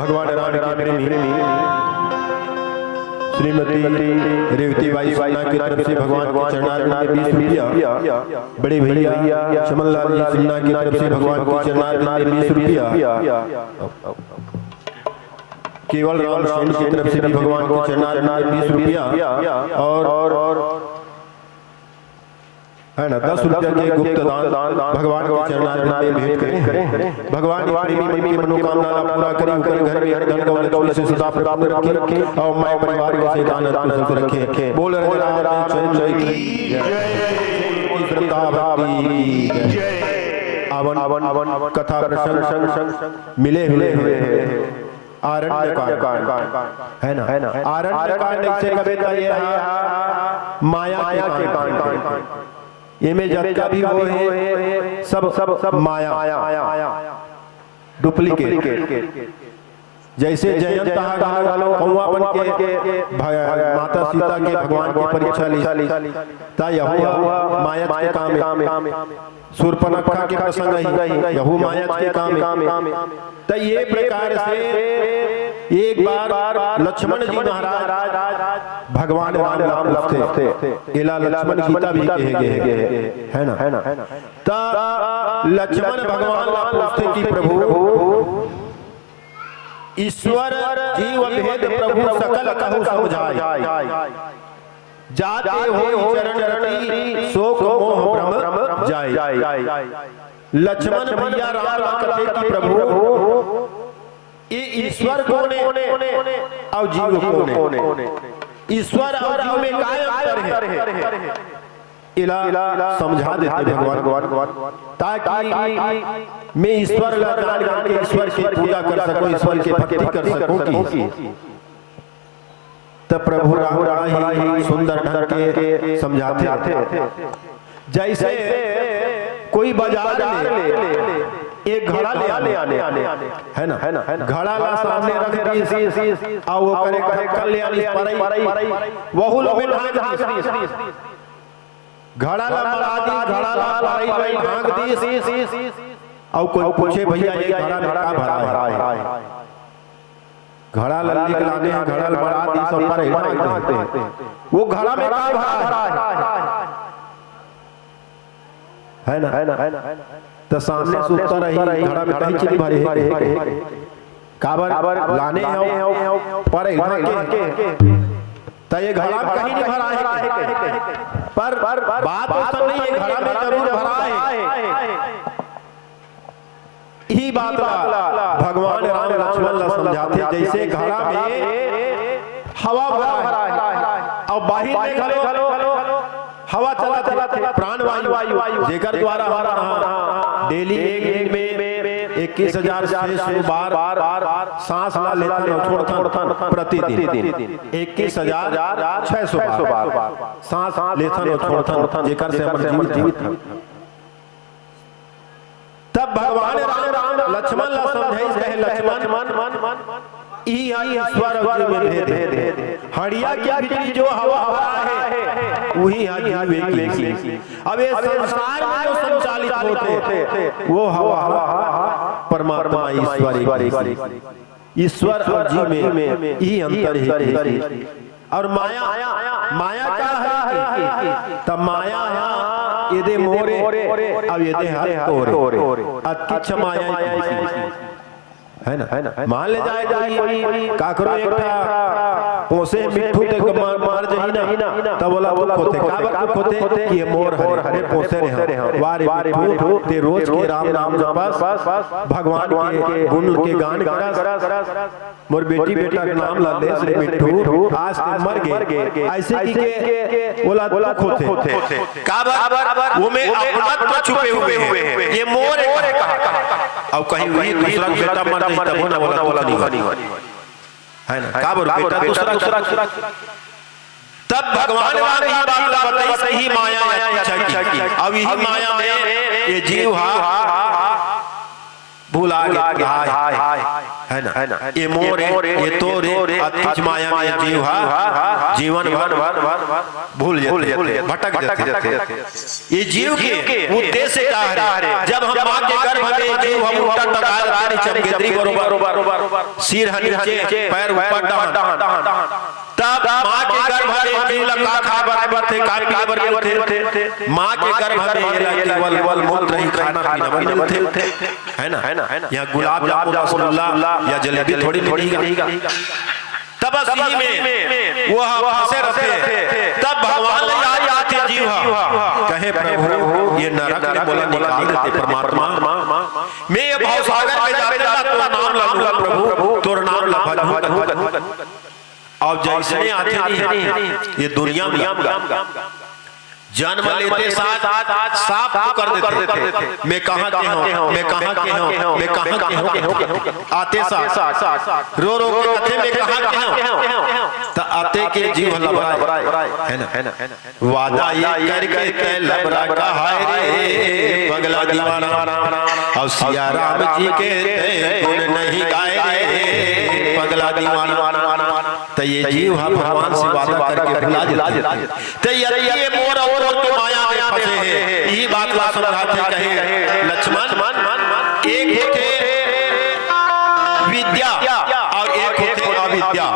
भगवान राम के प्रेमी श्रीमती रेवती बाई सिन्हा की तरफ से भगवान के चरणारविंद में 20 रुपया, बड़े भैया चमनलाल जी सिन्हा की तरफ से भगवान के चरणारविंद में 20 रुपया, केवल राम सेन की तरफ से भी भगवान के चरणारविंद में 20 रुपया और है ना 10 रुपया के गुप्त दान भगवान के चरणारविंद में भेंट करें। भगवान की मनोकामना पूरा करें, घर में हर धन दौलत से सदा प्राप्त रखें और माय परिवार के से दान खुश रखें। बोल रामचंद्र की जय, श्रद्धा भक्ति जय। आवन कथा प्रसंग मिले हुए आरण्य कांड है ना, आरण्य कांड से कविता ये माया के कांड, ये में जब भी वो है सब माया डुप्लीकेट। जैसे जयंत कौवा बन के माता सीता के भगवान की परीक्षा ली ता यहुआ माया के काम है, शूर्पणखा के प्रसंग ही यहू माया के काम है। तो ये प्रकार से एक बार लक्ष्मण जी महाराज भगवान राम पूछते, इला लक्ष्मण गीता भी कहे है ना। तो लक्ष्मण भगवान पूछते कि प्रभु ईश्वर जीव भेद प्रभु सकल कहु समझाए, जाते हो चरण शोक मोह भ्रम जाए। लक्ष्मण भैया राम कहते कि प्रभु ये ईश्वर कौन है और जीव कौन है, ईश्वर और जीव में क्या अंतर है, इला समझा देते भगवान ताकि मैं ईश्वर जान करके ईश्वर की पूजा कर सकूं, ईश्वर की भक्ति कर सकूं की। तब प्रभु राम ही सुंदर ढंग के समझाते, जैसे कोई बाजार में एक घड़ा ले आने है ना, घड़ा ला सामने रख दी और वो करे कल्याण परई वहु लोग घड़ा ला मरादी घड़ा ला परई भाग दी और कोई पूछे भैया ये घड़ा का भरा है, घड़ा लल्ली के लाने हैं, घड़ा मरादी सब पर भागते हैं, वो घड़ा में का भरा है ना। तो सामने सुता रही घड़ा में कहीं चीज भरी है काबर लाने हैं पर के तो ये घड़ा कहीं नहीं भरा है, पर बात तो नहीं है, घड़ा में जरूर भरा है। यही बात भगवान राम लक्ष्मण समझाते, जैसे घड़ा में हवा भरा है और बाहर में हवा चला प्राण वायु जेकर द्वारा हमारा डेली एक में 21,600 बार सांस ला लेता छोड़ता प्रतिदिन 21,600 बार सांस लेता छोड़ता जेकर से हमर जीवित है। तब भगवान राम लक्ष्मण ला समझाई लक्ष्मण ईश्वर और जीव में भेद है, हड़िया के भीतर जो हवा है वही अब ये संसार में जो संचालित होते वो हवा परमात्मा ईश्वर और जीव में ही अंतर है। और माया क्या है, तब माया यदि मोरे अब यदि हाथ तोरे अतिच्छ माया है ना। मान ले जाए काकरो एक पोसे मिठू ते मार जही ना तब बोला वो खोते का खोते कि ये मोर हरे पोसे रे वारे मिठू ते रोज के राम जपस भगवान के गुण के गान करस मोर बेटी बेटा के नाम ला ले श्री मिठू आज ते मर गए ऐसे की के बोला खोते काबर वो में अपनत्व छुपे हुए हैं, ये मोर है कहा अब कहीं वही दूसरा बेटा मर नहीं तब ना बोला नहीं है ना, काबर बेटा दूसरा तब भगवान ने ये बात बताई सही माया इच्छा की। अब यही माया में ये जीव भूला है ना, ये मोरे ये तोरे अतिज माया में जीव जीवन भर भूल जाते भटक जाते। ये जीव के उद्देश्य क्या है? जब हम मां के गर्भ में जीव हम उल्टा टगार चमकेद्री बरोबर सिर नीचे पैर ऊपर तब मां के गर्भ में जीव लगा खा बराबर थे काट बराबर थे। मां के गर्भ में केवल मूत्र ही खाना पीना बंद थे, है ना। यहाँ गुलाब जामुन रसगुल्ला या जलेबी थोड़ी मिलेगा। तब असली में वो फंसे रहते। तब भगवान ले आते जीव कहे प्रभु ये नरक में बोला निकाल देते परमात्मा। मैं ये भाव सागर में जाते तो नाम ला प्रभु तोर नाम ला। अब जैसे आते नहीं ये दुनिया में जन्म लेते साथ साफ कर देते थे मैं कहाँ के हूँ, मैं कहाँ के हूँ, मैं कहाँ के हूँ। आते साथ रो के कथे मैं कहाँ के हूँ। तो आते के जीव लबराए है ना। वादा ये करके के लबरा का हाय रे पगला दीवाना। और सिया राम जी के गुण नहीं गाए रे पगला दीवाना। तो ये जीव भगवान से वादा करके भुला देते। तो ये मोर और तो माया में फंसे हैं। यही बात ला समझाते कहे लक्ष्मण एक होते विद्या और एक होते अविद्या।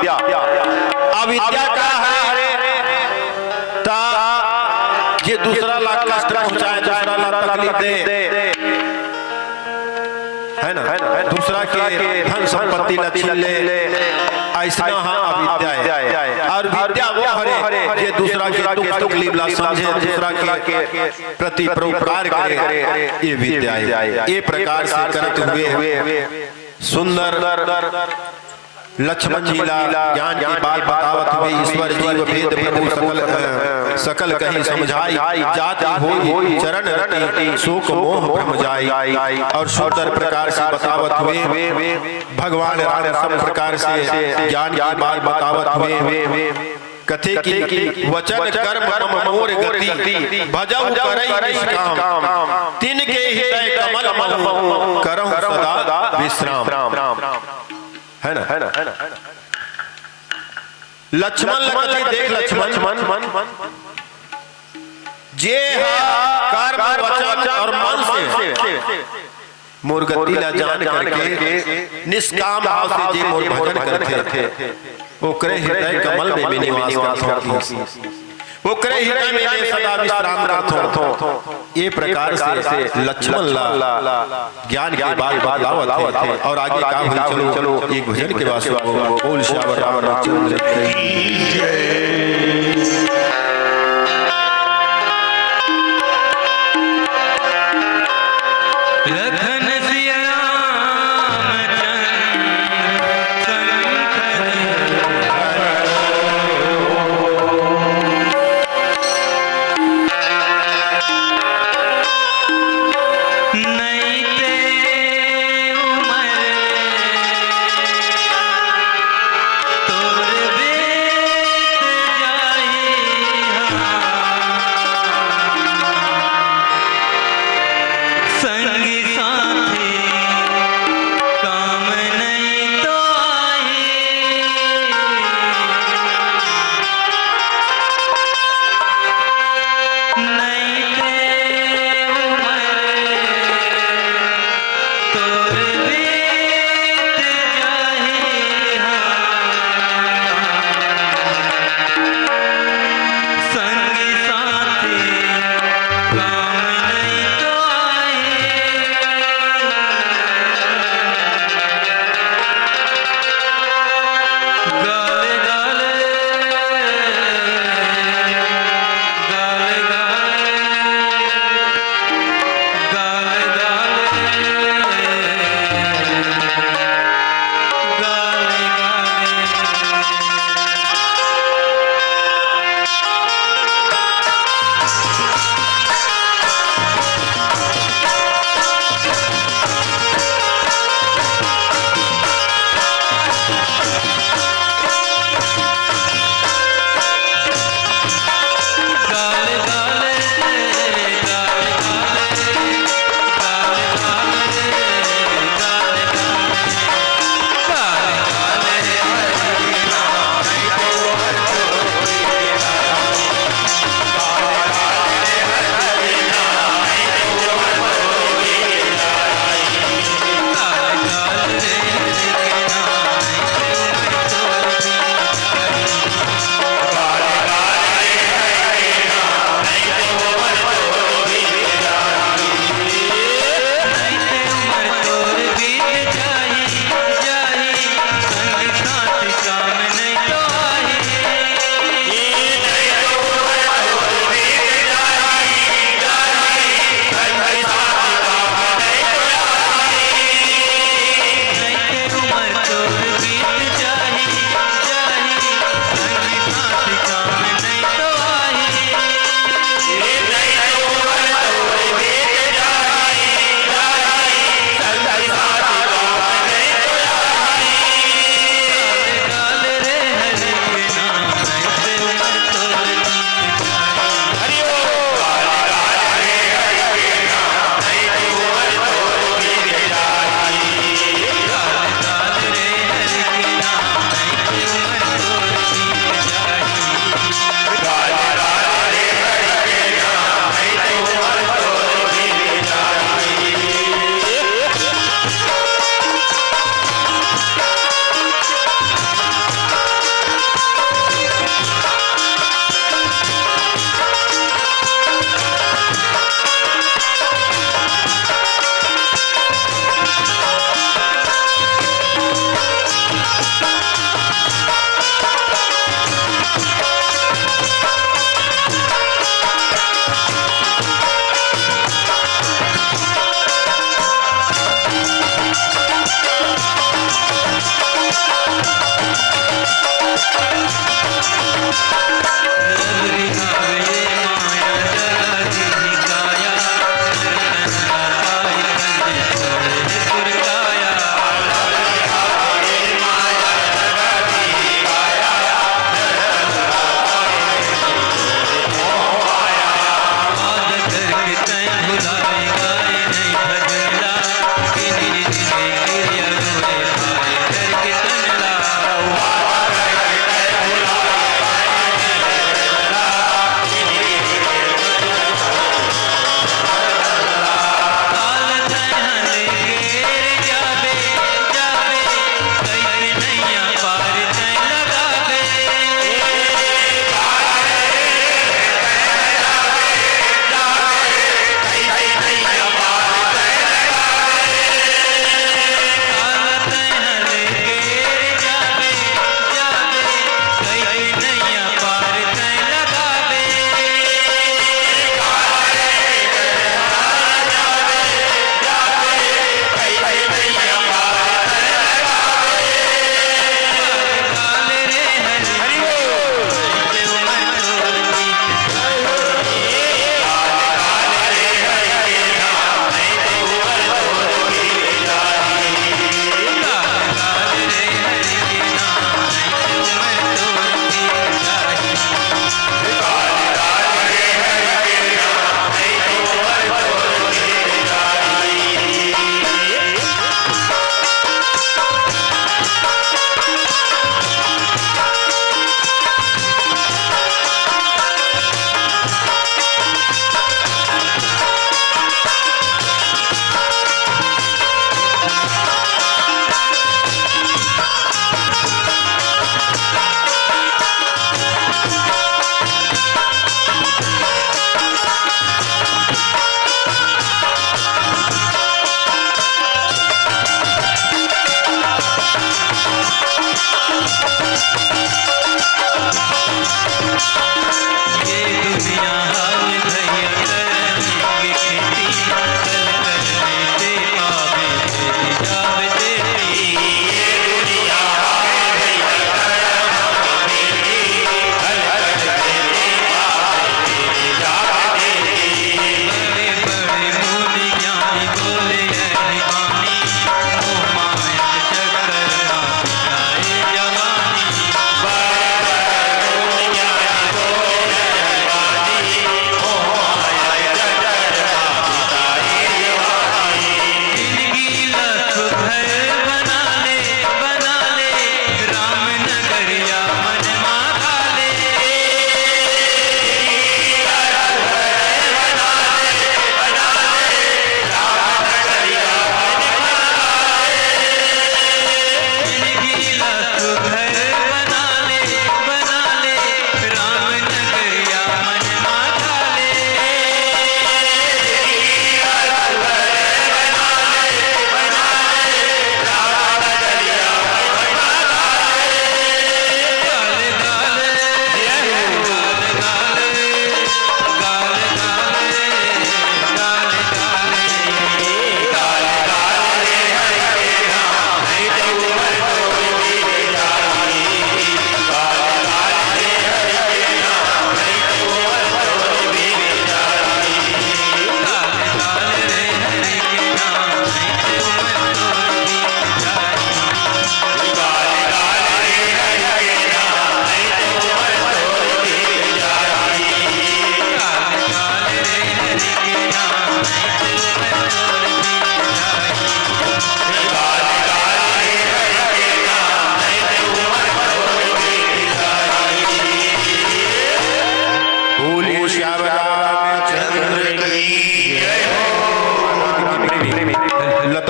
अविद्या का है ता ये दूसरा लाख कष्ट पहुंचाए, दूसरा लाख तकलीफ दे, है ना। दूसरा के धन संपत्ति लछीन ले ऐसा अविद्या है। और विद्या वो हरे ये दूसरा के दुख तकलीफ ला समझे, दूसरा के प्रति परोपकार करे, ये विद्या है। ये प्रकार से करते हुए सुंदर लक्ष्मण जी ज्ञान की बात बतावत हुए ईश्वर जीव भेद प्रभु सकल कहीं समझाई। जाति होई चरण रति शोक मोह ब्रह्म जाई। और सुंदर प्रकार से बतावत हुए भगवान राम सब प्रकार से ज्ञान की बात बतावत हुए कथे की वचन कर्म मम मोर गति भजऊ करई निष्काम तिनके हृदय कमल महु करहु सदा विश्राम। है ना। लक्ष्मण लगती देख लक्ष्मण जे कर्म वचन और मन से मोर गति ला जान करके निष्काम भाव से जे मोर भजन करते ओकरे हृदय कमल में भी निवास करते ओकरे हृदय में सदा विश्राम करते। ये प्रकार से लक्ष्मण ला ज्ञान के बाद बदलावत थे। और आगे का हुई चलो एक भजन के बाद बोल श्याम रामचंद्र की जय।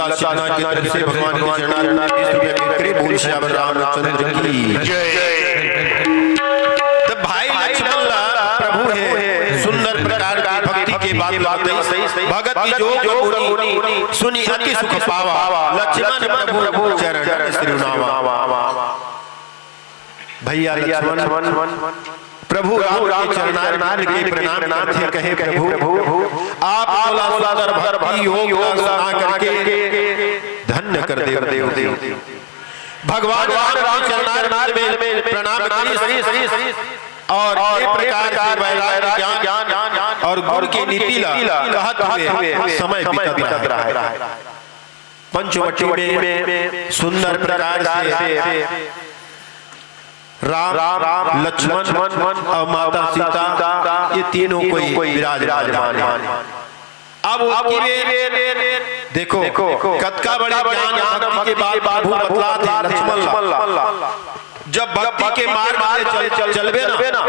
लता सिन्हा की तरफ से भगवान की चरणारविंद बोल श्याम रामचंद्र की जय। तब भाई लक्ष्मण प्रभु है सुंदर प्रकार की भक्ति के बाद भगत की जोग मुनि सुनी अति सुख पावा लक्ष्मण प्रभु चरण सिरुनावा। भैया लक्ष्मण प्रभु राम के चरणारविंद के प्रणाम करते कहे प्रभु आप भक्ति योग करके धन्य कर देव। भगवान राम चरणारविंद में प्रणाम करी और इस प्रकार से वैराग्य ज्ञान और गुरु की नीति कहते हुए समय बीतत रहा है। पंचवटी में सुंदर प्रकार से राम लक्ष्मण और माता सीता ये तीनों कोई विराजमान है। अब देखो कतका बड़े ज्ञान के बाद प्रभु बतलाते लक्ष्मण जब भक्ति के मार्ग में चलबे ना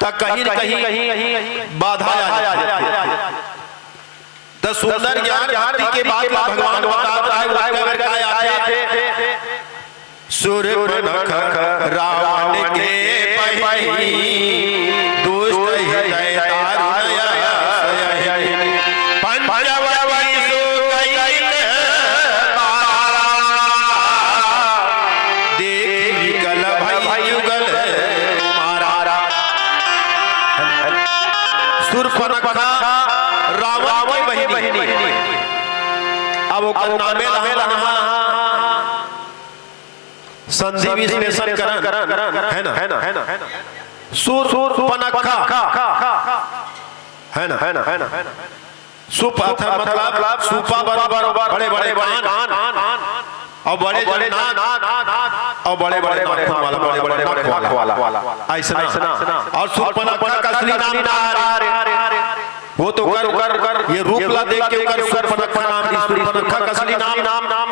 तब कहीं न कहीं बाधा आ जाती है। तो सुंदर ज्ञान भक्ति के बाद भगवान बताता है सूर्यपनख रावण के पहिनी दुष्ट हृदय संधि विश्लेषण है ना सूर्पनखा है ना सुप मतलब सुपा बराबर बड़े कान और बड़े नाक और बड़े नाक वाला ऐसा। और सूर्पनखा का असली नाम वो तो कर ये रूप ला देख के कर सूर्पनखा नाम सूर्पनखा का असली नाम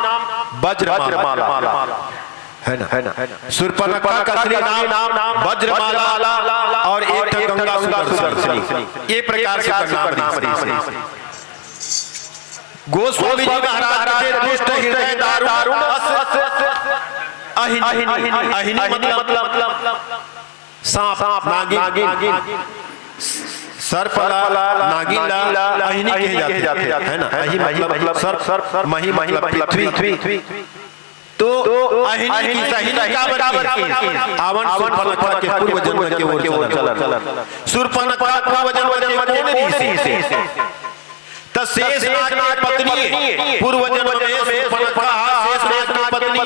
वज्रमाला है ना सूर्पनखा का असली नाम वज्रमाला और एक गंगा सुदर्शनी ये प्रकार से नाम गोस्वामी जी महाराज के दुष्ट हृदय दारुण अहिनी मतलब सांप नागिन सर्पला नागिन अहिनी कहे जाते है ना। अहि मतलब सर्प मही मतलब पृथ्वी तो अहिनी की सहिनी काबर की आवन सूर्पनखा के पूर्व जन्म के ओर चलन सूर्पनखा पूर्व जन्म कौन ऋषि से त शेषनाग की पत्नी पूर्व जन्म में सूर्पनखा शेषनाग की पत्नी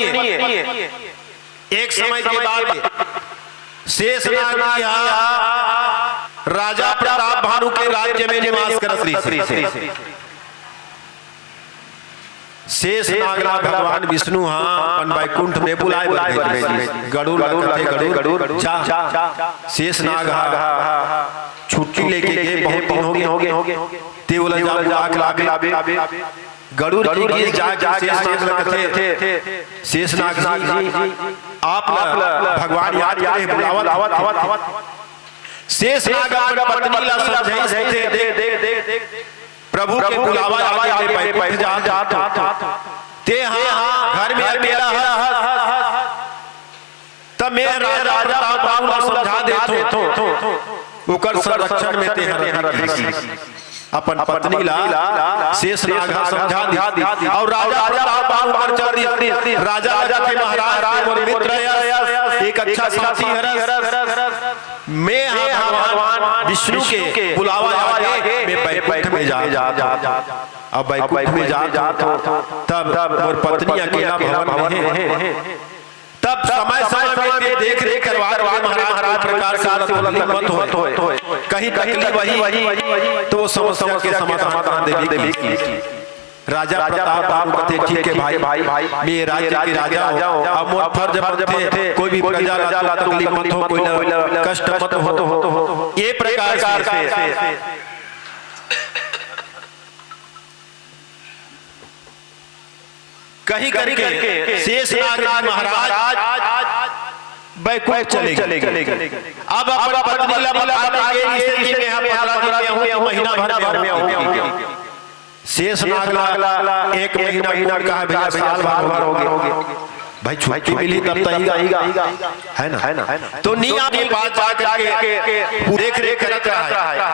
एक समय के बाद शेषनाग राजा प्रताप भानु के राज्य में निवास करत रही। शेषनाग भगवान विष्णु अपन वैकुंठ में बुलाए गरुड़ शेषनाग छुट्टी लेके गए बहुत दिन हो गए ते बोला गरुड़ जी जाके शेषनाग जी आप भगवान याद करे बुलावत शेषनाग पत्नी ला समझाई दे प्रभु के बुलावा आगे बैठ जा ते घर में अकेला तब मैं राजा बाबू समझा देतो ओकर संरक्षण में ते रखी अपन पत्नी ला शेषनाग समझा दी और राजा बाबू पर चल दी। राजा के महाराज और मित्र एक अच्छा साथी मैं भगवान विष्णु के बुलावा आगे मैं बैकुंठ में जा अब बैकुंठ में जा तब और पत्नी अकेला भवन में है। तब समय में देख रेख करवा महाराज प्रकार से मत हो कहीं तकलीफ वही तो समस्या के समाधान देवी की। राजा प्रताप बाबू कहते ठीक है भाई मैं राज्य के राजा हूं अब मोर फर्ज बनते कोई भी प्रजा ला तकलीफ मत हो कोई कष्ट मत हो ये प्रकार से कहीं करके शेषनाग महाराज बैकुंठ चले गए। अब अपना पत्नी ला बुला के इसे कि मैं यहां 15 दिन में हूं महीना भर में होगी शेष नागला 1 महीना कहा भैया साल भर हो गए भाई, छुट्टी मिली तब तईगा है ना। तो निया के पास जाके देख रेख करत रहा है।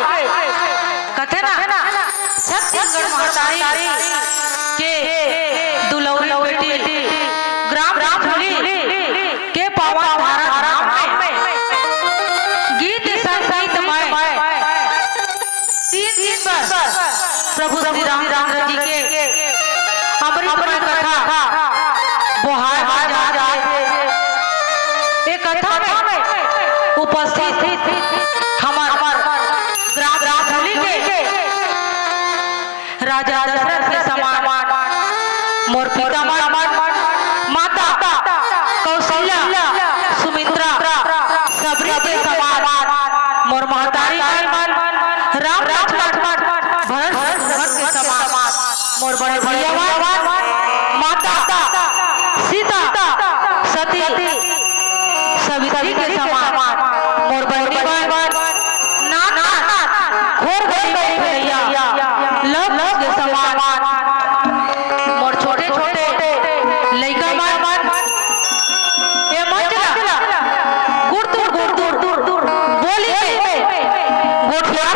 कथे ना छत्तीसगढ़ महतारी के दुलौरी बेटी ग्राम रामझोली के पावन धाम में गीत संगीत में 3 बार प्रभु श्री रामचंद्र जी के अमृतमय कथा बोहार एक कथा में उपस्थित हमार ग्राम रामझोली के राजा दशरथ के समान मोर पिता माता कौशल्या सुमित्रा सबरी के समान मोर महतारी राम लक्ष्मण भरत के समान मोर बड़े भैया माता सीता सती सवित्री के समान मोर बहनी नाथ घोर भैया लव के समान मोर छोटे छोटे लइका ये मंचला गुड़ बोली गोठिया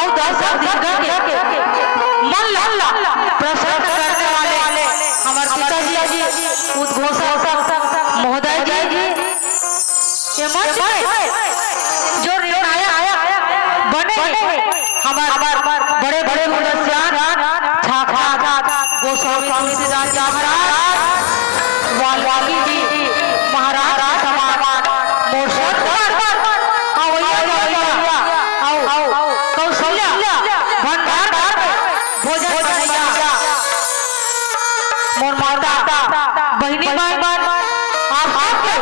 और 10 दिन के मन लाला प्रसन्न करने वाले हमारे पिताजी उद्घोषक महोदय जी ये मंच जो आया बने हमारे बड़े मुदस्सियान छाखा गोस्वामी तुलसीदास जी महाराज वाल्मीकि जी महाराज समान मोर्शद कौशल्या भंडार भोजन बनैया मोर माता बहिनी आपके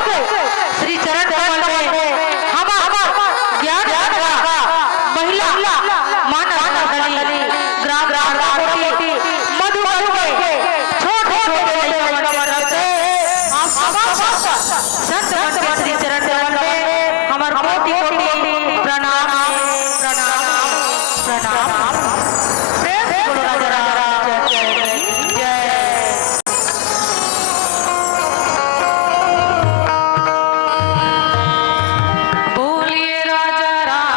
श्री चरण कमल में हम ज्ञान महिला मानव गली ग्राम कोटी मधुबन के छोटे संत श्री चरण कमल में हमार कोटि प्रणाम प्रेम से बोलो राजा राम जय बोलिए राजा रामचंद्र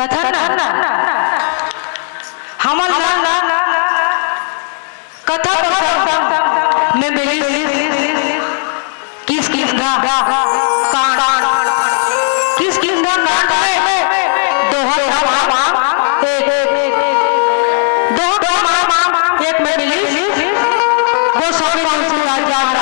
कथन हमल कथा में मिली किस किस का कांड किस किस का कांड में दोहा एक में मिली गोस्वामी तुलसीदास जी रहा करते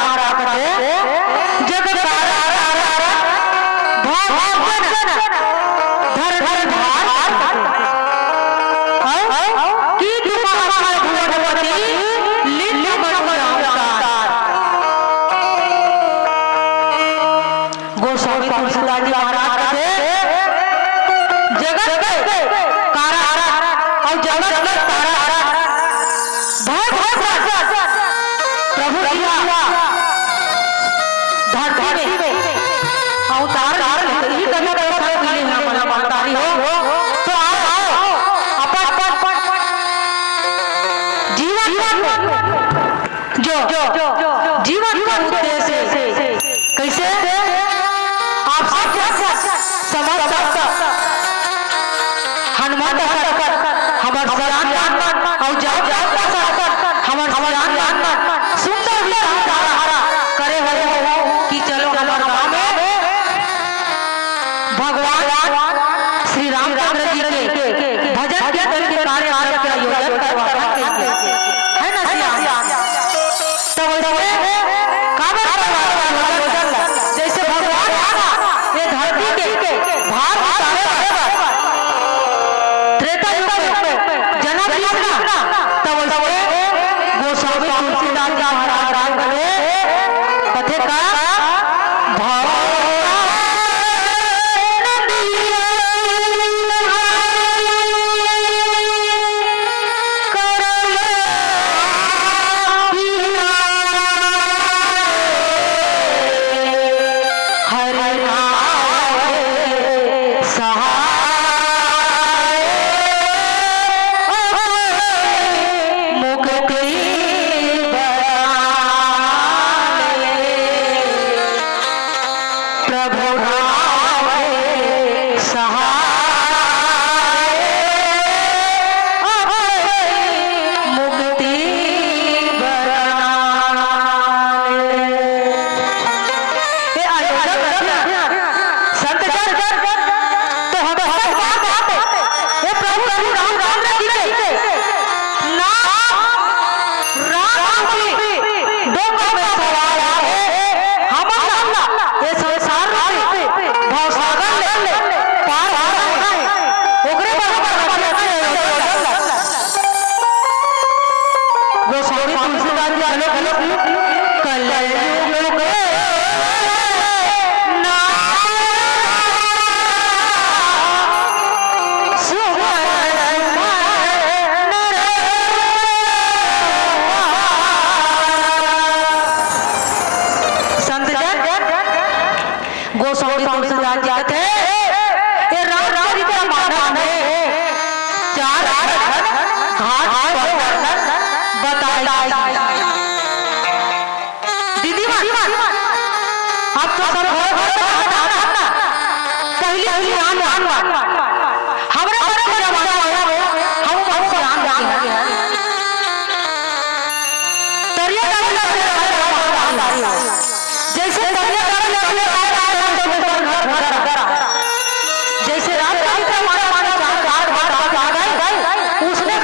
जगत गोस्वामी तुलसीदास जी महाराज थे जगत कारा और जगत में तारा प्रभु धरती में अवतार ही करना हो तो आओ अपन जीवन का उद्देश्य है। कैसे आप सब समझ सकते हनुमान हमार सियान और जाओ हमार सियान सुंदर विचारधारा करे हो कि चलो हमारे गांव में भगवान श्री रामचंद्र जी के भजन कीर्तन के कार्य का आयोजन करवाना है ना सियान। तो जैसे भगवान ये धरती के भार उतारे त्रेता युग में जन्म लिया तब गोस्वामी तुलसीदास जी महाराज बने कथे का गोस्वामी तुलसीदास जी कहते ये रामचरित मानस में 4 घाट वर्णन बताए दीदी अब तो सब पहले सियान हमारे जमाना हम सियान जैसे जैसे उसने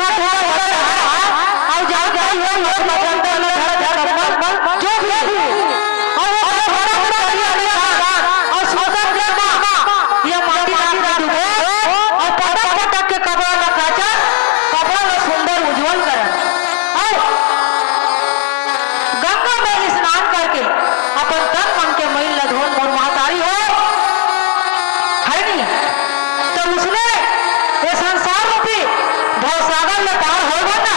सुंदर उज्जवल कर गंगा में स्नान करके अपन तन मन के मैल लधोन मोर महतारी हो है नहीं तो उसने ये संसार रूपी भवसागर में पार होगा ना।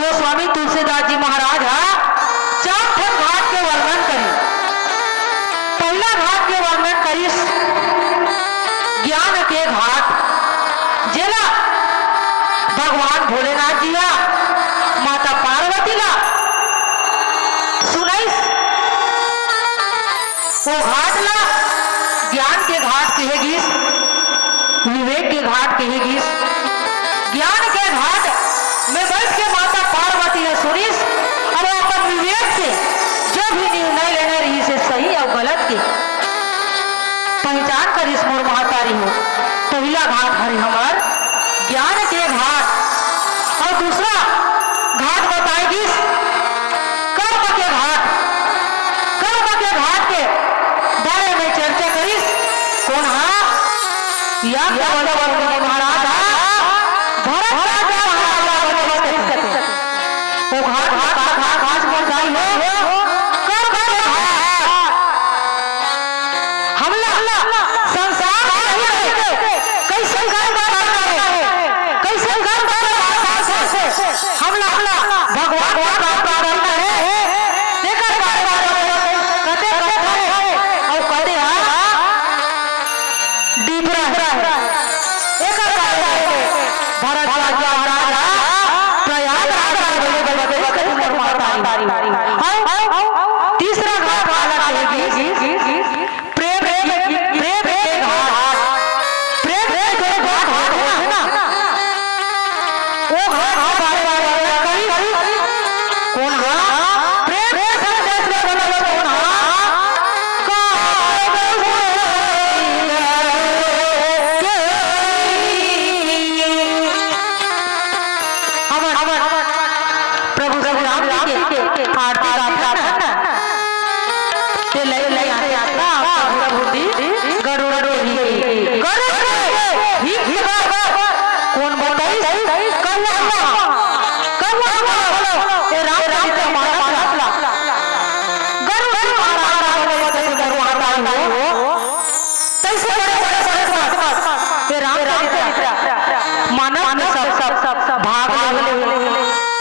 गोस्वामी तुलसीदास जी महाराज 4 घाट के वर्णन करी। पहला घाट के वर्णन करी ज्ञान के घाट जेला भगवान भोलेनाथ जी माता पार्वती ला सुनाइस वो घाट ला ज्ञान के घाट कहेगीस, विवेक के घाट कहेगीस। ज्ञान के घाट में बैठ के माता पार्वती ने सुनिस और अपन विवेक से जो भी निर्णय लेने रही से सही और गलत के पहचान कर इस मोर महतारी हो। पहला घाट हरि हमार ज्ञान के घाट और दूसरा घाट बताएगी कर्म के घाट। कर्म के घाट के बारे में चर्चा करीस कौन या महाराज भरत राजा महाराजा वो घाट पर जाई हो कर्म के घाट हमला संसार कैसे कैसे हमला भगवान का प्रारंभ है देखा कहते और कहते एक भरत राजा प्रयाग तीसरा घाट वाला कहेगी प्रेम के घाट। प्रेम के जो घाट है ना वो घाट कहीं कौन है प्रेम के संदेश में बोला कौन प्रभु राम जी के आरती गाथा ते ले आता प्रभु दी गरुड़ ही कौन बताई कौवा बोलो ए राम जी मारा गरुड़ मारा हो तैसे बड़े राम मानव में सब भाग ले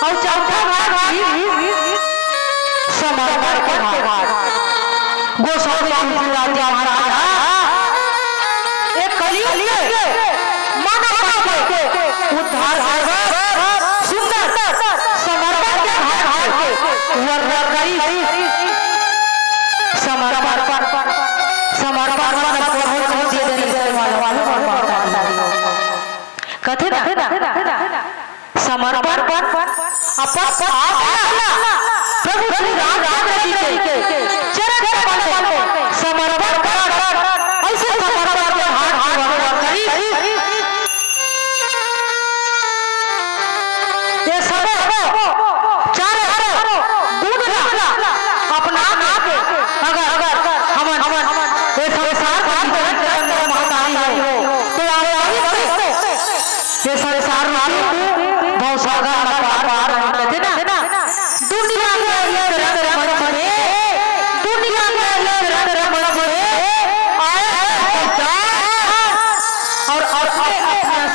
और चौथा भाग समर्पण का भाग। गोस्वामी तुलसीदास जी महाराज एक कलियुग मानव के उद्धार सुंदर समर्पण के भाग वर्णन करी। समर्पण कथे ना समर्पण प्रभु श्री राम जी के चरण कमल समर्पण कर ऐसे समर्पण के हाथ करी ये सब चार गुण अपना अगर हम ये संसार का चरण में महतारी हो तो ये संसार बहुत सागर पार कहते ना दुनिया में और अपना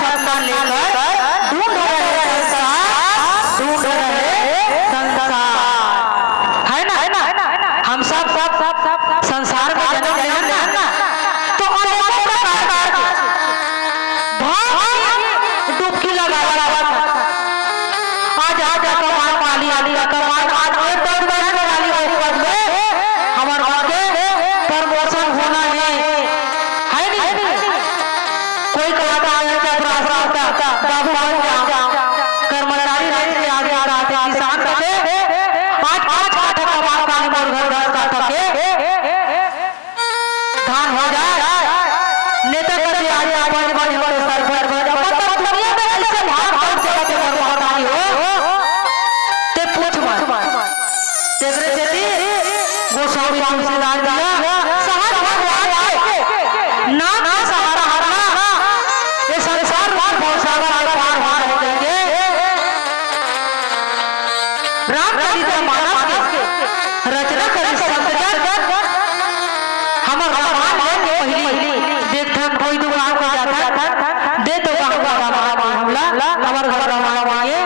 सम्मान लेकर ढूंढ रहे संसार है ना हम सब संसार में जन्म लेना ना तो डुबकी लगा आज कमान वाली कमान आज वाली हमारे घर के प्रमोशन होना है नहीं कोई कहता है बाबू कर्मचारी आगे आ रहा था किसान कहते आज कमान वाली घर का थके धान हो जाए नेता कहते आज गोस्वामी तुलसीदास सहज भगवान ना सहारा हरना ये संसार बहुत सागर पार हो जाएंगे। रामचरितमानस के रचना करी संत हमर भगवान पहली देखथन कोई दुकान को जाता दे तो हमला हमर घर रामायण आए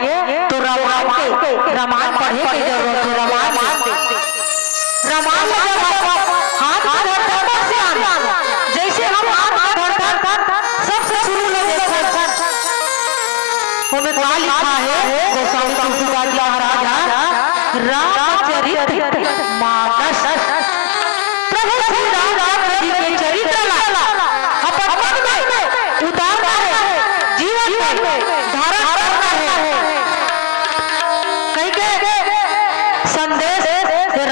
तो रामायण पढ़े की जरूरत है रामायण हाथ धरता से आना जैसे हम हाथ धरता सबसे शुरू लगे उनमें क्या लिखा है गोस्वामी तुलसीदास जी महाराज रामचरित मानस प्रभु श्री राम जी के चरित्र अपन मन में उतारना है जीवन में धारण करना है कई के संदेश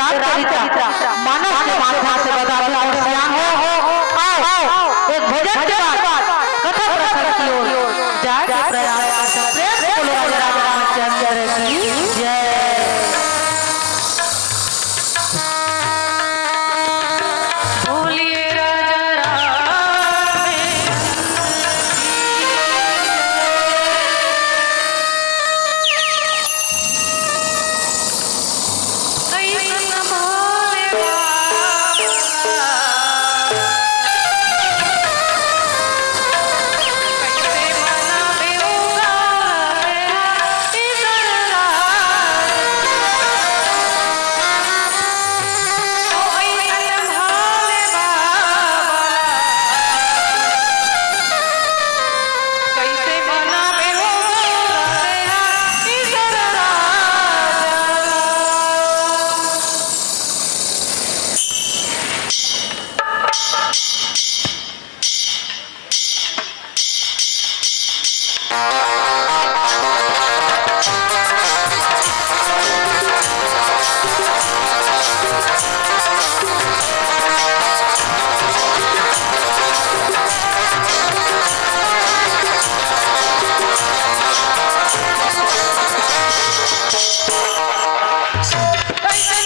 रामचरित्र मानस के माध्यम से बदला और श्याम हो आओ एक भोजन के बाद कथा प्रसंग की ओर जाए प्रयास प्रेम से बोलो राजा रामचंद्र की जय। बोलिए राजा राम कैसे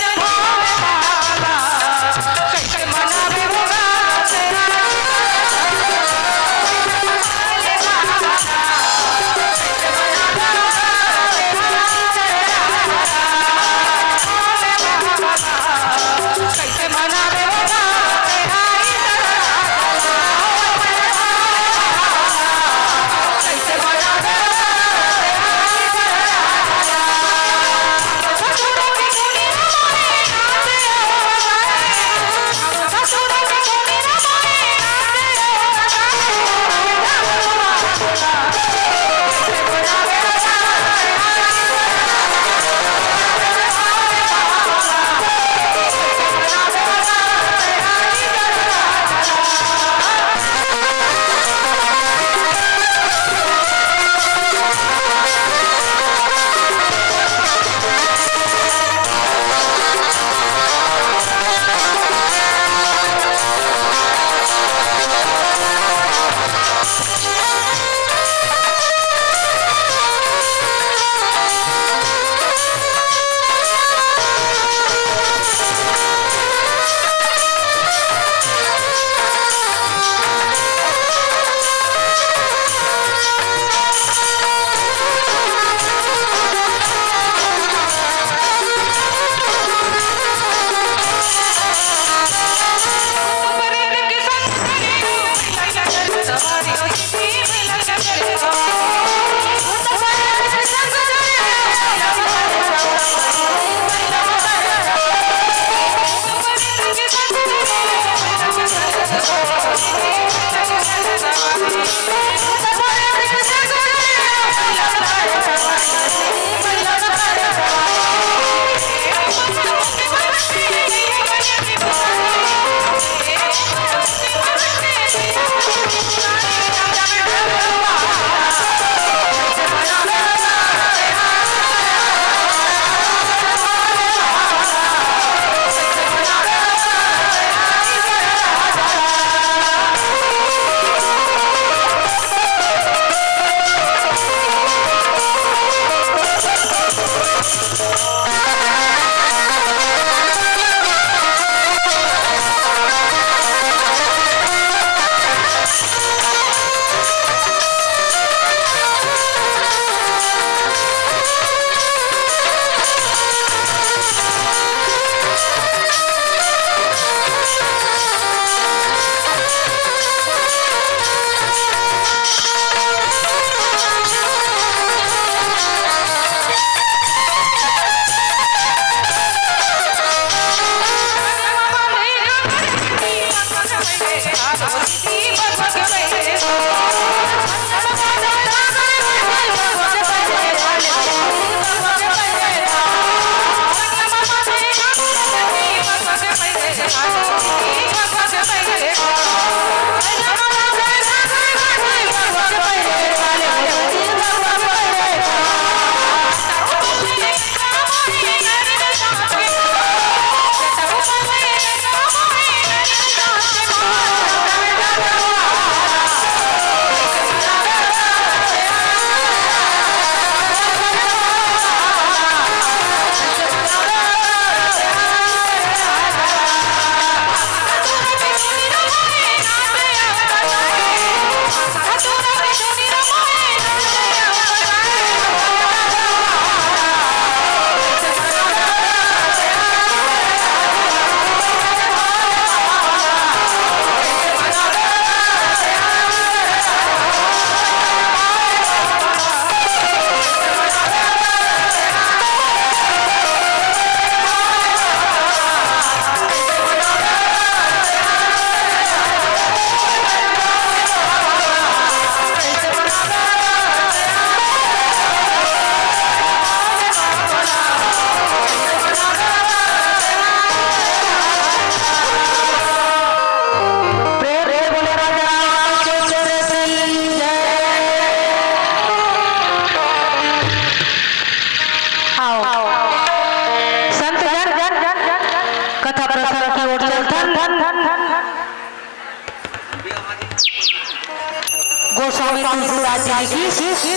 जी की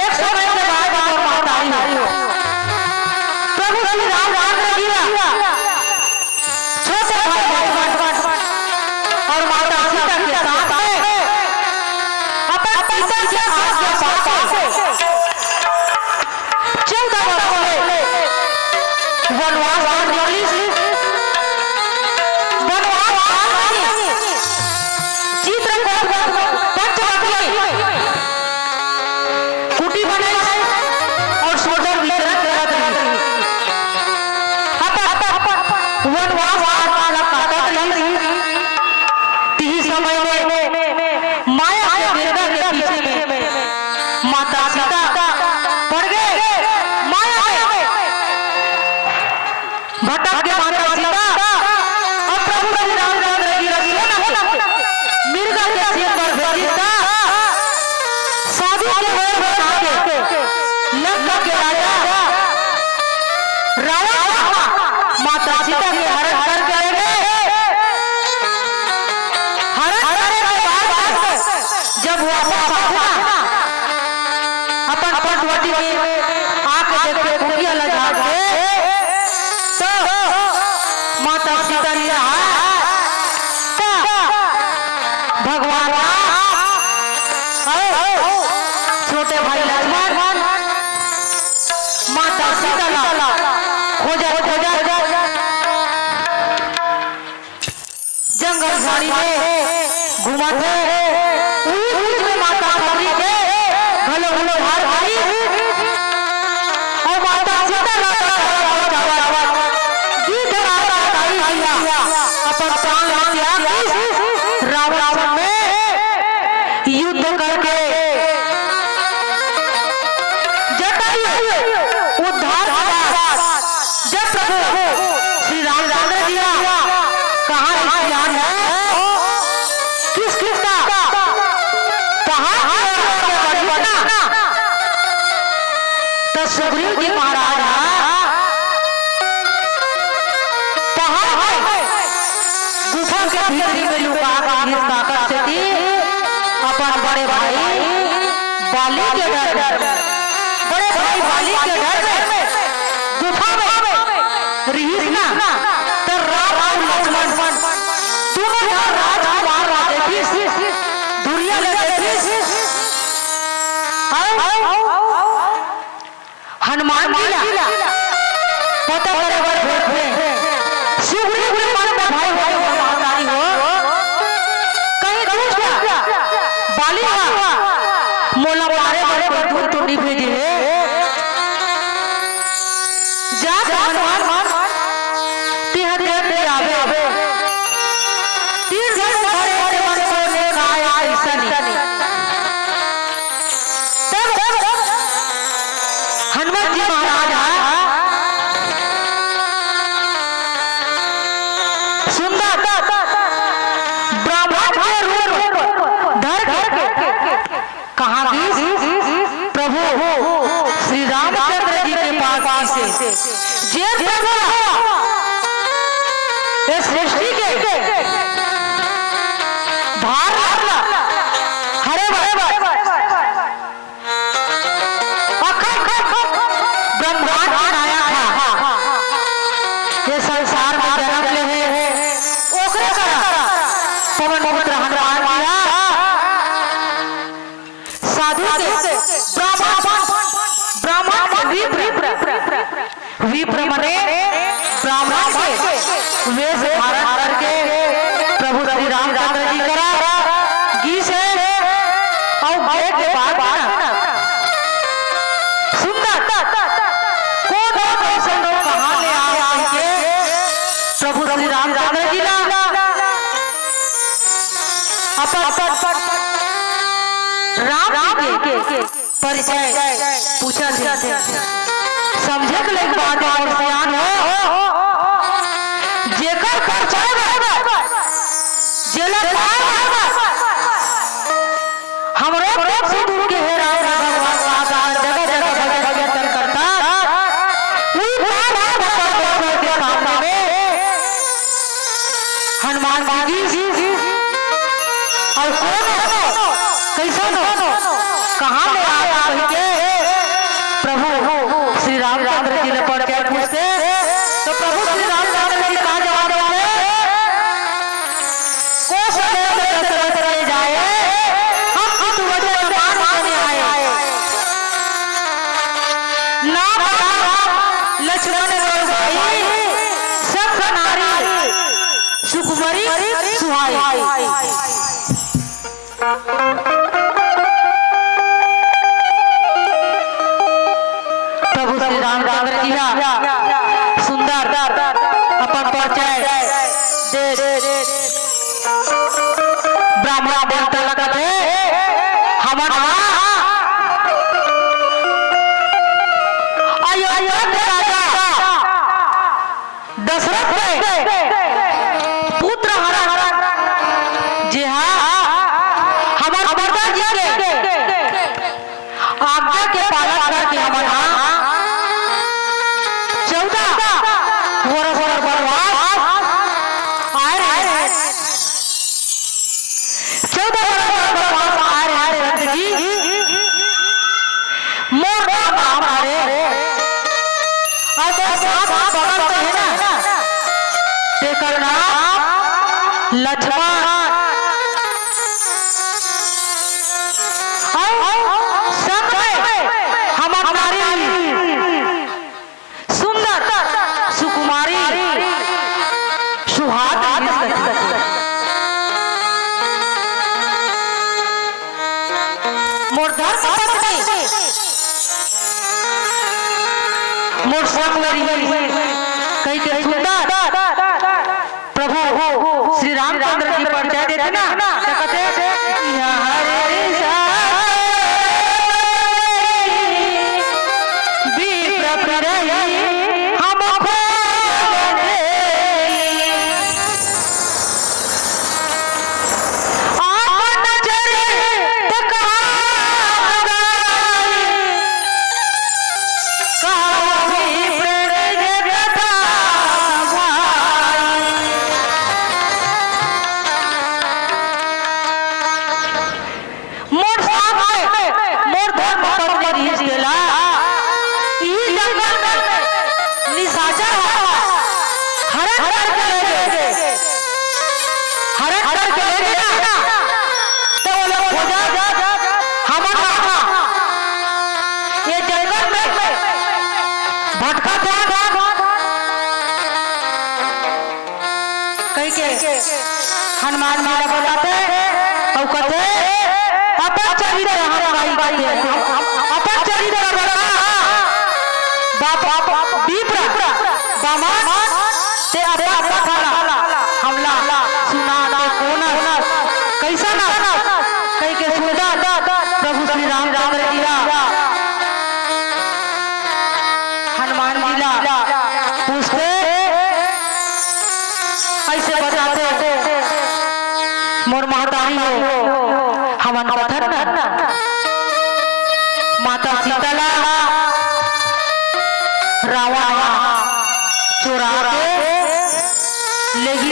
एक समय के बाद और माता आई हो प्रभु श्री रामचंद्र जी छोटे भाई लक्ष्मण और माता सीता के साथ में अपने पिता के हाथ के साथ 14 वर्ष में वनवास माता सीता के हरण करके जब वापस अपन वटी में आके देखे खुदिया लगा के तो माता सीता ने भगवान छोटे भाई लक्ष्मण माता सीता खोजा जंगल झाड़ी में घुमाते में माता सबरी के घलो भार भाई और माता सीता गीत अपन प्राण रावण में युद्ध करके उद्धार जब प्रभु श्री रामचंद्र जी कहाँ ज्ञान है किस का तो सुग्रीव जी महाराज गुफा के भीतरी में लुका अपन बड़े भाई बाली के घर बड़े भाई बाली के घर में गुफा में रहीस ना तो राम और लक्ष्मण दोनों राजकुमार दुनिया हनुमान जी पता करे सुग्रीव भाई महारानी हो कहीं बाली मोला मारे बड़े बड़े टूटी भेजी है जा हनुमान तिहर दे आवे तीन दिन घरे घरे मन को ले आया ऐसा नहीं तब हनुमान जी महाराज सुंदर ब्राह्मण के रूप धर के कहाँ प्रभु श्री रामचंद्र जी के पास से जे प्रभु इस सृष्टि के भार हरे ब्रह्मांड बनाया था ये संसार में जन्म ले है ओकरे करा पवन पुत्र हनुमान माया साधु के ब्राह्मण विप्र मने ब्राह्मण के वेश धारण करके प्रभु श्री रामचंद्र जी करा गीत है और एक बात सुंदर कौन ऐसे लोग कहाँ ले आए प्रभु श्री रामचंद्र जी राम के परिचय पूछा समझे के लिए बात और बयान हो जेकर परिचय जेला हमरे पेट से दूर के है राम भगवान का जगह जगह भजन करता वही बात के सामने में हनुमान जी कैसन हो कहाँ में आया कहीं के प्रभु श्री रामचंद्र जी ने पढ़ के पूछते तो प्रभु श्री रामचंद्र जी कहा जवाब देते को समय में दशरथ ले जाए हम इस वजह मान होने आए ना लक्ष्मण भाई सब नारी सुकुमारी सुहाई प्रभु श्री रामचंद्र जी सुंदर अपन परिचय दे ब्राह्मण बोलते लगते हमन अयोध्या के राजा दशरथ के पुत्र हरण जी हमारे पिता जी के आज्ञा के पालन करके हमारा 14 वर्ष वनवास आए 14 वर्ष वनवास आए संत जी मोर नाम हमारे अब साथ बगल में है ना तेकर नाम लक्ष्मण सुंदर सुकुमारी सुहाग मोरधर मोर कई के सुंदर प्रभु श्री रामचंद्र जी परिचय देते ना कहते हनुमान माला बताते और कहते अपन चरित्र हम गाई अपन चरित्र बाप विप्र बामान ते अपना पठाला हमला सुना तो कोना कैसा ना कई के सुना प्रभु श्री रामचंद्र जी हनुमान लीला पूछते ऐसे बताते मोर महतारी हो हमन कथन माता सीता रावण चोरा लेगी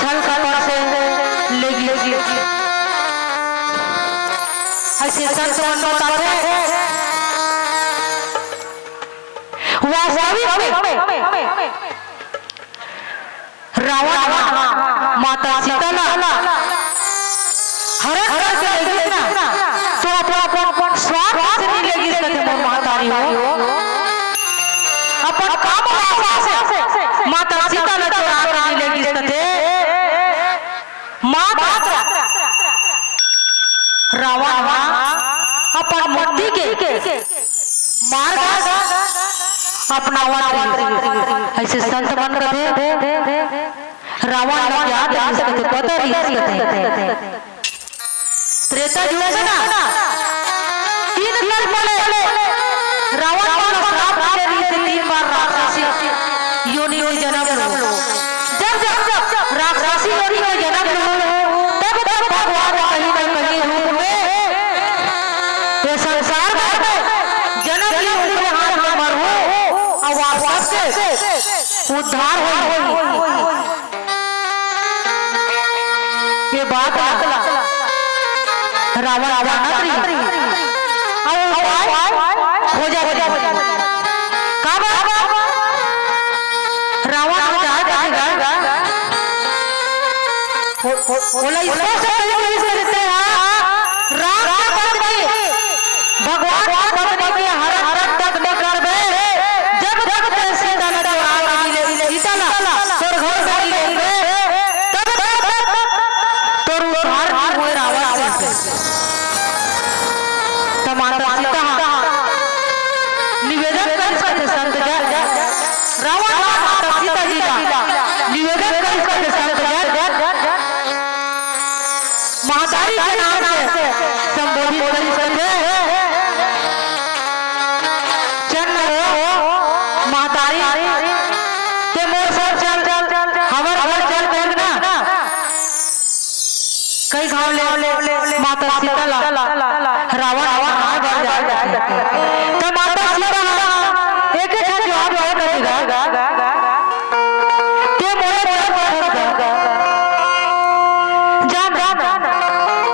छल कपड़ से लेगी ऐसे संतन बताते रावण माता सीता हर के लेगी ना तो अपन स्वार्थ से नहीं लेगी सकते मोर महतारी हो अपन काम से माता सीता ने चोरा नहीं लेगी सकते मात्र रावण अपन मूर्ति के मार अपना ऐसे संत बन रहे रावण याद आ सकते पता नहीं सकते त्रेता युग में ना 3 साल पहले रावण को श्राप के लिए 3 बार राक्षसी योनि में जन्म लो जब राक्षसी योनि में जन्म लो तब भगवान कहीं न कहीं रूप में ये संसार में जन्म ली उनके हाथ में मर हो और वापस से उद्धार हो ये बात रावण जानत रही और हो जा का बात रावण हो जाएगा बोला इसको से पहले करते हैं राम का पत्नी भगवान का पत्नी के हर तक न कर दे जब जब ते सीता न सीता ना तोर घर से लेंगे तब तोर उद्धार हुए रावण से टमाटर सीता निवेदन कर संत रावण माता सीता जी का निवेदन कर संत महातारी के नाम से संबोधित करते चन्न हो महातारी के मोर सर चल हमर घर चल देखना कई घाव ले माता सीता रावण हां बढ़ जाए तो माता सीता एक एक जवाब देगा के मोर जान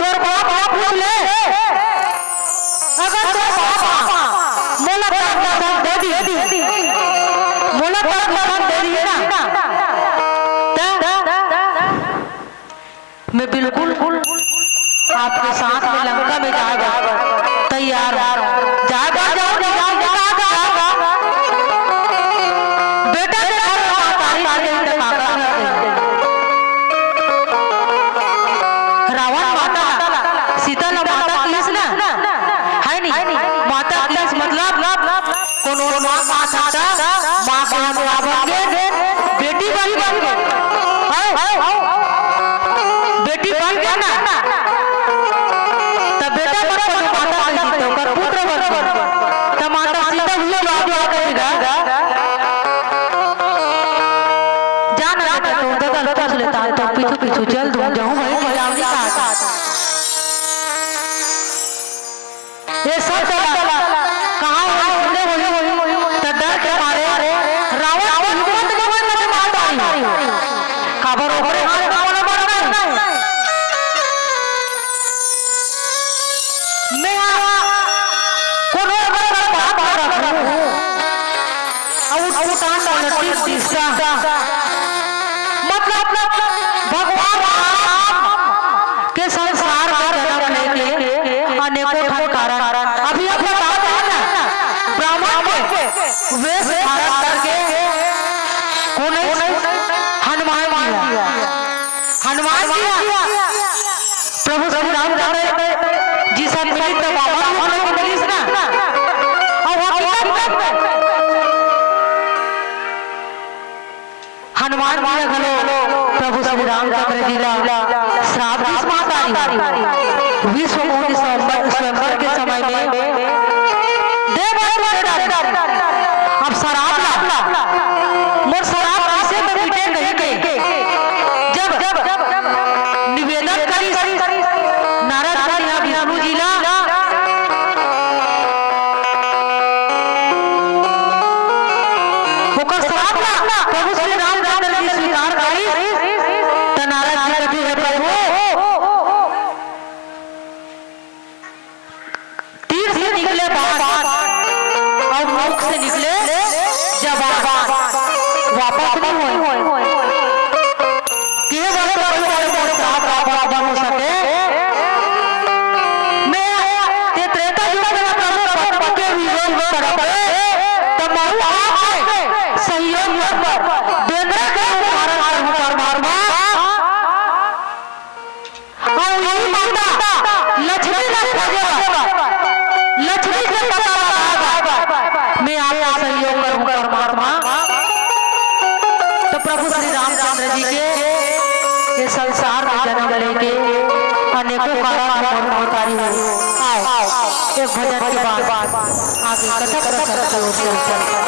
तोर बाप पूछ ले अगर तोर बाप मोला पसंद दे दी मोला पसंद दे दिए ना मैं बिल्कुल आपके साथ में लंका में जाएगा तैयार जाएगा बेटा रावण माता सीता माता किस ना है नहीं माता किस मतलब कोनो माँ था माँ को बन गए बेटी बन गए बेटी बन गया ना तब बेटा पर कोनो माता नहीं तो कर पुत्र बन तब माता सीता हुए बात करेगा जाना तो उधर पूछ लेता है तो पीछू पीछू चल दूं जाऊं भाई मजाक नहीं आता ये सब चला कहां होने तो डर के मारे रावण हिम्मत के मार डाली खबर ऊपर हाथ बोला नहीं मैं कोनो बड़ा बात रखूं और कांड लट्टी तीसरा मतलब भगवान के संसार में जन्म लेके अनेकों कारण अभी अब बात है ना ब्राह्मण के वेश धारण करके कौन हनुमान प्रभु श्री रामचंद्र जी से मिलित बाबा मिलिस ना और हकीकत में हनुमान जी घलो प्रभु श्री रामचंद्र जी श्राप किस मातारी विश्व मोहिनी स्वयंवर के समय में देव अब शराब मोर शराब ऐसे में मिटे नहीं के जब निवेदन करी नारद मुनि विष्णु जी होकर शराब प्रभु श्री रामचंद्र जी स्वीकार करी तो नारद जी कभी है प्रभु तीर से निकले बाण और मुख से निकले जवान वापस नहीं हुए केवल हो सके मैं ते त्रेता युग में प्रभु के विरोध करब तब मैं सहयोग पर देंद्र के उदाहरण परमात्मा और यही माता लक्ष्मी लक्ष्मी से पता लगा मैं आपका सहयोग करूंगा परमात्मा तो प्रभु श्री रामचंद्र जी के ये संसार में जन्म लेके अनेकों कारण होतारी हुई आओ एक भजन के बाद आगे कथा प्रसंग की ओर चलते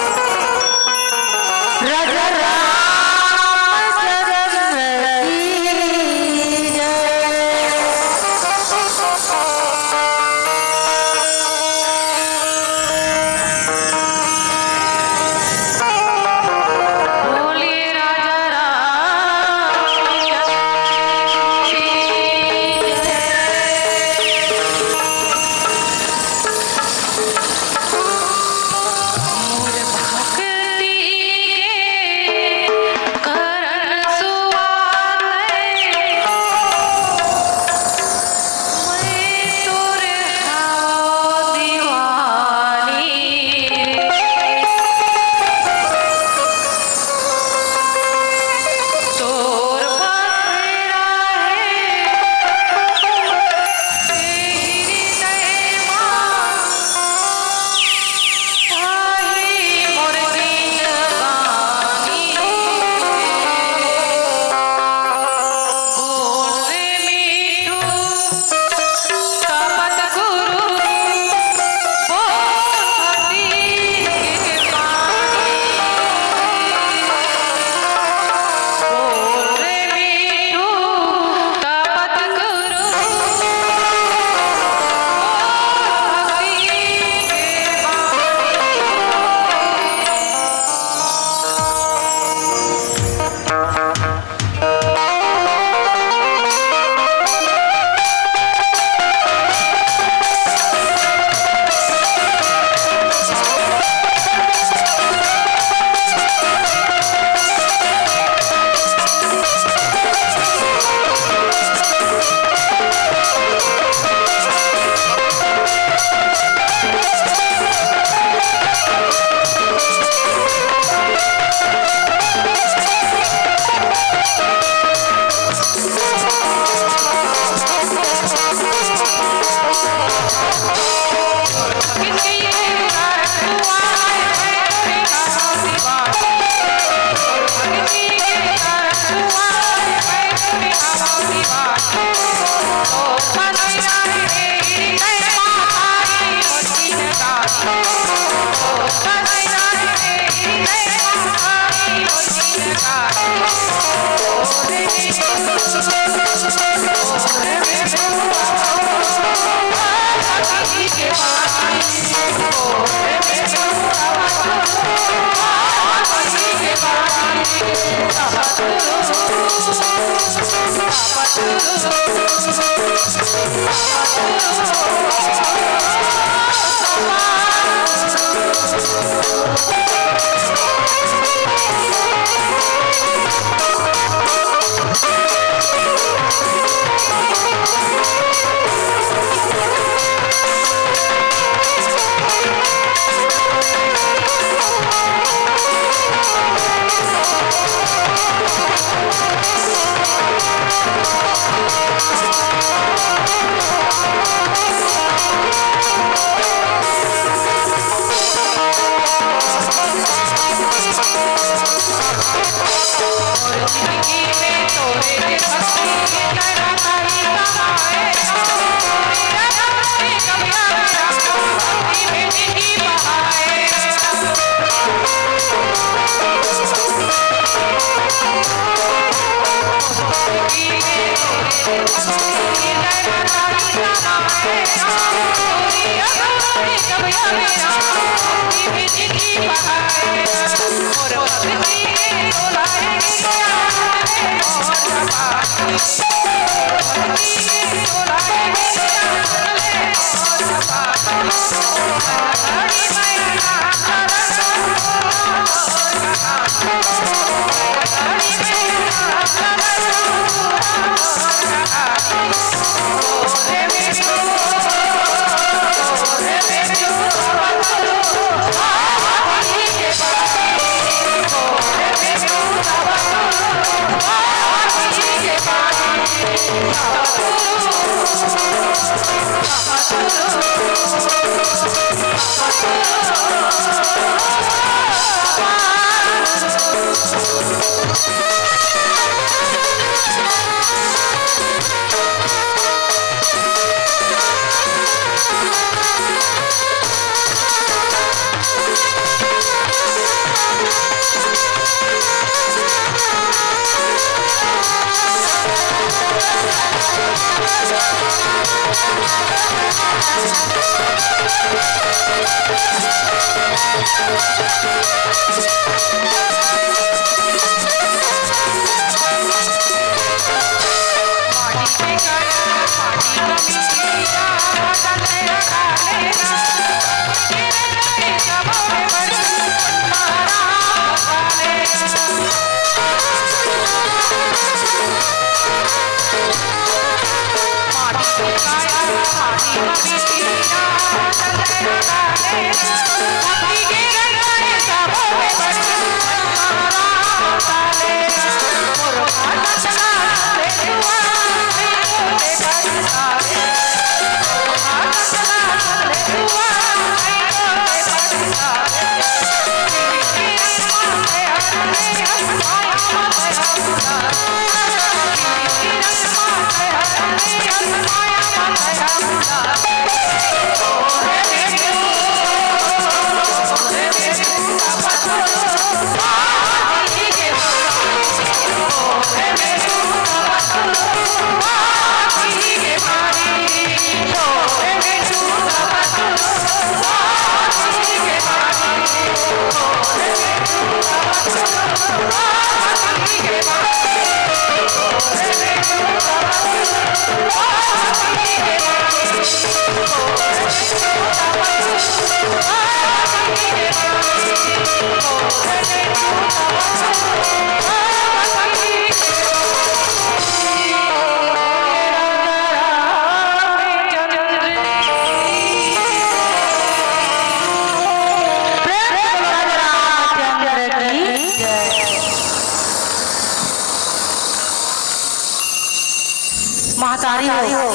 महतारी हो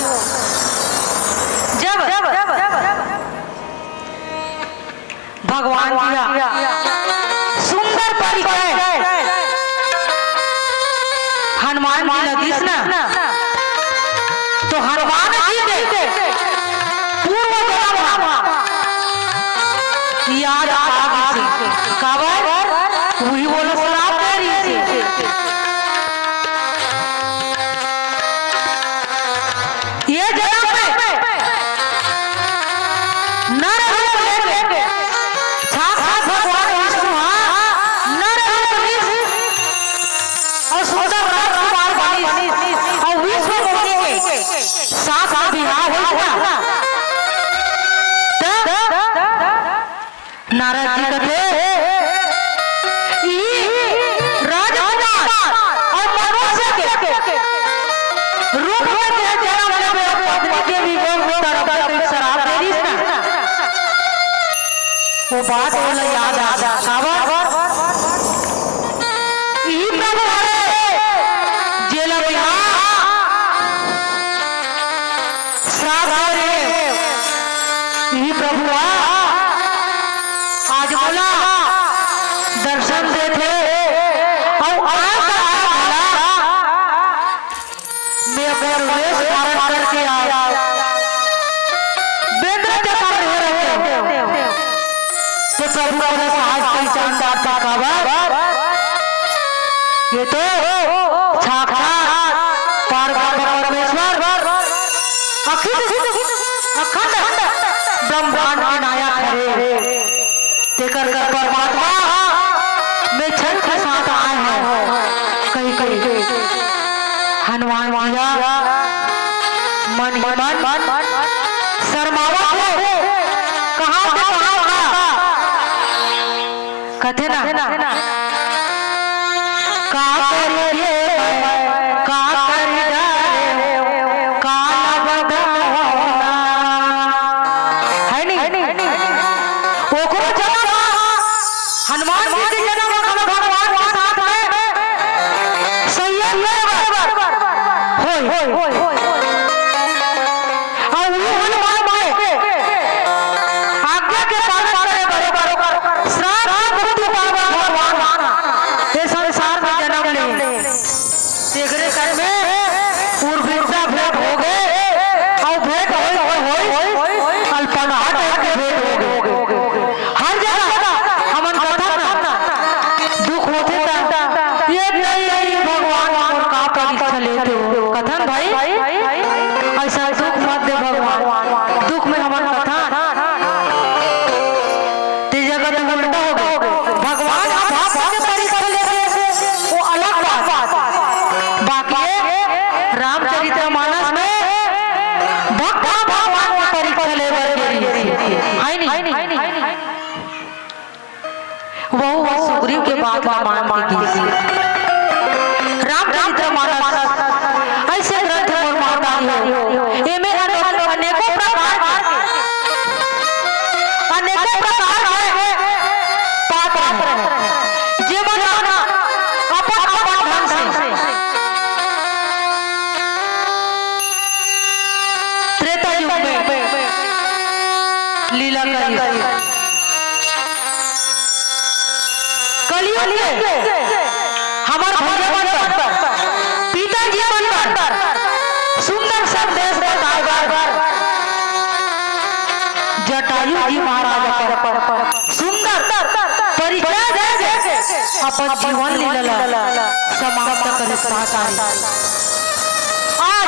जब भगवान दिया सुंदर परिचय हनुमान जी नदी से ना तो हनुमान जी के पूर्व जन्म याद आ गई काबर वही बोला श्राप दे रही थी नारद जी कहते राजकुमार और मनुष्य के रूप में जन्म लेवे पत्नी के वियोग में तड़प के शराब दे दी ना वो बात बोले याद आ काबर ई प्रभु हरे जेल में श्राप करे ई प्रभु आज बोला दर्शन देते और मैं अपना वेश धारण करके आया बेंद्र जैसा रह रहे तो प्रभु ने आज पहचान पाता काबर ये तो साक्षात पार्वती परमेश्वर अखंड ब्रह्मांड के नायक है तेकर कर परमात्मा में छल के साथ आए हैं कहीं कहीं हनुमान माया मन शर्मावा हो कहां से कहां कथे ना का करिए का कर डाले काला बदना है नहीं ओकरो जन्म हनुमान जी के जन्म भगवान के साथ में सही होय और वो हनुमान के आज्ञा के पालन करे बरोबर श्राप मृत्यु पावन भगवान ये संसार में जन्म ले तेगरे कर में पूर्वता भेंट हो गए और भेंट होय अल्पनाट के भेंट हो गए हर जगह हमन कथा दुख होते ये नहीं भगवान और का परीक्षा लेते हो कथन भाई ऐसा दुख मत दे भगवान दुख में हमारा कथा ते जगत में उल्टा हो गए भगवान आप परीक्षा लेते वो अलग बात बाकी रामचरितमानस में भक्त भगवान की परीक्षा लेवे है नहीं वो सुग्रीव के बात मान के गीत रामचरितमानस ऐसे ग्रंथ और महादानी हो एमे अनेकों प्रकार के पात्र हैं जे मनाना अपन ढंग से त्रेता युग में लीला करी कलियुग में हमारे भगवान पर पिताजी पर सुंदर संदेश बताएगा जटायु जी महाराज पर सुंदर परिचय दे अपन जीवन लीला समाप्त कर चाहता है आज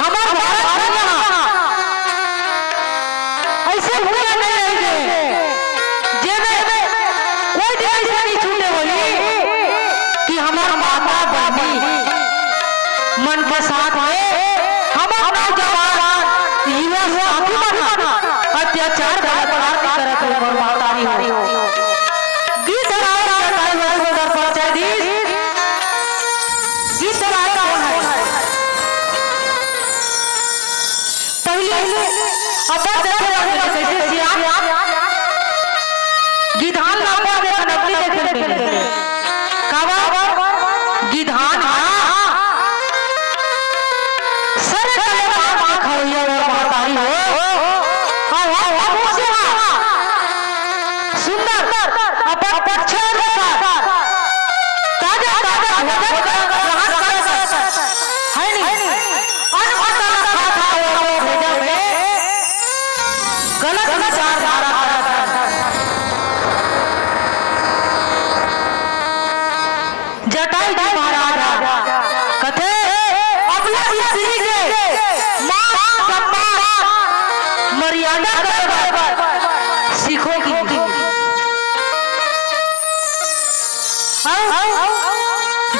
हमारा भारत यहाँ ऐसे हुए नहीं रहेंगे जेमे कोई देश नहीं छूटे बोली कि हमारा माता बहनी मन के साथ है हमारा जवान युवा साथी बना अत्याचार बलात्कार करत है और माता ही हो गीत गाया उधर पहुंचा दी गीत गाया कौन है पहले अपन देखे कैसे सिया गिधान नाम का नकली देखे कावा गिधान सर कले मां खइया और मातारी हो सुंदर अपन पक्षर ताजा भोजन ग्रहण है नहीं अनपता खाता और भेजा में गलत विचारधारा जटायु जी महाराज कथे अपने स्त्री के मान सम्मान मर्यादा कर सीखो की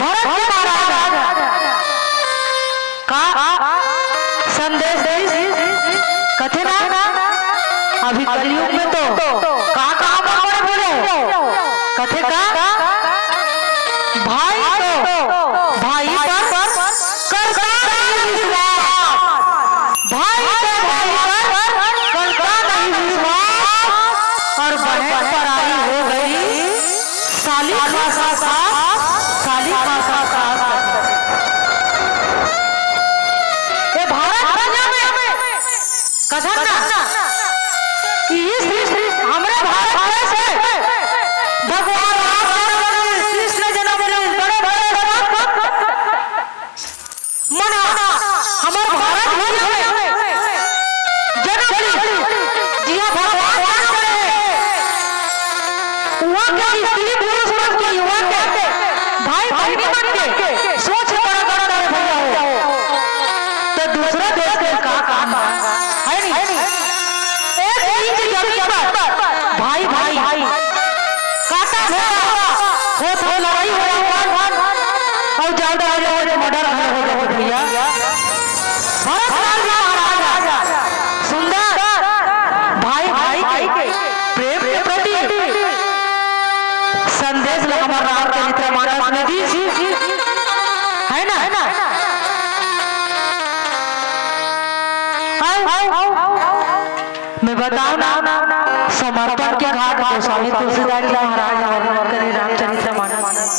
भरत जी महाराज का संदेश कथे ना अभी कलयुग में तो कहाँ बड़े बोले कथे का भाई तो भाई पर करता नहीं विश्वास, भाई तो भाई पर करता नहीं विश्वास, और बहन पर आई हो गई साली खासा साली खासा ये भारत दुनिया में कथन ना हमारे भारत देश है भगवान राम कृष्ण जन्म बड़े बड़े मना हमारे भारत भूमि में जन्म जिया भगवान वहाँ के स्त्री पुरुष बन के युवा के भाई बहनी बन के सोच बड़ा बड़ा भैया हो तो दूसरा देश के काम है नहीं एक इंच जमीन पर भाई भाई काटा हो लड़ाई हो और ज्यादा मर्डर हो भैया महाराजा सुंदर भाई भाई के प्रेम के प्रति संदेश हमारा रामचरितमानस में दी है ना मैं बताऊं ना समर्पण के घाट गोस्वामी तुलसीदास जी महाराज वर्णन करें रामचरितमानस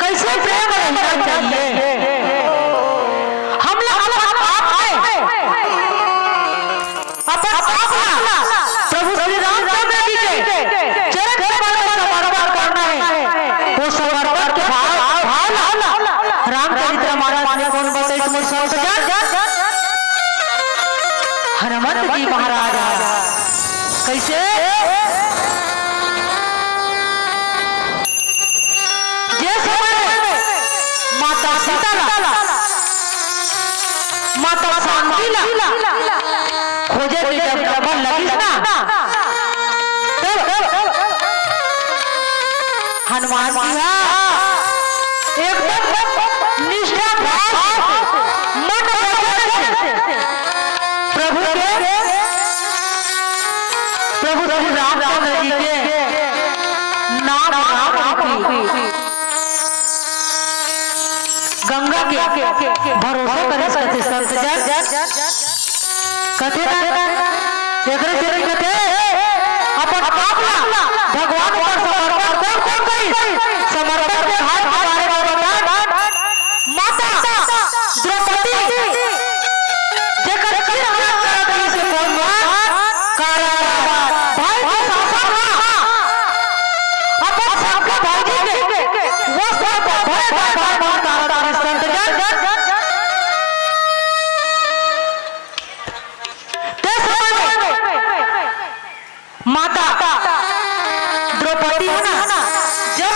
कैसे प्रेम रहना चाहिए हम लोग प्रभु श्री रामचंद्र जी के चरण कमल में समर्पण करना है। वो समर्पण के भाव रामचरितमानस में कौन बोलते इसमें हनुमंत जी महाराज कैसे ये समय माता सीता माता शांति खोजे के जब डबल लगी ना हनुमान जी एकदम निष्ठा भाव मन प्रभु श्री रामचंद्र जी के नाम गंगा के भरोसे करे संत जन कथे कथे अपन काफला भगवान पर समर्पण कौन करी समर्पण के हाथ हमारे माता द्रौपदी जेकर चिर हाथ करत से कौन भाई अपन सबके भाई जी के वस्त्र पर भाई संत जन माता द्रौपदी है ना जब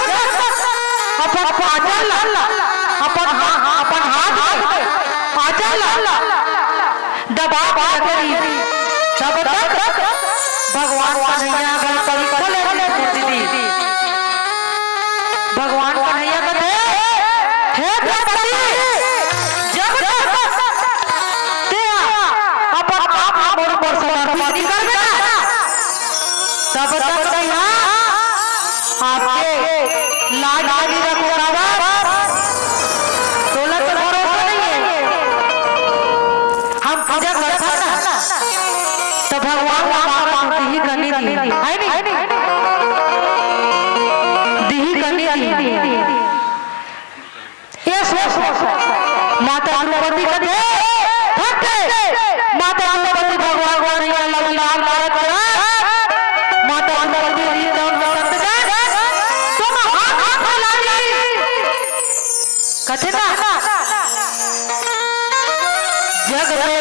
अपन आचल अपन हाथ आचल दबा करी तब तक भगवान कन्हैया गणपति खोले दीदी भगवान कन्हैया कहते हे द्रौपदी जब ते अपन आप मोर पर समर्पित करबे तब तक यहाँ आपके लाज आदि रखवावा दौलत भरोसा नहीं है। हम पूजा करता ना तो भगवान ही करनी दी है नहीं दी करनी दी ये सोच माता द्रौपदी का माता द्रौपदी भगवान को नहीं लाल करा माता द्रौपदी तुम हाथ फैला ली कथे ना जग में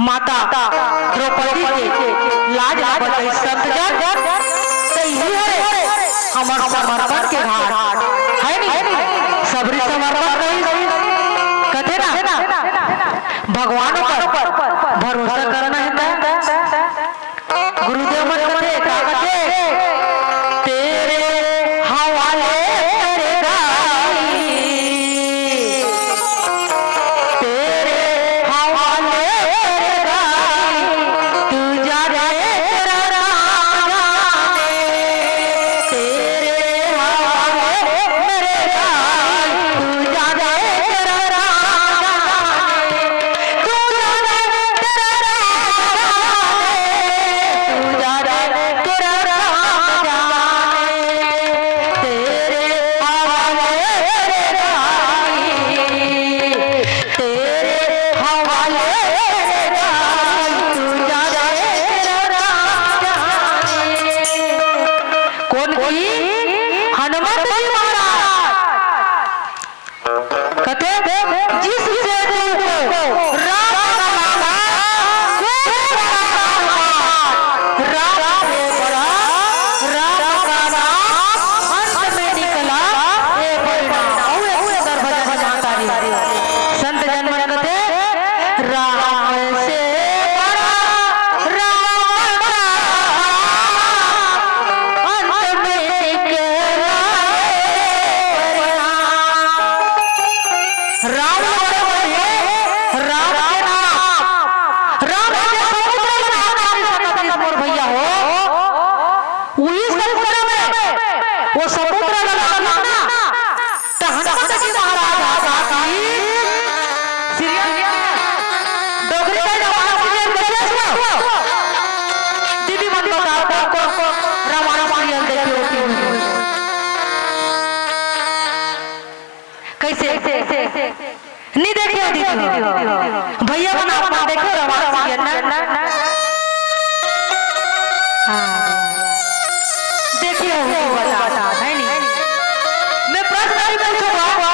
माता द्रौपदी के लाज बचाई सतजन यही है हमार समर्पण के घाट है नहीं सबरी समर्पण नहीं कथे ना भगवान पर भरोसा करना है गुरुदेव मन कथे का कथे तेरे हवाले नहीं देखिए भैया बना अपना देखो देखिए है नहीं मैं प्रश्न नहीं पूछूंगा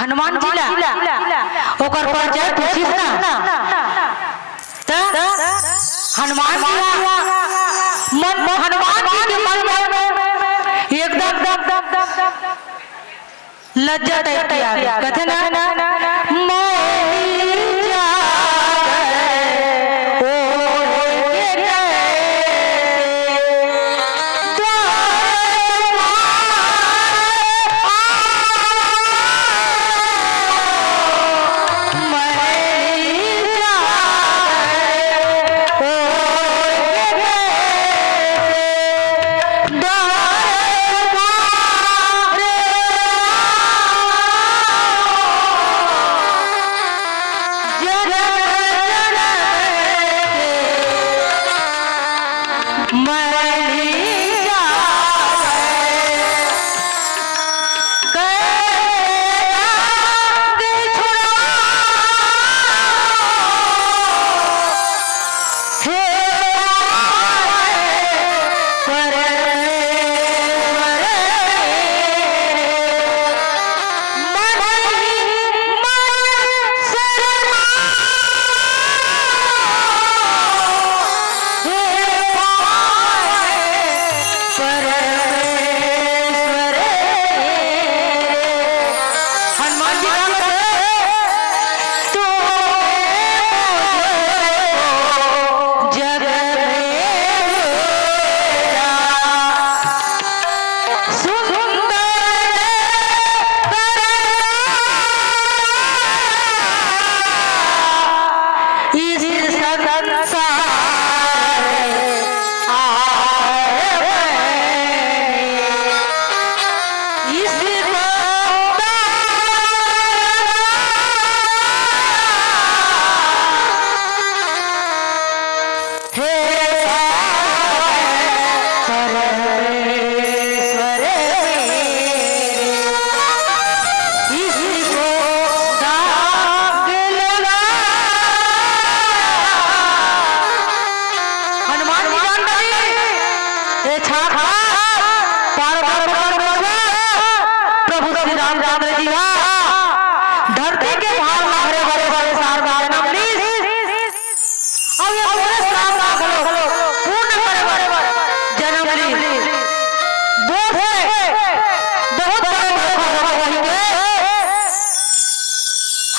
हनुमान जिला ओकर परिचय पूछिस ना त हनुमान जिला मन हनुमान जी के मन में एकदम लज्जा टाइप की आ गई कहते ना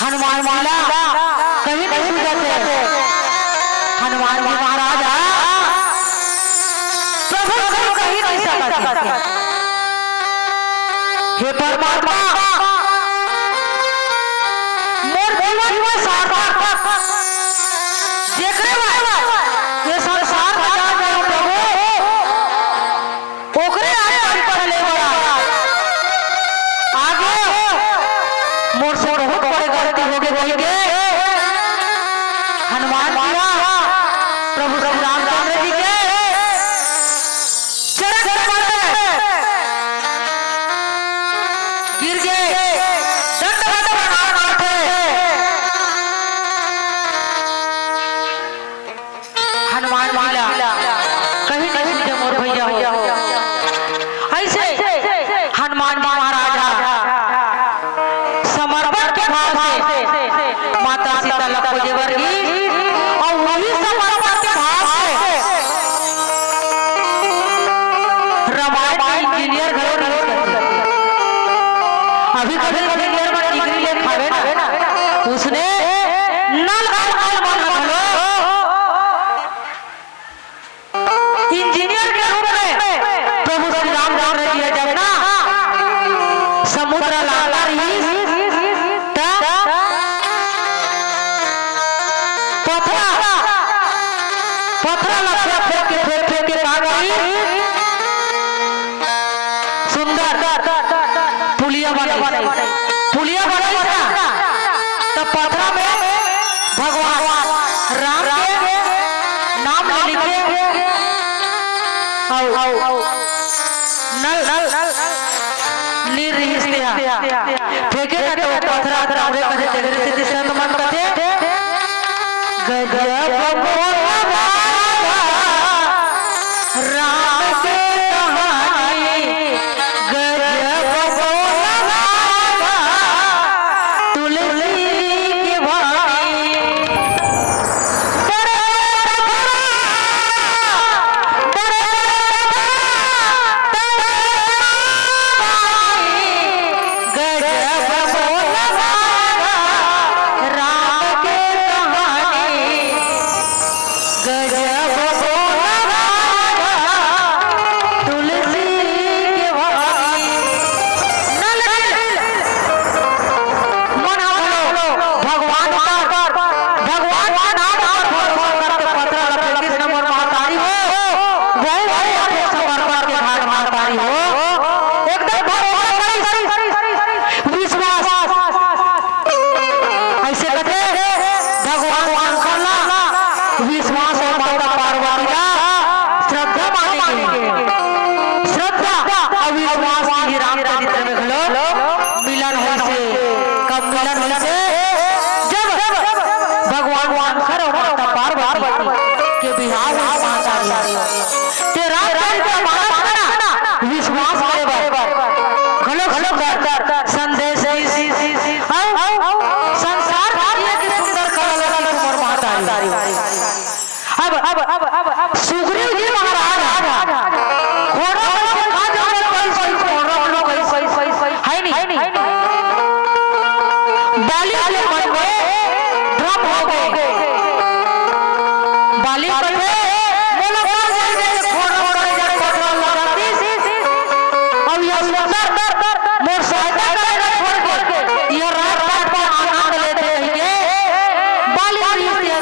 हनुमान माला कहीं नहीं सूझते हनुमान जी महाराज प्रभु से कहीं नहीं सकते हे परमात्मा मोर जीवन में सार्थक जेकरे ये संसार बचा गए प्रभु ओकरे आगे पहले बड़ा आगे मोर से बहुत बड़े गलती हो गई हनुमान जी प्रभु श्री रामचंद्र जी के चरण गिर गए हनुमान माला कहीं नहीं सूझे मोर भैया हो ऐसे हनुमान जी महाराज समर्पण के भाव से माता सीता लखो जेवरगी और वही समर्पण के भाव से रामायण इंजीनियर घर अभी कभी इंजीनियर में डिग्री ले खावे ना उसने नल इंजीनियर के रूप में प्रभु श्री रामचंद्र जी जब ना समुद्र लाला रही पथरा लक्ष्य फेंक के आ गई सुंदर पुलिया बनाई तो पथरा में भगवान राम के नाम लिखे फेंके ना तो पथरा रे कहे तेरे से संत मन कथे गजब राम के कहानी गजब भगवान पर भगवान का नाम पर करके पत्थर रखे कृष्ण मोर महतारी हो वही वही अपने समर्पण के घाट महतारी हो एकदम विश्वास ऐसे कहते भगवान खला विश्वास और माता पार्वती का श्रद्धा माने के लिए श्रद्धा और विश्वास की रामचरित्र में खलो मिलन हो से कब मिलन हो से जब भगवान खर और माता पार्वती के बिहार में माता ते रामचरित्र मानस करा विश्वास करे खलो खलो संदेश संसार की सुंदर कला मोर महतारी अब सुग्रीव जी महाराज घोड़ा से खा जाने घोड़ा लोग है नहीं बाली के मन में भ्रम हो गए बाली पर बोला मार जाएंगे घोड़ा जाए पटवा लगाती अब यह सुंदर मोर सहायता करेगा छोड़ के यह रात पर आनंद लेते रहेंगे बाली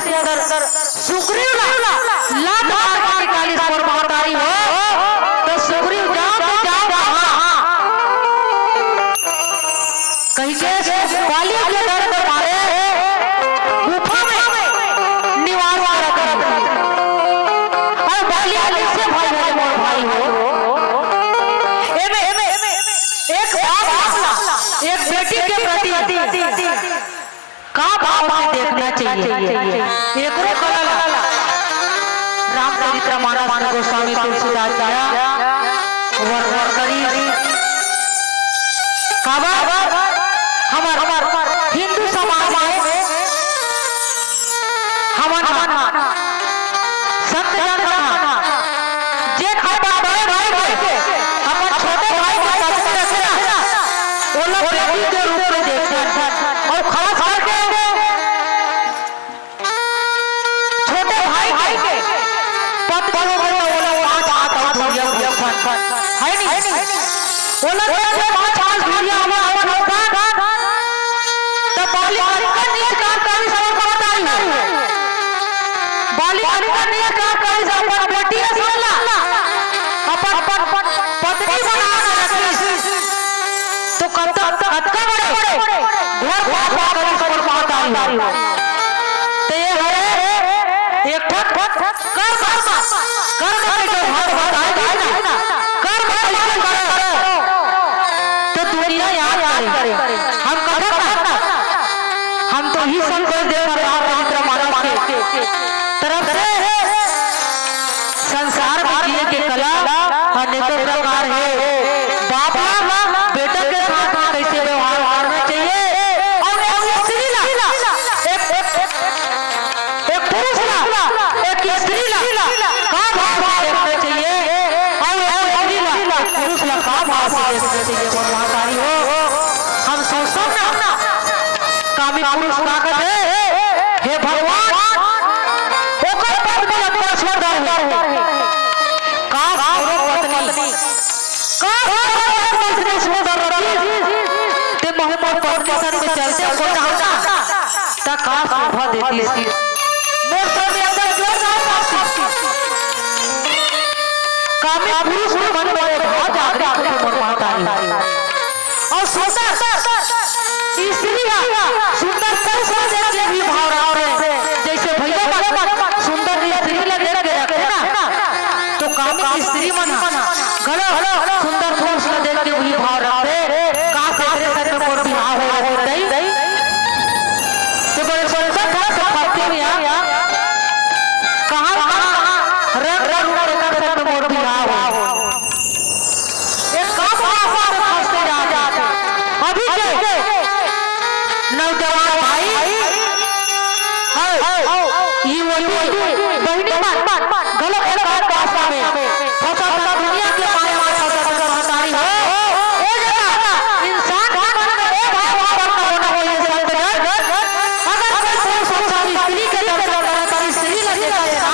से अंदर सुग्रीव लात मार काली मोर महतारी हो तो सुग्रीव जाओ कहीं के बाली के डर में मारे गुफा में निवास कर और बाली से भाई मोर भाई हो एक एक बेटी के प्रति का भाव से देखना चाहिए एकरो कला रामचरित्र मानस गोस्वामी तुलसीदास दया वर्णन करी काबा हमार हिंदू समाज में हमार संत जन जे अपन बड़े भाई के अपन छोटे भाई के साथ रखना वो लोग बेटी के रूप में देखते हैं और खास करके छोटे भाई के पत्तों में वो लोग बात है नहीं वो लोग पांच दुनिया में अपन होता तो बाली का निष्कार कभी सब बताई है बाली का निष्कार कभी सब अपन बेटी है सोला अपन पत्नी बना के रखी तो कत्ता अटका बड़े घर बात कभी सब बताई हो तो ये है एक ठक कर्म के जो हाथ बताए गए ना कर्म कैसे करो तो दुनिया याद करे हम कथा करना हम तो ही संदेश दे रामचरित्र मानस के तरफ से संसार में जिए के कला अनेकों प्रकार है बाप बेटा के साथ कैसे व्यवहार करना चाहिए और स्त्री एक पुरुष एक स्त्री का भाव देखना चाहिए और पुरुष का भाव देखना चाहिए महतारी हो हम सोचते ना कामी पुरुष का कहते हे भगवान ओकर पत्नी अपना छोड़ है का औरत पत्नी का पत्नी छोड़ रही ते मोहम्मद पत्नी सर में चलते को होता ता का शोभा देती है मोर सर में अंदर क्यों ना कामी पुरुष मन में बहुत जागृत है मोर महतारी और सुंदर स्त्री सुंदर पुरुष देख के भी भाव रहा है जैसे भैया सुंदर स्त्री लगे रखे ना तो कामी स्त्री मन घलो सुंदर पुरुष देख के भी भाव रहा है का करे सर में मोर बिहाव हो रही तो बड़े सब खाते में कहां रंग कर सर में मोर बिहाव हो एक काम फंसते जाते अभी के नौजवान भाई ये वही बहनी गलत एक भाषा में फंसा दुनिया के माया में फंसा महतारी हो इंसान मन में एक भाव होना हो ये संत अगर कोई संसारी स्त्री के दर्शन महतारी स्त्री लगेगा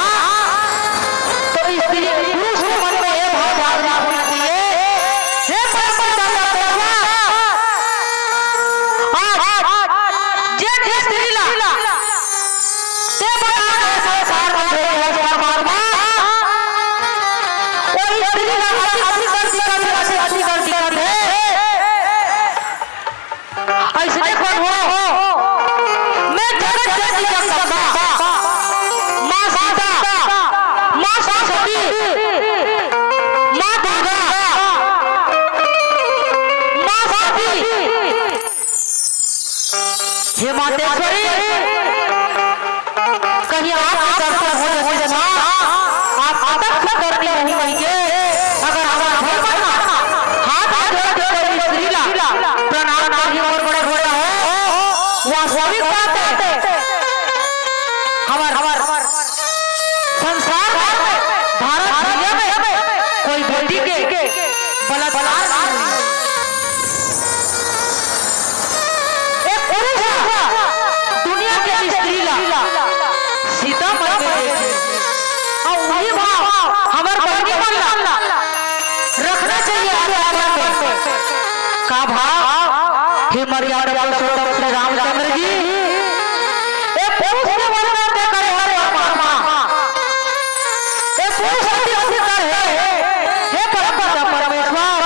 तो स्त्री पुरुष के मन में एक भाव जागृत होना चाहिए हे परमात्मा आज जे स्त्री ऐसने कौन हो मैं जगत जननी जगदम्बा माँ सीता माँ सरस्वती माँ दुर्गा माँ सती हे मातेश्वरी कहीं आपके दर्शन हो जाए आप अटक करनी नहीं होंगे अगर हमारा घर बना हाथ जोड़ जोड़ स्त्रीला प्रणाम करके और बड़े घोड़ा हो वास्तविक बात है हमार संसार में भारत दुनिया में कोई बेटी के बलात्कार नहीं एक पुरुष दुनिया के स्त्रीला सीता मर गई और वही भाव हमारे बहनी बनला रखना चाहिए आगे में का भाव हे मर्यादा पुरुषोत्तम श्री रामचंद्र जी एक पुरुष के वर्णन में करे हरे परमात्मा एक पुरुष अधिकार है हे परमपिता परमेश्वर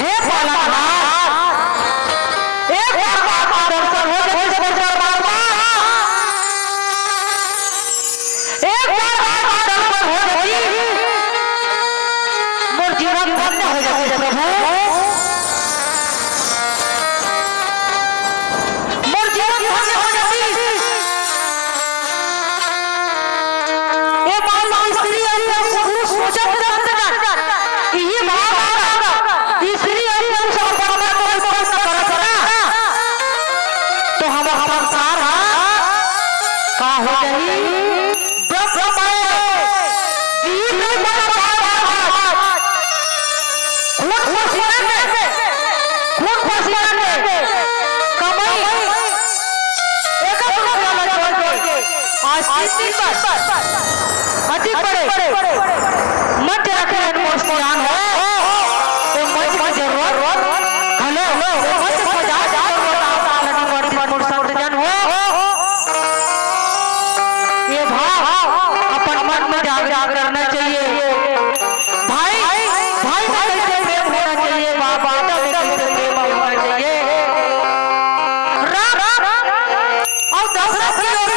हे पालनहार एक परमात्मा दर्शन हो जाए परमात्मा एक परमात्मा दर्शन हो जाए मोर जीवन धन्य हो जाए प्रभु मोर जीवन धन्य हो जाए ये मानव स्त्री और पुरुष पूजा ये भाव स्त्री और पुरुष और परमात्मा को प्रश्न करत ना तो हम संसार का हो गई अधिक बड़े मत रखे अनुष्ठान हो तो मत की जरूरत हेलो मत सजा जन हो ये भाव अपन मन में जागृत रहना चाहिए भाई भाई में कैसे प्रेम होना चाहिए माता में कैसे प्रेम होना चाहिए राम और दशरथ के लोग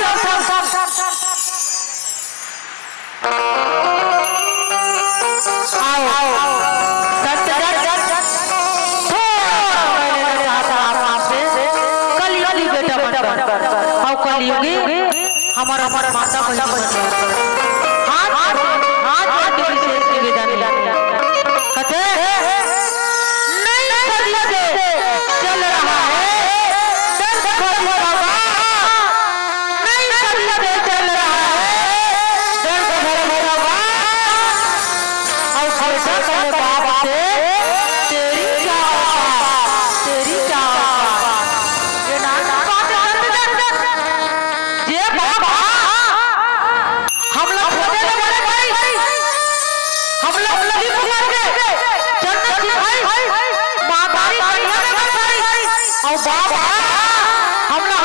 हमारा माता बहन हाथ विशेष निवेदन कहते नहीं सदियों से चल रहा है दर्द भरा बाबा नहीं सदियों से चल रहा है दर्द भरा बाबा और खर्चा करे बाप से तेरी क्या ये ना ये बाबा हम लोग खोजे ले बड़े भाई हम लोग लगी पुकार के जन्नत सिखाई मातारी कन्या में बसाई और बाबा हम लोग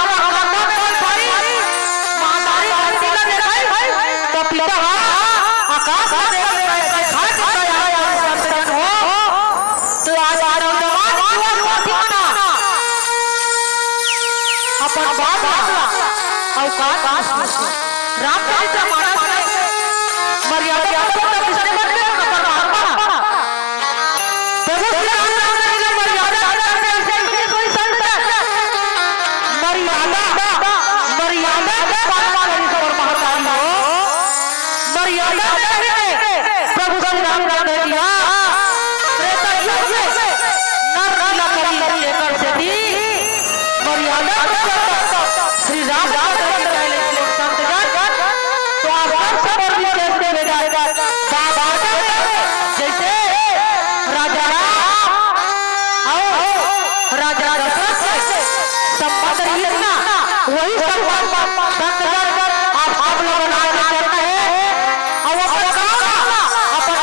कौन भाई मातारी धरती का दिखाई तो पिता आकाश में खाट गया संतन हो तो आज नौजवान युवा बना अपन बाबा अवकाश रामचरित्र मानस में मर्यादा पुरुषोत्तम विषय में प्रभु श्री रामचंद्र जी ने मर्यादा कोई संत मर्यादा पालवान और महतारी हो मर्यादा प्रभु श्री रामचंद्र जी त्रेता युग में नर लीला करी एकर सेती मर्यादा श्री राम जैसे राजा राजा संपद ना वही आप लोग करना है और अपन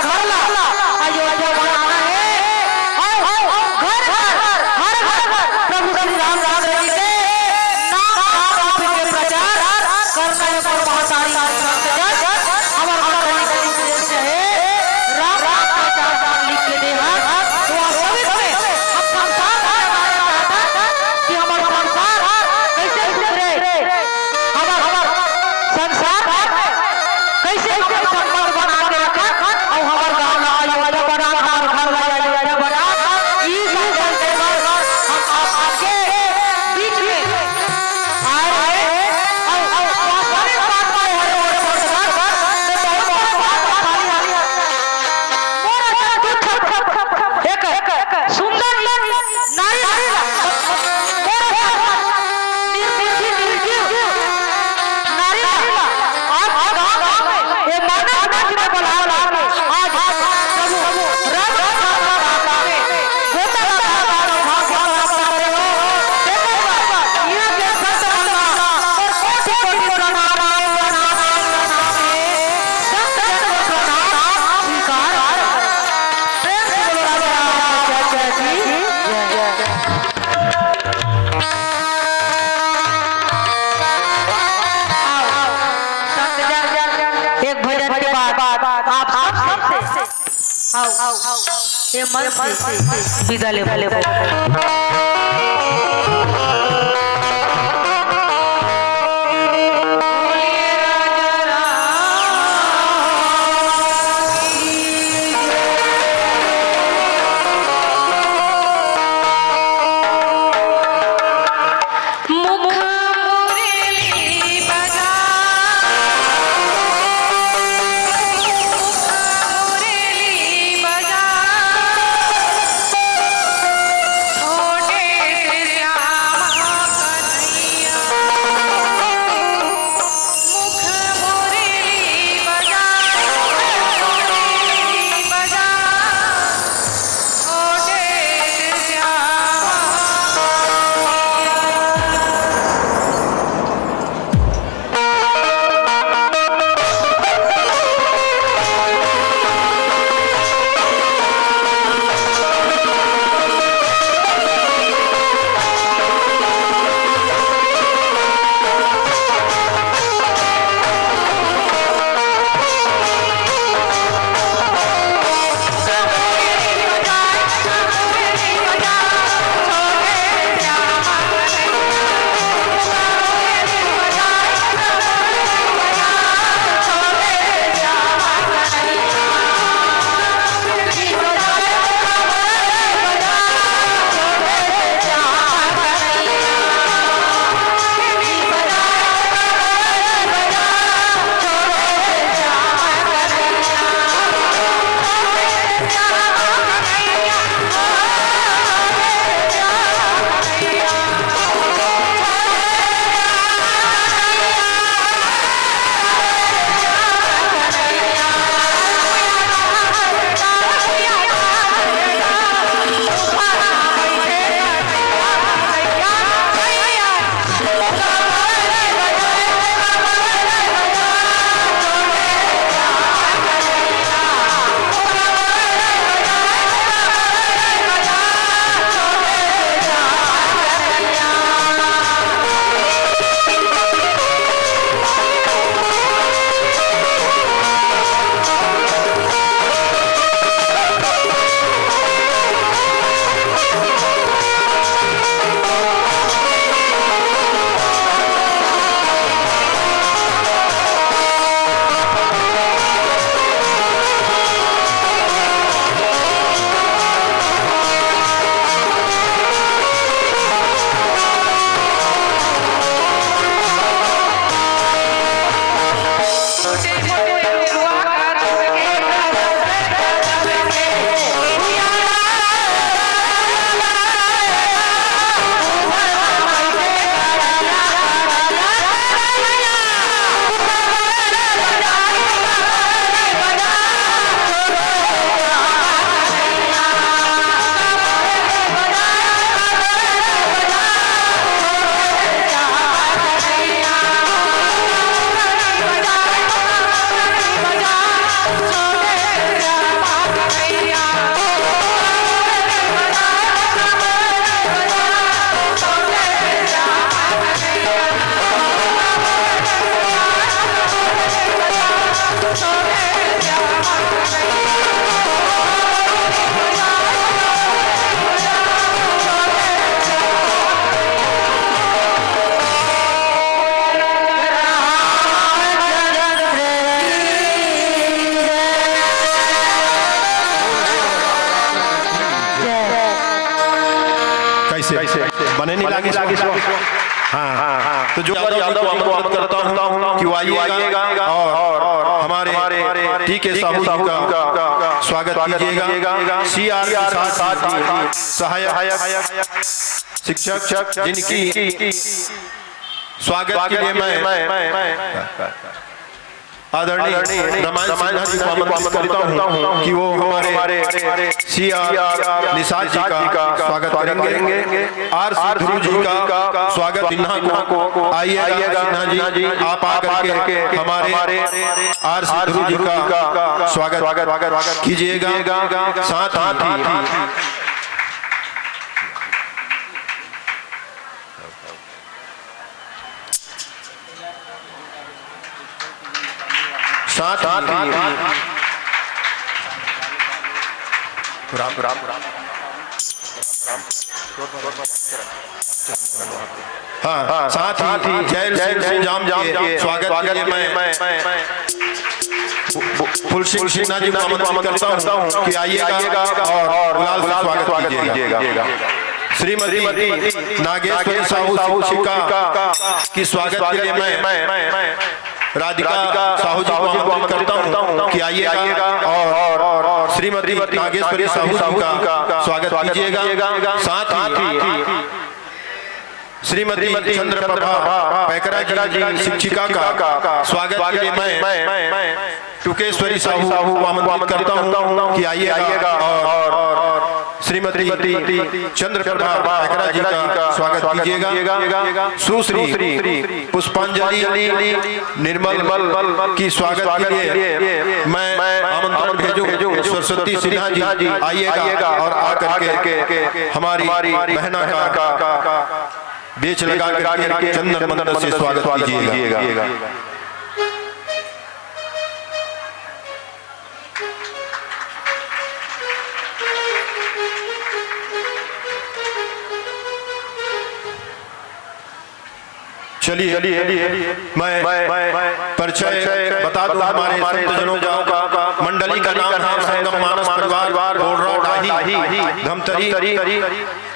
घर ला अयोध्या बनाना है घर हर घर प्रभु श्री राम जी के नाम के प्रचार करना है महतारी लिख के दे हम संसार संसार कैसे हम संपर्क बना के रखा और हमार गांव ना आयो बड़ा हमार घर वाला बड़ा ई संगल देवर हम आपके बीच में आए और सारे बात में हरे मोर एक सुंदर नारी एक भजन के बाद आप सबसे ये मन से विदा ले छोटे बने नहीं लागे हाँ तो जो यादव आमंत्रित करता हूँ कि वो आइएगा और हमारे टीके साहू का स्वागत कीजिएगा। CR के साथ सहायक शिक्षक जिनकी स्वागत के लिए मैं आदरणीय रमान सिन्हा जी को आमंत्रित करता हूं कि वो हमारे CR निषाद जी का स्वागत करेंगे। R सिद्धू जी का स्वागत सिन्हा को आइएगा सिन्हा जी आप आकर के हमारे R सिद्धू जी का स्वागत कीजिएगा। साथ ही साथ ही जैल सिंह जाम के स्वागत के लिए मैं फुल सिंह सिन्हा जी को आमंत्रित करता हूं कि आइएगा और गुलाल से स्वागत कीजिएगा। श्रीमती नागेश्वरी साहू शिक्षिका की स्वागत के लिए मैं राधिका साहू जी को आमंत्रित करता हूं कि आइएगा और श्रीमती नागेश्वरी साहू का स्वागत कीजिएगा। साथ ही श्रीमती चंद्रप्रभा पैकरा जी शिक्षिका का स्वागत के लिए मैं टुकेश्वरी साहू को आमंत्रित करता हूं कि आइएगा और श्रीमती चंद्रप्रभा पैकरा जी का स्वागत कीजिएगा। सुश्री पुष्पांजलि निर्मल की स्वागत के लिए मैं आमंत्रण भेजूं सरस्वती सिन्हा जी आइएगा और आकर के हमारी बहना का बेच लगा करके चंदन मंदिर से स्वागत कीजिएगा। चलिए मैं परिचय बता दूं हमारे संतजनों का। मंडली का नाम है संगम मानस परिवार धमतरी।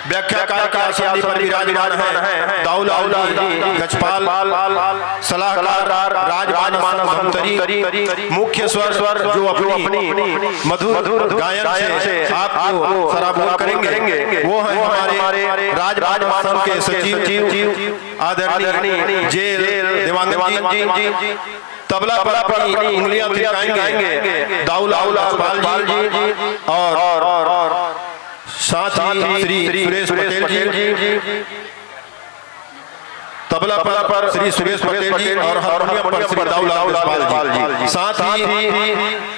व्याख्याकार का आसन पर विराजमान है दाऊला जी गजपाल सलाहकार राजमानस धमतरी। मुख्य स्वर जो अपनी मधुर गायन से आपको सराबोर करेंगे वो है हमारे राजमानस के सचिव आदरणीय जेल देवांगन जी। तबला पर अपनी उंगलियां थिरकाएंगे दाऊला गजपाल जी और साथ ही श्री सुरेश पटेल जी। तबला पर श्री सुरेश पटेल जी और हारमोनियम पर श्री दाऊला गजपाल जी। साथ ही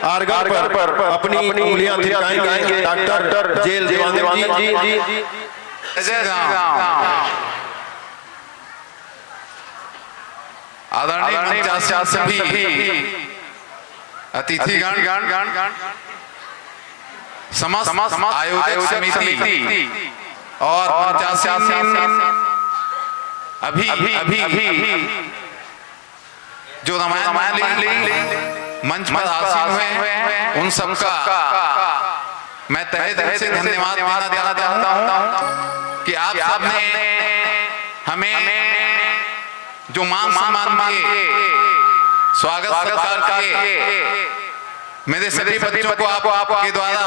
आर्गार पर अपनी उंगलियां थिरकाएंगे डॉक्टर जेल देवांगन जी। आदरणीय अतिथिगण समस्त आयोजक समिति और अभी जो रामायण मंच पर आसीन हुए हैं उन सबका मैं तहे दिल से धन्यवाद देना चाहता हूं कि आप सबने हमें जो मान सम्मान के स्वागत सत्कार के मेरे सभी बच्चों को आपके द्वारा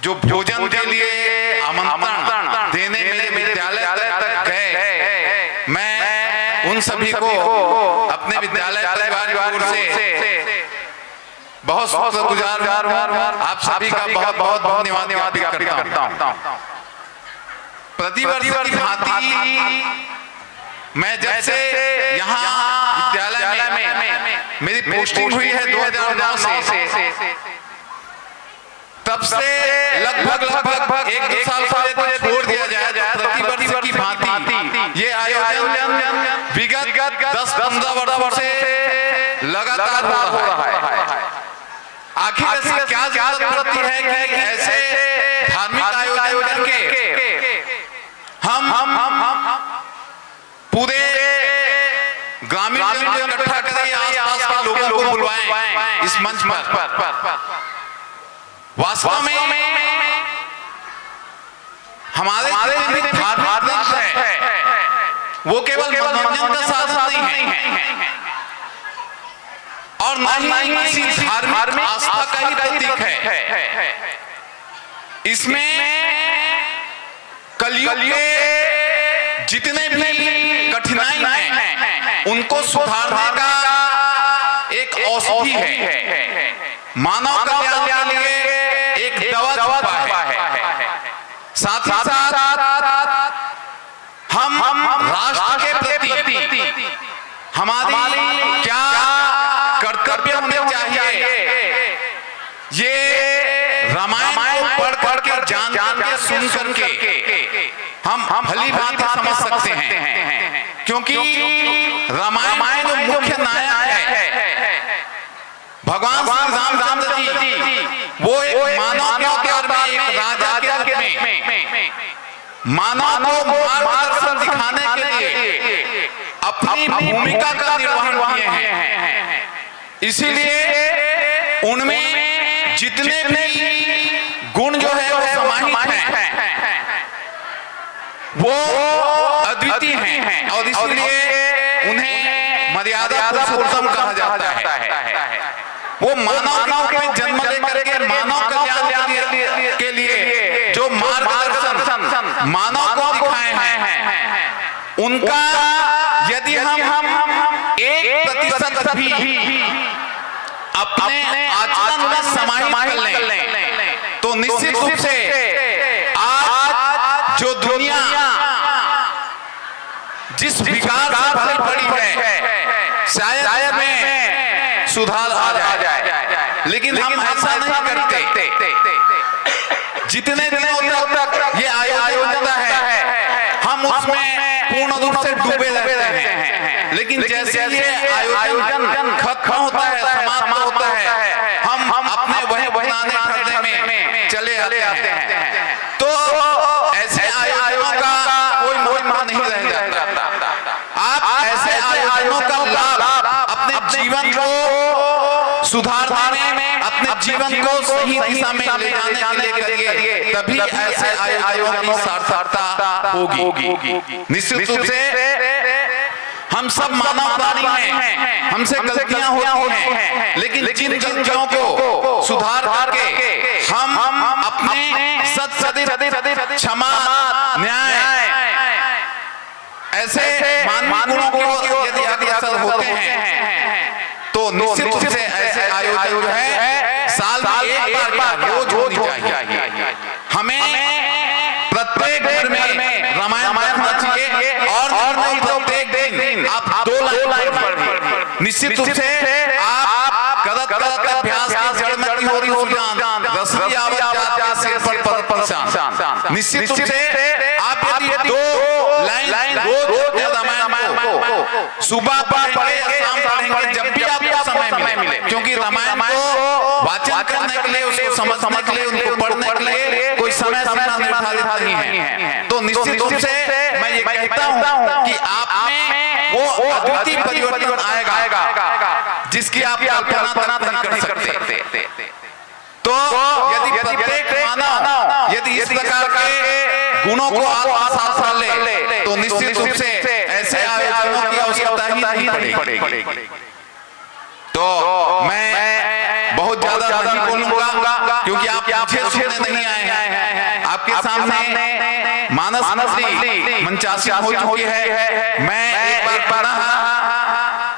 जो भोजन के लिए आमंत्रण देने मेरे विद्यालय तक गए, मैं उन सभी को अपने विद्यालय परिवार से बहुत शुक्रगुजार हूं। आप सभी का बहुत धन्यवाद करता हूं। प्रतिवर्ष की भांति मैं जब से यहाँ विद्यालय में मेरी पोस्टिंग हुई है 2009 से, तब से लगभग एक दो साल को छोड़ दिया जाए प्रतिवर्ष की भांति ये आयोजन विगत 10-15 वर्ष से लगातार हो रहा है। आखिर ऐसी क्या जरूरत पड़ती है कि ऐसे धार्मिक आयोजन के हम पूरे ग्रामीण इकट्ठा करें, आसपास के लोगों को बुलवाएं इस मंच पर। वास्तव में हमारे जितने भी धार्मिक ग्रंथ है वो केवल मनोरंजन का साधन नहीं है और न ही किसी धार्मिक आस्था का ही प्रतीक है। इसमें कलयुग के जितने भी कठिनाई हैं उनको सुधारने का एक औषधि है, मानव कल्याण के लिए एक दवा है। साथ ही साथ हम राष्ट्र के प्रति हमारी क्या कर्तव्य होने चाहिए, ये रामायण को पढ़ के जान के सुन करके हम भली भांति समझ सकते हैं, क्योंकि रामायण जो मुख्य नायक है भगवान श्री रामचंद्र जी, वो एक मानव के तौर में, एक राजा के रूप में मानव को मार्गदर्शन दिखाने के लिए अपनी भूमिका का निर्वहन किए हैं। इसीलिए उनमें जितने भी गुण जो है वो समाहित हैं, वो अद्वितीय हैं और इसलिए उन्हें मर्यादा पुरुषोत्तम कहा जाता है। वो मानव में जन्म लेकर के मानव कल्याण के लिए जो मार्गदर्शन मानव को दिखाए हैं, उनका यदि हम 1% भी अपने आचरण में समाहित कर लें तो निश्चित रूप से आज जो दुनिया जिस विकार से भरी पड़ी है शायद में सुधार आ जाए, लेकिन हम ऐसा नहीं करते। जितने दिनों तक ये आयोजन है हम उसमें पूर्ण रूप से डूबे रहते हैं, लेकिन जैसे ये आयोजन खत्म होता है, समाप्त होता है, हम अपने वही पुराने धंधे में चले आते हैं। तो ऐसे आयोजनों का कोई महत्व नहीं रह जाता। आप ऐसे आयोजनों का लाभ अपने जीवन को सुधारने में, अपने जीवन को सही दिशा में ले जाने के लिए तभी ऐसे आयोजनों की सार्थकता होगी। निश्चित रूप से हम सब मानव प्राणी हैं, हमसे गलतियां होती हैं, लेकिन जिन गलतियों को सुधार करके हम अपने सत्य, क्षमा, न्याय ऐसे मानवीय गुणों को यदि अग्रसर होते हैं तो निश्चित रूप से ऐसे आयोजन जो है साल में एक बार रोज होनी चाहिए। हमें प्रत्येक घर में रामायण पढ़ना चाहिए और नहीं तो प्रत्येक दिन आप 2 लाइन पढ़िए। निश्चित रूप से आप करत अभ्यास की जड़ में हो रही सुजान रसरी आवत जात सिर पर परेशान। निश्चित रूप से आप यदि 2 लाइन रोज रामायण को सुबह पढ़ेंगे, शाम पढ़ेंगे, जब भी आपको समय मिले, क्योंकि रामायण को वाचन करने के लिए, उसको समझने के लिए, उनको पढ़ने के लिए कोई समय निर्धारित नहीं है। तो निश्चित रूप से मैं ये कहता हूँ कि आप में वो अद्वितीय परिवर्तन आएगा जिसकी आप कल्पना नहीं कर सकते। तो यदि प्रत्येक मानव यदि इस प्रकार के गुणों को आप साथ ले तो निश्चित रूप से ऐसे आयोजनों की आवश्यकता ही नहीं पड़ेगी। तो मैं बहुत ज्यादा नहीं बोलूंगा क्योंकि आप मुझे सुनने नहीं आए हैं। आपके सामने मानस मछली मंचासी हो चुकी है। मैं एक बार पढ़ा,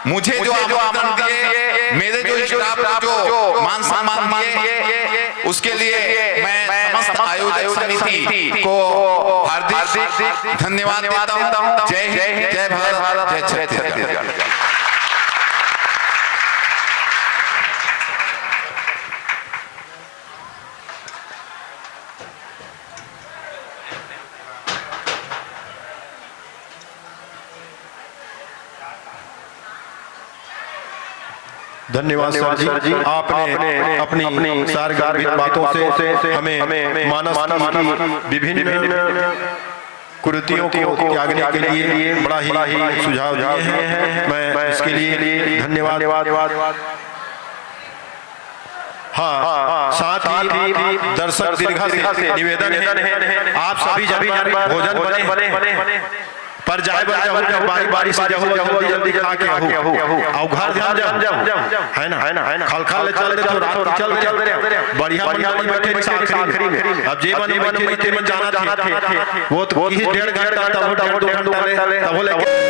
मुझे जो आमंत्रण दिए, मेरे जो स्टाफ जो मान सम्मान दिए, उसके लिए मैं समस्त आयोजक समिति को हार्दिक धन्यवाद देता हूँ। जय हिंद, जय भारत, जय छत्तीसगढ़। धन्यवाद सर जी, आपने अपनी सारगार्भिक बातों से हमें मानस की विभिन्न कुरीतियों को त्यागने के लिए बड़ा ही सुझाव दिए हैं। मैं इसके लिए धन्यवाद। हाँ, साथ ही दर्शक दीर्घा से निवेदन है आप सभी जब भोजन बने पर जाए बारी बारी से जल्दी खा के आओ घर ध्यान जब है ना खल चल दे तो रात चल दे बढ़िया मंडली बैठे आखिरी में अब जे बने बैठे में जाना थे वो तो 1.5 घंटा तब 2 घंटा तब लेके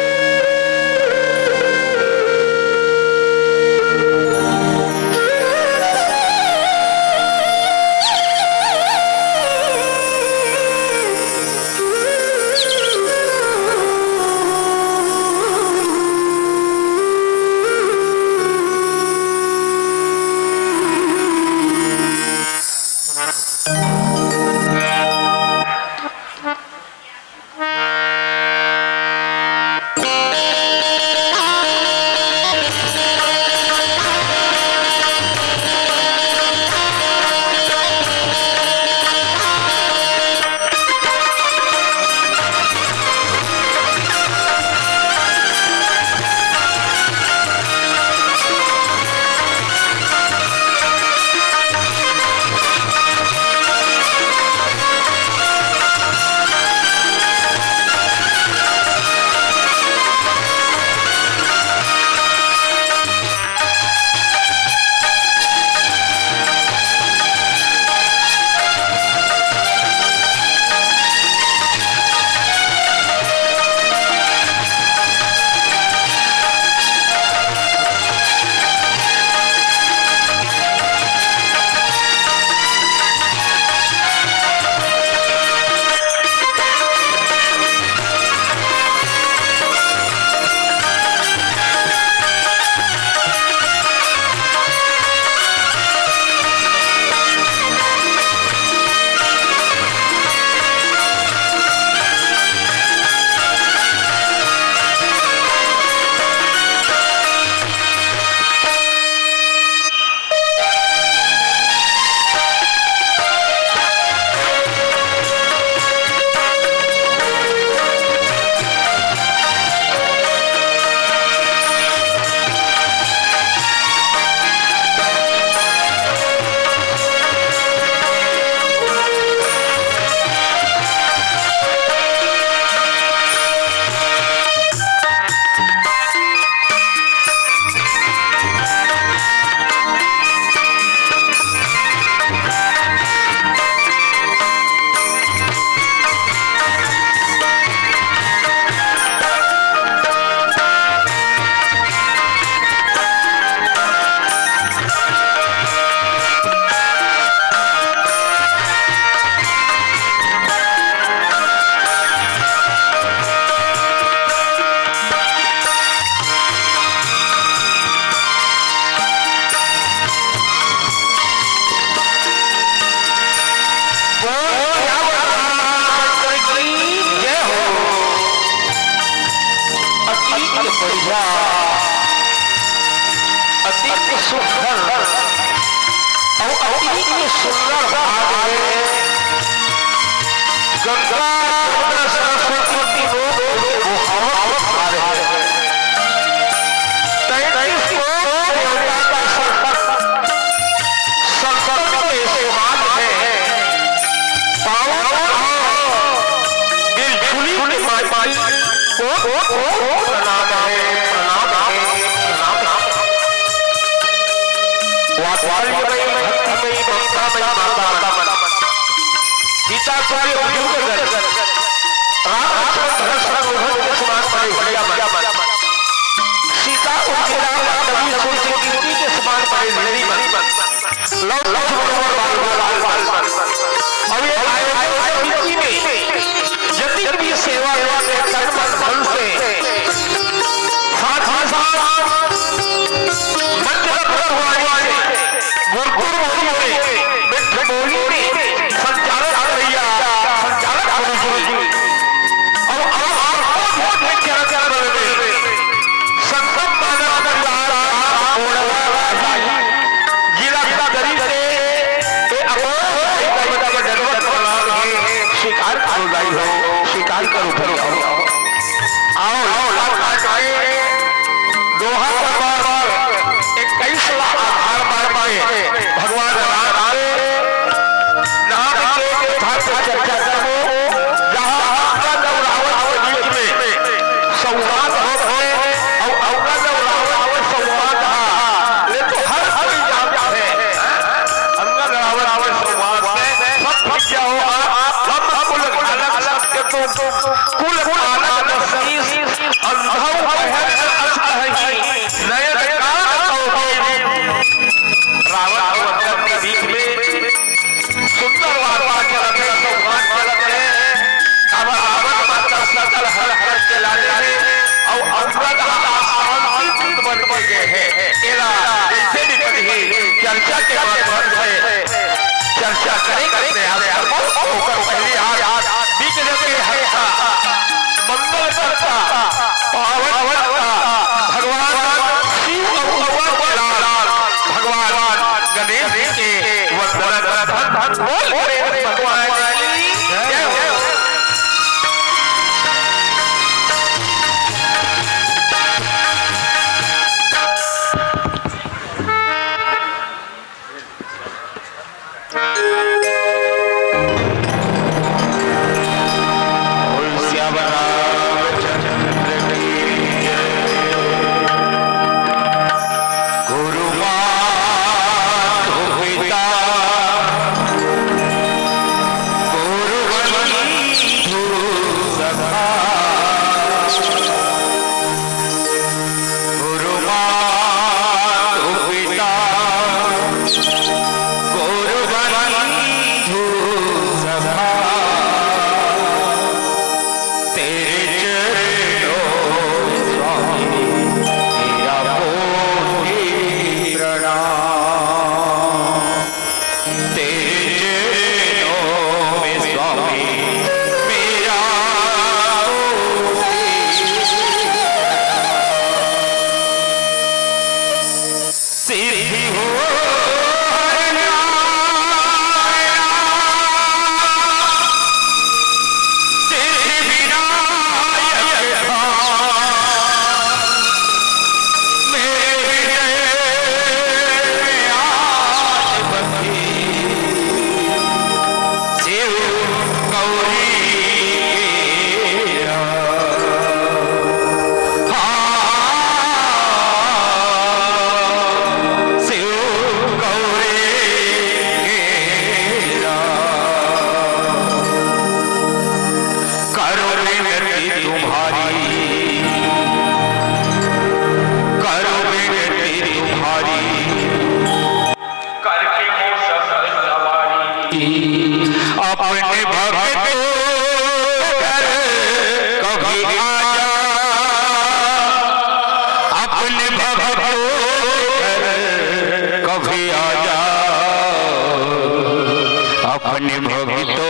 भगवान संवाद हो गए और अंगद और रावण संवाद ले तो हर कोई जानता है अंगद रावण संवाद से सब फट क्या होगा हम कुल अलग सबके तो कुल अलग नसीस अंधव पहल असहही नए रावण के बीच में सुंदर वार्ता चलते संवाद चलते अब रावण माता सकल हर हर के लाने में और अंगद शांति बन गए हैं एरा जैसे भी चर्चा के बाद है चर्चा करेंगे प्रयास होकर पहले हाथ बीच रखे है मंगल करता पावन भगवान शिव भगवान गणेश के वंदन बोल भगवान जय हो। अपने भक्त कभी आजा अपने भक्त कभी आजा अपने भक्तों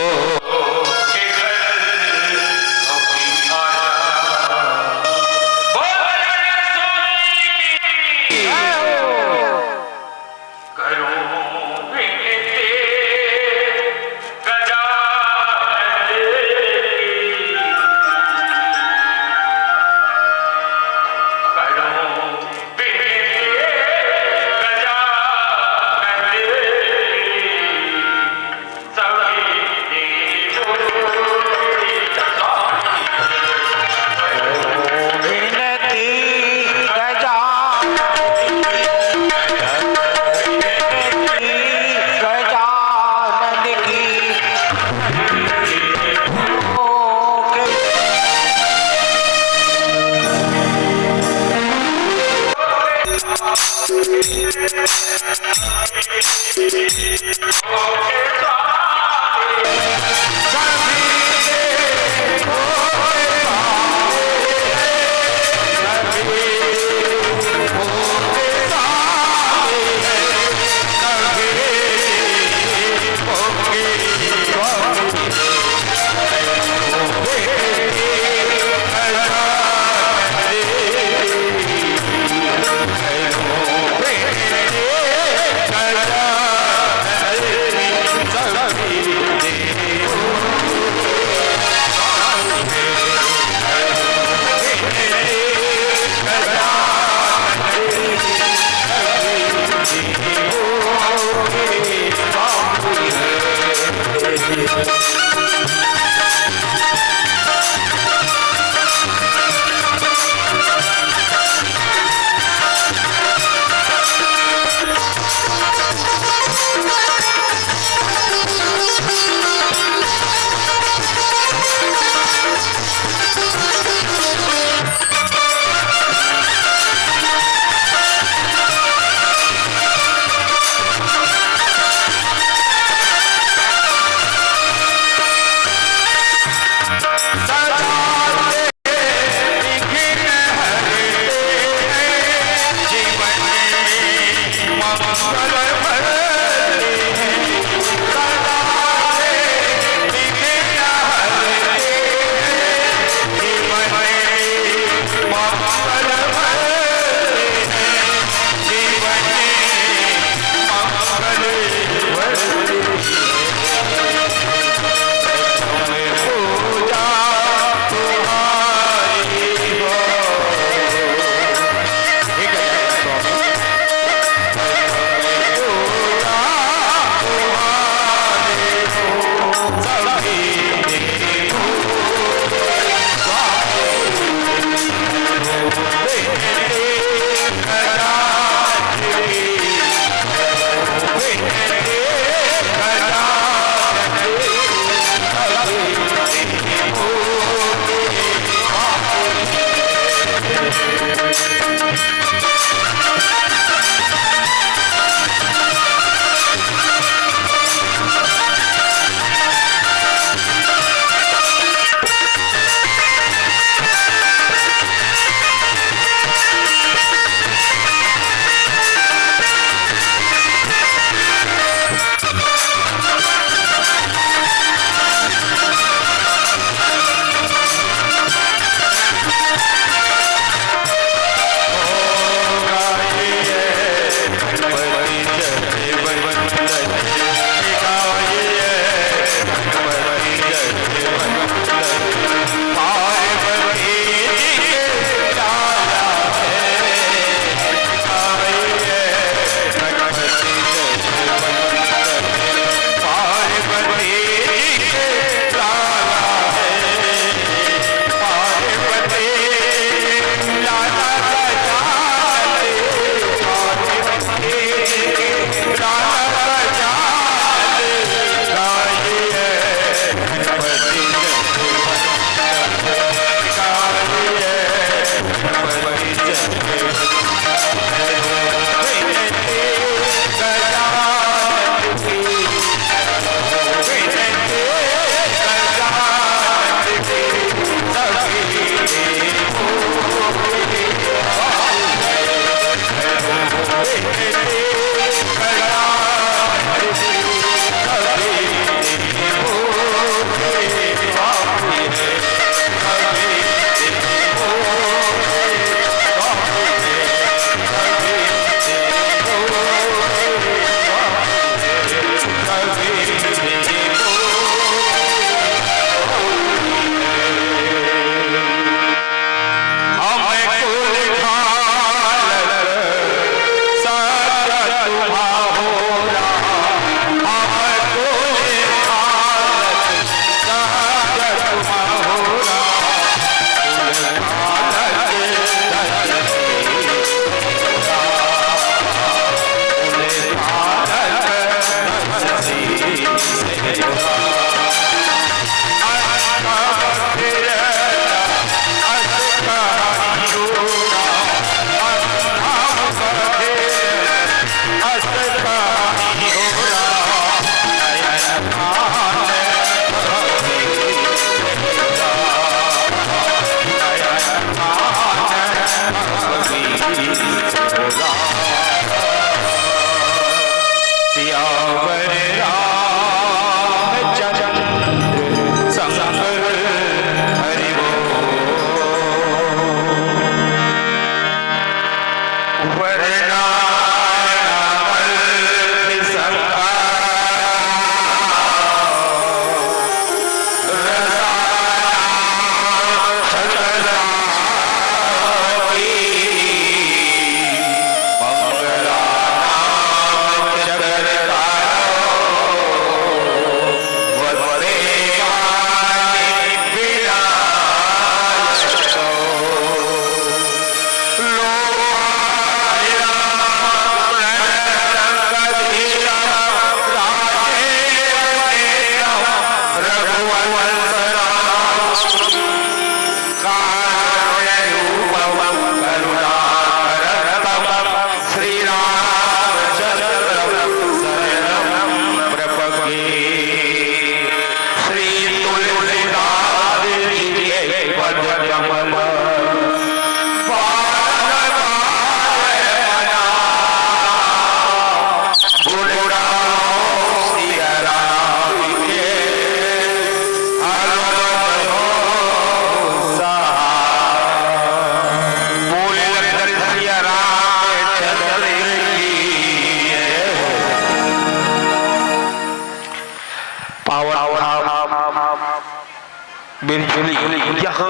यहाँ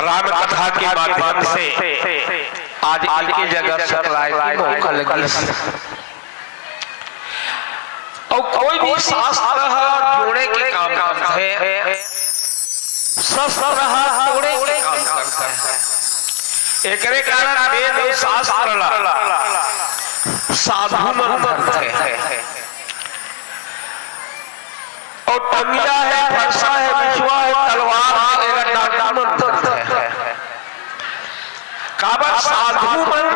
राम कथा के माध्यम से आज इनकी जगह सप्लाई की मौका लगी। और कोई भी शास्त्र जोड़े के काम करता है, शस्त्र जोड़े के काम करता है। एकरे कारण वेद और शास्त्र साधु मन करते हैं। और टंगिया है, फरसा है, बिछुआ है, तलवार है, डांडा मन करते हैं। अब साधु मन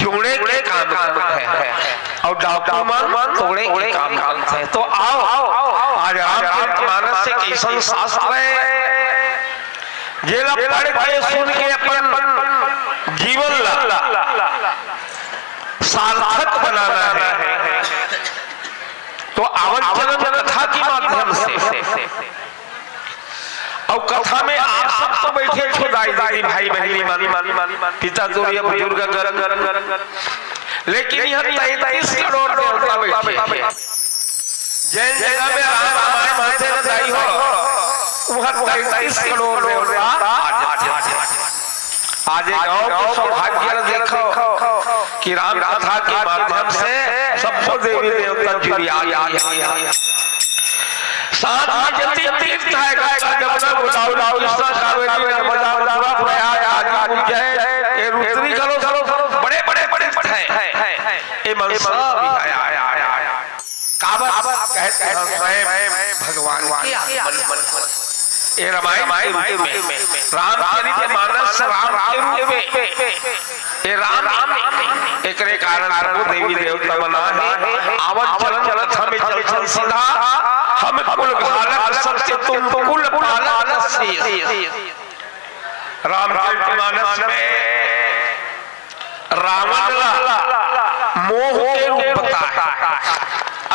जोड़े के काम करते हैं और डाकू मन तोड़े के काम करते हैं। तो आओ आज रामचरितमानस से कैसन शास्त्र है जेला पढ़ के सुन के अपन जीवन सार्थक बनाना है। तो आवन चलन कथा के माध्यम से और कथा में आप सब तो बैठे छो दाई दादी भाई बहनी पिता जोड़िए बुजुर्ग लेकिन यहाँ 33 करोड़ देवता बैठे जैन जगह में रामायण माते न दाई हो वहाँ 33 करोड़ देवता आज एक गाँव के सौभाग्य देखो कि राम कथा के माध्यम से सबको देवी देवता जुड़ी आ साथ में जति तीर्थ है गायका जमुना बुलाओ कृष्णा कावेरी नर्मदा मधुरा प्रयाग उज्जैन ये रुद्री करो बड़े है ये मनसा भी आया काबर कहते हैं स्वयं भगवान के ये रामायण में रामचरितमानस राम के रूप में ये राम एक कारण देवी देवता बना है। आवन चलन कथा में चल सीधा हम कुल घालक सत्य तुम कुल पालक रामचरितमानस में रावण मोह के रूप बता है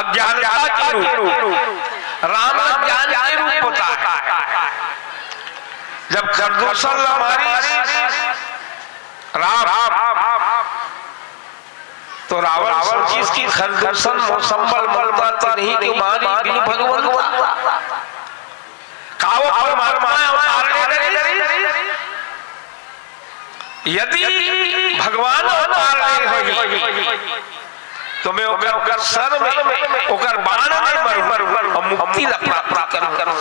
अज्ञानता के रूप राम ज्ञान के रूप बता है। जब खरदूषण हमारी राम तो रावण चीज की खरदूषण संबल मलता तो नहीं कि मारी बिनु भगवान काव यदि भगवान अवतार नहीं होई तो मैं ओकर सर में ओकर बाण में मर मुक्ति प्राप्त करूं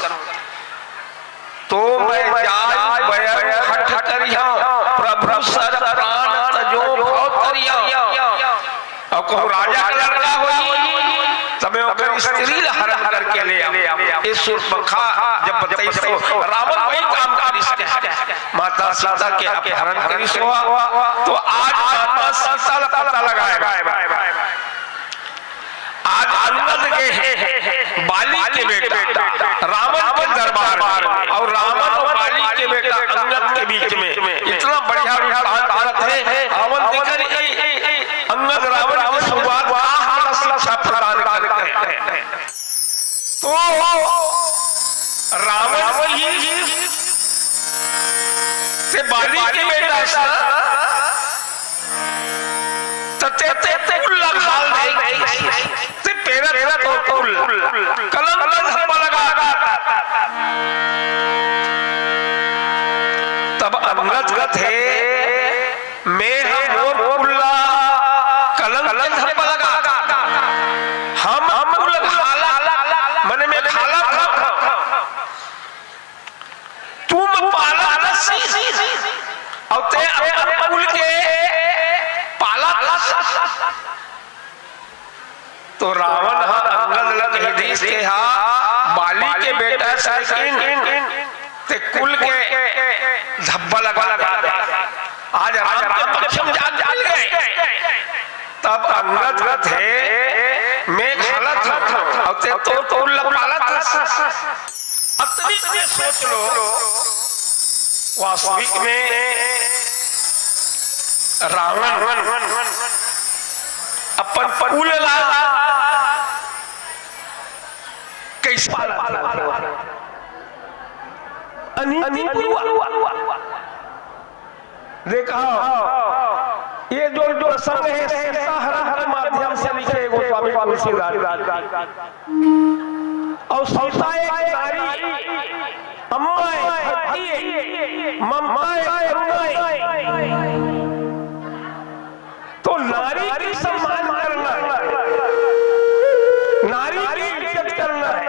तो मैं जाय बय हठ करिया प्रभु सर प्राण तजो भौतरिया और कहूँ राजा का लड़का होई तब ओकर स्त्री हरण करके ले ये शूर्पणखा जब बताई तो रावण वही काम करी माता सीता के अपहरण करी तो आज माता सीता का पता लगाएगा आज अनुमत के बाली के बेटा रावण के दरबार और रावण और बाली के बेटा अंगद के बीच में इतना बढ़िया बात है। रावण देखकर अंगद रावण की शुरुआत शिक्षा प्रदान करते हैं। तो रावण ही से बाली के बेटा कुल लगाल नहीं ते पेरा तो कुल कलम धब्बा लगा तब अंगद थे मैं मोर कुल्ला कलम धब्बा लगा हम कुल खाला मन में खाला तुम पाला और ते अपन कुल के तो रावण अंगद लग हृदय के बाली के बेटा ते कुल के धब्बा लगा आज राम के पक्ष में जान गए। तब अंगद थे मैं खालत और ते तो कुल लपालत अतनी से सोच लो वास्तविक में रावण अपन कुल कैसे देखा ये जो प्रसंग है हर माध्यम से लिखे गोस्वामी तुलसीदास और सौता एक नारी तो नारी की सम्मान करना है, नारी की इज्जत करना है।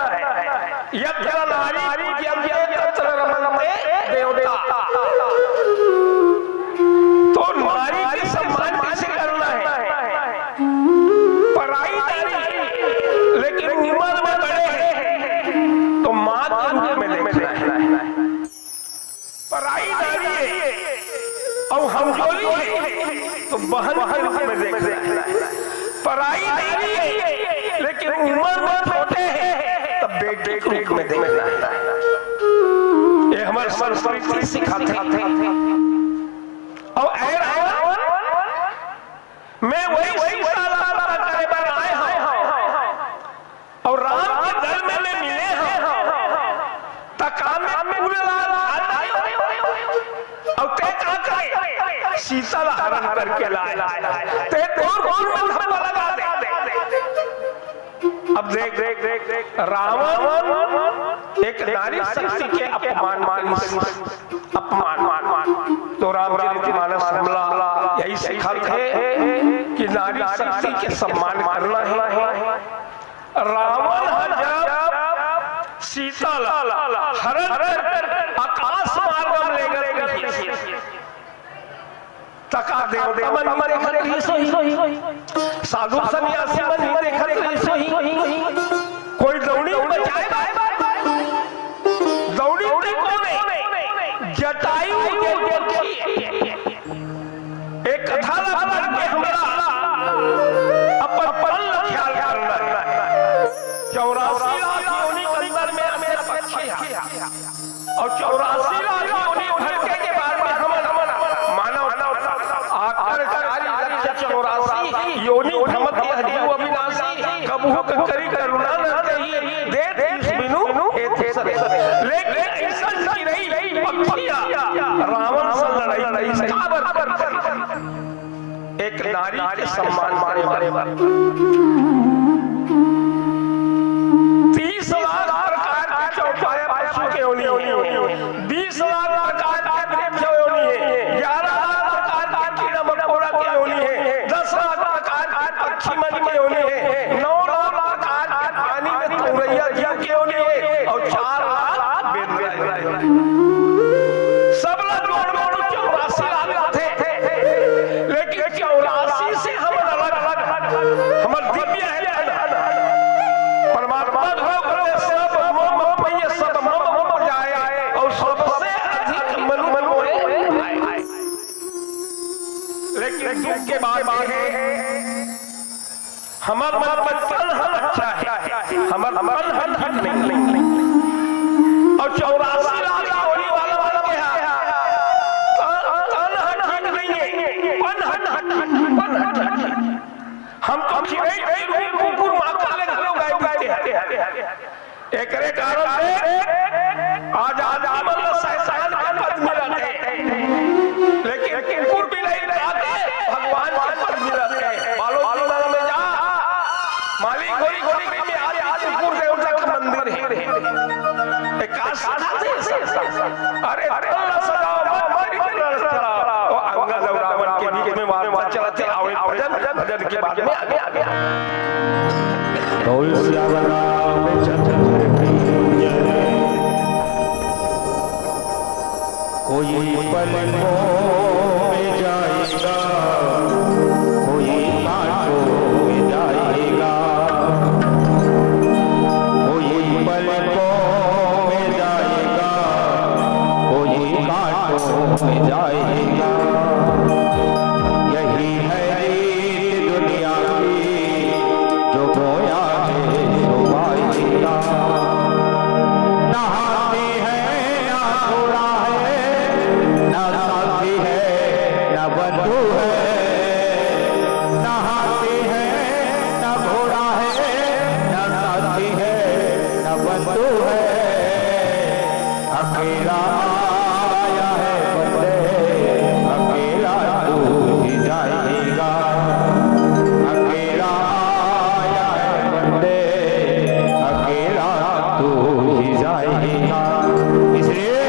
यत्र नारी यज्ञ तत्र रमन्ते देवता। तो नारी की सम्मान कैसे करना है? पराई नारी लेकिन निमन में बड़े हैं तो मां के रूप में देखना है। पराई नारी और हम जोली तो बहन के रूप में देख रहे हैं, पराई नहीं है लेकिन उम्र में छोटे हैं तब बेटे के रूप में देख रहा है। ये हमारे संस्कृति सिखाते हैं। और मैं वही बनाए हैं और राम के दल में मिले हैं तकाम में और ते का करे सीता हरण करके लाए ते दूर में धब्बा लगा दे। अब देख रावण एक नारी शक्ति के अपमान तो रामचरितमानस हमला यही सिखाते कि नारी शक्ति के सम्मान करना है। रावण जब सीता हरण आकाश मार्ग में ले गए तका देव साधु सन्यासी कोई दौड़ी दौड़ी जटायु एक कथा अपन ख्याल करना 84 लाख योनि अंदर मेरा पक्षी है और 84 लाख योनि उठने के बाद में हम मानव आकर 84 योनि भ्रमत हरियो अविनाशी कबहू करी करुणा न कही दे बिनु एथे लेकिन ऐसा की रही पक्षिया रावण से लड़ाई बराबर एक नारी के सम्मान मारे 30 लाख प्रकार के चौपाया पशु के योनि 20 लाख प्रकार के वृक्ष योनि है 11 लाख प्रकार के कीड़ा मकोड़ा के योनि है 10 लाख प्रकार के पक्षी मन के योनि है 9 लाख प्रकार के पानी में तुरैया जीव के योनि है और 4 लाख बेदुआ सब लोग 84 लाख थे लेकिन 84 से हम अलग हमर दिव्य है परमात्मा सब जाए और सबसे अधिक मनु लेकिन दुख के बाद हमार मन तन अच्छा है हमार मन नहीं और 84 लाख होने वाला के तन नहीं है हम तो कुकुर माता ले घरों गाय एकरे कारण से आज मन सहसान के पद मिलते लेकिन कुकुर भी नहीं आते भगवान के पद मिलते बालो माला में जा मालिक घोड़ी में आज कुकुर देवता का मंदिर है एक आस्था से अरे अल्लाह सदाओ हमारी तरह ओ अंगद और रावण के बीच में वार चलते आवे भजन के बाद में आगे कोई पल में जाएगा कोई कांटों में जाएगा कोई पल में जाएगा कोई कांटों में जाएगा यही है दुनिया की जो बोया है सो पाएगा नहाते हैं या थोड़ा है न साथी है न बंधु है नहाते हैं न घोड़ा है न साथी है न बंधु है अकेला आया है बंदे अकेला तू ही जाएगा अकेला आया है बंदे अकेला तू ही जाएगा इसलिए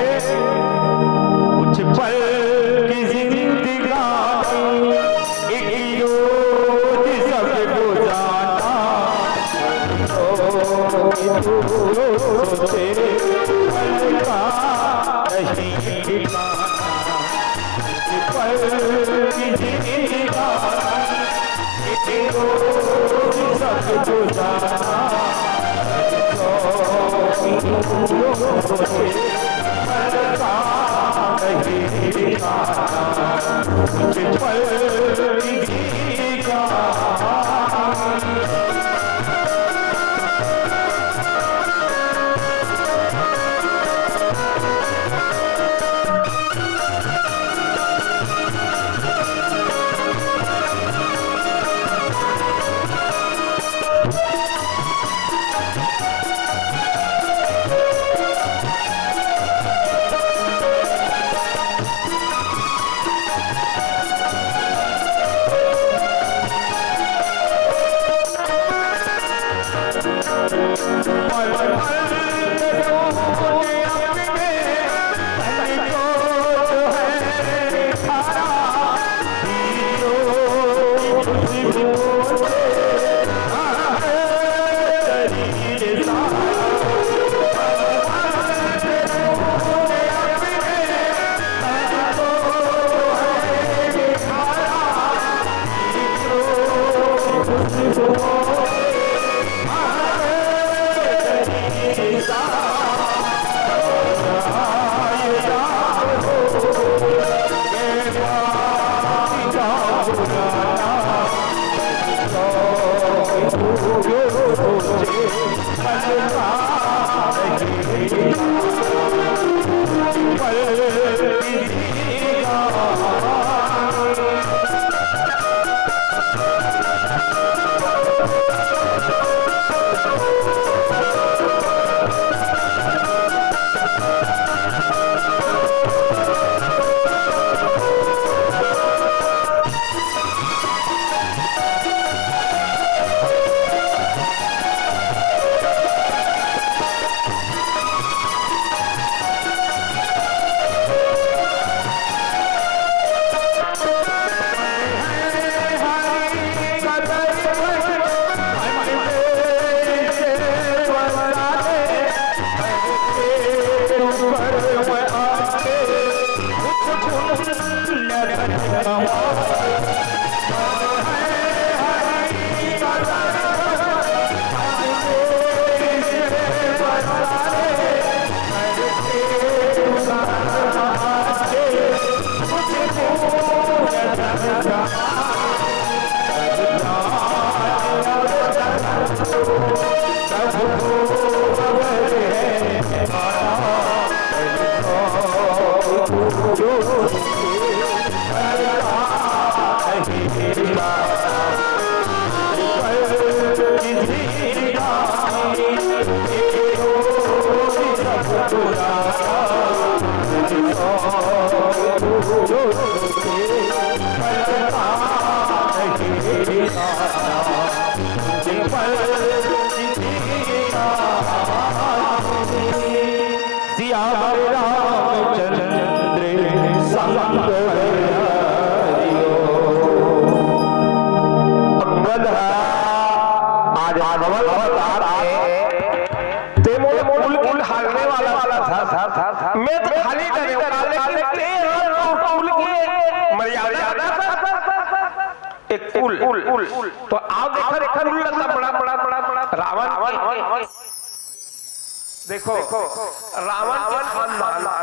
कुछ पल की जिंदगानी एक रोज सबको जाना सोचे पल का नहीं ठिकाना पल की जिंदगानी एक रोज सबको जाना सोचे पल का नहीं ठिकाना तो आओ देखो रावण देखो रावण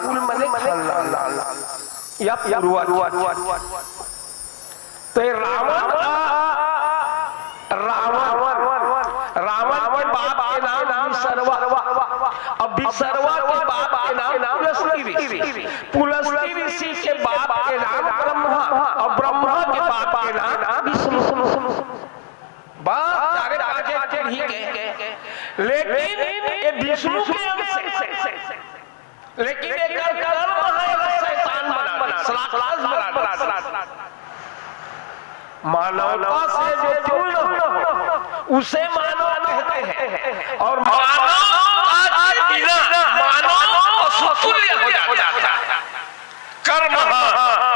कुल मने खानदान या पूर्वज तो रावण बाप के नाम विसर्वा, अब विसर्वा के बाप के नाम पुलस्त्य ऋषि के बाप के नाम ब्रह्मा, और ब्रह्मा के बाप के नाम विष्णु। बात आगे आगे ठीक है, लेकिन ये विष्णु के अंश से, लेकिन एक कर्म है शैतान बना सलास मानवता से जो पूर्ण हो उसे मानव कहते हैं, और मानव आज बिना मानव असतुल्य हो जाता है। कर्म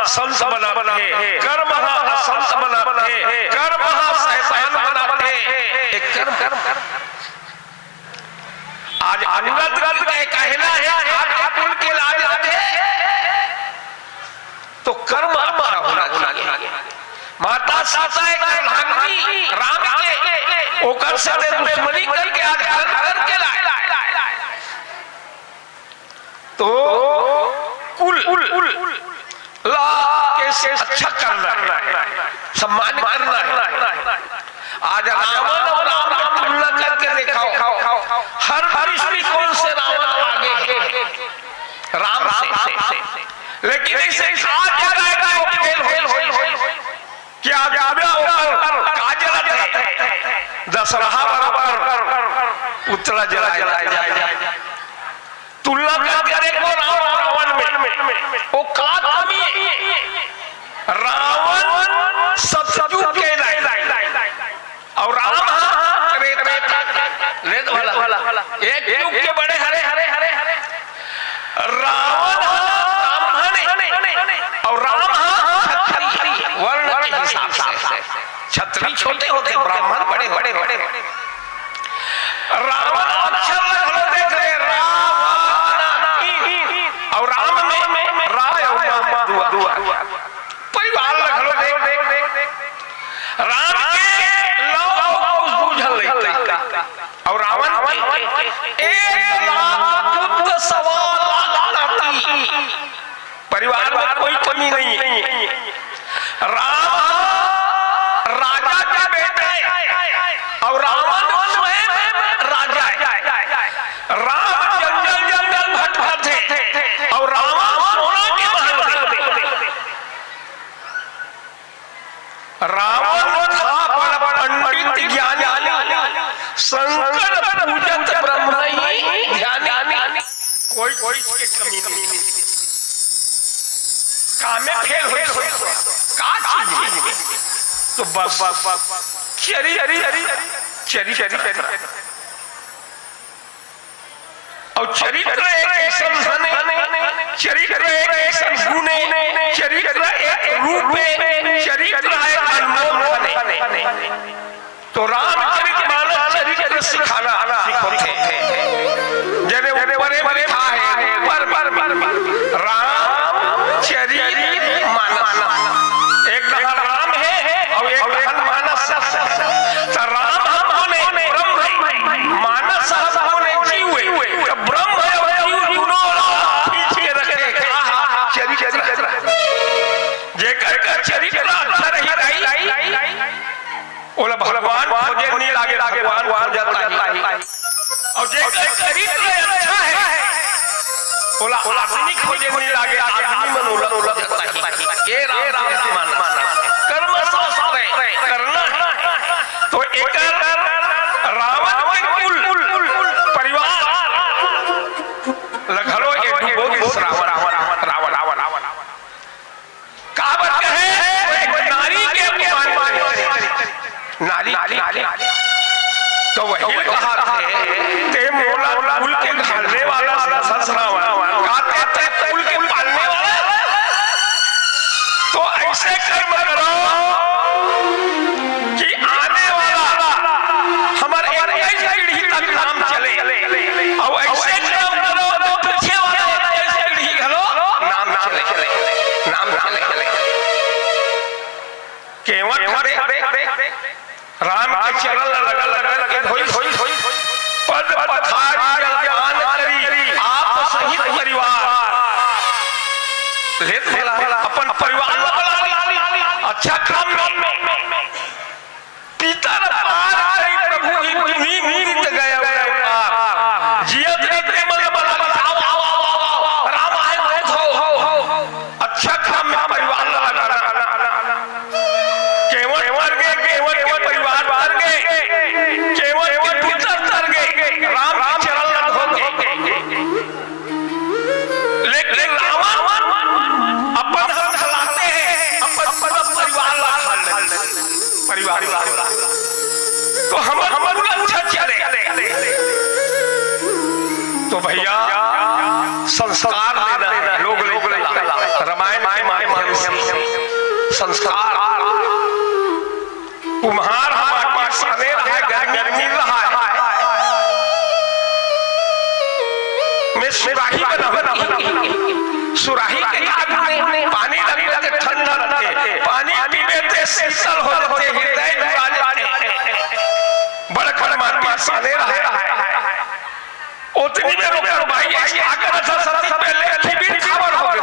संत बना है, कर्म असंत बना है, कर्म शैतान बना है। एक कर्म आज अनुगत का कहना है आपके कुल के लाज है तो कर्म हमारा होना चाहिए। माता सीता एक राम के ओकर से दुश्मनी करके आज हरण के लाए तो कुल ला के के अच्छा करना है, सम्मान करना है। आज रावण और राम की तुलना करके दिखाओ, हर दृष्टिकोण से रावण आगे है राम से। लेकिन इसे कहा जाएगा वो फेल हो क्या काजल है दशरहा बराबर उतरा जलाया। तुलना करके देखो रावण में वो का कमी है। रावण सतयुग के और राम एक युग के बड़े हरे रावण और राम वर्ण के हिसाब से क्षत्रिय छोटे होते ब्राह्मण बड़े रावण अक्षर देख रहे और राम में राय और दुआ परिवार लगलो देख राम के लव बुझल और रावण परिवार में कोई कमी नहीं है। राम राजा के बेटे और रावण स्वयं राजा है। राम जंगल भटक थे और रावण सोना के महल में। रावण था पंडित ज्ञानी शंकर पूजत ब्रह्म ध्यानी कोई इसकी कमी नहीं। कामे फेल हो तो बस चरी और चरित्र एक चरित्र एक गुणे चरित्र एक रूप में चरित्र है अनमोल। तो रामचरितमानस चरित्र सिखाना सीखते जैसे बड़े था है राम चरित मानस एक राम है और एक मानस। तो राम हम होने ब्रह्म मानस हम होने जीव तो ब्रह्म है और जीव दोनों खींच के रखे चरित्र जे कर चरित्र अच्छा रही बोला भगवान खोजे नहीं लागे भगवान हो जाता है और जे चरित्र अच्छा है बोला आदमी खोजे नहीं लागे आदमी मनोलत हो जाता है। ये राम की माना कर्म शास्त्र करना है। तो एक रावण के कुल परिवार लगलो ये डूबोगे रावण कहावत है एक नारी के नारी तो वही कहा ते मोला कुल के घरने वाला ससुरावा कहते थे कुल के पालने वाला। तो ऐसे कर्म करो कि आने वाला हमारे 21 पीढ़ी तक नाम चले और ऐसे कर्म करो तो पीछे वाला 21 पीढ़ी घलो नाम चले केवट खड़े राम के चरण लगे धोई पद पथारी जलपान करी आप सहित परिवार ले अपन परिवार अच्छा काम में पिता पार प्रभु ही नीत गया पार जियत रहते मन बला बताओ राम आए हो अच्छा काम में परिवार लगाना केवट मर गए केवट परिवार मार गए केवट के पिता तर गए राम के चरण हो गए। लेकिन रावण अपन हम खिलाते हैं अपन परिवार तो हम अच्छा चले। तो भैया संस्कार देना लोग रामायण के माध्यम से संस्कार कुम्हार हमारे सवेर है गर्मी रहा है मैं सुराही बना सुराही के आग में पानी लगने के ठंडा रहते पानी पीने से शीतल हो जाते हृदय बड़ा मार सवेर है उतनी में रोकर भाई आकर अच्छा सती पहले अच्छी भी खबर हो गई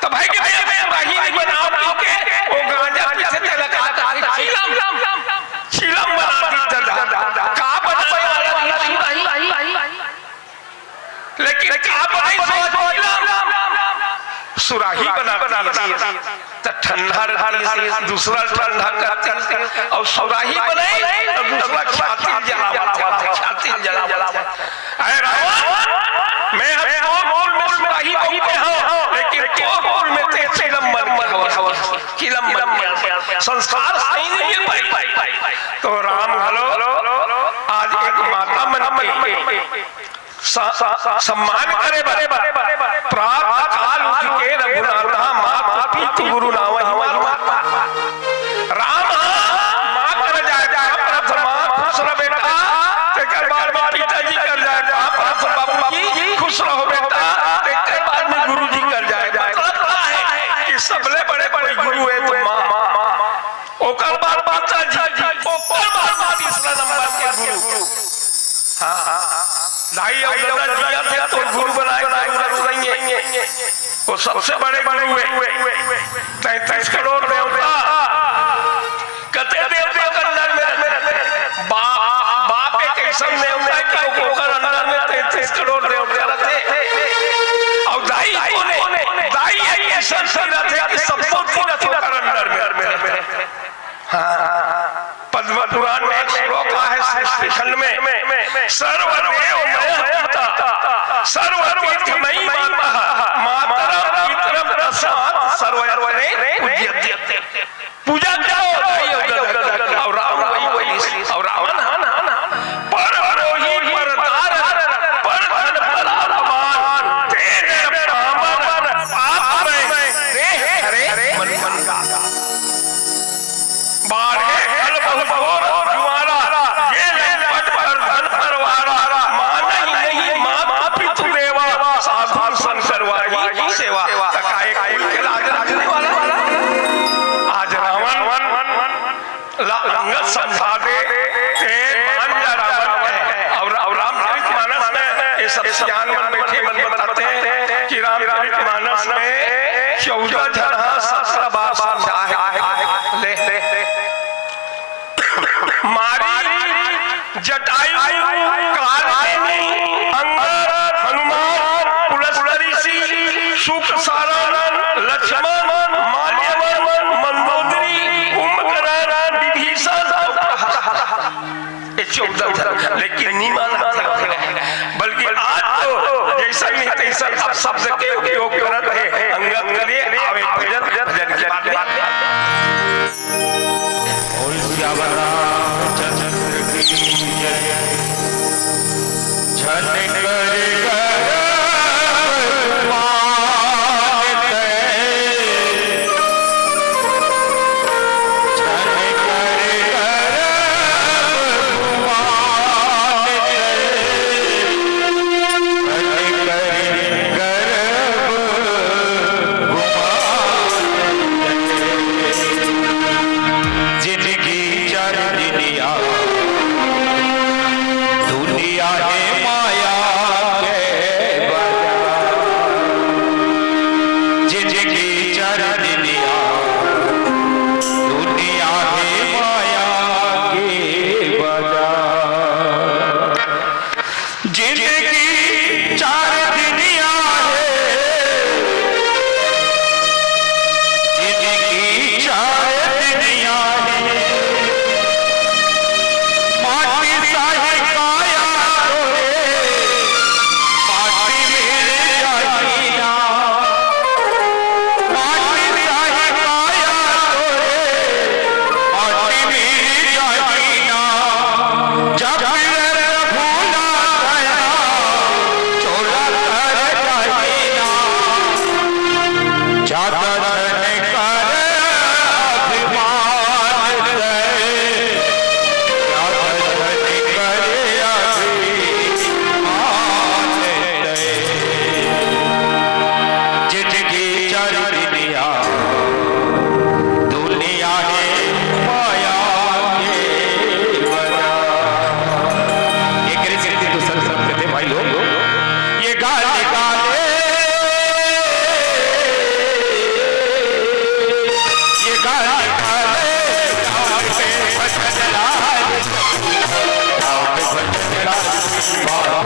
तो भाई के भैया मैं राही चिलम बना दी का लेकिन का बनाई सुराही बना तो ठंडा दूसरा ठंडा करती और सुराही बनाई तो दूसरा छाती जला अरे रावण मैं मोल में सुराही बनते हूं लेकिन मोल में ते चिलम संस्कार सही नहीं है भाई। तो राम हलो आज एक माता मन सम्मान करे प्रात काल उठ के रघुनाथा मात पितु गुरु नाम राम मां कर जाएगा प्रथमा खुश रहो बेटा तेकर बाद में पिताजी कर जाएगा प्रथम बाबूजी खुश रहो बेटा तेकर बाद में गुरुजी कर जाएगा कि सबले बड़े गुरु है तो मां ओकर बाद पिताजी ओकर बाद तीसरा नंबर के गुरु। हां दाई और दादा जिया थे तो गुरु बनाए वो सबसे बड़े गुरु हुए 33 करोड़ देवता कते देवता के अंदर में बाप एक ऐसा देवता कि ओकर अंदर में 33 करोड़ देवता रहते और दाई कोने दाई ऐसा सीधा थे कि सब तीरथ ओकर अंदर में। हां पद्म पुराण में एक श्लोक है सृष्टि खंड में सर्वदेव मयता सर्वतीर्थमयी माता मातरम पितरम प्रसाद सर्वयर्वने पूजा करो और राम वही और रावण पर रोही परदार पर धन पराक्रमान तेज पावन पाप में देह हरे मन का बाढ़े फल बहुत घोर जुआरा ये लंपट पर धन परवारा माना ही नहीं मां पितु देवा साधु संकर वाही सेवा तकाए के लाज राजने वाला आज रावण अंगद समझा दे मान जा रावण और रामचरितमानस में ये सब ज्ञान मन बैठे मन बताते हैं कि रामचरितमानस में 14 जगह 17 बार समझा है ले मारी जटायु कालनेमी अंगद हनुमान पुलस्त्य शुक सारण लक्ष्मण माल्यवन मंदोदरी कुंभकर्ण विभीषण ये 14 लेकिन नहीं माना बल्कि आज तो जैसा ही तैसा अब शब्द के उपयोग कर रहे हैं अंगद करिए आवे भजन की बात Bye.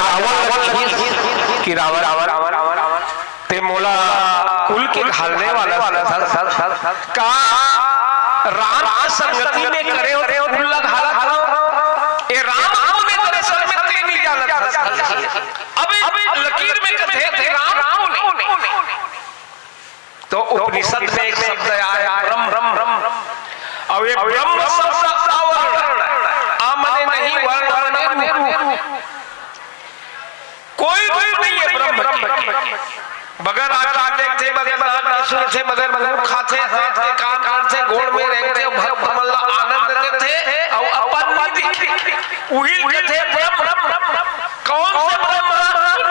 रावण की रावण ते मोला कुल के घालने वाला का राम संगति में करे हो कुल्ला घाला ए राम ने तेरे सर में ते नहीं जाना अब लकीर में कथे थे राम ने तो उपनिषद में एक शब्द आया ब्रह्म और ये ब्रह्म शब्द आवरण आमने नहीं वर्ण रूप कोई नहीं है ब्रह्म बगैर आग देखते बगैर सुनते बगैर खाते हाथे कान कानते गोड़ में रहते भक्त मल्ला आनंद लेते और अपन दिखते वही कहते ब्रह्म कौन से ब्रह्म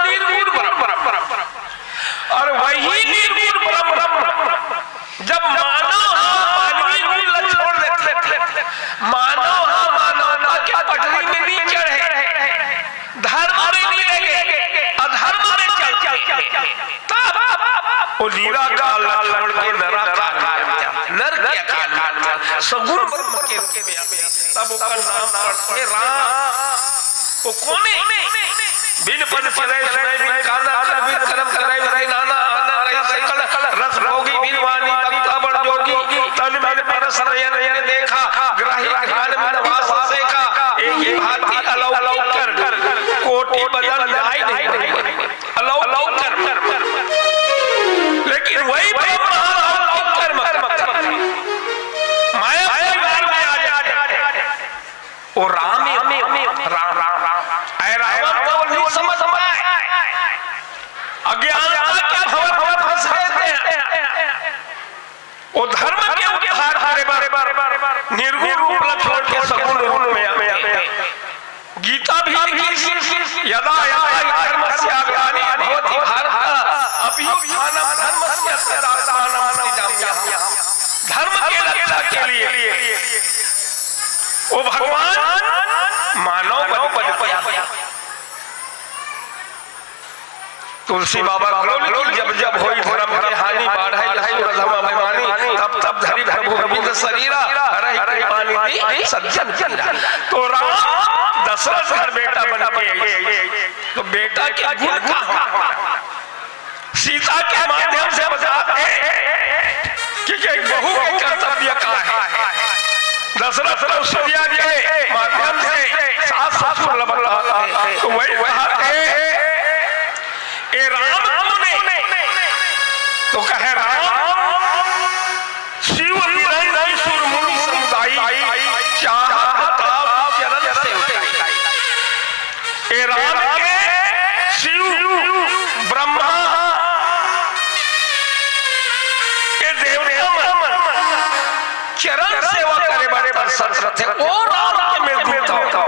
निर्गुण ब्रह्म और वही निर्गुण ब्रह्म जब मानव मानवी को छोड़ देते मानव मानवता के पटरी में नहीं चढ़े धर्म में नहीं लगे अधर्म में चलते तब वो लीला काल छोड़ के नर के काल में सगुण ब्रह्म के तब उसका नाम पड़ते राम वो कौन है बिन पद पदे सुने बिन काना बिन कर्म करे बिन नाना आना रही सकल रस भोगी बिन वाणी तब बड़ जोगी तन मन परस नयन देखा ग्राही ध्यान में वास सेका एक ही भांति अलौकिक कर कोटि बदल न्याय नहीं अलौकिक कर लेकिन वही ब्रह्म अलौकिक कर्म माया में आ जाए वो राम समझ अज्ञानता क्या भव फंस रहते हैं वो धर्म के उद्धार बारे निर्गुण रूप न छोड़ के सगुण रूप में गीता भी यदा यदा धर्मस्य ग्लानिर्भवति भारत अभ्युत्थानं धर्मस्य तदात्मानं सृजाम्यहम् धर्म के रक्षा के लिए वो भगवान मानव बन पाया तुलसी बाबा जब होई धर्म के हानि बाढ़ तब धरी प्रभु गोविंद शरीरा हरि पानी दी सज्जन तो राम दशरथ घर बेटा बन के तो बेटा के गुण का सीता के माध्यम से बताते कि बहू के कर्तव्य का है दशरथ कौशल्या के माध्यम से सास ससुर बताते तो वही ए राम ने तो कहे राम शिव निरंजन सुर मुनि समुदाय चाहता चरण से ए राम के शिव ब्रह्मा के देवता चरण सेवा करे बड़े बरसत थे ओ राम के में दूता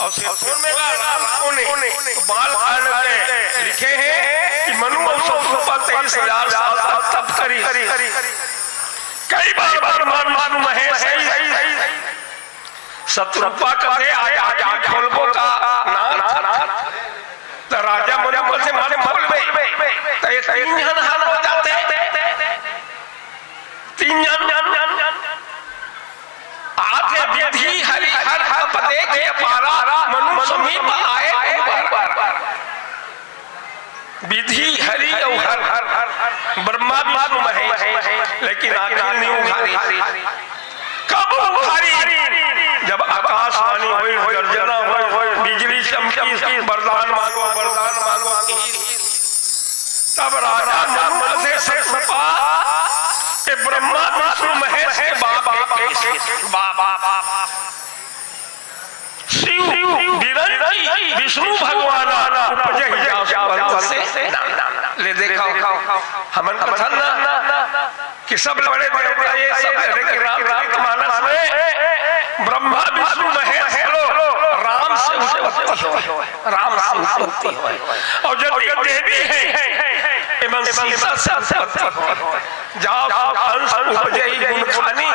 और शेषपुर में राम ने बाल कांड में लिखे हैं कि मनु वंशों 23,000 साल तप करी कई बार मानु महेश शत्रुपा कथे आया खोलबो का नाथ तो राजा मनु से मारे मर गए तो ये तीन जन हाल हो जाते तीन जन आते विधि हरि हर पदे के पारा मनु समीप आए विधि हरि और हर ब्रह्मा विष्णु महेश लेकिन आखिर नहीं उघारी कब उघारी जब आकाशवाणी हुई गर्जना हुई बिजली चमकी वरदान मांगो तब राजा मन से सपा के ब्रह्मा विष्णु महेश के बाबा शिव विष्णु भगवान ले देखा हमन कथन कि सब बड़े देवता ये सब लेकिन रामचरितमानस में ब्रह्मा विष्णु महेश राम से उत्पत्ति है और जब देवी है एवं सीता से जाओ अंश उपजई गुण खानी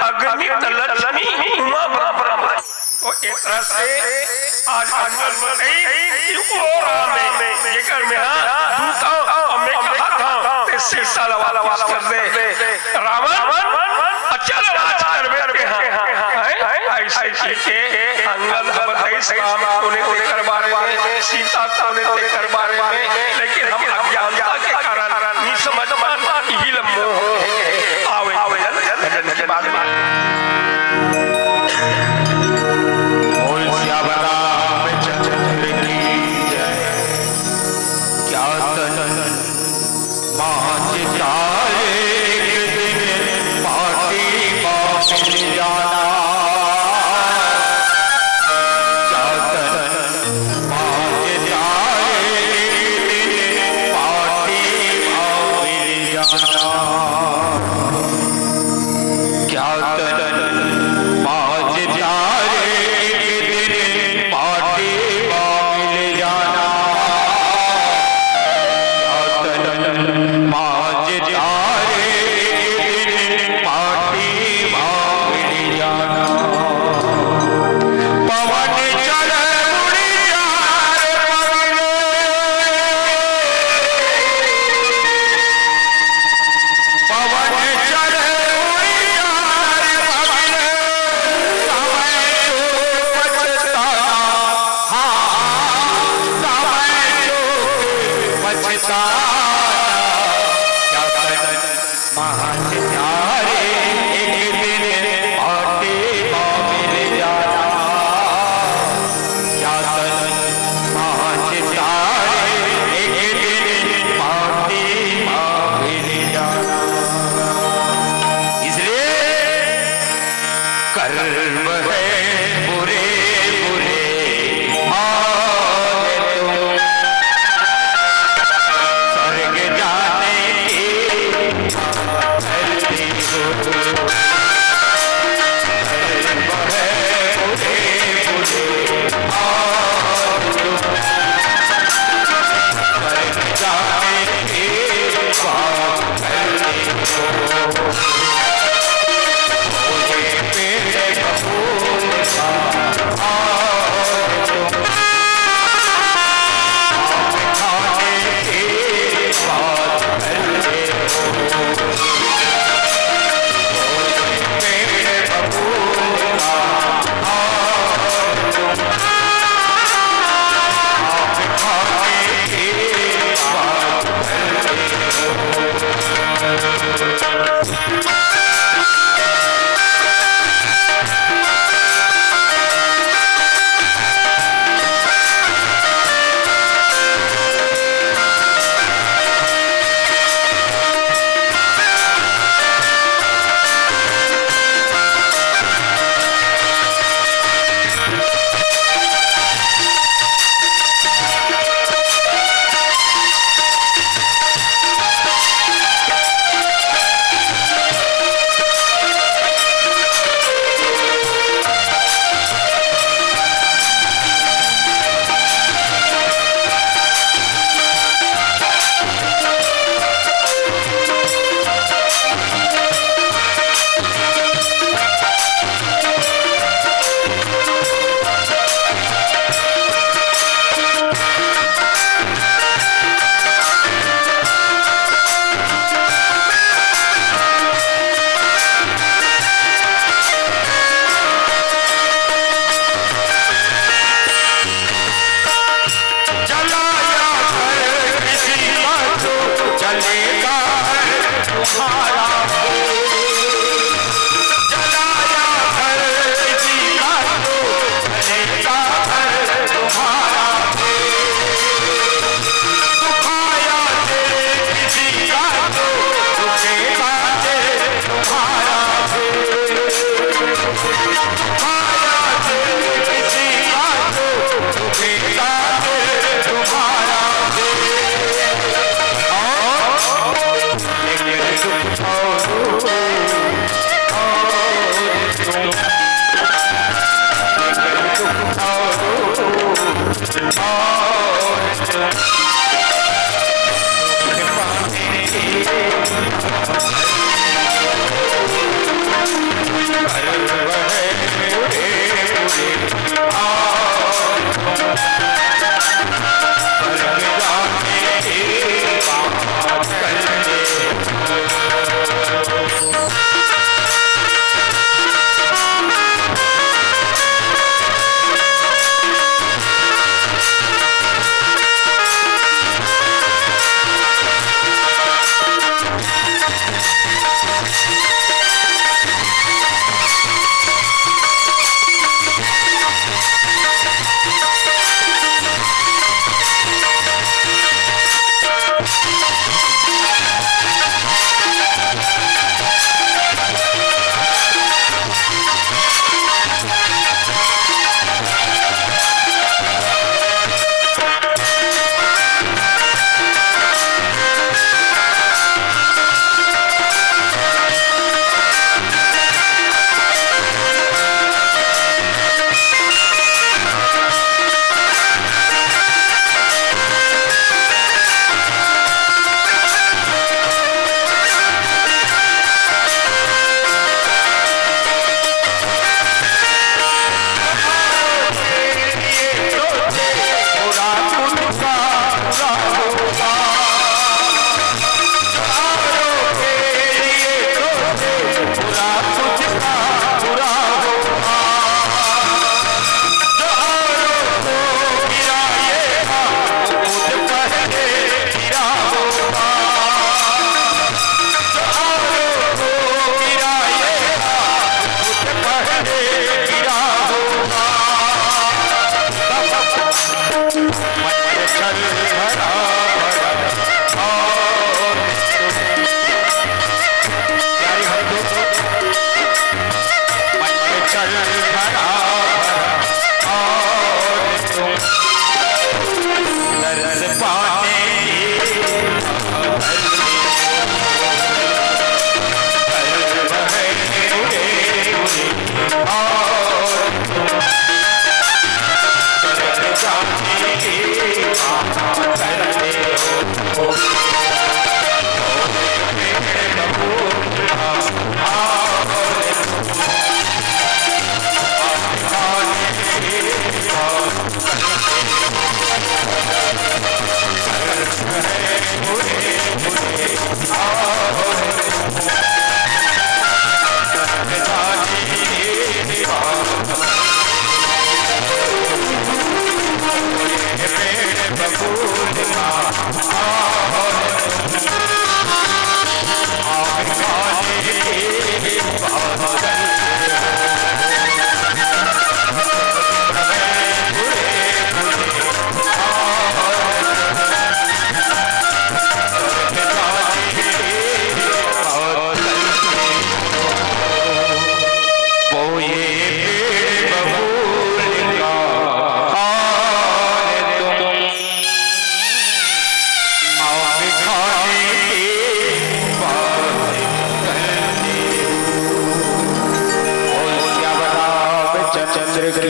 अग्नित लक्ष्मी उमा ब्रह्मा तो एक तरह से आज अंगल बताई वो राम है जेकर में दूता और मैं कहा था ते सीता वाला वाला कर दे रावण अचल राज करवे के हां ऐसे के अंगद बताई काम कोने को लेकर बारे में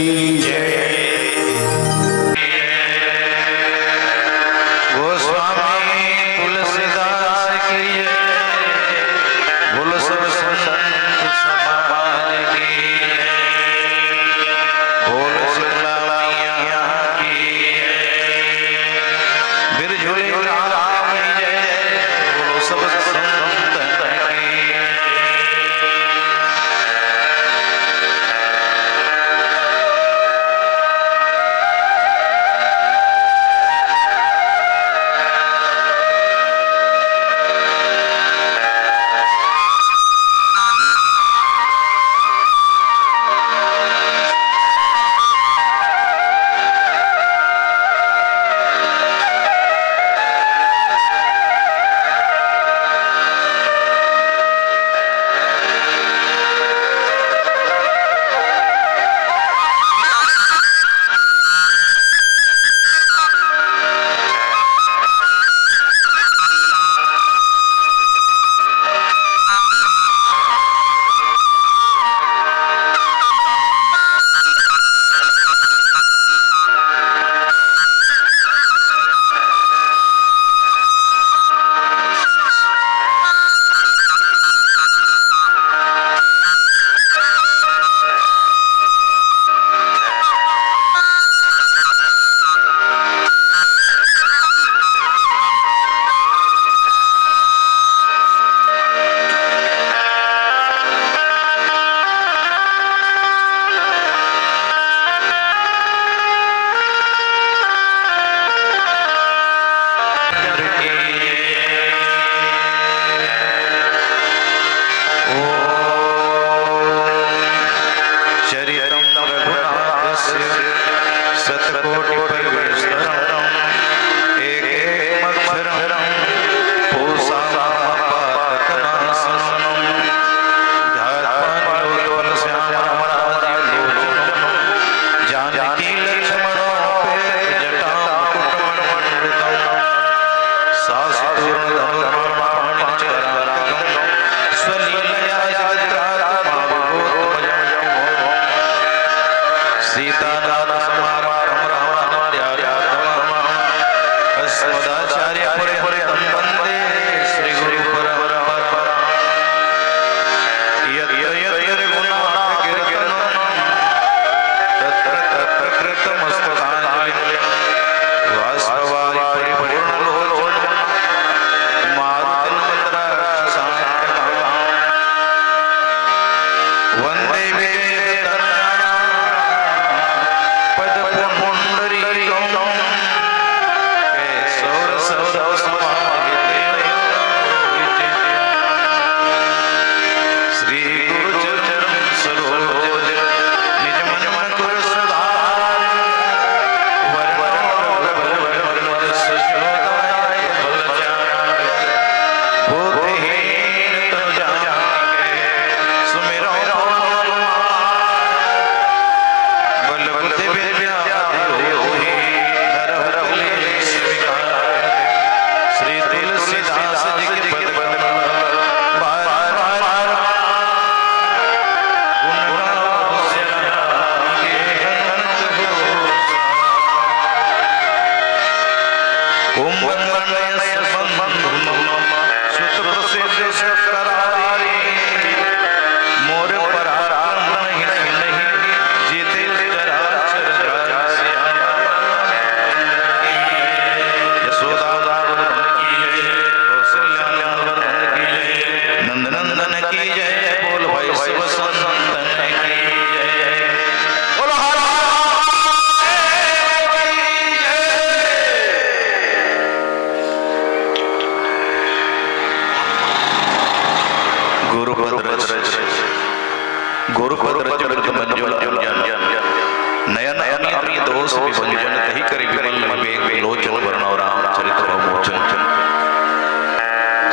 की जय। गोस्वामी तुलसीदास की जय। बोलो सब संत समाज की जय। बोलो शीतला मैया की जय। बिरझुली राम की जय। बोलो सब संत की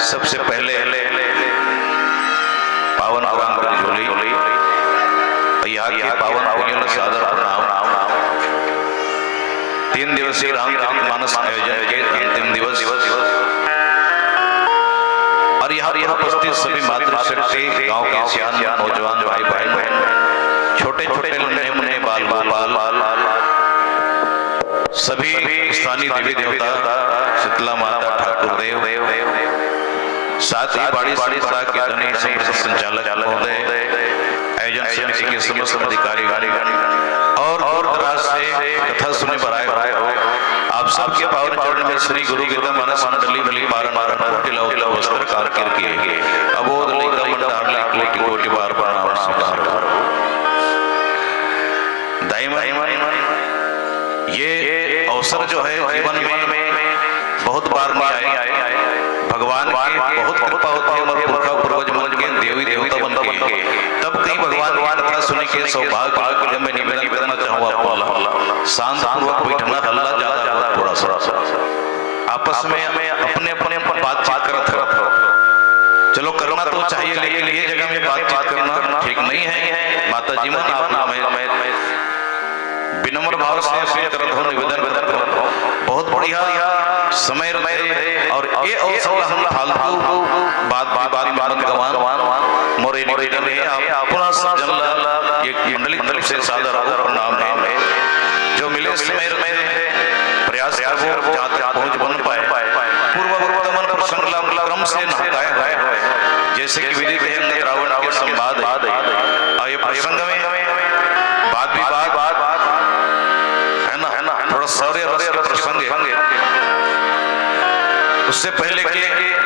सबसे पहले पावन आराम बिरझोली यहाँ के पावन पुण्य सादर प्रणाम। 3 दिवसीय रामचरितमानस आयोजन के अंतिम दिवस और यहाँ उपस्थित सभी मातृशक्ति गांव के सियान नौजवान भाई बहन छोटे छोटे मुन्ने बाल सभी स्थानीय देवी देवता, शीतला माता, ठाकुर देव, साथ ही बाड़ी सभा के धनी संचालक महोदय, आयोजन समिति के समस्त अधिकारी और दूर दराज से कथा सुनने पर आए हो, आप सबके पावन चरण में श्री गुरु गीता मानस मंडली बलि पारण टिला वस्त्र कारकिर किए अबोध लेखा मंडार लेखी कोटि बार प्रणाम स्वीकार। दाईमान ये अवसर जो है जीवन में बहुत बार नहीं आए। भगवान की बहुत कृपा होती है, पुरखा पूर्वज मन के देवी देवता बन के तब कई भगवान कथा सुनने के सौभाग्य मैं निवेदन करना चाहूँगा आपको शांत पूर्वक बैठना, हल्ला ज्यादा थोड़ा सा आपस में अपने बातचीत करते रहो। चलो करना तो चाहिए, लेकिन ये जगह में बातचीत करना ठीक नहीं है। माता जी मन विनम्र भाव से करत हो, निवेदन करत हो, बहुत बढ़िया समय रहे और ये अवसर हम फालतू बात गवान मोरे निवेदन है आप पुनः जनला ये मंडली तरफ से सादर प्रणाम है। जो मिले समय में प्रयास करो जहाँ तक पहुँच बन पाए। पूर्व वर्तमान प्रसंग क्रम से नहकाया गया है, जैसे कि विधि विधान रावण के संवाद ये प्रसंग में बात है ना थोड़ा सौर्य प्रसंग है। उससे पहले के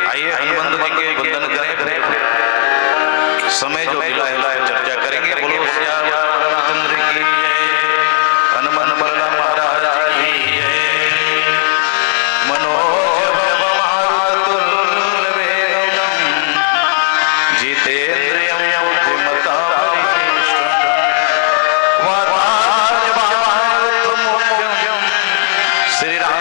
आइए हनुमान जी के वंदन करें, समय जो मिला है चर्चा करेंगे। बोलो श्याम रामचंद्र की जय, हनुमान बलराम महाराज की जय। मनोजव मारुतुल्य वेगम जितेन्द्रियं बुद्धिमतां वरिष्ठं वातात्मजं श्री राम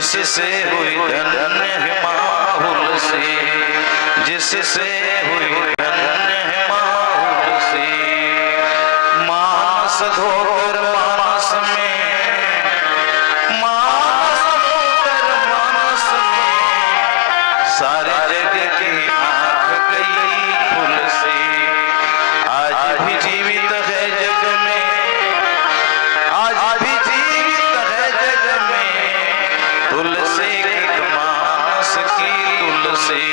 जिससे हुई धन्य माहुल से, जिससे हुई धन्य माहुल से, मानस धोकर मानस में, मानस धोकर मानस में, सारे जग की आंख गई फूल से। आज भी जीवित है जग में, आज भी जीवित है जग में, तुलसी की मानस की, तुलसी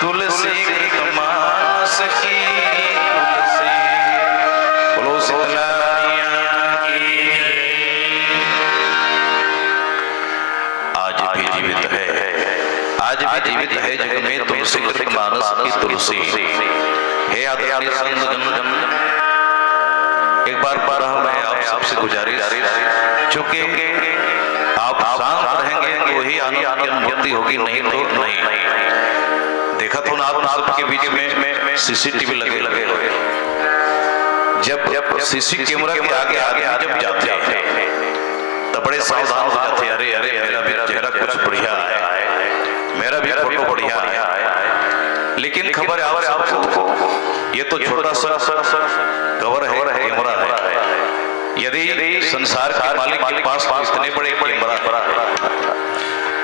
तुलसी की मानस की तुलसी। बोलो शीतला मैया की। आज भी जीवित है, आज भी जीवित है जग में तुलसी की मानस की तुलसी। हे आदरणीय संतजन, एक बार मैं आप सबसे गुजारिश, चूंकि आप शांत रहेंगे तो ही आनंद की अनुभूति होगी, नहीं तो नहीं। देखा तो ना आप के बीच में सीसीटीवी लगे हुए, जब सीसी कैमरा के आगे जब जाते हैं तो बड़े सावधान हो जाते हैं। अरे अरे मेरा भी चेहरा कुछ बढ़िया है, मेरा भी फोटो बढ़िया है। लेकिन खबर है आप सबको, ये तो छोटा सा कवर है, कैमरा है। यदि संसार के मालिक के पास इतने बड़े कैमरा,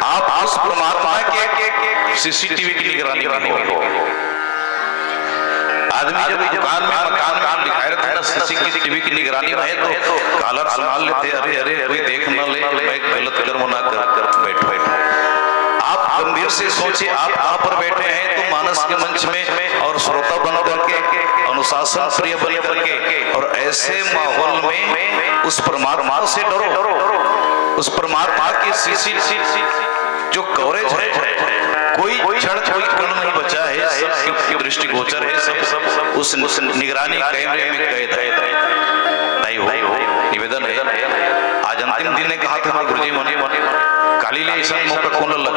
आप उस परमात्मा के सीसीटीवी की निगरानी में हो। आदमी जब दुकान में मकान दिखाए रहते हैं ना, सीसीटीवी की निगरानी में है तो कॉलर संभाल लेते, अरे अरे कोई देख न ले, मैं गलत कर्म ना कर बैठ। आप गंभीर से सोचिए, आप कहां पर बैठे हैं तो मानस के मंच में, और श्रोता बन करके, अनुशासन प्रिय बन करके, और ऐसे माहौल में उस परमात्मा से डरो, उस परमात्मा की सीसी जो कवरेज है, कोई क्षण कोई कण नहीं बचा है, सब दृष्टिगोचर है, सब उस निगरानी कैमरे में कैद है। नहीं हो निवेदन है, आज अंतिम दिन ने कहा था गुरुजी मनी काली ले ऐसा मौका कौन लग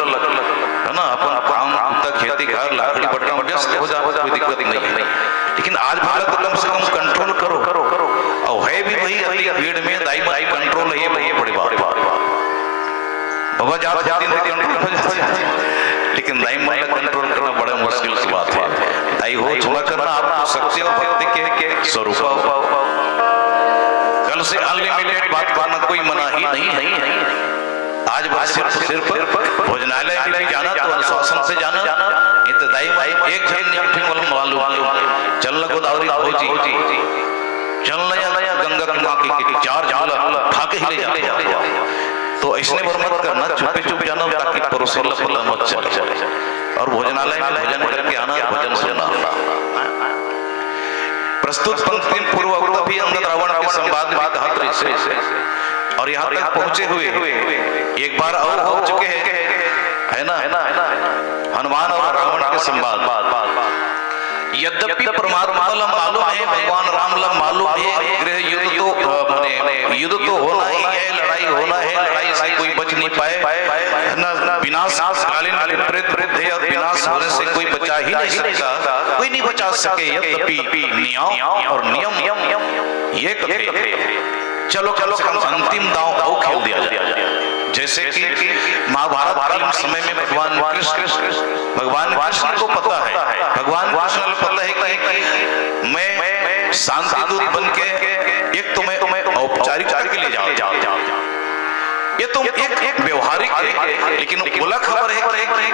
है ना, अपन काम तक खेती कर लाकड़ी बट्टा व्यस्त हो जाए, कोई दिक्कत नहीं। लेकिन आज भारत को कम से कम कंट्रोल करो, और है भी वही अति भीड़ में दाई कंट्रोल है, वही बड़ी बात। बाबा जात दिन कंट्रोल हो जाए, लेकिन दाई मन कंट्रोल करना बड़ा मुश्किल की बात है। दाई हो क्षमा करना, आप शक्ति और भक्ति के स्वरूप हो। कल से अनलिमिटेड बात करना कोई मना ही नहीं। आज सिर्फ भोजनालय में जाना तो अनुशासन से जाना, इतदाई एक जन नियम मालूम, चलना गोदावरी भौजी, चलना या गंगा की 4 झाला ठाके ही ले जाते। तो इसने बर्बाद करना, चुप जाना ताकि परोसी लफड़ा मत चले, और भोजनालय में भोजन करके आना, भोजन आना। प्रस्तुत पंक्ति पूर्व भी अंदर रावण के संवाद में कहा, और यहाँ तक पहुंचे हुए एक बार और हो चुके हैं, है ना, हनुमान और रावण के संवाद। यद्यपि परमात्मा लम मालूम है, भगवान राम लम मालूम है, गृह युद्ध तो होना ही है, लड़ाई होना है, लड़ाई से कोई बच नहीं पाए, विनाशकालीन विपरीत है और विनाश होने से कोई बचा ही नहीं सकता, कोई नहीं बचा सके। यद्यपि न्याय और नियम ये कथे, चलो अंतिम दांव और खेल दिया जाए। जैसे कि महाभारत कालीन समय में भगवान कृष्ण को पता है, भगवान कृष्ण को पता है कि मैं शांति दूत बन के एक तुम्हें औपचारिकता के लिए जाओ, ये तो एक व्यवहारिक है, लेकिन खुला खबर है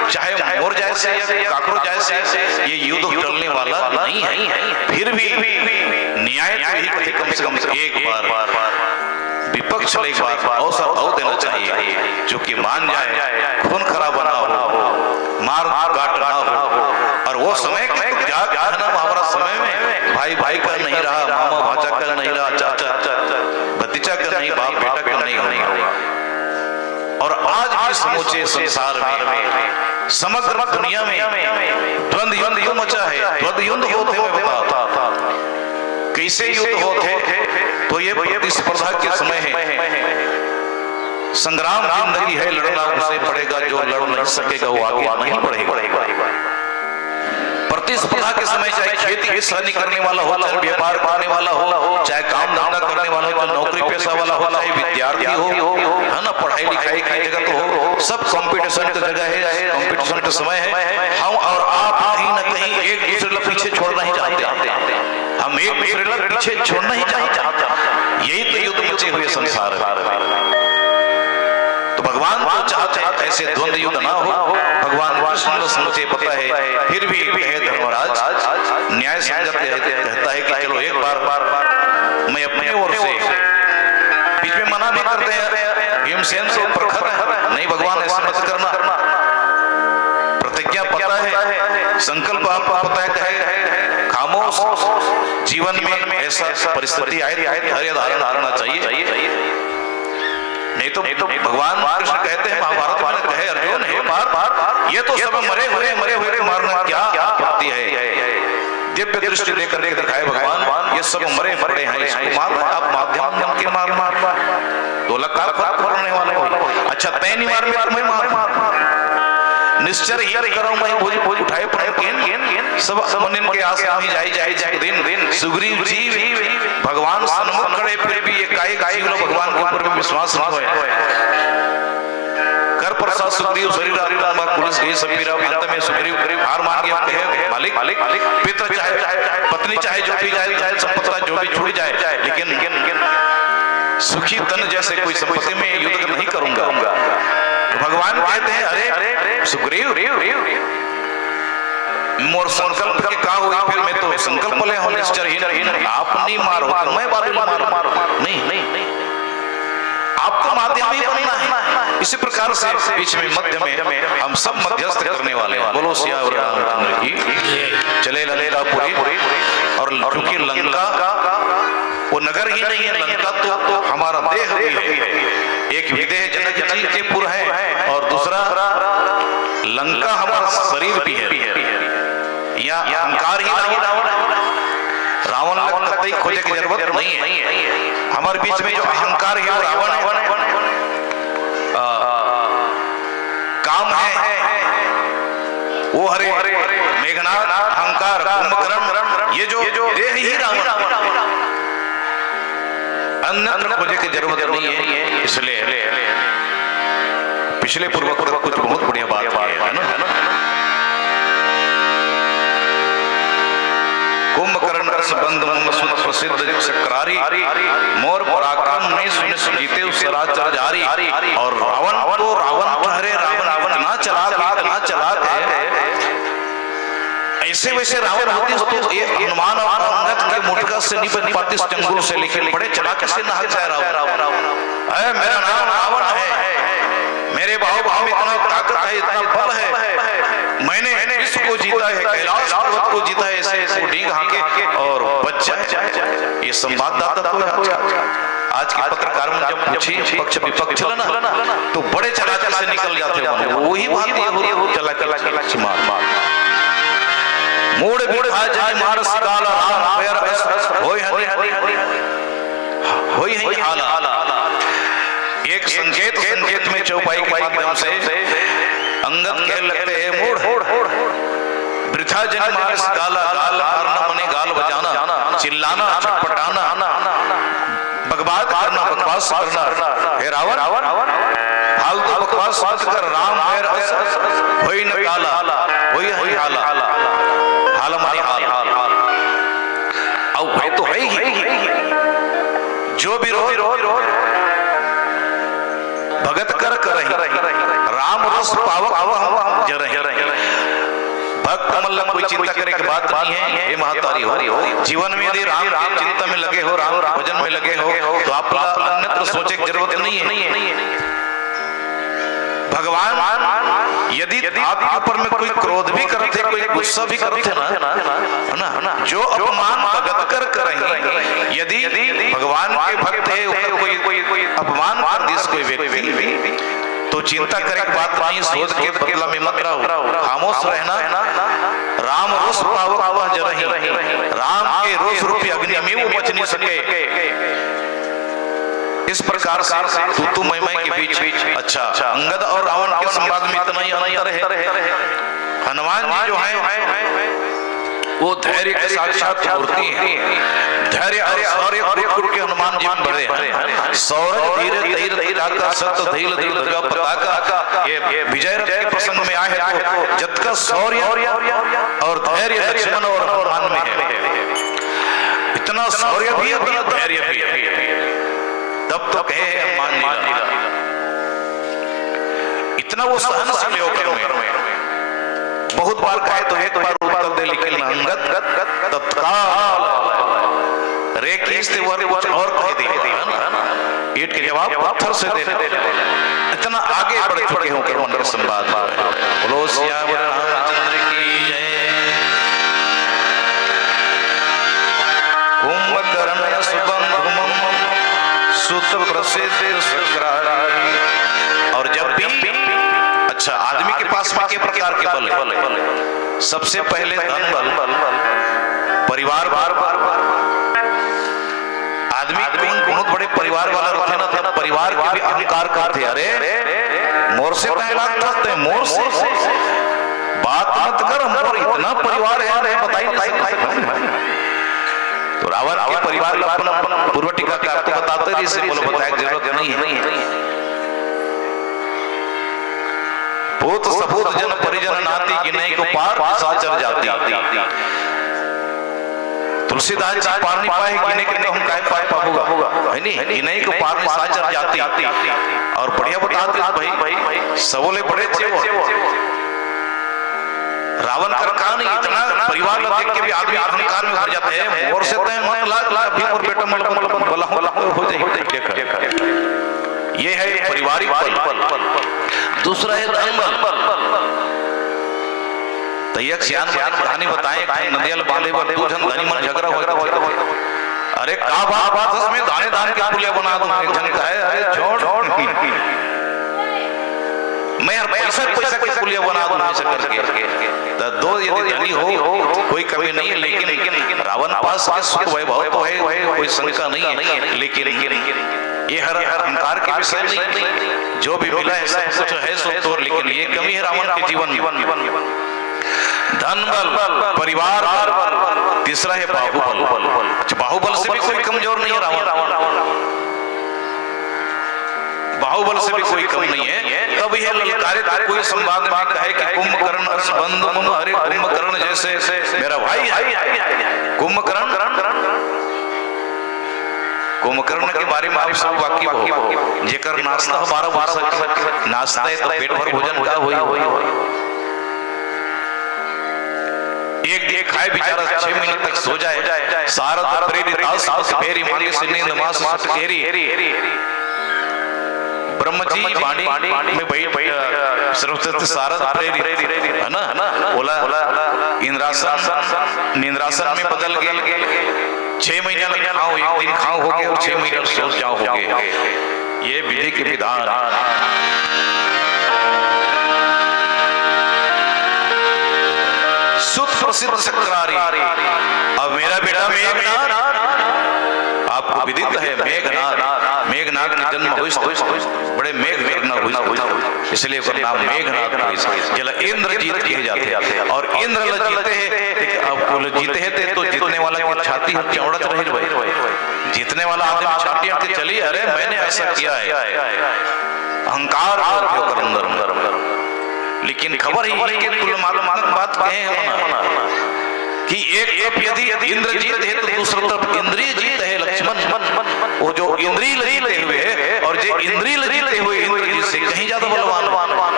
चाहे मोर जैसे या काकरोच जैसे ये युद्ध टलने वाला नहीं है। फिर भी न्याय तो ही कम से कम एक बार विपक्ष एक बार अवसर और देना चाहिए, जो कि मान जाए, खून खराबा ना हो, मार काट ना हो। और वो समय क्या कहना हमारा समय में भाई का नहीं रहा, मामा भाचा का नहीं रहा, चाचा भतीजा का नहीं, बाप बेटा का नहीं होगा। और आज भी समूचे संसार में, समग्र दुनिया में द्वंद्व युद्ध क्यों मचा है? द्वंद्व युद्ध होते हुए बताता कैसे युद्ध होते, तो ये प्रतिस्पर्धा के समय है, संग्राम जिंदगी है, लड़ना उसे पड़ेगा, जो लड़ नहीं सकेगा वो आगे नहीं बढ़ेगा। प्रतिस्पर्धा के समय चाहे खेती किसानी करने वाला हो, चाहे व्यापार करने वाला हो, चाहे काम धंधा करने वाला हो, चाहे नौकरी पेशा वाला हो, चाहे विद्यार्थी हो, है ना, पढ़ाई लिखाई की जगह तो हो, सब कंपटीशन की जगह है, कंपटीशन का समय है। हम और आप कहीं न कहीं एक दूसरे को पीछे छोड़ना ही चाहते, हम एक दूसरे को पीछे छोड़ना ही चाहते। यही तो युद्ध मचे हुए संसार है। तो भगवान को चाहते हैं ऐसे द्वंद्व युद्ध ना हो। भगवान कृष्ण को समझे पता है, फिर भी धर्मराज न्याय संगत कहता है कि चलो एक बार मैं अपने ओर से, बीच में मना भी करते हैं भीमसेन से, प्रखर नहीं भगवान ऐसा मत करना, प्रतिज्ञा पता है, संकल्प आपको पता है, खामोश जीवन में ऐसा परिस्थिति आए धारण करना चाहिए। नहीं तो भगवान कृष्ण कहते हैं, महाभारत में कहे अर्जुन है बार ये तो सब मरे हुए मारना क्या आपत्ति है? दिव्य दृष्टि देकर के दिखाए भगवान, ये सब मरे हैं, इसको मारना आप माध्यम के मार 2 लाख करने वाले हो। अच्छा तय नहीं मार में मैं मार निश्चर ही करो, मैं भोज उठाए पर सब मुनिन के आश्रम ही जाए दिन सुग्रीव जी भगवान सन्मुख खड़े, फिर भी एकाएक जीव लोग भगवान के ऊपर विश्वास न होए। कर प्रसाद सुग्रीव शरीर पुलिस गई सब पीरा, अंत में सुग्रीव हार मान गया, कहे मालिक पितर चाहे पत्नी चाहे जो भी जाए संपत्ति जो भी छूट जाए, लेकिन सुखी तन जैसे कोई संपत्ति में युद्ध नहीं करूंगा। तो भगवान कहते हैं अरे सुग्रीव मोर संकल्प के का हुआ, फिर मैं तो संकल्प ले होने निश्चर आप नहीं मारो, मैं बारे मारो नहीं, आपको माध्यम ही बनना है। इसी प्रकार से बीच में मध्य में हम सब मध्यस्थ करने वाले हैं। बोलो सियावर रामचंद्र की चले ललितापुरी। और क्योंकि लंका वो नगर ही नहीं है, लंका तो हमारा देह भी है। एक विदेह जनक जी के पुर है और दूसरा लंका हमारा शरीर भी है। या अहंकार ही रावण कतई खोजे की जरूरत नहीं है। हमारे बीच में जो अहंकार है वो रावण है, काम है वो हरे मेघनाथ, अहंकार कुंभकर्ण, ये जो देह ही रावण, अन्यत्र खोजे की जरूरत नहीं है। इसलिए पिछले पूर्वक कुछ बहुत बढ़िया बात है ना। कुंभकर्ण बंद प्रसिद्ध सक्रारी, मोर पराक्रम नहीं सुन जीते उस राज जारी। और रावण तो हरे रावण इतना चलाक है, ऐसे वैसे रावण होती तो ये हनुमान और अंगद के मुठका से नहीं बन पाती चंगुल से, लेकिन बड़े चला कैसे नाक जाए रावण। मेरा नाम रावण है, मेरे भाव में इतना ताकत है, इतना बल है, मैंने विश्व को जीता है, कैलाश पर्वत को जीता है, ऐसे डींग हाके और बच जाए। ये संवाददाता तो आज के पत्रकारों ने जब पूछी पक्ष विपक्ष ना तो बड़े चलाचे से निकल जाते हैं, वही बात ये हो चला मार मूड बिठा जाए मार सिगाल राम पैर होई है हाला। एक संकेत में चौपाई के माध्यम से अंगद कह लगते हैं मूड वृथा जन मार सिगाल गाल मारना मने गाल बजाना चिल्लाना चटपटाना बकवास करना हे रावण फालतू बकवास मत कर राम पैर होई न काला होई है हाला हाल मारी हाल अब है तो है ही जो भी रो भगत कर राम रस पावक जरहि भक्त मतलब कोई चिंता करे की बात नहीं है। हे महतारी हो जीवन में यदि राम की चिंता में लगे हो, राम भजन में लगे हो तो आप अन्यत्र सोचे की जरूरत नहीं है। भगवान यदि आपके ऊपर में कोई क्रोध भी करते, कोई गुस्सा भी करते ना, जो अपमान भगत कर करेंगे, यदि भगवान के भक्त है कोई अपमान कर दिस कोई व्यक्ति तो चिंता करे की बात नहीं, सोच के बदला में मत रहो, खामोश रहना। राम रोष पावक जरहि, राम के रोष रूपी अग्नि में वो बच नहीं सके। इस प्रकार से तू मैं के बीच अच्छा अंगद और रावण के संवाद में इतना ही अंतर है। हनुमान जी जो है वो धैर्य के साक्षात मूर्ति है। धैर्य और शौर्य के हनुमान जी में बड़े हैं। शौर्य धीरे धीरे का सत्य धीरे धीरे पताका ये विजय रथ के प्रसंग में आए तो जत का शौर्य और धैर्य लक्ष्मण और हनुमान में है। इतना शौर्य भी है, धैर्य भी है। तब तो कहे हनुमान जी इतना वो सहनशील होकर में बहुत बार कहे तो एक बार उत्तर दे, लेकिन अंगद तत्काल रे की से और कह दी ईट के जवाब पत्थर से देने इतना आगे बढ़ चुके हो कर उनके संवाद बोलो सियावर रामचंद्र की जय। कुंभकर्ण सुबंधुम सुत प्रसिद्ध सक्रारी। और जब भी अच्छा आदमी के पास में के प्रकार के बल है, सबसे पहले धन बल, परिवार आदमी बहुत बड़े परिवार वाला रहते ना, तब परिवार के भी अहंकार करते, अरे मोर से पहला करते मोर से बात मत कर, मोर इतना परिवार है बताई नहीं। तो रावण के परिवार का पूर्व टीका का आपको बताते रही से बोलो बताया जरूरत नहीं है। भूत सपूत जन परिजन नाती गिनई को पार साचर जाती। तुलसीदास जी पार नहीं पाए गिने के तो हम काहे पाए पाऊंगा है नहीं, गिनई को पार में साचर जाती। और बढ़िया बताते भाई सबोले बड़े रावण कर कहा नहीं, इतना परिवार देख के भी आदमी अहंकार में भर जाते हैं। और से तय मत लाग भी और बेटा मल बला हो जाए। ये है पारिवारिक बल। दूसरा है धन बल। तो एक सियान कहानी बताएं, नदियाल बांधे पर दो जन धनी मन झगड़ा हो। अरे का बात में दाने दाने के पुलिया बना दूं, एक जन का है अरे छोड़ मैं यार पैसा के पुलिया बना दूं ऐसे करके। तो दो यदि धनी हो कोई कभी नहीं है, लेकिन रावण पास सुख वैभव तो है, कोई शंका नहीं है। लेकिन ये हर अहंकार के विषय नहीं, जो भी मिला है सब कुछ है सो तो, लेकिन ये कमी है रावण के जीवन। धन बल, परिवार बल, तीसरा है बाहुबल। बाहुबल से भी कोई कमजोर नहीं है रावण, बाहुबल से भी कोई कम नहीं है। तब यह ललकारे तो कोई संवाद में कहे कि कुंभकर्ण बंधु अरे कुंभकर्ण जैसे मेरा भाई है। कुंभकर्ण के बारे में आप सब वाकिफ हो, जेकर नाश्ता 12 वर्ष नाश्ता है तो पेट भर भोजन का होई। एक खाए बेचारा 6 महीने तक सो जाए। सारद प्रेरित आस फेरी मांगे से नींद मास केरी। ब्रह्म जी बाणी में बैठ सर्वश्रेष्ठ सारद प्रेरित है ना, बोला इंद्रासन नींद्रासन में बदल गए। 6 महीने लग खाओ, एक दिन खाओ होगे और 6 महीने सोच जाओ होगे। ये विधि के विधान। सुत प्रसिद्ध सक्रारी। अब मेरा बेटा मेघनाद, आपको विदित है मेघनाद, मेघनाद के जन्म हुई बड़े मेघनाद हुई, इसलिए उसका नाम मेघनाद हुई। जला इंद्र जीत कहे जाते हैं और इंद्र जीते हैं। अब जीते हैं तो जीतने वाला की छाती चौड़त रही भाई, जीतने वाला आदमी छाती हटके चली, अरे मैंने ऐसा किया है, अहंकार अंदर। लेकिन खबर ही कि कुल मालूमात बात कहें कि एक यदि इंद्र जीत है तो दूसरी तरफ इंद्रिय जीत है लक्ष्मण। वो जो इंद्रिय जीते हुए और जो इंद्रिय जीते हुए इंद्र जी से कहीं ज्यादा बलवान।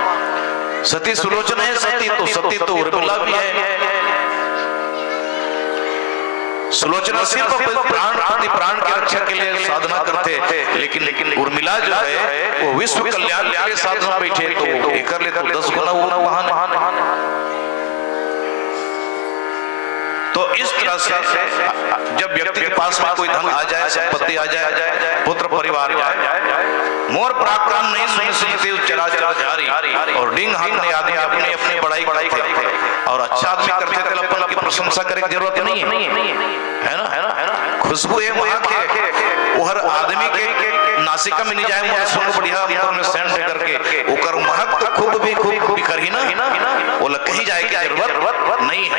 सती सुलोचना है, सती तो उर्मिला भी है। सुलोचना सिर्फ प्राण की रक्षा के लिए साधना करते, लेकिन उर्मिला जो है वो विश्व कल्याण के लिए साधना बैठे, तो एक कर ले तो 10 गुना वो महान। तो इस तरह से जब व्यक्ति के पास में कोई धन आ जाए, संपत्ति आ जाए, पुत्र परिवार जाए, मोर पराक्रम नहीं सुनते चराचर जारी, और डिंग हांगने आदमी अपनी बड़ाई करते और अच्छा आदमी करते थे, अपन की प्रशंसा करने की जरूरत नहीं है ना। खुशबू है वहां के, वो हर आदमी के नासिका में नहीं जाए, मोर सुन बढ़िया में सेंड करके ओकर महक तो खूब बिखर ही ना, वो कहीं जाए की जरूरत नहीं है।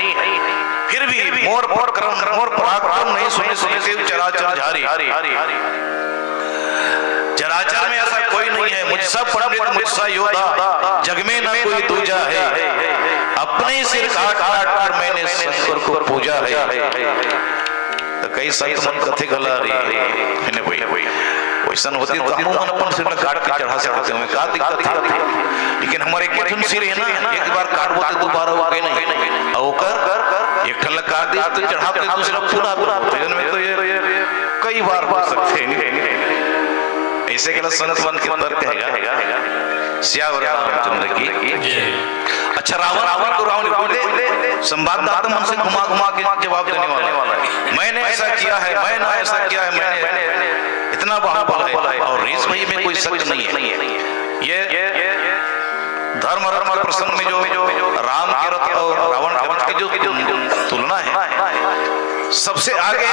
फिर भी मोर पराक्रम नहीं सुने चराचर जारी। चराचर में ऐसा कोई नहीं है, मुझसा पंडित मुझसा योद्धा, जग में न कोई दूजा है, अपने सिर काट कर मैंने शंकर को पूजा है। तो कई संत मन कथे गला रही भाई, वैसन होती तो हम अपन सिर में काट के चढ़ा सकते हैं, का दिक्कत है। लेकिन हमारे एक धुन सिर है ना, एक बार काट बोते दोबारा हो गए नहीं, और एक ठल्ला काट दिया तो चढ़ाते दूसरा पूरा में तो ये कई बार हो सकते हैं। ऐसे के संत मन के अंदर कहेगा श्यावर रामचंद्र की। अच्छा, रावण को रावण बोले, संवाददाता मन से घुमा के जवाब देने वाला है, मैंने ऐसा किया है, मैंने ऐसा किया है, मैंने इतना बाहुबल है, और रीस भाई में कोई शक नहीं है। ये धर्म के प्रसंग में जो राम के रथ और रावण के रथ की जो तुलना है सबसे आगे,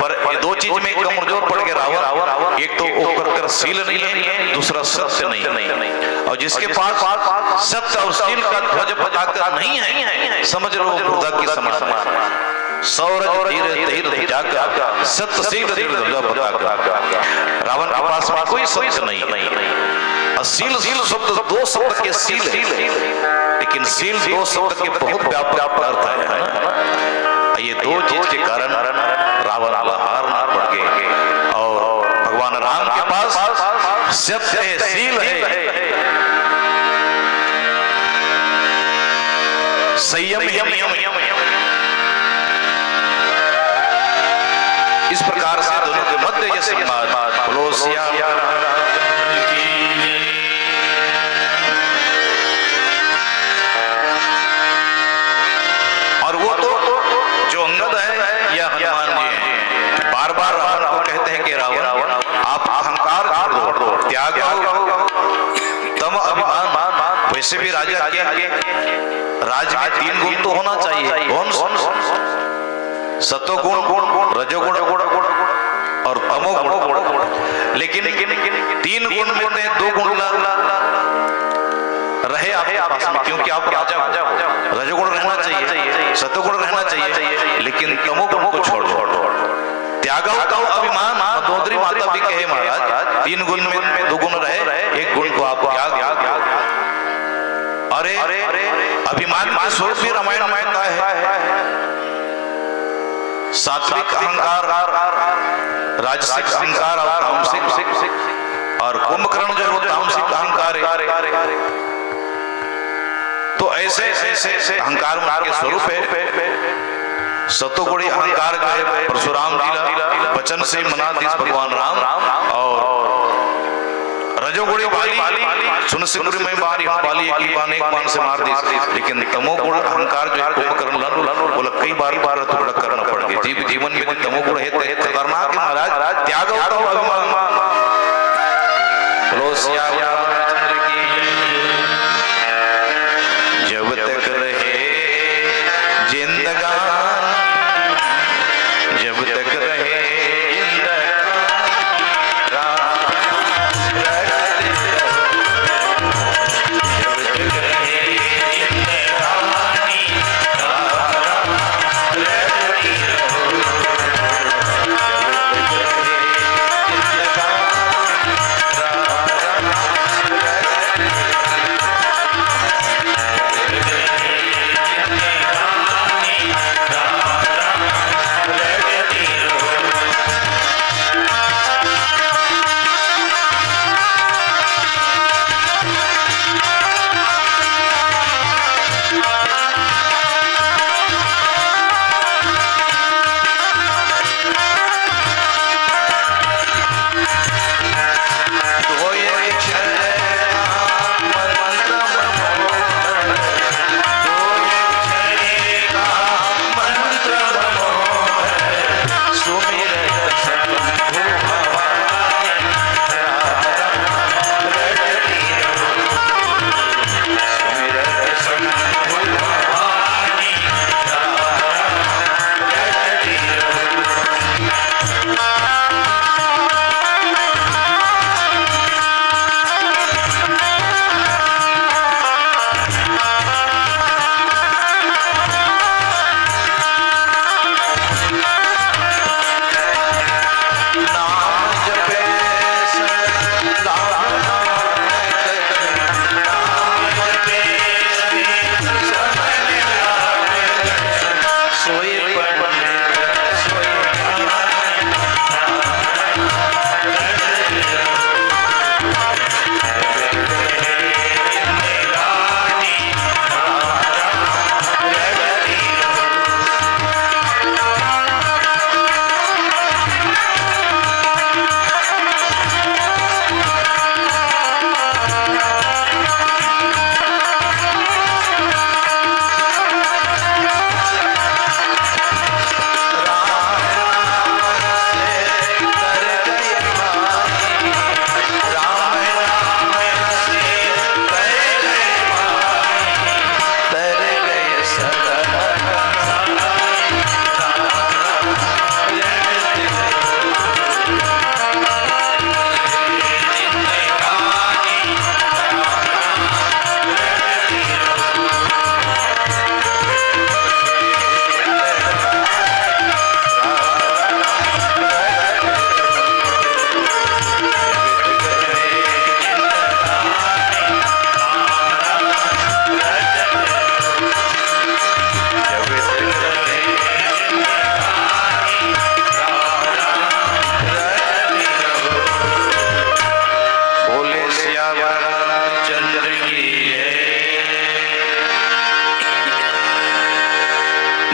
पर दो चीज में कमजोर पड़ गया रावण। एक तो ओकर शील नहीं है, दूसरा सत्य नहीं, और जिसके पास सत्य और शील का ध्वज पताका नहीं है, समझ लो बुर्दा की समान। सौरज धीरे जागा सत्यशील रावण के पास कोई सत्य नहीं। अशील शब्द 2 शब्द के शील है, लेकिन शील 2 शब्द के बहुत व्यापक अर्थ है। ये 2 चीज के कारण रावण हार ना पड़ गए, और भगवान राम के पास सत्य है, शील है, संयम है। इस प्रकार से दोनों के मध्य ये संवाद और वो तो जो अंगद है या हनुमान जी हैं, बार बार रावण को कहते हैं कि रावण आप अहंकार छोड़ दो, त्याग तम अभिमान। वैसे भी राजा के राज में 3 गुण तो होना चाहिए, कौन? सत्वगुण, रजोगुण और तमोगुण। लेकिन 3 गुण में 2 गुण रहे आपके पास में, क्योंकि आप राजा हो। रजोगुण रहना चाहिए, सत्वगुण रहना चाहिए, लेकिन तमोगुण को छोड़ दो। त्यागो का अभिमान, मंदोदरी माता भी कहे महाराज 3 गुण में 2 गुण रहे, 1 गुण को आप त्याग। अरे अभिमान का स्वरूप भी रामायण में का है। सात्विक अहंकार, राजसिक अहंकार और तामसिक, और कुंभकर्ण जो है तामसिक अहंकार है। तो ऐसे अहंकार के स्वरूप है। सतोगुणी अहंकार जो है परशुराम लीला वचन से मना दिस भगवान राम, और रजोगुणी वाली सुनसिकुरी में बारी वाली एक बाण से मार दी, लेकिन तमोगुण अहंकार जो है कुंभकर्ण बोला कई बार टुकड़ा करना पड़ गया। जीवन में तमोगुण है खतरनाक महाराज, त्याग होता हो अभिमान। बोलो श्याम रामचंद्र की। जब तक रहे जिंदगान, जब तक रहे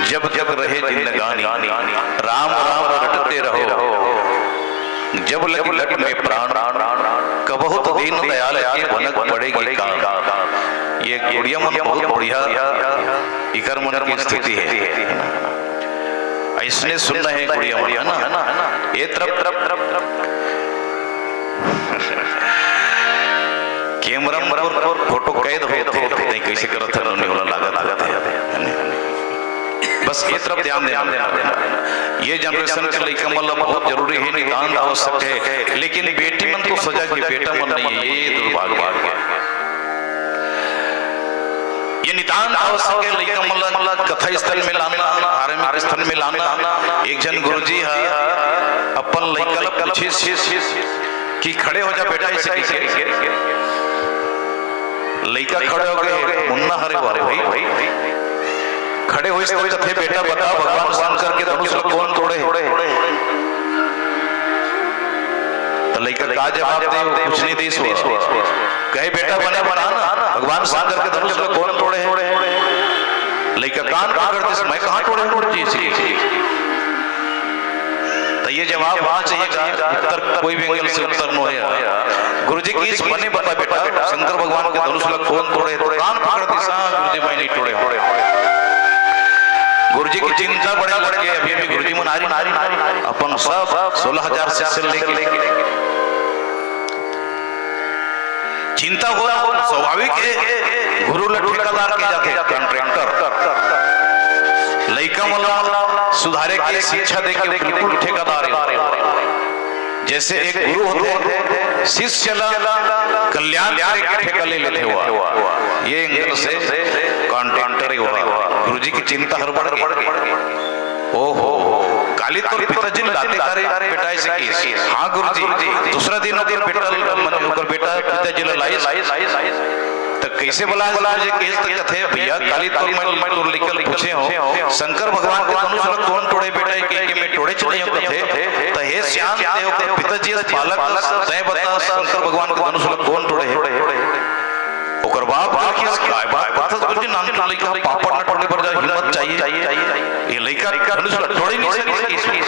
जब जब रहे जिंदगानी राम राम रटते रहो, जब लग लग में प्राण कबहु तो दीन दयाल की भनक पड़ेगी काम। ये गुड़िया मन बहुत बढ़िया इकर मन की स्थिति है, इसने सुनना है गुड़िया मन है ना। ये तरफ तरफ तरफ तरफ कैमरा पर फोटो कैद होते नहीं कैसे करत नहीं होला लागत है। बस ये तरफ ध्यान देना। ये जनरेशन के लड़का मतलब बहुत जरूरी है, निदान आवश्यक है, लेकिन बेटी मन तो सजा की बेटा मन नहीं है, ये दुर्भाग्य है। ये निदान आवश्यक है, लड़का मतलब कथा स्थल में लाना, धार्मिक स्थल में लाना। एक जन गुरुजी है अपन लड़का पूछे कि खड़े हो जा बेटा, ऐसे लड़का खड़े हो गए, मुन्ना हरे भाई खड़े हुए थे, बेटा बता भगवान शांत करके धनुष कौन तोड़े? तो लड़का का जवाब दे, कुछ नहीं दी, कहे बेटा बना बनाना भगवान शांत करके धनुष कौन तोड़े? लड़का कान पकड़ते मैं कहां तोड़े? तो ये जवाब वहां चाहिए उत्तर कोई भी एंगल से उत्तर नो है। गुरुजी की इस बने बता बेटा शंकर भगवान के धनुष लग कौन तोड़े तो कान पकड़ती सा गुरुजी भाई नहीं तोड़े। गुरुजी की चिंता बड़े लड़के अभी अभी गुरुजी मन नारी अपन सब 16,000 शिष्य लेके चिंता हुआ स्वाभाविक है। गुरु ठेकेदार के जाके कॉन्ट्रैक्टर लइका मला सुधारे की शिक्षा देके बिल्कुल ठेकेदार है। जैसे एक गुरु होते शिष्य कल्याण के ठेका ले लेते हुआ ये एंगल से कॉन्ट्रैक्टर ही हुआ। गुरुजी की चिंता हर बढ़ गई। ओहो काली तो पिताजी लाते करे बेटा ऐसे केस। हाँ गुरुजी दूसरा दिन ओकर बेटा पिताजी लाई तो कैसे बोला मुझे केस तो कथे भैया काली तो मैं तो लिखल पूछे हो शंकर भगवान के धनुष लग कौन तोड़े बेटा के मैं तोड़े चले हो कथे तो हे श्याम देव के पिताजी बालक तय बता शंकर भगवान के धनुष लग कौन तोड़े ओकर बाप काय बात गुरुजी नाम तो लइका पापड़ न तोड़े पर हिम्मत चाहिए ये लइका धनुष लग तोड़े नहीं सके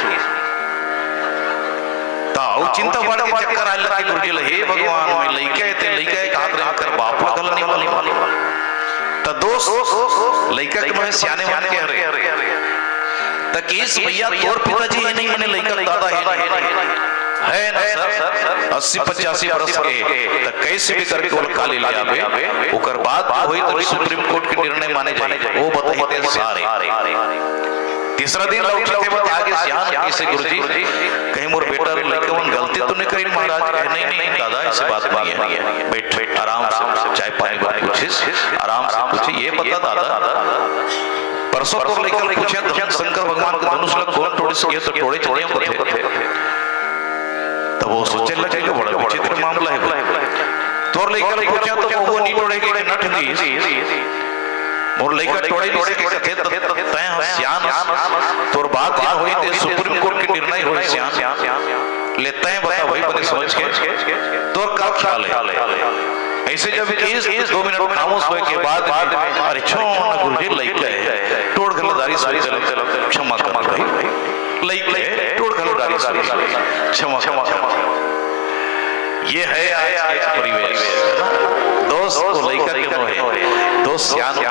ताऊ चिंता बढ़ के चक्कर आइल के गुरुजी ले हे भगवान मैं लइका एते लइका एक हाथ रख कर बाप लगल नहीं मालूम त दोस्त लइका के मैं सियाने मान के हरे त केस भैया तोर पिताजी है नहीं मने लइका दादा है ना सर 80-85 बरस के त कैसे भी करके वो काली ले आवे ओकर बात होई तो सुप्रीम कोर्ट के निर्णय माने जाए वो बताइए सारे। तीसरा दिन लौट के बाद आगे श्याम कैसे गुरुजी कहीं मोर बेटा लइकवन गलती तो नहीं करी महाराज कहे नहीं दादा ऐसी बात नहीं है बैठ आराम से चाय पानी बात पूछिस आराम से पूछे ये पता दादा परसों तो लइकल पूछे शंकर भगवान के धनुष लग कौन तोड़े ये तो तोड़े चले थे तब वो सोचे लगे कि बड़ा विचित्र मामला है। तोर लइकल पूछे तो वो नहीं तोड़ेगी कि नठ दी और लइका तोड़े के कथे तय श्याम तोर बात क्या होई ते सुप्रीम कोर्ट के निर्णय होई श्याम लेते हैं बता वही बने सोच के तोर का ख्याल है। ऐसे जब इस 2 मिनट खामोश होए के बाद अरे छोड़ गुरुजी लइका है तोड़ गलदारी सही चलो क्षमा कर भाई लइका तोड़ गलदारी सही क्षमा ये है आज के परिवेश दोस्त लइका क्यों है दोस्त सियान के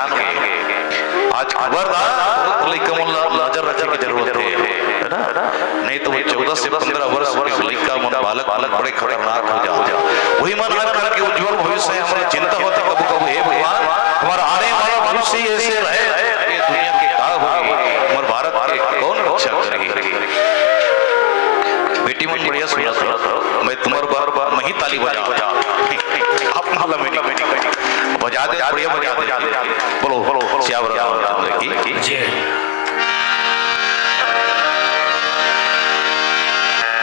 आज खबरदार लइका मुल्ला नजर रखने की जरूरत है ना नहीं तो 14 से 15 वर्ष के लइका मन बालक बड़े खतरनाक हो जाओ वही मन आज के उज्जवल भविष्य है हमारी चिंता होता कब हे भगवान हमारा आने वाला भविष्य ऐसे रहे ये दुनिया के का होगी हमारे भारत के कौन रक्षा करेगी। बेटी मन बढ़िया सुना मैं तुम्हारे बार मैं ही ताली बजा अपना बजा दे बढ़िया बजा दे बोलो श्यावर की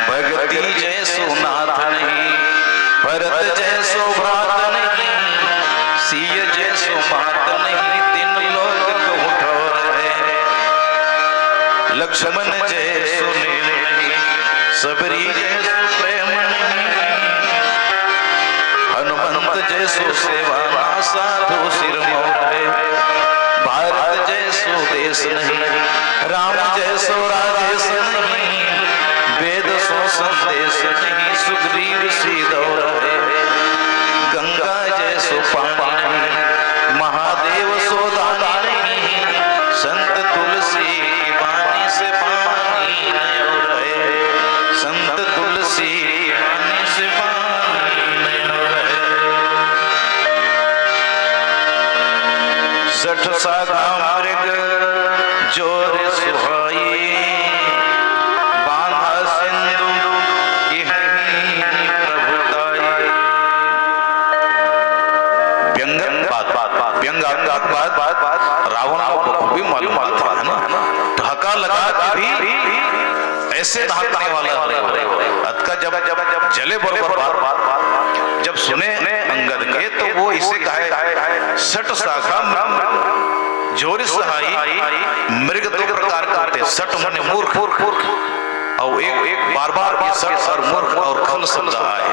भगती जैसो नाथ नहीं भरत जैसो भ्रात नहीं सिय जैसो मात नहीं तीन लोग उठोर है लक्ष्मण जैसो नहीं सबरी जैसो प्रेम नहीं हनुमंत जैसो सेवा साधु सिर मोर है भारत जैसो देश नहीं राम जैसो राजेश नहीं वेद सो संदेश नहीं सुग्रीव सी दौर है गंगा जैसो पानी नहीं महादेव सो दानी नहीं संत तुलसी की वाणी से पानी नहीं रहे संत तुलसी की वाणी से पानी नहीं रहे सठ साधा मृग जोर सुहाई बांधा सिंधु प्रभुताई व्यंगात्मक बात रावण को भी मालूम था है ना ढाका लगा के भी ऐसे ढाकने वाला अत का जब जले बरोबर जब सुने अंगद के तो वो इसे कहे सठ शाखा जोर सहाई मृग दो प्रकार करते सठ मने मूर्ख और एक बार ये सठ और मूर्ख और खल शब्द आए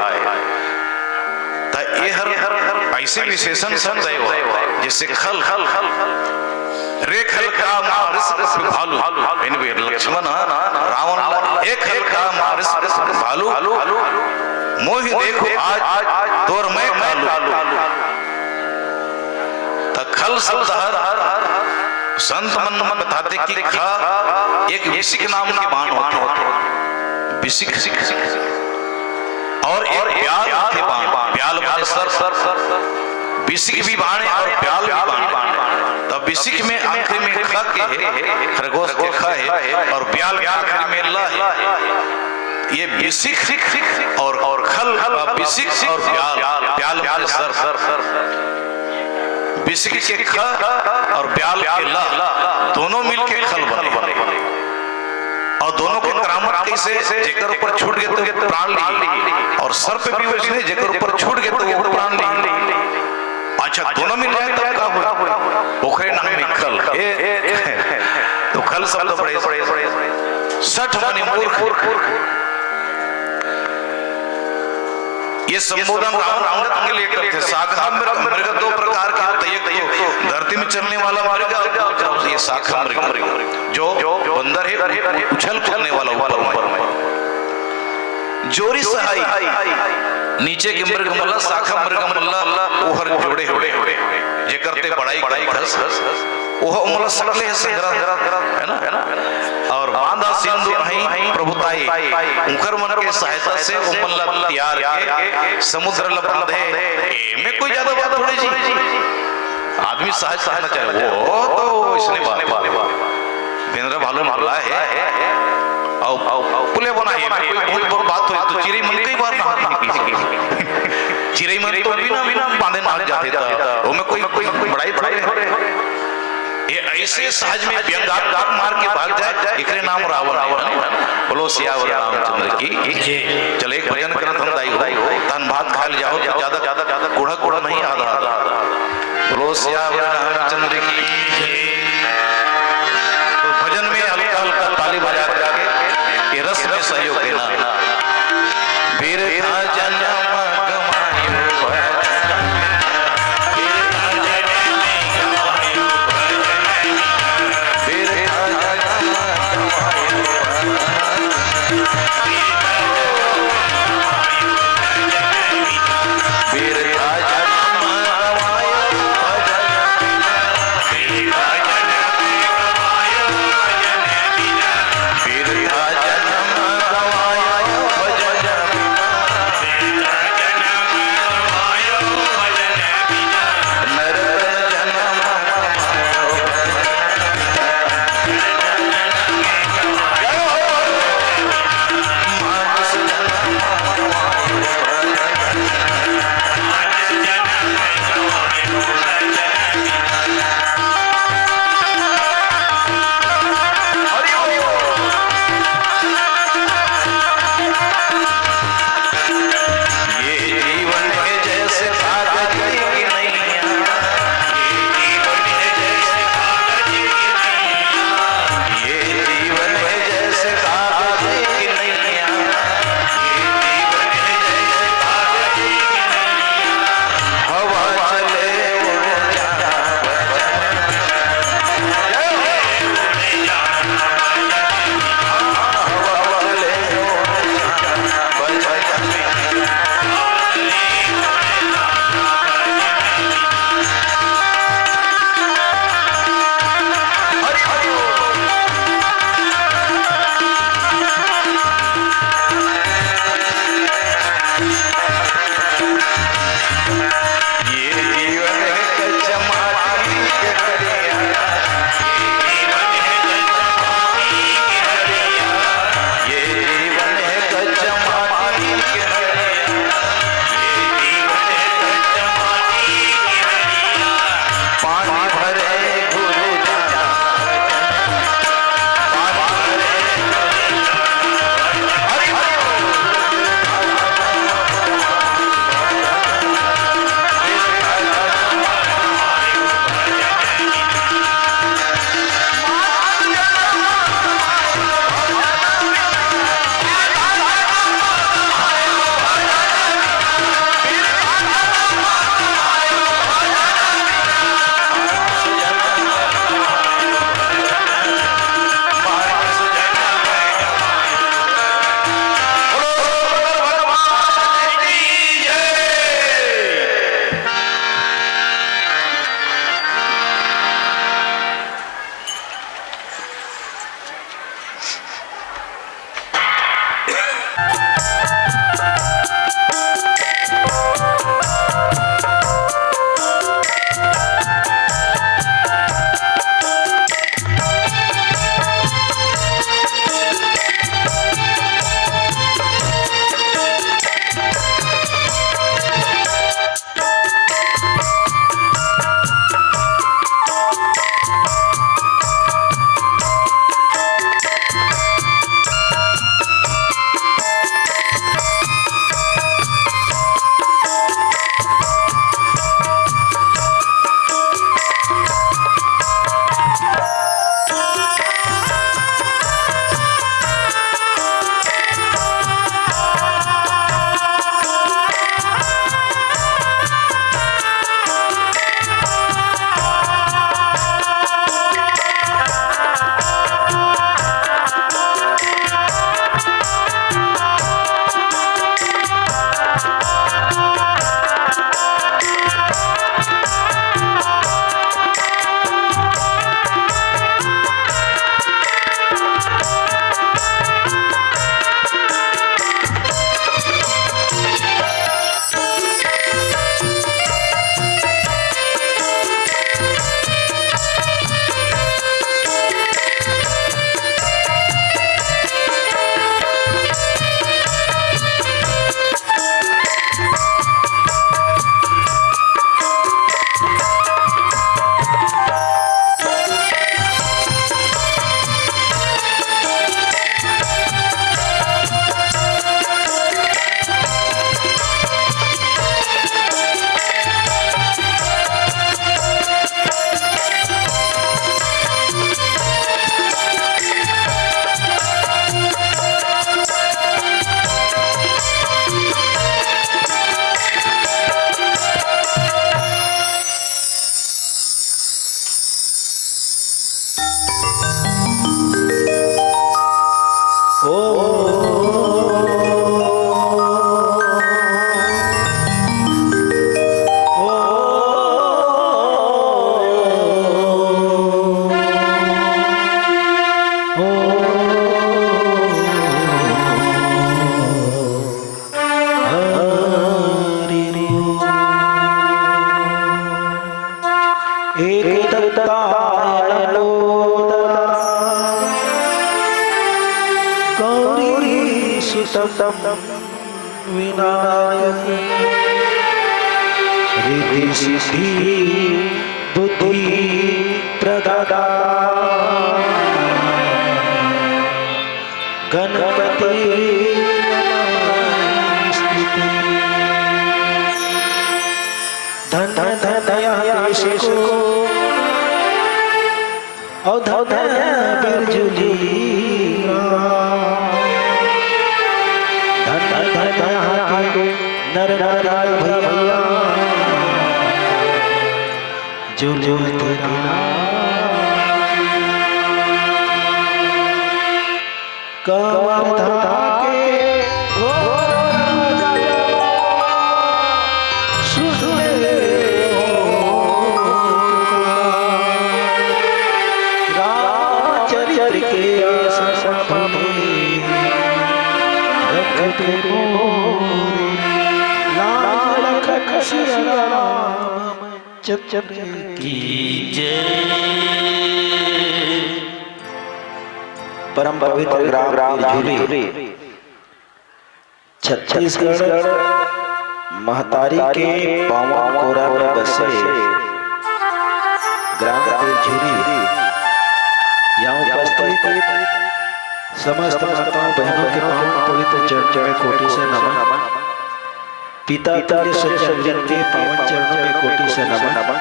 ये हर ऐसे विशेषण शब्द है जिससे खल रेख हल्का मारिस भालू इन वीर लक्ष्मण रावण एक हल्का मारिस भालू मोहि देखो आज तोर मैं कालू तखल शब्द हर संत मन बताते कि खा एक विसिक नाम की बाण होती विसिक और एक ब्याल के बाण ब्याल माने सर विसिक भी बाण है और ब्याल भी बाण तब विसिक में आखिर में खा के है खरगोश के खा है और ब्याल के आखिर में ला है ये विसिक और खल विसिक और ब्याल माने सर विसिक के ख और ब्याल के ला दोनों मिलके खल बने और दोनों के करामत कैसे जेकर ऊपर छूट गए तो प्राण ली और सर पे भी वैसे जेकर ऊपर छूट गए तो वो प्राण ली। अच्छा दोनों मिल जाए तब क्या हुआ ओखरे नाम में खल तो खल शब्द बड़े सठ मनी मूर्ख ये संबोधन रावण के लिए करते शाखा मृग दो प्रकार के होते एक तो धरती में चलने वाला मृग ये शाखा मृग जो बंदर है उछल कूदने वाला ऊपर में जोरी सहाई नीचे के मृग मल्ला शाखा मृग मल्ला ओहर जोड़े जे करते बड़ाई घस ओह उमला सकले है संग्रह है ना और बांधा सिंधु नहीं प्रभुताई उनकर मन के सहायता से उमला तैयार के समुद्र ल बांधे में कोई ज्यादा बात थोड़ी जी आदमी सहज सहना चाहिए वो तो इसने बात केंद्र भालो मामला है औ पुले बना है कोई बहुत बात हो तो चिड़ै मन कई बार ना चिड़ै मन तो बिना बांधे ना जाते था वो में कोई बड़ाई ये ऐसे सहज में व्यंगात्मक मार के भाग जाए एकरे नाम रावण बोलो सियावर रामचंद्र की चले एक भजन करत हम दाई हो तन भात खाल जाओ तो ज्यादा कूड़ा नहीं आधा बोलो सियावर रामचंद्र की तो भजन में हल्का ताली बजा के ये रस में सहयोग देना वीर था जन्म दत्ताय नमोदरा गौरी सुतम विनायक रिद्धि सिद्धि बुद्धि प्रदाता गणपति नमस्ते धन धन धन को और धन बिरजुली धन धन धन नर नाराय भैया जो जो तेरा कमर धाके रामचरित्र के रखते मोरे लाल खसिया चचर की परम पवित्र ग्राम झूली छत्तीसगढ़ महतारी के पावा कोरा में बसे ग्राम झूली यहाँ उपस्थित समस्त माताओं बहनों के पावन पवित्र चरणों में कोटि से नमन पिता तुल्य सज्जन के पावन चरणों में कोटि से नमन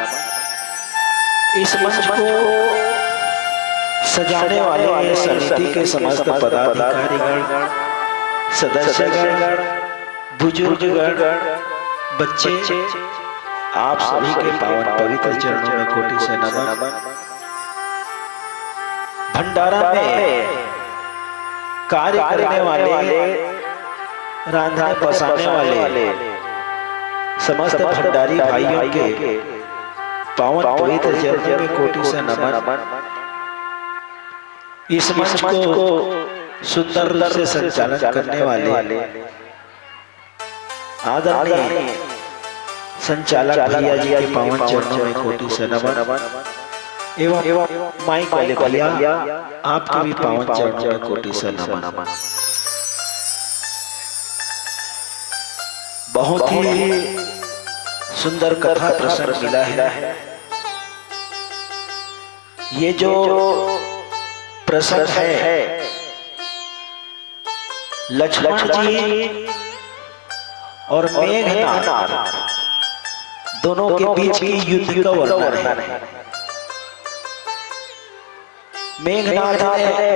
इस मंच को सजाने वाले समिति के समस्त पदाधिकारीगण सदस्यगण बुजुर्गगण बच्चे आप सभी के पावन पवित्र चरणों में कोटि से नमन भंडारा में कार्य करने वाले रांधने बसाने वाले समस्त भंडारी भाइयों के पावन पवित्र चरणों में कोटि से नमन इस मंच को सुंदर रूप से संचालन करने वाले आदरणीय संचालक भैया जी के पावन चरणों में कोटि से नमन एवं माइक वाले भैया आपके भी पावन चरणों में कोटि से नमन बहुत ही सुंदर कथा प्रसंग मिला है ये जो प्रसंग है लक्ष्मण जी और मेघनाद दोनों के बीच की युद्ध का वर्णन है मेघनाद ने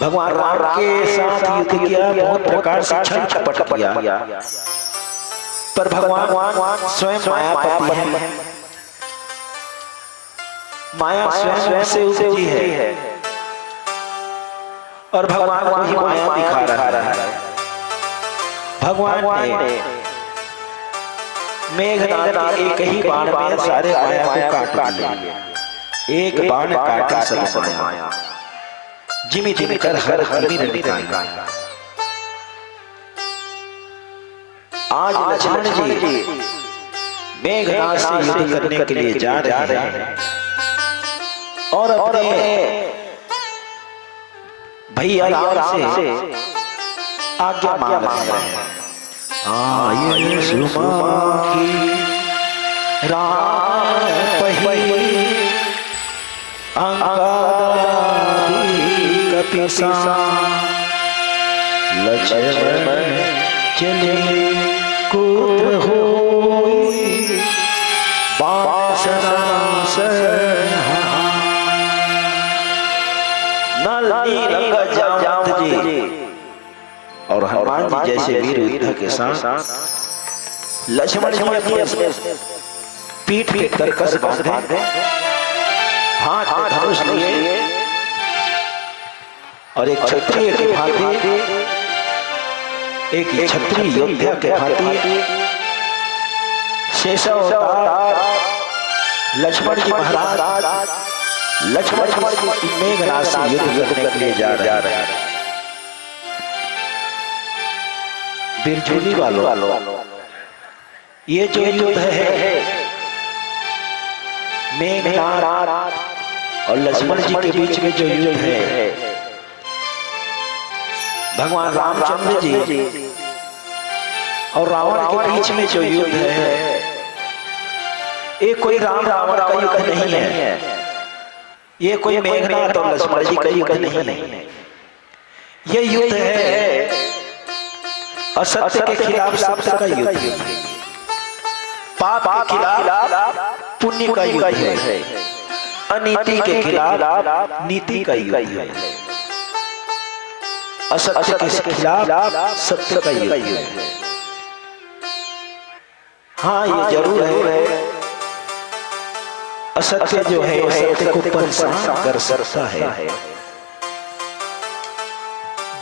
भगवान राम के साथ युद्ध किया बहुत प्रकार से छल कपट किया पर भगवान स्वयं मायापति है माया स्वयं से उपजी है और भगवान को ही माया दिखा रहा है भगवान ने मेघनाद के एक ही बाण में सारे माया को काट लिया एक बाण काटा सब माया जिमी जिमी कर हर हमीर निकाला आज लक्ष्मण जी मेघनाद से युद्ध करने के लिए जा रहे हैं और अपने भैया राम से आज्ञा मांग रहे हैं आये सुमा की राम पहिए अंगादी कपिसा लक्ष्मण चले कूद होई बासरा और हनुमान जी जैसे वीर युद्ध के साथ लक्ष्मण जी अपने पीठ पे तरकस बांधे हाथ में धनुष लिए और एक क्षत्रिय के भांति एक क्षत्रिय योद्धा के भांति शेषावतार लक्ष्मण जी महाराज लक्ष्मण जी मेघनाद से युद्ध करने के लिए जा रहे हैं बिरजूली वालों ये जो युद्ध है मेघनाद और लक्ष्मण जी के बीच में जो युद्ध है, भगवान रामचंद्र जी और रावण के बीच में जो युद्ध है, ये कोई राम रावण का युद्ध नहीं है, ये कोई मेघनाद और लक्ष्मण जी का युद्ध नहीं है। ये युद्ध है असत्य के खिलाफ सत्य का युद्ध, पाप के खिलाफ पुण्य का युद्ध है, अनीति के खिलाफ नीति का युद्ध है, असत्य के खिलाफ सत्य का युद्ध है। हाँ, ये जरूर है, असत्य जो है सत्य को परेशान कर सकता है,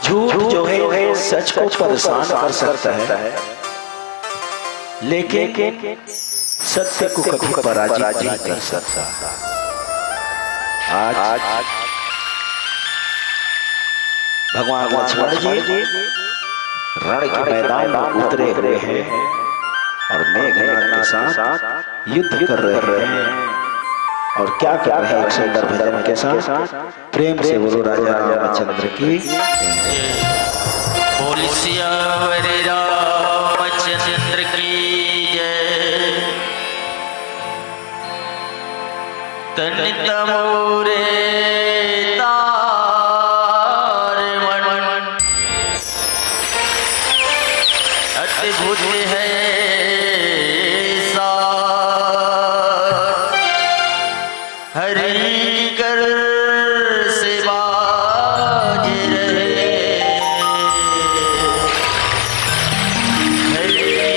झूठ जो है सच को परेशान कर सकता है, लेकिन सत्य को कभी पराजित नहीं कर सकता। आज भगवान लक्ष्मण जी रण के मैदान में उतरे हुए हैं और मेघनाद के साथ युद्ध कर रहे हैं। और क्या कर रहे हैं एक सुंदर भजन के साथ। प्रेम से बोलो राजा रामचंद्र की। बोल सियावर रामचंद्र की जय। तन तमोरे तार मन अद्भुत है हरि कर से बाज रहे, हरि है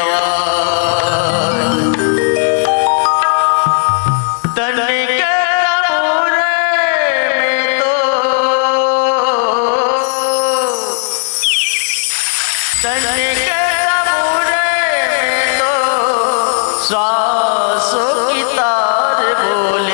आवाज। तन के तमोरे में तो तन के तमोरे में तो श्वासों की तार बोले।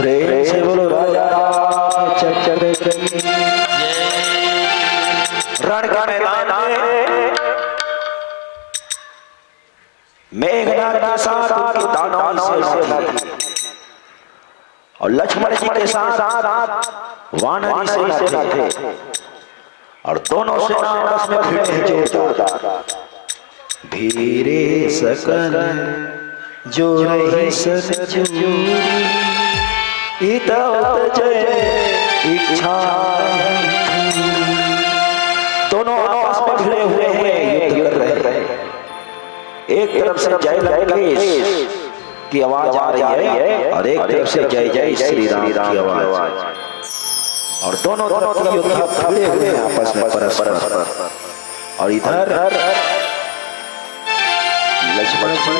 प्रेम से बोलो राजा रामचंद्र की। रण के मैदान में मेघनाद के साथ उनकी दानवी सेना थी और लक्ष्मण जी के साथ वानरी सेना थे और दोनों सेना आपस में भिड़े जोरदार। भीरे सकल जो रही सजू इतवत जय इच्छा। दोनों आपस में भिड़े हुए हैं, युद्ध कर रहे हैं। एक तरफ से जय लंकेश की आवाज आ रही है और एक तरफ से जय जय श्री राम की आवाज। और दोनों तरफ योद्धा भिड़े हुए हैं आपस में परस्पर। और इधर लक्ष्मण जी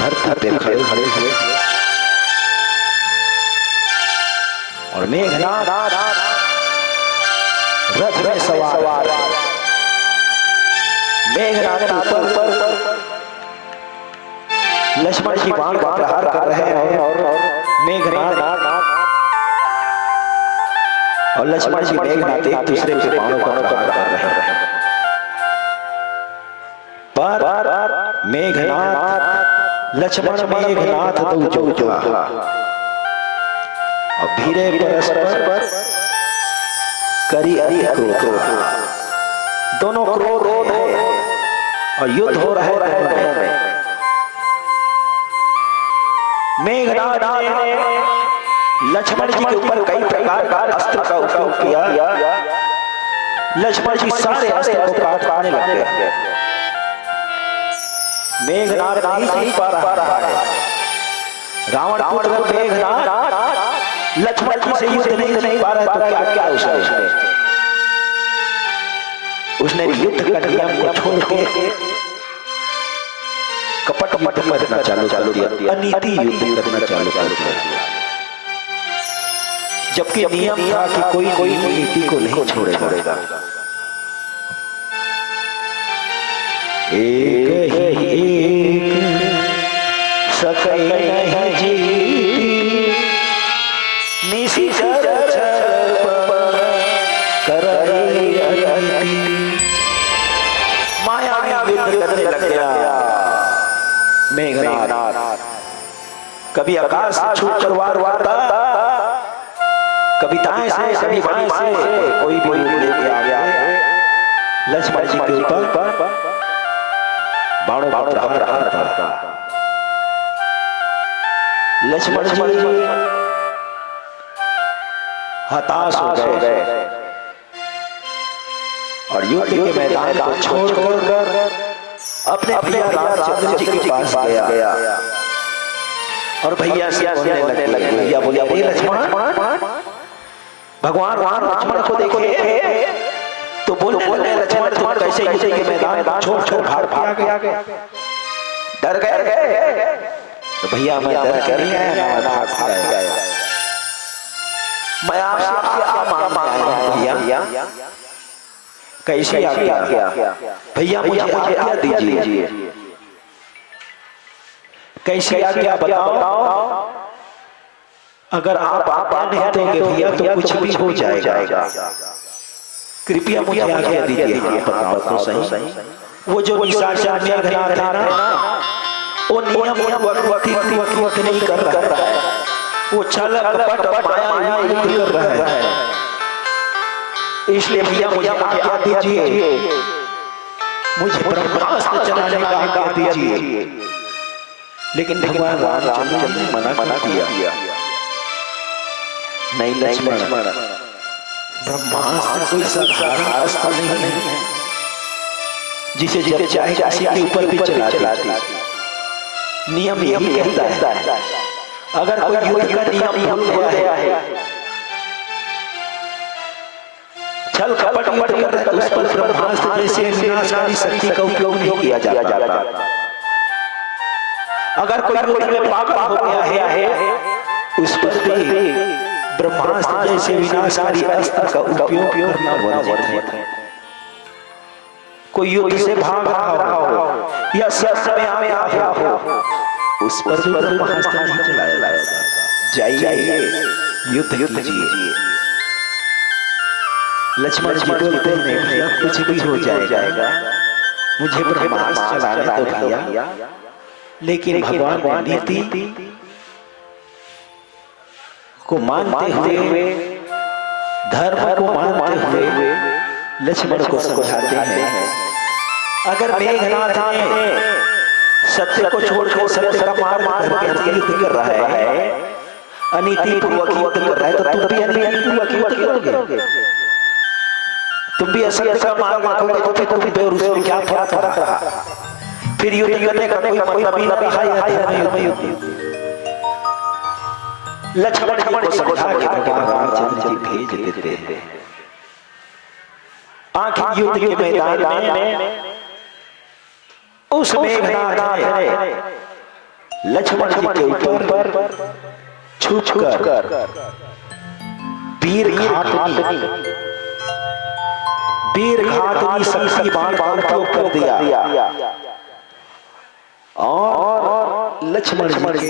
धरती पे खड़े खड़े और मेघनाद रथ में सवार। मेघनाद के ऊपर लक्ष्मण जी बाण का प्रहार कर रहे हैं और मेघनाद और लक्ष्मण जी मेघनाद एक दूसरे के बाणों का प्रहार कर रहे हैं। पर मेघनाद लक्ष्मण मेघनाद दो जो और भीरे परस्पर करी क्रोध। दोनों क्रोध है और युद्ध हो रहा है। मेघनाद ने लक्ष्मण जी के ऊपर कई प्रकार का अस्त्र का उपयोग किया। लक्ष्मण जी सारे अस्त्र को काटने लगे। मेघनाद नहीं जीत पा रहा है। रावण पुत्र मेघनाद लक्ष्मण जी से युद्ध नहीं पा रहा है। तो क्या क्या उसने युद्ध का नियम को छोड़ के कपट करना चालू किया, अनीति युद्ध करना चालू कर दिया। जबकि नियम था कि कोई नीति को नहीं छोड़ेगा। एक ही एक सकई नहीं जीती निशिचर करई अनीति। माया युद्ध करने लग गया मेघनाद। कभी आकाश से छूट कर वार कभी दाएं से कभी बाएं से कोई भी लेके आ गया। लक्ष्मण जी के ऊपर बाणों का प्रहार था। लक्ष्मण जी हताश हो गए और युद्ध के मैदान को छोड़कर अपने भैया रामचंद्र जी के पास गया और भैया से बोलने लगे। भैया बोले अरे लक्ष्मण, भगवान राम लक्ष्मण को देखे तो बोलने लगे लक्ष्मण तुम कैसे युद्ध के मैदान छोड़ भाग गया, डर गए। तो भैया मैं डर कर नहीं आया, मैं भाग आया। मैं आपसे क्या मांगना भैया? कैसे आज्ञा? भैया मुझे आज्ञा दीजिए। कैसे आज्ञा बताओ? अगर आप नहीं दोगे भैया तो कुछ भी हो जाएगा। कृपया मुझे आज्ञा दीजिए। बताओ तो सही। वो जो निशाचर मेघनाद था ना, वो नियम वक्त नहीं कर रहा है। वो छल कपट माया युद्ध कर रहा है। इसलिए भैया मुझे आज्ञा दीजिए, मुझे ब्रह्मास्त्र चलाने का आज्ञा दीजिए। लेकिन भगवान रामचंद्र ने मना किया। नहीं लक्ष्मण, ब्रह्मास्त्र कोई साधारण अस्त्र नहीं है जिसे जब चाहे किसी के ऊपर भी चला दे। नियम यही कहता है अगर कोई युद्ध का नियम भूल गया है, छल कपट कर रहा है, उस पर ब्रह्मास्त्र जैसे विनाशकारी शक्ति का उपयोग नहीं किया जाता। अगर कोई युद्ध में पागल हो गया है, उस पर भी ब्रह्मास्त्र जैसे विनाशकारी अस्त्र का उपयोग करना वर्जित है। कोई युद्ध से भाग रहा हो या समय में आया हो, उस पर भी ब्रह्मास्त्र नहीं चलाया जाएगा। जाइए युद्ध कीजिए। लक्ष्मण जी बोलते हैं भैया कुछ भी हो जाएगा, मुझे ब्रह्मास्त्र चलाने दो भैया। लेकिन भगवान ने नीति को मानते हुए, धर्म को मानते हुए लक्ष्मण को समझाते हैं, अगर मेघनाथ ने सत्य को छोड़कर सत्य का मार्ग करके युद्ध कर रहा है, अनीति पूर्वक युद्ध कर रहा है, तो तुम भी अनीति पूर्वक युद्ध करोगे, तुम भी असत्य का मार्ग मारोगे, तो फिर तुम उसमें क्या फर्क रहा? फिर युद्ध करने का कोई मतलब ही नहीं है। लक्ष्मण को समझा के भगवान रामचंद्र जी भेज देते हैं। आखिर युद्ध के मैदान में उस मेघनाथ ने लक्ष्मण जी के ऊपर छुपकर वीर घातनी शक्ति बाण का उपयोग कर दिया और लक्ष्मण जी के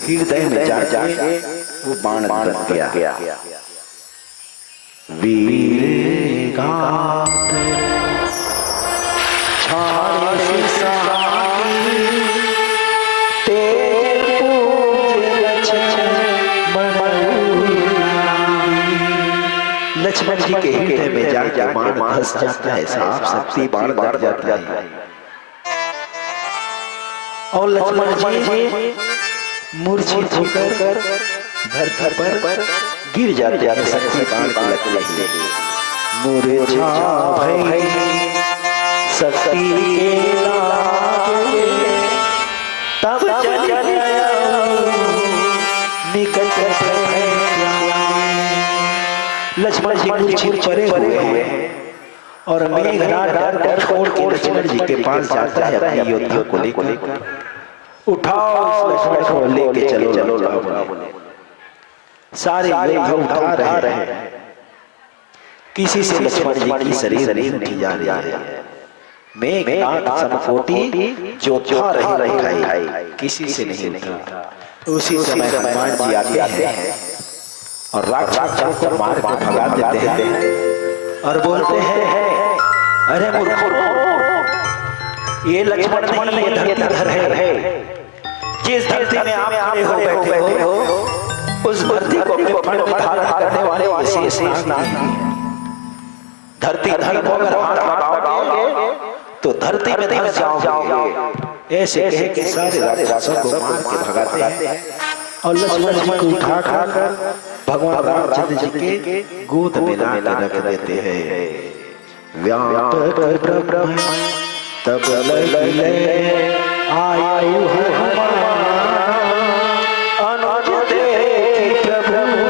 हृदय में जाके वो बाण बन गया। वीर घात छाड़े साकी तेज पूज लक्ष्मण जी के हृदय में जाके बाण धस जाता है, साफ शक्ति बाण धर जाता है और लक्ष्मण जी मूर्छित होकर धरती पर गिर जाते हैं। शक्ति बाण की लगती है, मूर्छा भई शक्ति के लागे, तब चल निकट लक्ष्मण जी मूर्छित पड़े हुए हैं और मेघनाथ डर छोड़ के लक्ष्मण जी के पास जाता है अपने योद्धा को लेकर। उठाओ लक्ष्मण को लेके चलो। सारे योद्धा उठा रहे हैं, किसी से लक्ष्मण जी की शरीर नहीं उठी जा रही है। मेघनाथ समकोटि जो था रही किसी से नहीं उठा। उसी समय हनुमान जी आते हैं और राक्षसों को मार के भगा देते हैं और बोलते हैं, अरे मूर्खों, ये लक्ष्मण नहीं, ये धरतीधर है। जिस धरती में आप खड़े हो बैठे हो, उस धरती को अपने फण में धारण करने वाले विशेष नाम नहीं। धरती धर को अगर हाथ लगाओगे तो धरती में धस जाओगे। ऐसे कह के सारे राक्षसों को मार के भगाते हैं और लक्ष्मण जी को उठाकर भगवान रामचंद्र जी के गोद में ला रख देते हैं। व्यापक ब्रह्म तब लगे आयु अनुज देखी प्रभु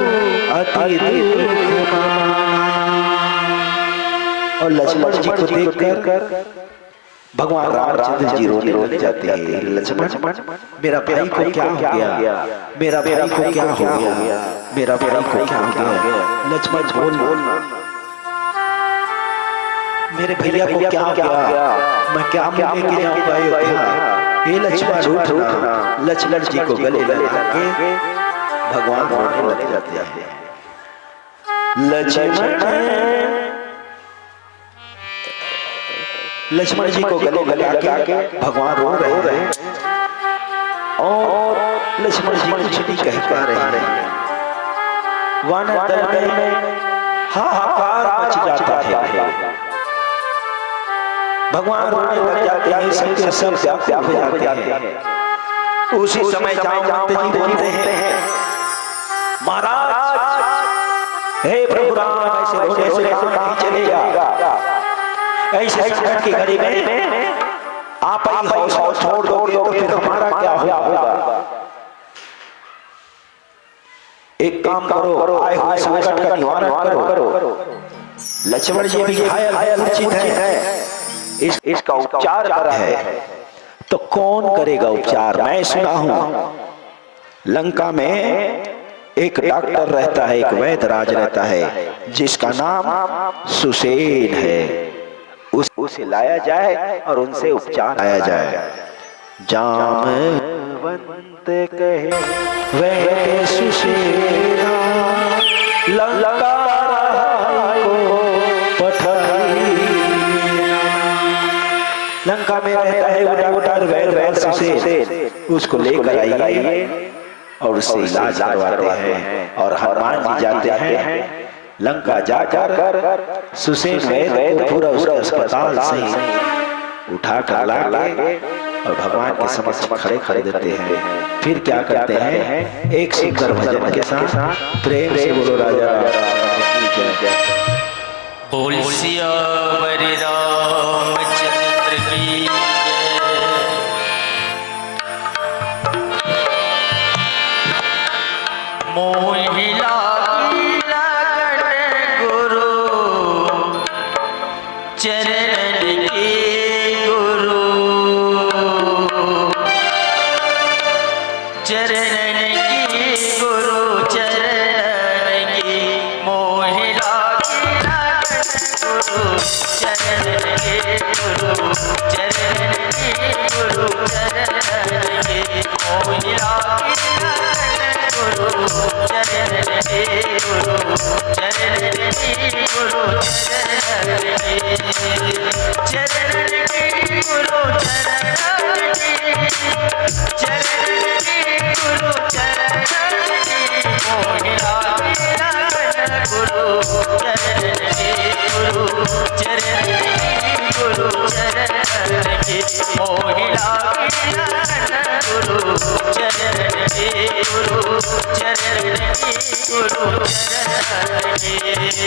अति दुख और लक्ष्मण जी को देखकर भगवान रामचंद्र जी रोने लग जाते हैं। लक्ष्मण, मेरा भाई को क्या हो गया, मेरा भाई को क्या हो गया, मेरा भाई को क्या हो गया? लक्ष्मण बोलना, मेरे भैया को क्या हो गया, मैं क्या लेके जाऊंगा अयोध्या? ये लक्ष्मण उठना। लक्ष्मण जी को गले लगा के भगवान रोने लग जाते हैं। लक्ष्मण जी को गले लगा के भगवान रो रहे हैं और लक्ष्मण जी कुछ नहीं कह पा रहे हैं। वानर दल में हाहाकार मच जाता है। भगवान रोने लग जाते हैं, सबके सब व्याकुल हो जाते हैं। उसी समय जामवंत जी बोलते हैं, महाराज, हे प्रभु राम, ऐसे रोने से काम नहीं चलेगा। ऐसे संकट की घड़ी में आप ही हौसला छोड़ दोगे तो फिर हमारा क्या होगा? एक काम करो, आए हुए संकट का निवारण करो। लक्ष्मण जी भी घायल निश्चित है, इसका उपचार करा है, तो कौन करेगा उपचार? मैं सुना हूं लंका में एक डॉक्टर रहता है, एक वैद्यराज रहता है, जिसका नाम सुसेन है। उसे लाया जाए और उनसे उपचार आया जाए। जामवंत कहे वह सुसेना लंका को पठाई। लंका में रहता है उटार वैर सुसेन, उसको लेकर आइए और उससे इलाज करवाते हैं। और हनुमान जी जाते हैं लंका जाकर सुसेन वैद्य को पूरा उसका अस्पताल से उठा कर लाके और भगवान के समक्ष खड़े कर देते हैं। फिर क्या करते हैं, एक सुंदर भजन के साथ प्रेम से बोलो राजा बोल सियावर रामचंद्र की जय। मोहि लागी लगन गुरु चरण की गुरु चरण की गुरु चरण की मोहि लागी लगन गुरु चरण के गुरु चरण के गुरु चरण के मोहि लागी लगन गुरु चरण के गुरु चरण के गुरु चरण के चरण के गुरु चरण के चरण के गुरु चरण के मोहि लागी लगन गुरु चरण के गुरु चरण के गुरु चरण के मोहि लागी लगन गुरु चरण के गुरु चरण के गुरु चरण के।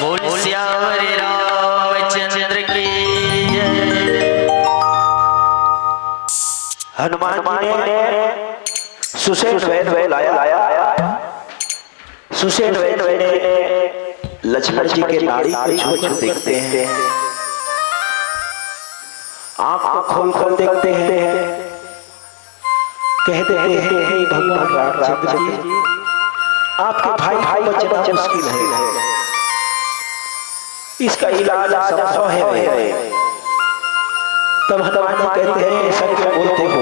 बोल सियावर रामचंद्र की जय। हनुमान जी ने सुसेन वैद्य लाया। सुसेन वैद्य ने लक्ष्मण जी के नाड़ी को छू देखते हैं, आंख को खोल देखते हैं, कहते हैं भगवान रामचंद्र जी आपके भाई बचना मुश्किल है, इसका इलाज संभव है। तब हनुमान जी कहते हैं ऐसा क्यों बोलते हो?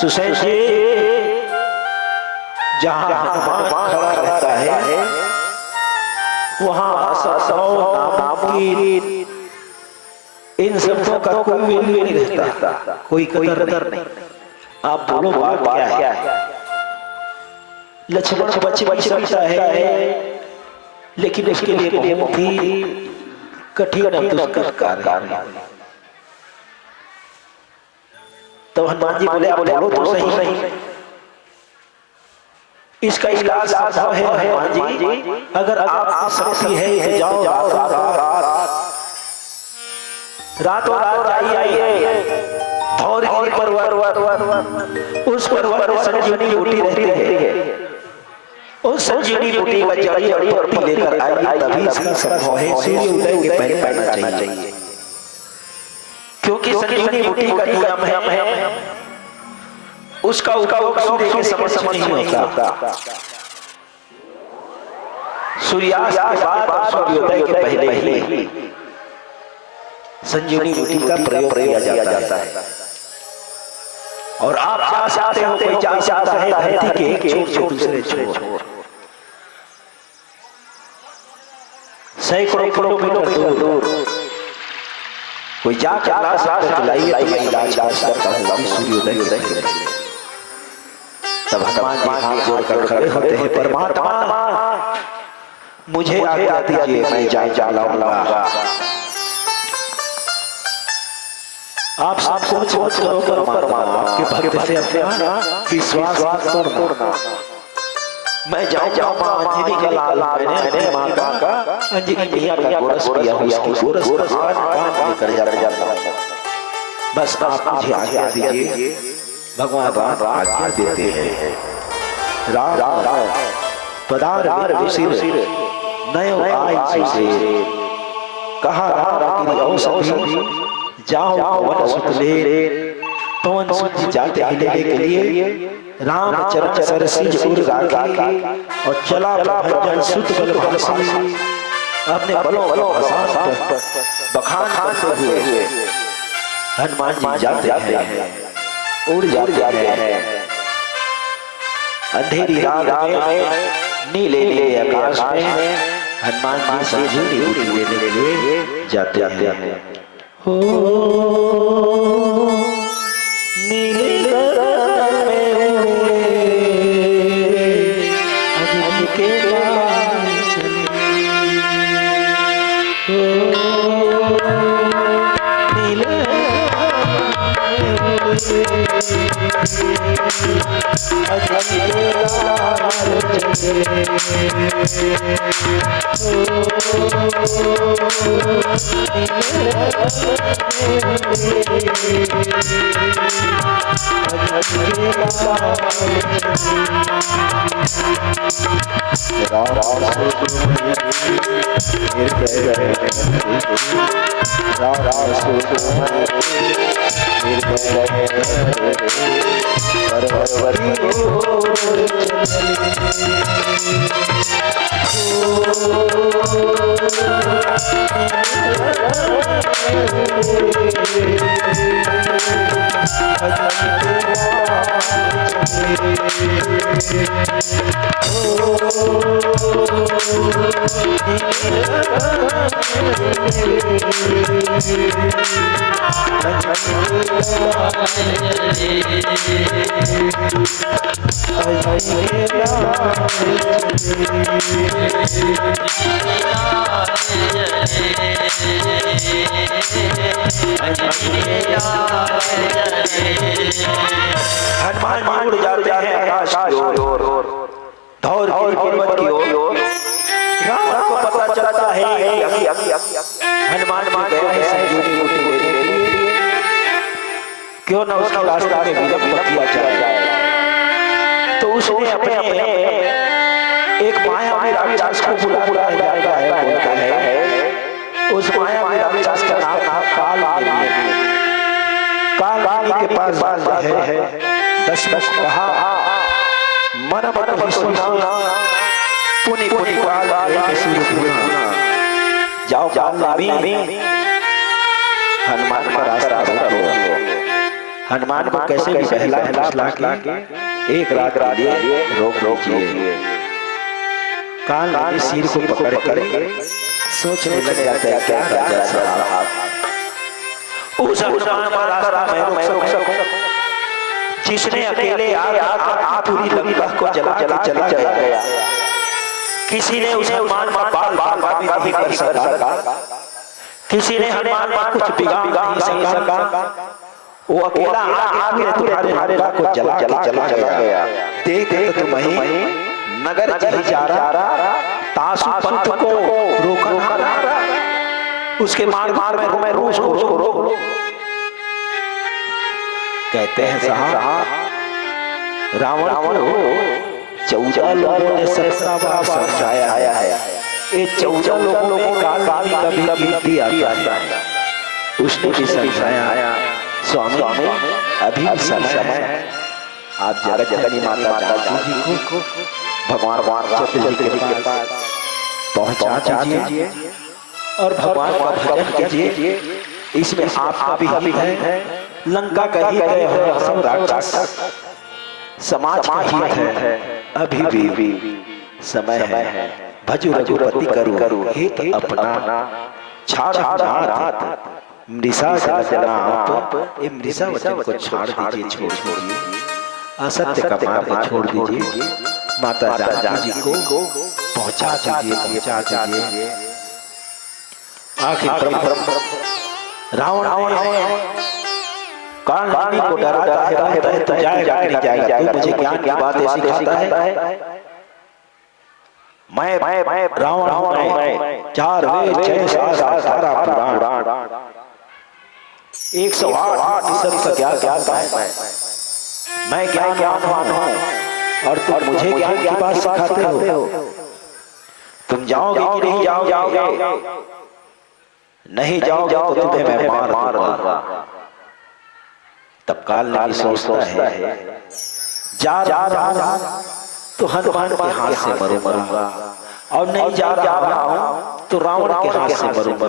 सुसेन जी जहां हनुमान खड़ा रहता है वहां 100 नाम की इन शब्दों का कोई वैल्यू नहीं रहता, कोई कदर नहीं। आप बोलो बात क्या है? लक्ष्मण बच सकता है, लेकिन उसके लिए बहुत ही कठिन और दुष्कर कार्य है। तो हनुमान जी बोले, आप बोलो तो सही, इसका इलाज संभव है हनुमान जी, अगर आप शक्ति है तो जाओ रात आइए धौलगिरी पर्वत, उस पर्वत पर संजीवनी बूटी रहती है, उस संजीवनी बूटी का जड़ी और पत्ती लेकर आइए, तभी इसका संभव है। सूर्य उदय के पहले करना चाहिए, क्योंकि संजीवनी बूटी का नियम है उसका उपयोग सूर्य के समक्ष नहीं होता। सूर्यास्त के बाद और सूर्योदय के पहले ही संजीवनी बूटी का प्रयोग किया जाता है। और आप जा सकते हो, कोई जा सकता है धरती के एक छोर से दूसरे छोर, सैकड़ों किलोमीटर दूर कोई जाकर ला सकता है, लाइए तो मैं इलाज करता हूँ सूर्योदय के पहले। तब हनुमान जी हाथ जोड़कर खड़े होते हैं, परमात्मा मुझे आज्ञा दीजिए, मैं जा लाऊंगा। आप सोच करो परमात्मा के भक्त से अपना विश्वास तोड़ना। मैं जाऊंगा मां अंजनी का लाल, मैंने मां का अंजनी मैया का गोरस किया, उसकी गोरस लेकर जाता। बस आप मुझे आज्ञा दीजिए। भगवान राम आज्ञा देते हैं। राम पदार ऋषि नयो आय से कहा, राम की औषधि जाओ वन सुतले, पवन सुत जाते हिले के लिए राम चरण सरसीज उर राखी, और चला भंजन सुत बल भरसी, अपने बलों बखान करते हुए हनुमान जी जाते हैं, उड़ जाते हैं। अंधेरी रात में नीले नीले आकाश में हनुमान जी संजीवनी बूटी लेने के लिए जाते हैं। हो नीले गगन में अंजनी के लाल चले, हो नीले हनुमान उड़ जाते हैं आकाश की ओर, धौर पर्वत की ओर। राम को पता चलता है हनुमान जी गए हैं संजीवनी बूटी लेने के लिए, क्यों न उसके रास्ते में विलंब किया जाए। तो उसने अपने एक मायावी राक्षस को बुलाया है, बोलता है उस मायावी राक्षस का नाम काल के पास है। दशमुख कहा, मन सुना पुनि काल जाओ हनुमान का रास्ता रोको। हनुमान को कैसे भी बहला के एक रात रोक दीजिए। काल ने सिर को पकड़ कर सोचने लग जाता है, क्या राजा साहब उस हनुमान का रास्ता मैं रोक सकूं, जिसने अकेले आग पूरी लंका को जला के चला गया। किसी ने उस हनुमान का बाल भी नहीं कर सका, किसी ने हनुमान का कुछ बिगाड़ नहीं सका। वो अकेला आग में तुम्हारे लंका को जला के चला गया। देख देख तुम्हें नगर जी जा रहा, तासु पंथ को रोकना, उसके मार्ग में रोज को रोक। कहते हैं साहब रावण को 14 लोगों ने 17 बार समझाया है। ये 14 लोगों में काल कभी कभी आता है। उसने भी समझाया स्वामी अभी भी समय है, आप जगत जननी माता जानकी जी को भगवान सत्यजी के पास पहुंचा दीजिए और भगवान का भजन कीजिए। इसमें आपका भी हित है, लंका का हित है, सब राक्षस समाज का हित है। अभी भी समय है, भजु रघुपति करू हित अपना, छाड़ हाथ मृषा मृषा वचन को छाड़ दीजिए, छोड़ दीजिए, असत्य का मार्ग छोड़ दीजिए, माता जानकी जी को पहुंचा दीजिए। आखिर रावण काल को डराता है तो जाएगा नहीं जाएगा। तू मुझे ज्ञान की बातें सिखाता है, मैं रावण हूं, 4 वेद 6 शास्त्र 18 पुराण 108 का ज्ञान है। मैं ज्ञानवान हूं और तुम मुझे ज्ञान की बात सिखाते हो। तुम जाओगे कि नहीं जाओगे? नहीं जाओगे तो तुम्हें मैं मार दूंगा। तब काल नहीं सोचता है जा रहा तो हनुमान के हाथ से मरूंगा, और नहीं जा रहा हूं तो रावण के हाथ से मरूंगा।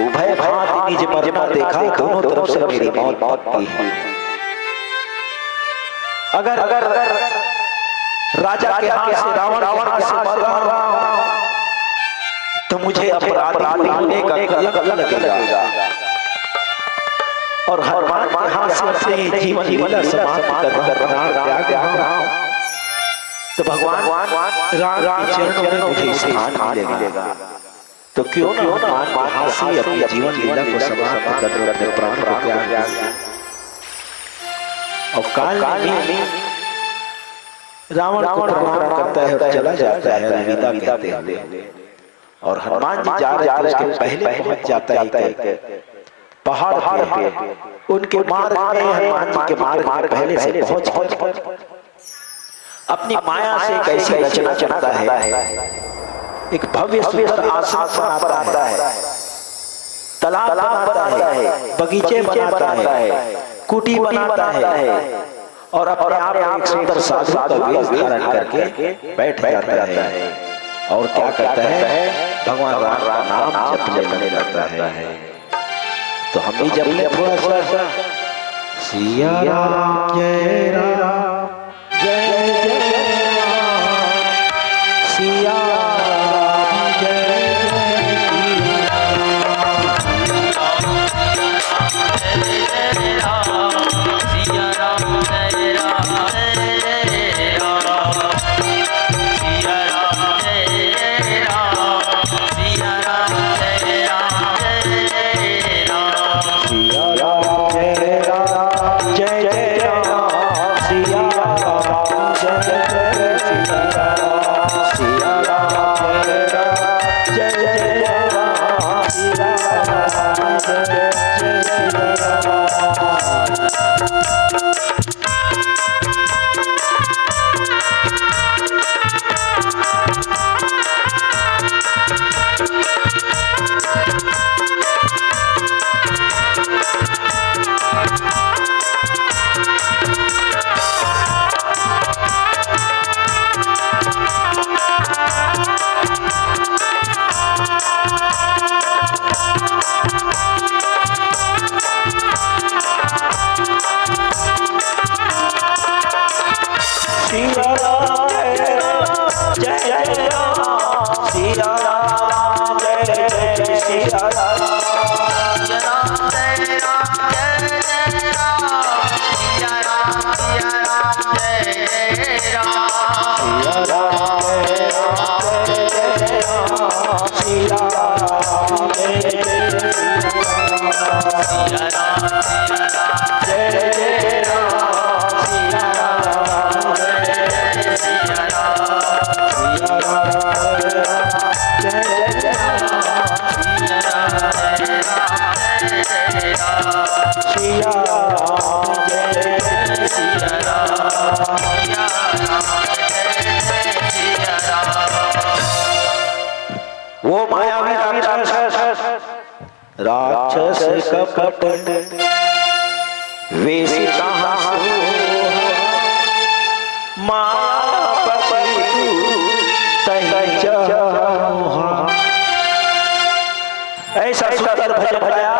उभय भांति निज मरना देखा, दोनों तरफ से मेरी मौत की है। अगर राजा के हाथ से रावण से मर रहा तो मुझे अपराधी होने का कलंक लगेगा, और हनुमान के हाथ से अपने जीवन लीला समाप्त कर रहा हूं तो भगवान राम के चरणों में मुझे स्थान मिलेगा। तो क्यों ना हनुमान के हाथ से अपनी जीवन लीला को समाप्त कर अपने प्राण को त्याग दिया। और काल में रावण को प्रणाम करता है और चला जाता है अलविदा कहते हुए, और हनुमान जी जा रहे थे उसके पहले पहुंच जाता है पहाड़ पे। उनके मार्ग में हनुमान जी के मार्ग पहले से पहुंच अपनी माया से कैसी रचना चलाता है। एक भव्य सुंदर आश्रम बनाता है, तालाब बनाता है, बगीचे बनाता है, कुटी बनाता है, और अपने आप एक सुंदर साधु का वेश धारण करके बैठ जाता है। और क्या करता है? भगवान राम का नाम जपने लगता है। तो हम भी जब थोड़ा सा सिया राम जय राम जय जय राम, सिया राम जय सिया वो मायावी राक्षस कपट वेशी ऐसा सुंदर भजन गाया।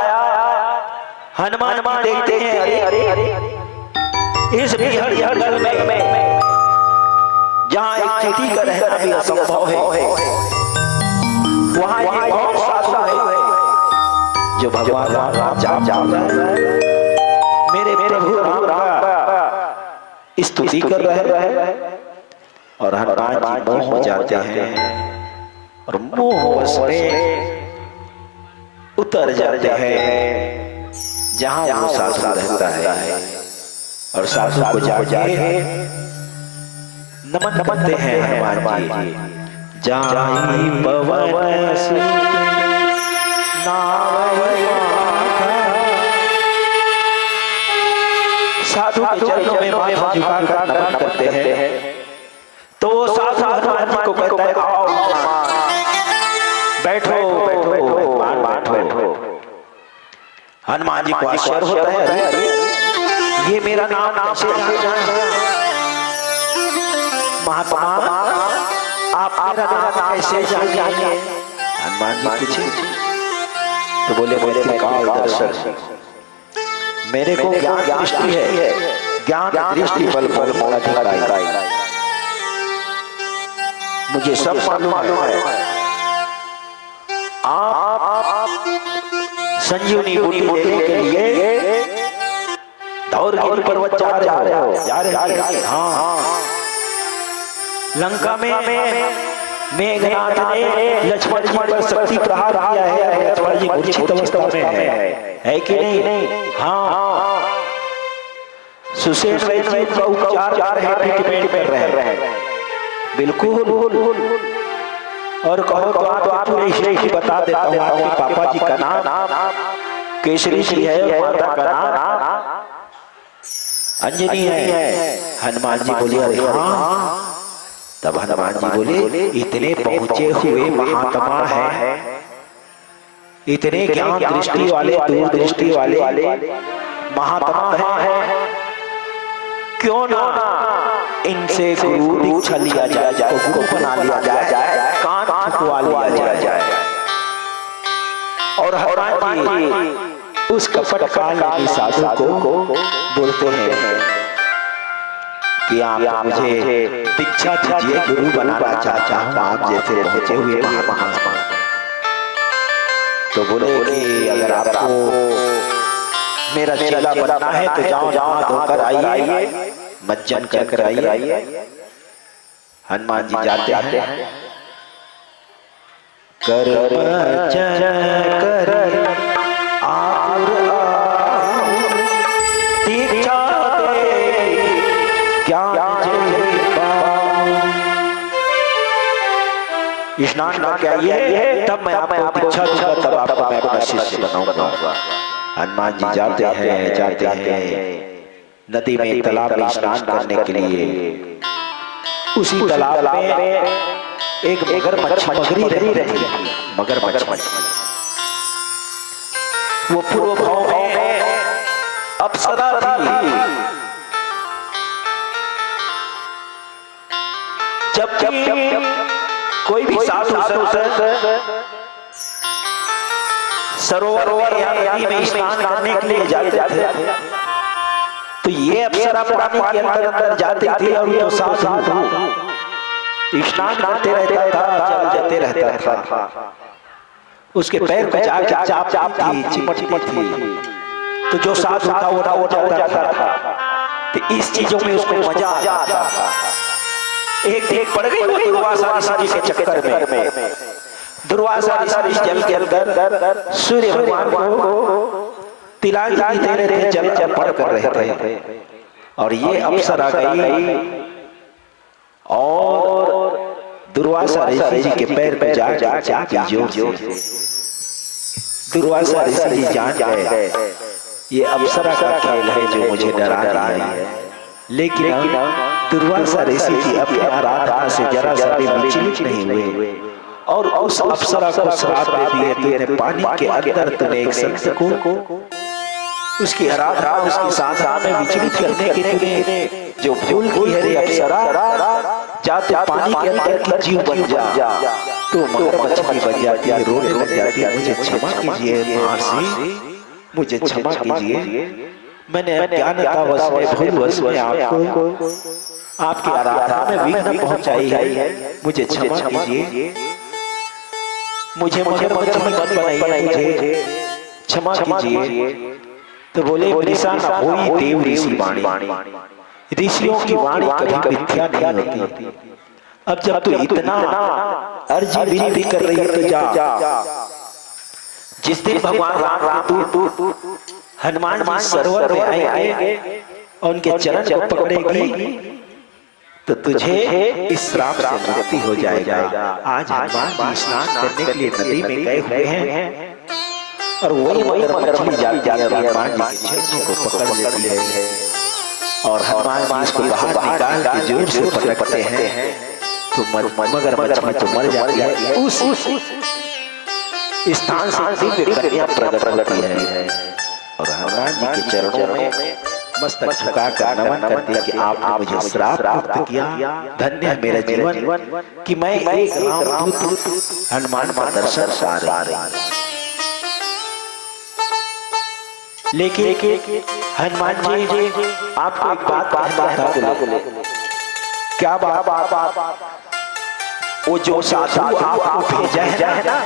हनुमान देखते हैं अरे इस बिहड़ जंगल में जहाँ एक चींटी का रहना भी असंभव है, वहाँ एक और साधु है जो भगवान राम जाप मेरे प्रभु राम का स्तुति कर रहे हैं और हनुमान जी मोह हो जाते हैं और मोह में उतर जाते हैं जहाँ वो साधु रहता है और साधु को जाके नमन करते हैं हनुमान जी। जाई पवन सुत साधु के चरणों में माथा झुकाकर नमन करते हैं तो साधु हनुमान जी को कहता है आओ बैठो बैठो। हनुमान जी को आश्चर्य होता है ये मेरा नाम से महात्मा आप मेरा नाम कैसे जाने? हनुमान जी पूछे तो बोले त्रिकाल दर्शन मेरे को ज्ञान दृष्टि है, ज्ञान दृष्टि बल अधिकारी मुझे सब मालूम है। आप संजीवनी बूटी देने के लिए धौरगिरी पर्वत जा रहे हो। हाँ लंका में मेघनाथ ने लक्ष्मण जी पर शक्ति प्रहार किया है। लक्ष्मण जी मूर्छित अवस्था में है कि नहीं? हाँ सुसेन वैद्य का उपचार है, ट्रीटमेंट कर रहे हैं बिल्कुल। और कहो तो आप ही बता देता हूँ आपके पापा जी का नाम केसरी जी है और माता का नाम अंजनी है। हनुमान जी बोले अरे हाँ। तब हनुमान जी बोले इतने पहुंचे हुए महात्मा है, इतने ज्ञान दृष्टि वाले दूर दृष्टि वाले महात्मा है, क्यों ना इनसे गुरु दीक्षा लिया जाए, गुरु बना लिया जाए, कान फुकवा लिया जाए। और हनुमान जी उस कपट काल साधु को बोलते हैं कि आप मुझे दीक्षा दीजिए, गुरु बनाना चाहता हूँ आप जैसे पहुंचे हुए महात्मा। तो बोले कि अगर आपको मेरा चेला बनना है तो जाओ धोकर आइए, मज्जन कर आइए। हनुमान जी जाते हैं कर स्नान करके आइए तब मैं आपको दीक्षा दूंगा, तब आपको मैं अपना शिष्य बनाऊंगा। हनुमान जी जाते हैं नदी में तालाब में स्नान करने के लिए। उसी तालाब में एक मगरी रही मगरमच्छ वो पूर्व भाव में अप्सरा थी। जब कोई भी साधु सरोवर या नदी में स्नान करने के लिए जाते थे तो ये अप्सरा पानी के अंदर जाती थी और ये साधु स्नान करते रहता था, चल जाते रहता था। उसके पैर पे चाप थी, चिपटती थी, तो जो साधु था वो जाता था। तो इस चीजों में उसको मजा आ जाता था। एक पड़ गई वो दुर्वासा ऋषि के चक्कर में। दुर्वासा ऋषि जल के अंदर सूर्य भगवान को तिलांजलि दे रहे थे, जल अर्पण कर रहे थे, और ये अप्सरा गई और दुर्वासा ऋषि जी के पैर पे जा जोर से। दुर्वासा ऋषि जी जान गए ये अप्सरा का खेल है जो मुझे डरा रही है, लेकिन दुर्वासा ऋषि जी अपनी आराधना से जरा सा भी विचलित नहीं हुए और उस अप्सरा को श्राप दे दिए, तूने पानी के अंदर तूने एक संत को उसकी आराधना उसकी साधना में विचलित करने के लिए जो भूल की है रे अप्सरा, जाते पानी के अंदर की जीव बन जा, तो मगरमच्छ भी बन जाती है, रोने लग जाती है, मुझे क्षमा कीजिए महर्षि, मुझे क्षमा कीजिए, मैंने अज्ञानतावश में भूलवश में आपको आपकी आराधना में विघ्न पहुंचाई है, मुझे क्षमा कीजिए, मुझे मगरमच्छ मत बनाइए, मुझे क्षमा कीजिए। तो बोले वृषा न होई देव ऋषि वाणी, ऋषियों की वाणी कभी मिथ्या नहीं होती। अब जब तू इतना अर्जी विनती कर रही है तो जा। जिस दिन भगवान राम तू हनुमान जी सरोवर में आएंगे और उनके चरण को पकड़ेगी तो तुझे इस श्राप से मुक्ति हो जाएगा। आज हनुमान जी स्नान करने के लिए नदी में गए हुए हैं और वही मगरमच्छ जाती है, हनुमान जी के चरणों को पकड़ लेती है और हनुमान जी इसको बाहर निकाल के जोर से पटकते हैं तो मगरमच्छ मर जाती है। उस स्थान से दिव्य कन्या प्रकट होती है और हनुमान जी के चरणों में मस्तक झुकाकर नमन करती है कि आपने मुझे श्राप प्राप्त किया, धन्य है मेरा जीवन कि मैं एक रामदूत हनुमान का दर्शन पा रही। लेकिन हनुमान जी आपको एक बात कहना बोले, क्या बात? वो जो साधु आपको भेजा है ना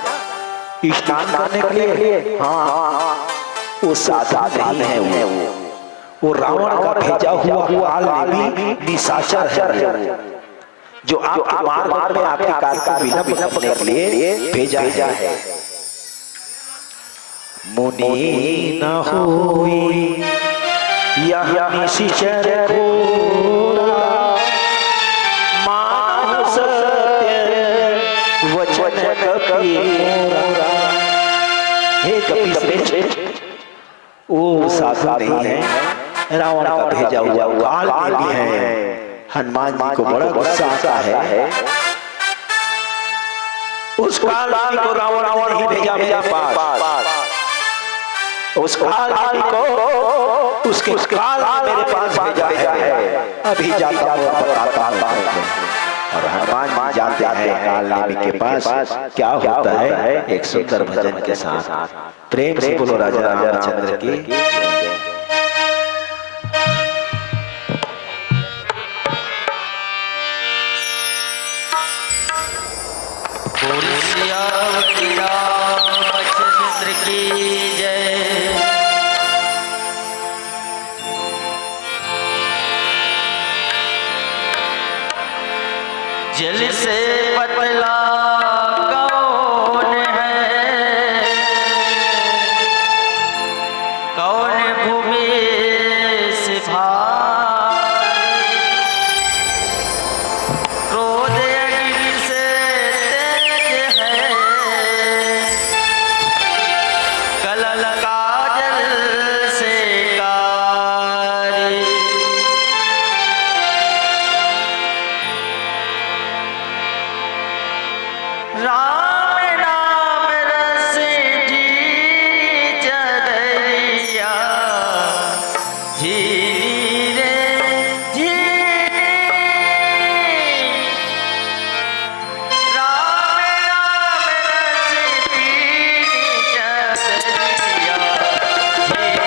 स्नान करने के लिए, हाँ वो साधु नहीं है, वो रावण का भेजा हुआ काल नेमी निशाचर है जो आपके मार्ग में आपके कार्य को विलंब करने के लिए भेजा है। मुनि न होई यह निशाचर घोरा, मान सत्य वचन कपि मोरा। हे कपि श्रेष्ठ, वो साधु नहीं है, रावण का भेजा हुआ काल नेमी है। हनुमान जी को बड़ा गुस्सा आता है, उस काल नेमी को रावण ही भेजा मेरे पास, उस काल को उसके काल मेरे पास भेजा है, अभी जाता हूँ और बताता हूँ। और हनुमान जी जानते हैं काल नेमी के पास क्या होता है। एक सुंदर भजन के साथ प्रेम से बोलो राजा रामचंद्र की। रामचंद्र की जय। जल से पतला कौन है, कौन भूमि से भारी, क्रोध अग्नि से तेज है, कलल काजल से कारी। राम नाम रस जीनी चदरिया, जीनी रे जीनी। राम नाम रस जीनी चदरिया, जीनी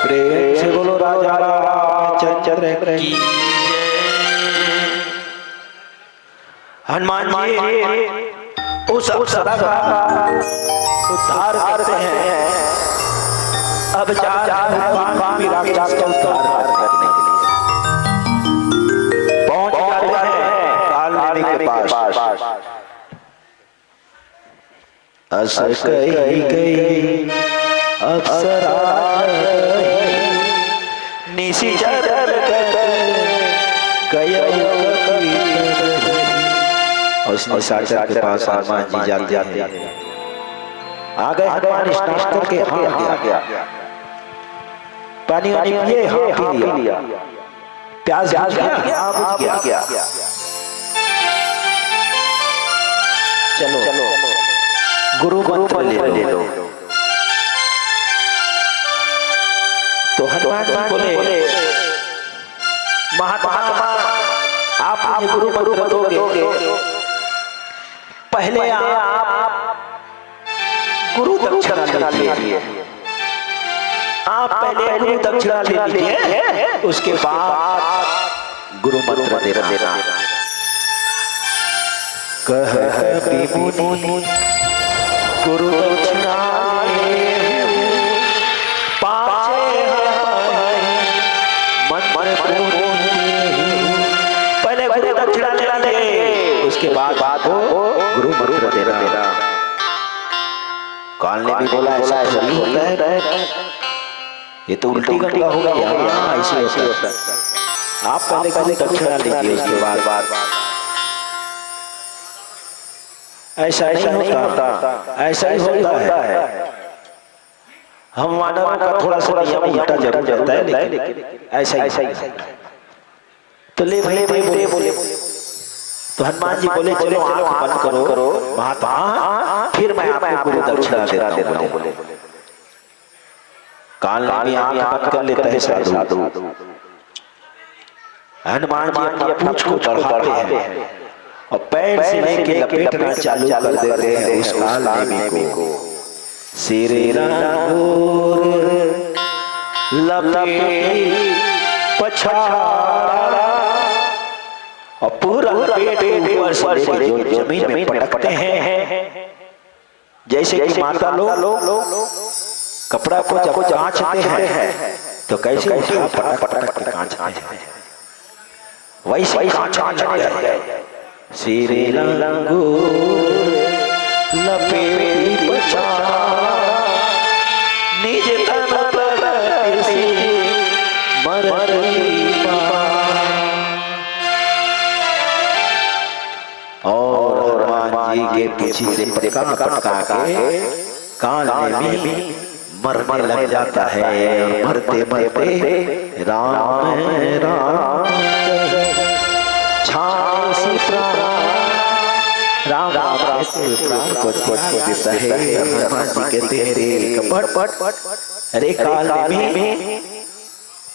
प्रेम से बोलो राजा रामचंद्र की। हनुमान जी उस अप्सरा का उद्धार करते हैं। अब हनुमान भी राक्षस का उद्धार करने के लिए पहुंच जाते हैं काल नदी के पास। अस कही गई अप्सरा निशिचर गया और निशाचर के पास हनुमान जी जाते हैं। आ गए हनुमान स्नान करके आ गया पानी पिए पी लिया प्यास बुझ गया। चलो गुरु मंत्र ले लो। तो हनुमान जी बोले महात्मा आप मुझे गुरु मंत्र दोगे, पहले आप गुरु दक्षिणा लीजिए। आप पहले गुरु दक्षिणा ले लीजिए, उसके बाद गुरु मंत्र देना। कहती मुनि गुरु दक्षिणा पहले गुरु दक्षिणा ले उसके बाद वो गुरु मंत्र देना। काल ने भी बोला ऐसा नहीं होता है, ये तो उल्टी गंगा हो गया। ऐसे होता है। आप पहले गुरु दक्षिणा लीजिए, उसके बाद ऐसा नहीं होता, ऐसा ही होता है। हम मानव का थोड़ा सा नियम उल्टा जरूर जाता है, लेकिन ऐसा ही। तो ले भाई बोले तो हनुमान जी बोले चलो आंख बंद करो महात्मा, फिर मैं आपको गुरु दक्षिणा देता हूं। काल ने भी आंख बंद कर लेता है साधु। हनुमान जी अपनी पूंछ को बढ़ाते हैं और पैर से लेके लपेटना चालू कर देते हैं उस काल नेमी को। सिरे रांगोर लपेट पछाड़ा और पूरा लपेट ऊपर से लेके जमीन में पटकते हैं। जैसे कि माता लोग कपड़ा को जब कांचते हैं तो कैसे पटक के कांचते हैं, वैसे कांचने सिरे लंगूर लपेटी पछाड़ निज तन तड़प से मरती और हनुमान जी के पीछे से पटका पटका के कान में मरने लग जाता है। मरते मरते राम राम छासी राम राम प्राण को देता है। हनुमान जी कहते हैं रे कपट अरे काल में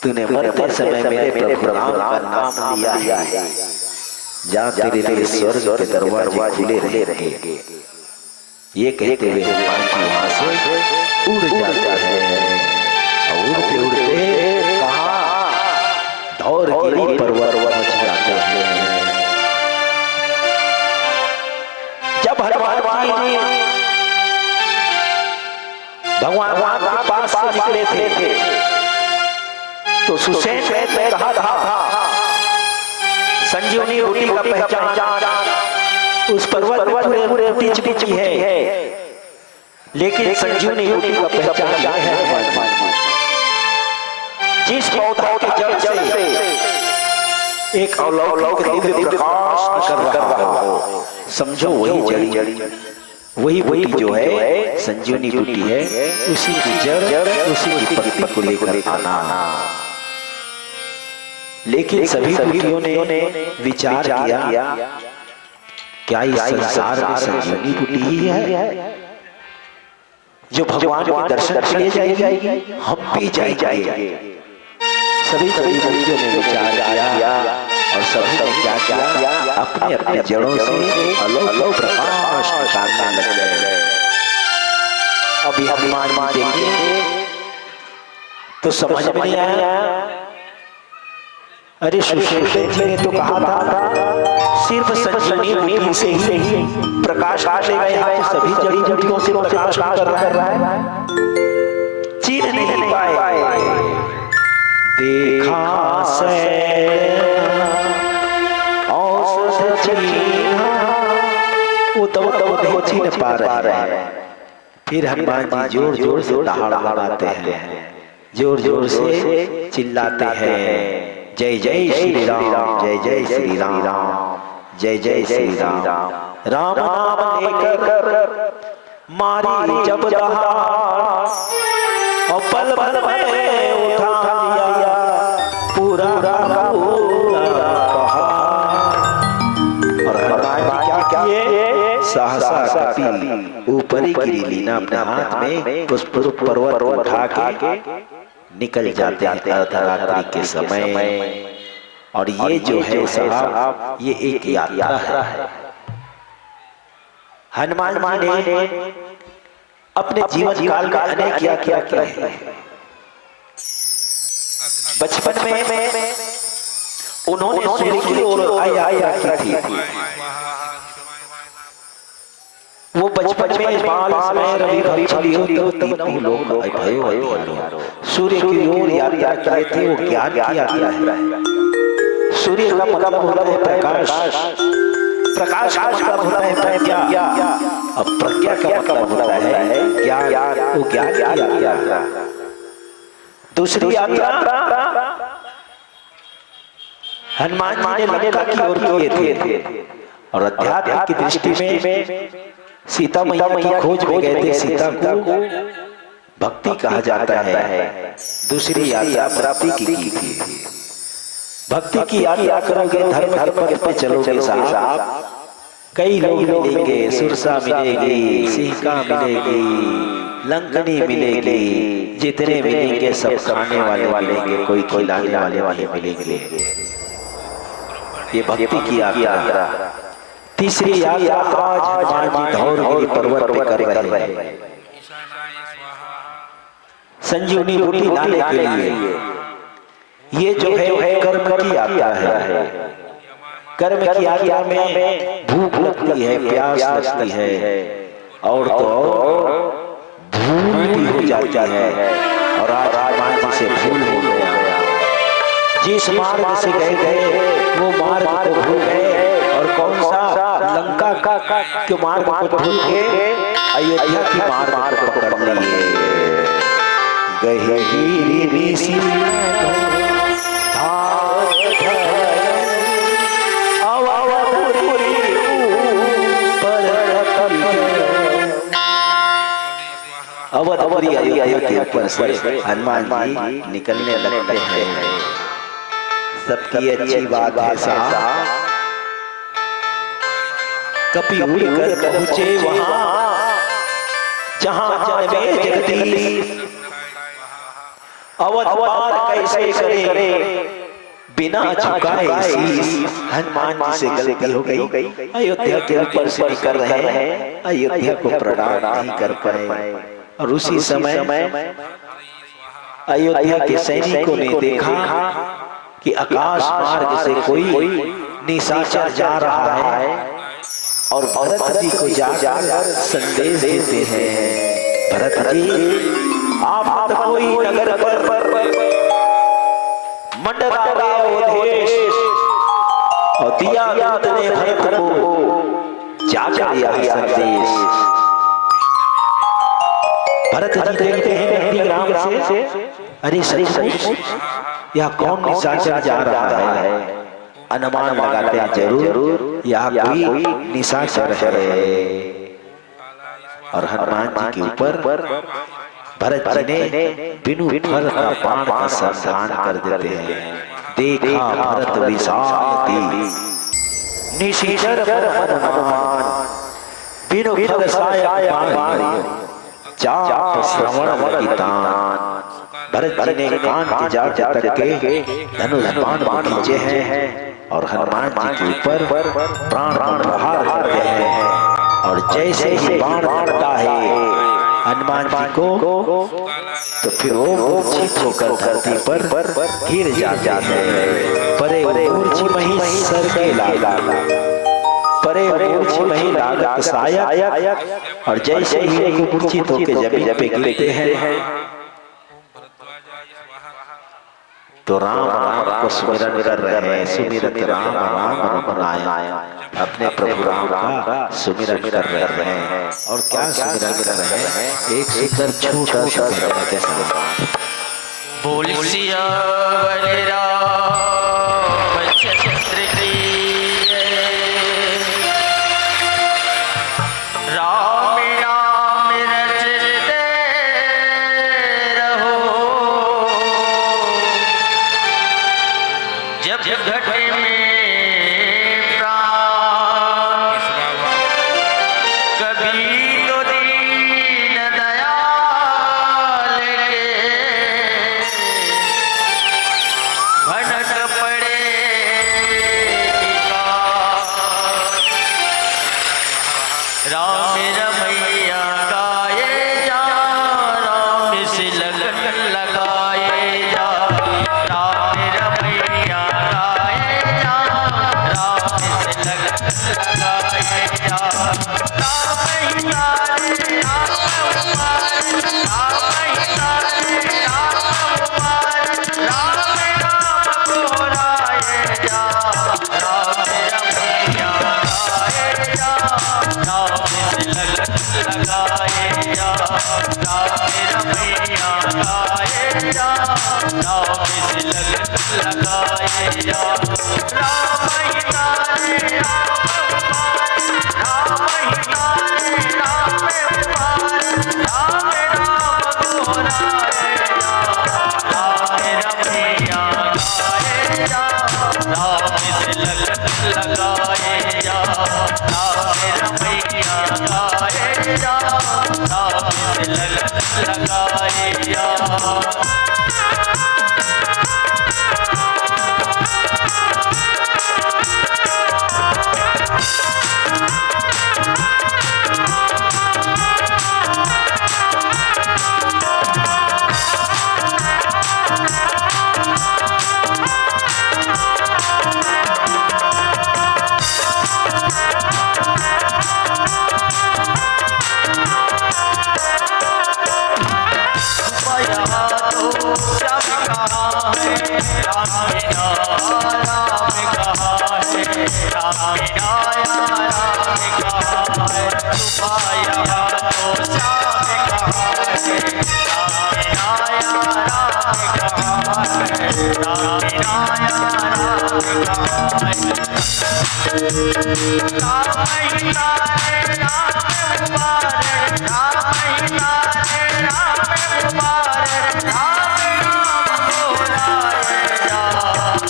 तूने मरते समय मेरे प्रभु राम का नाम लिया है। जा तेरे लिए स्वर्ग के दरवाजे खुले रहे। ये कहते हुए हनुमान जी वहां से उड़ जाता है। और उड़ते उड़ते कहाँ धौरगिरी पर्वत पहुंच जाते हैं। जब हनुमान जी भगवान राम के पास से निकले थे तो सुषेण ने कहा था संजीवनी बूटी का पहचान उस पर्वत पूरे बीच बीच है, लेकिन संजीवनी बूटी का पहचान क्या है? जिस पौधा के जड़ से एक अलौकिक दिव्य प्रकाश कर रहा हो, समझो वही जड़ी वही बूटी जो है संजीवनी बूटी है। उसी की जड़ उसी की पत्ती को लेकर आना। लेकिन सभी बूटियों ने विचार किया क्या इस संसार में संजीवनी बूटी ही है जो भगवान के दर्शन के लिए जाएगी? हम भी जाएंगे। सभी बूटियों ने विचार किया और सभी ने क्या किया? अपने अपने जड़ों से अलग प्रकाश निकालने लग गए। अभी हनुमान जी देखेंगे तो समझ में नहीं आया। अरे सुषेण जी ने तो कहा था सिर्फ संजीवनी बूटी से ही प्रकाश आएगा। यहाँ तो सभी जड़ी बूटियों से प्रकाश कर रहा है। चीर नहीं पाए। देखा से वो तो नहीं छीन पा रहे हैं। फिर हनुमान जी जोर जोर से दहाड़ लगाते हैं, जोर जोर से चिल्लाते हैं जय जय श्री राम, जय जय श्री राम, जय जय श्री राम। राम नाम लेकर मारी जब दहाड़ और पल पल में उठा लिया पूरा पहाड़। और हनुमान जी क्या किए? सहसा कपी ऊपरी गिरी लीना अपने हाथ में पुष्प पर्वत उठा के निकल जाते हैं अर्धरात्रि के समय। और ये जो है साहब ये एक यात्रा है। हनुमान ने अपने जीवन काल का अनेक क्या है। बचपन में उन्होंने सूर्य की ओर आया की थी। वो बचपन में बाल समय रवि भरी भरी होती हो तीनों लोग सूर्य की ओर यात्रा किए थे। वो ज्ञान की यात्रा है। सूर्य का मतलब होता है प्रकाश, प्रकाश का मतलब होता है प्रज्ञा, अब प्रज्ञा का मतलब होता है ज्ञान। वो ज्ञान की यात्रा। दूसरी यात्रा हनुमान जी ने लंका की ओर किए थे। और अध्यात्म की दृष्टि में सीता मैया की खोज में गए थे। सीता को भक्ति कहा जाता है। दूसरी यात्रा प्राप्ति की थी। भक्ति की यात्रा करोगे, धर्म के पथ पे चलोगे साहब, कई लोग मिलेंगे। सुरसा मिलेगी, सीता मिलेगी, लंकनी मिलेगी। जितने मिलेंगे सब खाने वाले मिलेंगे, कोई खिलाने वाले मिलेंगे। ये भक्ति की यात्रा। तीसरी यात्रा आज हनुमान जी धौरगिरी पर्वत पे कर रहे हैं संजीवनी बूटी लाने के लिए। ये जो है कर्म की यात्रा है। कर्म की यात्रा में भूख लगती है, प्यास लगती है और तो भूल भी हो जाती है। और आज हनुमान जी से भूल हो गया। जिस मार्ग से गए वो मार्ग को भूल गए। और कौन सा? के मार्ग को छोड़ के अयोध्या की मार्ग को पकड़ लिए। गही ऋषि अवधपुरी अयोध्या के ऊपर से हनुमान जी निकलने लगते हैं। सबकी अच्छी बात है साहब। कपि उड़कर पहुंचे वहां जहां जन्मे जगदीश। अवध पार कैसे करे बिना झुकाए शीश। हनुमान जी से गलती हो गई, अयोध्या के ऊपर से निकल रहे हैं, अयोध्या को प्रणाम नहीं कर पाए। और उसी समय अयोध्या के सैनिकों ने देखा कि आकाश मार्ग से कोई निशाचर जा रहा है और भरत जी को जाकर संदेश देते हैं। भरत जी आप कोई नगर पर मंडरा अवधेश और दिया ने भरत को जाकर यह संदेश। भरत जी देखते हैं ग्राम से, अरे सच यह कौन निशाचर जा रहा है। अनुमान लगाते हैं जरूर यह कोई निशाचर है। और हनुमान जी के ऊपर भरत जी ने बिनु फल का बाण का संधान कर देते हैं। देखा भरत विशाल निशाचर पर हनुमान बिनु फल साया बाण चाप श्रवण की तान। भरत जी ने कान की जाट तक के धनुष बाण खींचे हैं और हनुमान जी के ऊपर प्राण प्रहार करते हैं। और जैसे ही बाण पड़ता है हनुमान जी को तो फिर वो मूर्छित होकर धरती पर गिर जाते हैं। परे मूर्छि मही सर के लाला, परे मूर्छि मही लागा साया। और जैसे ही मूर्छित होकर जमीन पे गिरते हैं तो राम राम को सुमिरन कर रहे हैं। सुमिरत राम राम रघुनायक, अपने प्रभु राम का सुमिरन कर रहे हैं। और क्या सुमिरन कर रहे हैं, एक सुंदर छोटा सा भजन के साथ। बोल सियावर रामचंद्र की राम नाम रटते रहो। जब घट में प्राण कभी तो दीन दयाल के भटक पड़े राम रमैया गाए जा, राम से लगन लगाए जा। राम रमैया गाए जा, राम से लगन लगाए जा। राम ही तारे राम कुमार, राम ही तारे राम कुमार। राम नाम दोहराए जा, राम रमैया गाए जा, राम से लगन लगाए जा। राम रमैया गाए जा, राम से लगन लगाए जा। राम ही तारे राम कुमार, राम ही तारे राम कुमार। राम नाम दोहराए जा, राम रमैया गाए जा, राम से लगन लगाए जा। राम रमैया गाए जा, राम से लगन लगाए जा। राम आया राम कहाँ है, सुबह यहाँ तो शाम कहाँ है, राम आया राम कहाँ है, राम आया राम कहाँ है। राम महीना है राम मुबारक, राम महीना है राम मुबारक, राम नाम दोहराए जा,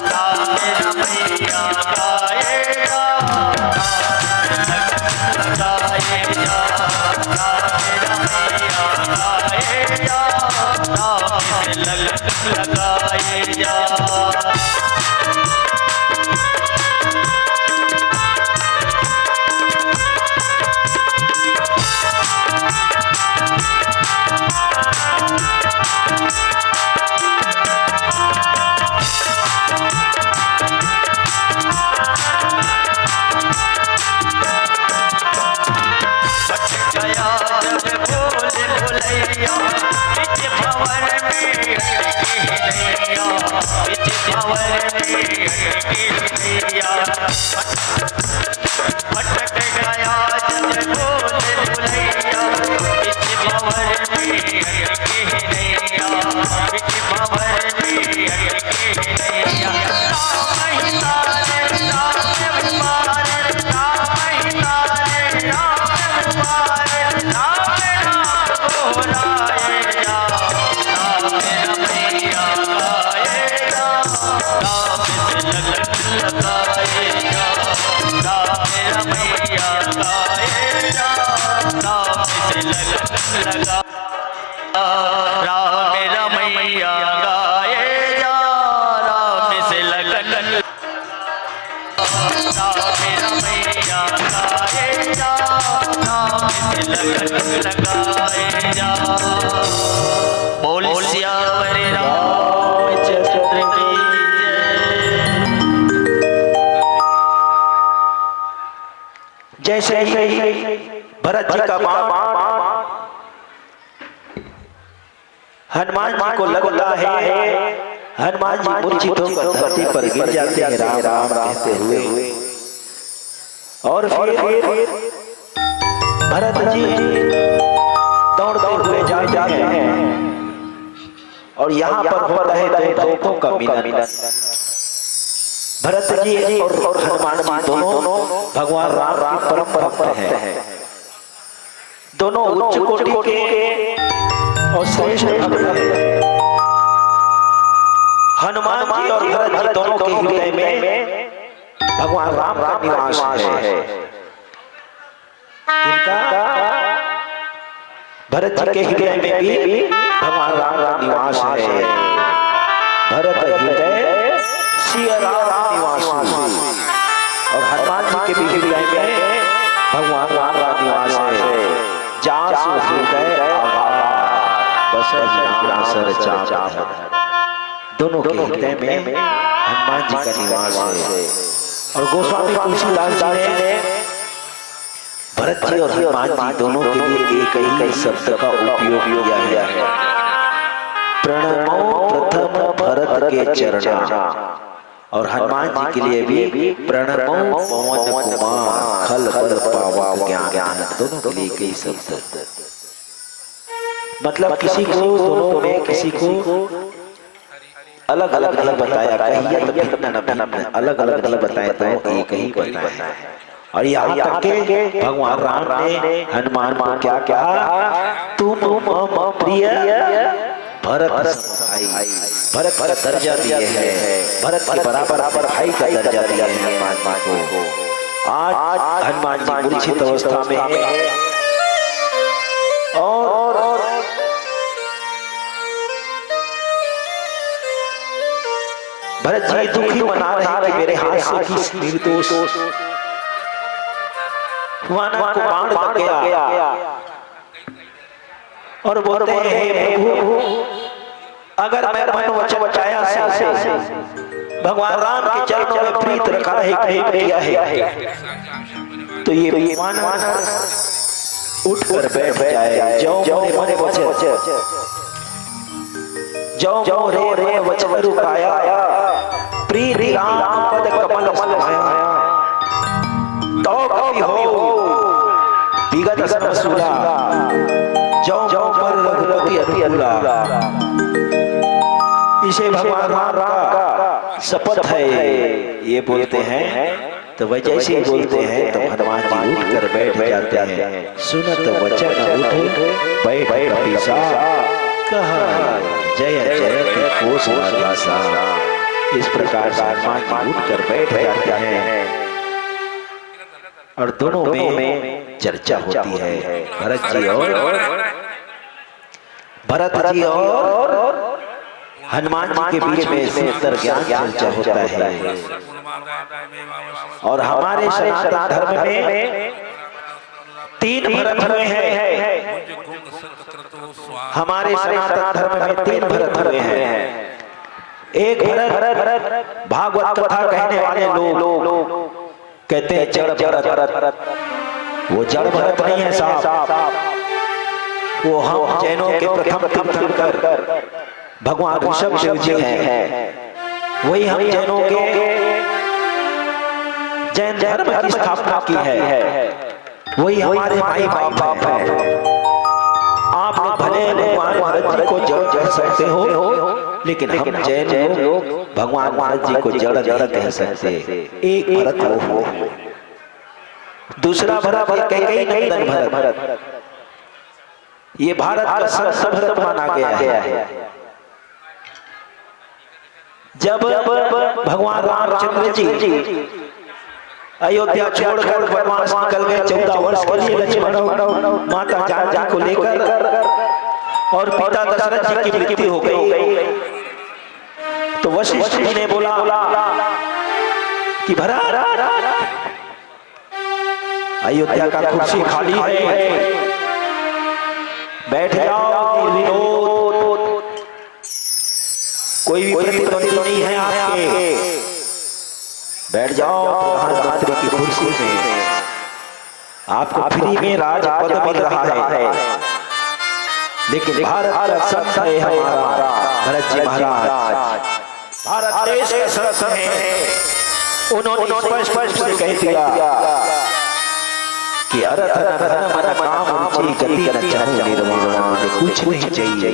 राम रमैया गाए जा, लगाए जा, राम रमैया गाए जा, राम लगाए जा। गया जब बोल बोलैया, बिच भंवर में अटकी नैया, बिच भंवर में अटकी नैया। भटक गया जब बोल बोलैया, बिच भंवर में अटकी नैया, बिच भंवर में अटकी नैया। राम महीना रे राम मुबारक, राम महीना रे राम मुबारक, राम नाम दोहराए जा, राम रमैया गाए जा, राम से लगन लगाए जा, राम रमैया गाए जा, राम से लगन लगा, राम रमैया गाए जा, राम से लगन, राम रमैया गाए जा, राम से लगन लगाए जा। बोल सियावर रामचंद्र की जय। जैसे ही भरत जी का बाण हनुमान जी को लगता है, हनुमान जी मूर्छित होकर धरती पर गिर जाते हैं राम राम कहते हुए। और फिर भरत जी दौड़ते हुए जाते हैं और यहाँ पर होता है दो भक्तों का मिलन। भरत जी और हनुमान जी दोनों भगवान राम के परम भक्त हैं, दोनों उच्च कोटि के और श्रेष्ठ भक्त हैं। हनुमान जी और भरत जी दोनों के हृदय में भगवान राम का निवास है। इनका भरत जी के हृदय में भी भगवान राम का निवास है। भरत हृदय सिया राम निवास, और हनुमान जी के भी हृदय में भगवान राम का निवास है। जासु हृदय बसर नाम सर चाप, दोनों के हृदय में हनुमान जी का निवास है। और गोस्वामी तुलसीदास जी ने भरत जी और हनुमान जी दोनों के लिए एक ही शब्द का उपयोग किया है। प्रणमो प्रथम भरत के चरणा, और हनुमान जी के लिए भी प्रणमो पवन कुमार खल बल पावा ज्ञान, दोनों के लिए एक ही शब्द। मतलब किसी को दोनों में किसी को अलग अलग नहीं बताया, कहिए तो अलग अलग नहीं बताया, तो एक ही बताया। और यहाँ तक के भगवान राम ने हनुमान को क्या कहा, तुम मम प्रिय भरत भाई, भरत का दर्जा दिए है, भरत के बराबर भाई का दर्जा दिया है हनुमान जी को। आज हनुमान जी मूर्छित अवस्था में है और भरत जी दुखी मना रहे हैं कि मेरे हाथ से किस निर्दोष वानर को बाण लग गया, और बोलते हैं प्रभु अगर मैं मन वचन बचाया से भगवान राम के चरणों में प्रीत रखा है, किया है, तो ये वानर उठ कर बैठ जाए। जो मोरे मन वचन, जो रे वचन रुकाया, प्रीत राम पद कमल समाया, दस मसूला, जौ जौ पर रघुपति अनुकूला। इसे भगवान राम का शपथ है, ये बोलते हैं तो वह जैसे ही बोलते हैं तो हनुमान जी उठ कर बैठ जाते हैं। सुनत वचन उठ बैठ कपीसा, कहा जय जय कोस वासा। इस प्रकार से हनुमान जी उठ कर बैठ जाते हैं और दोनों में चर्चा होती है। भरत जी और हनुमान जी के बीच में सुंदर ज्ञान चर्चा होता है। और हमारे सनातन धर्म में 3 भरत हुए हैं। हमारे सनातन धर्म में 3 भरत हुए हैं। एक भरत भागवत कथा कहने वाले लोग कहते हैं जड़ भरत, वो जड़ भरत नहीं है साहब, वो हम जैनों के प्रथम तीर्थंकर भगवान ऋषभ देव जी हैं। वही हम जैनों के जैन धर्म की स्थापना की है। वही हमारे भाई बाप है। आप लोग भले भगवान भरत जी को जड़ कह सकते हो, लेकिन हम जैन लोग भगवान भरत जी को जड़ नहीं कह सकते। एक भरत हो, दूसरा भरत कैकेयी नंदन भरत, ये भारत का संत भरत माना गया है। जब भगवान रामचंद्र जी अयोध्या छोड़कर वनवास निकल गए 14 वर्ष के लिए, लक्ष्मण माता जानकी को लेकर, और पिता दशरथ जी की मृत्यु हो गई, तो वशिष्ठ जी ने बोला कि भरत अयोध्या का कुर्सी खाली है, बैठ जाओ, निर्विरोध, कोई भी प्रतिद्वंदी नहीं है आपके, बैठ जाओ प्रधानमंत्री की कुर्सी में, आपको फ्री में राजपद मिल रहा है। लेकिन भारत का संत है हमारा भरत जी महाराज, भारत देश का संत है। उन्होंने स्पष्ट से कह दिया कि अर्थ न धर्म न काम रुचि गति न चाहूं निर्वाण, कुछ नहीं चाहिए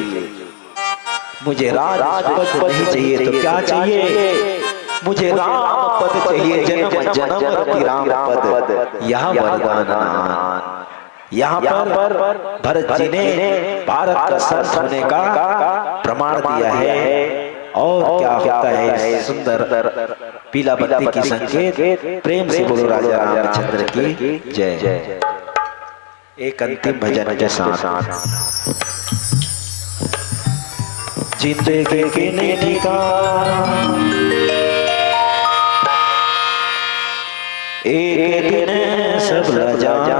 मुझे, राजपद नहीं चाहिए तो क्या चाहिए, मुझे राम पद चाहिए, जन्म जन्म रति राम पद, यह वरदान। यहाँ पर भरत जी ने भारत का संत होने का प्रमाण दिया है। और क्या होता है सुंदर पीला बत्ती की संकेत, प्रेम से बोलो राजा रामचंद्र की जय। एक अंतिम भजन के साथ जिंदगी के ठिकाना एक दिन सब जाना,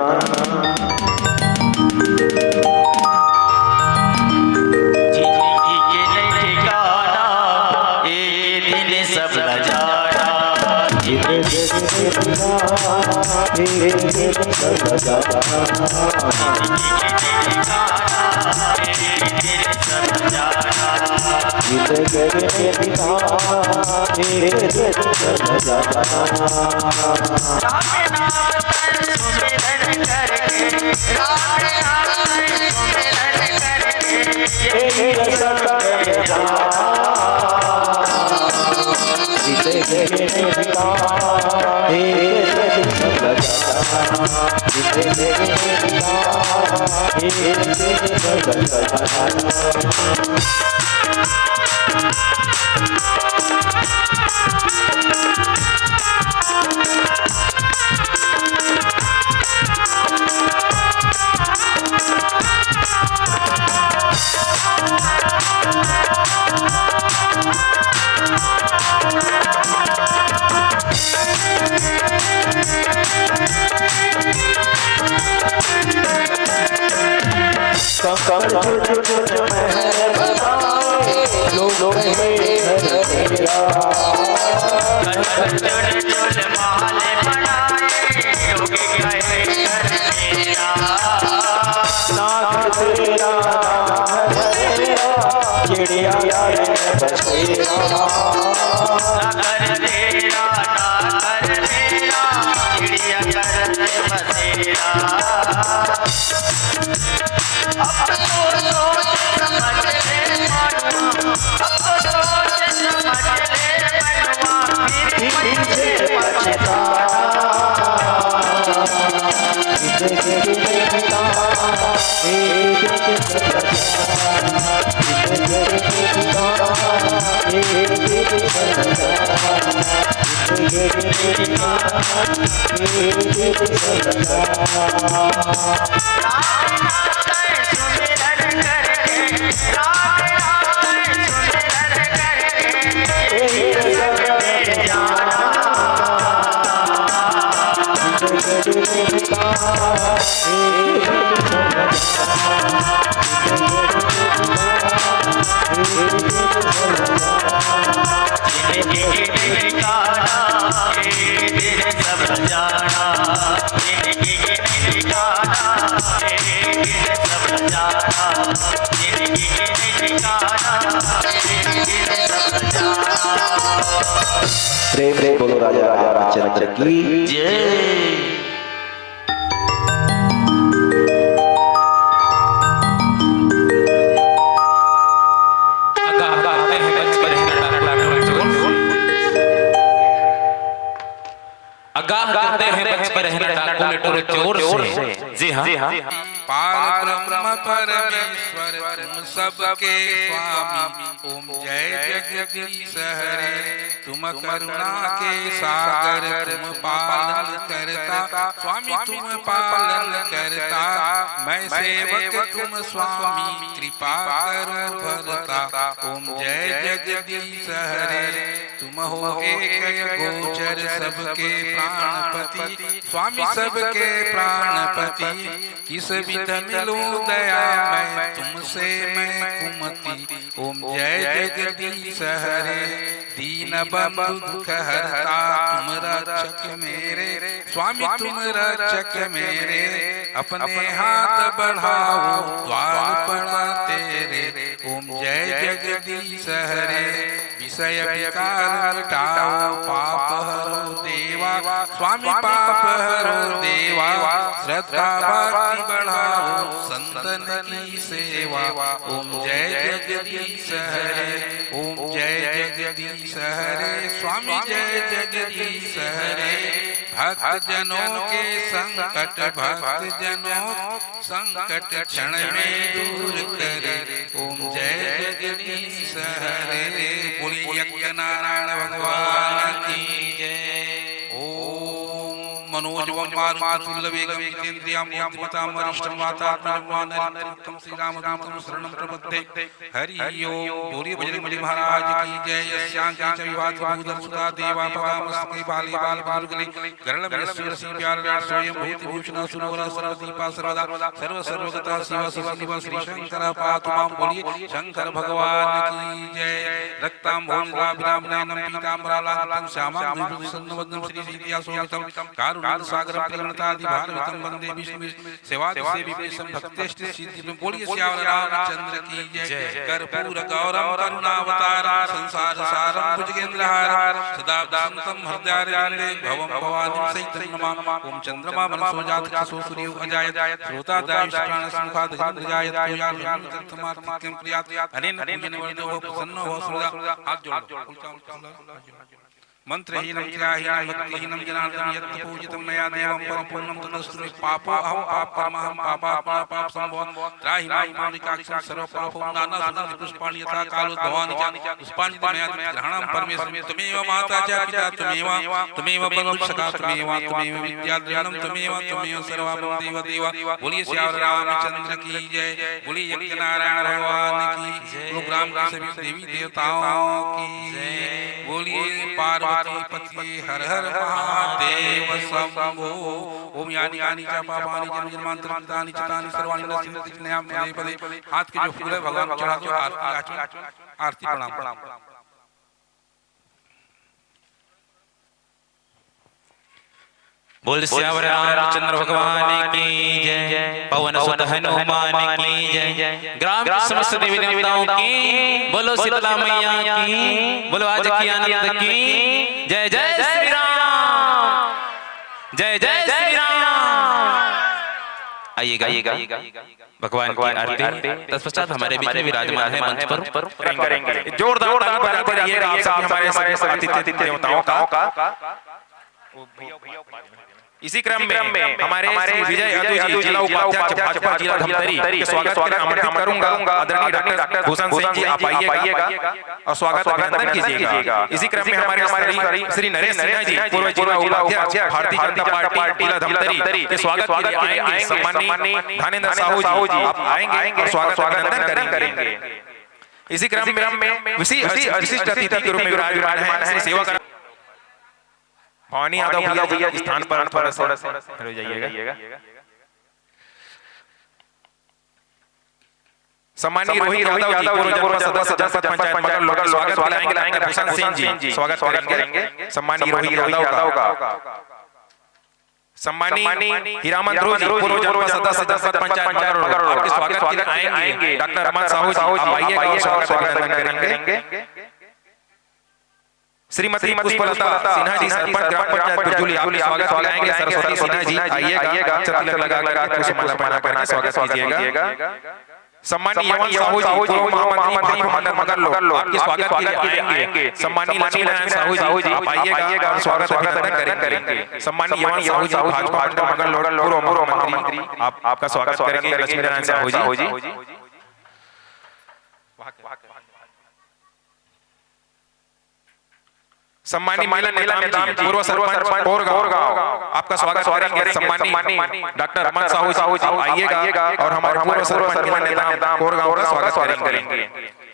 प्रेम प्रेम बोलो राजा रामचंद्र की जय। आगाह करते हैं बच पर रहना डाकुल चोर से। जी हाँ पार ब्रह्म परमेश्वर तुम सबके स्वामी ओम जय जगदीश हरे तुम करुणा के सागर तुम पालन करता स्वामी तुम पालन करता मैं सेवक तुम स्वामी कृपा करो भरता ओम जय जगदीश हरे तुम हो एक गोचर सबके प्राणपति स्वामी सबके प्राणपति किस विध मिलो दया मैं तुमसे मैं कुमति ओम जय जगदीश हरे दीन बंधु दुख हरता तुम रक्षक मेरे स्वामी तुम रक्षक मेरे अपने हाथ बढ़ाओ द्वार पड़ा तेरे ओम जय जगदीश हरे विषय विकार मिटाओ पाप हरो देवा स्वामी पाप हरो देवा श्रद्धा भक्ति बढ़ाओ संतन की सेवा ओम जय जगदीश हरे ओम जय जगदीश हरे स्वामी जय जगदीश हरे भक्त जनों के संकट भक्त जनों संकट क्षण में दूर करे ओम जय जगदीश हरे बोलिए यज्ञ नारायण भगवान की जय। मनोजवं मारुतुल्यवेगं जितेन्द्रियं बुद्धिमतां वरिष्ठं वातात्मनं नरं श्री रामदूतं शरणं प्रपद्ये हरि ओम। बोलिए बजरंगबली महाराज की जय। यस्यांकं च विवादभूतं सुधा देवा पवामस्मै बाले बाल बालगले गरलमेश्वर श्री प्यारा स्वयं भूति भूषण सुरवर सर्वदीपा सर्वदा सर्व सर्वगता शिव शिव श्री शंकर पातु मां। बोलिए शंकर भगवान की जय। रक्तां भोजनाभिरामनयनं पीताम्बरालांतं श्यामां सन्नवदनं श्री सीतिया शोभितं कारुण्य सागर प्रणतादि भागवतम वंदे विष्णु सेवा सेवी पेशम भक्तेष्ट सिद्धि। बोलिए श्याम रामचंद्र की जय। कर्पूर गौरम करुणावतारम संसार सारम भुजगेंद्रहारम सदा दासंतम हृदयारविंदे भवम भवानी सहितं नमामि। ओम चंद्रमा मनसो जात सो सूर्यो अजायत श्रोता दायुष्टान समुखाद जायत यार तमार्तिक्यं प्रियात अनेन पूजन वर्धो प्रसन्नो हो सदा। हाथ जोड़ो मंत्रहीनं क्रियाहीनं भक्तिहीनं जनार्दन यत् पूजितं मया देवं परिपूर्णं तदस्तु पापो अहं पापमहं पापात्मा पाप संभवं त्राहि मां मामिकाक्षं सर्व पापो नाना सुगंधि पुष्पाणि यथा कालो भवानि च पुष्पाणि मया ग्रहणं परमेश्वर त्वमेव माता च पिता त्वमेव बलवत्सका त्वमेव विद्याद्रयणं त्वमेव सर्वं देव देव। बोलिए श्याम रामचंद्र की जय। बोलिए यज्ञ नारायण भगवान की जय। बोलो ग्राम के सभी देवी देवताओं की जय। बोलिए पार्वती पति हर हर महादेव शंभो। ओम यानि यानि च पापानि जन्म जन्मांतर कृतानि च तानि सर्वाणि नश्यन्ति पदे पदे। हाथ के जो फूल है भगवान चढ़ा दो आरती प्रणाम। बोल श्याम रामचंद्र भगवान की जय। पवन सुत हनुमान की जय। ग्राम की समस्त देवी देवताओं की बोलो शीतला मैया की बोलो आज की आनंद की जय। जय श्री राम जय जय श्री राम। आइएगा भगवान की आरती तत्पश्चात हमारे बीच में विराजमान है मंच पर करेंगे। जोरदार बजाइएगा आप सब हमारे सारे अतिथि देवताओं का। इसी क्रम में हमारे श्री विजय यादव जी जिला उपाध्यक्ष भाजपा जिला धमतरी के स्वागत के लिए आमंत्रित करूंगा। आदरणीय डॉक्टर भूषण सिंह जी आप आइएगा और स्वागत अभिनंदन कीजिएगा। इसी क्रम में हमारे श्री नरेश सिन्हा जी पूर्व जिला उपाध्यक्ष भारतीय जनता पार्टी जिला धमतरी के स्वागत के लिए आएंगे। सम्माननीय धानेंद्र साहू जी आप आएंगे और स्वागत अभिनंदन करेंगे। इसी क्रम में विशिष्ट अतिथि के रूप में विराजमान हैं श्री सेवक पानी यादव भैया स्थान पर थोड़ा सा हो जाइएगा। सम्माननीय रोहित यादव जी पूर्व सदस्य जनपद पंचायत मगर लोकल स्वागत करेंगे। भूषण सिंह जी स्वागत करेंगे सम्माननीय रोहित यादव का। सम्माननीय हीरामन जी पूर्व जनपद सदस्य जनपद पंचायत मगर आपके स्वागत के लिए आएंगे। डॉक्टर रमन साहू जी आप आइएगा और स्वागत करेंगे। श्रीमती पुष्पलता सिन्हा जी सरपंच ग्राम पंचायत बिरजुली आपके स्वागत कराएंगे। सरस्वती सिन्हा जी आइएगा तिलक लगाकर पुष्पमाला पहना करके स्वागत कीजिएगा। सम्माननीय यमन साहू जी पूर्व महामंत्री मंडल मगर लोग आपके स्वागत के लिए आएंगे। सम्माननीय लक्ष्मी नारायण साहू जी आप आइएगा और स्वागत अभिनंदन करेंगे। सम्माननीय यमन साहू जी भाजपा मंडल मगर लोग पूर्व महामंत्री आपका स्वागत करेंगे। लक्ष्मी नारायण साहू जी सम्माननीय महिला नेता पूर्व सरपंच कोरगांव आपका स्वागत करेंगे। सम्माननीय डॉक्टर रमन साहू जी आइएगा और हमारे पूर्व सरपंच नेता कोरगांव का स्वागत करेंगे।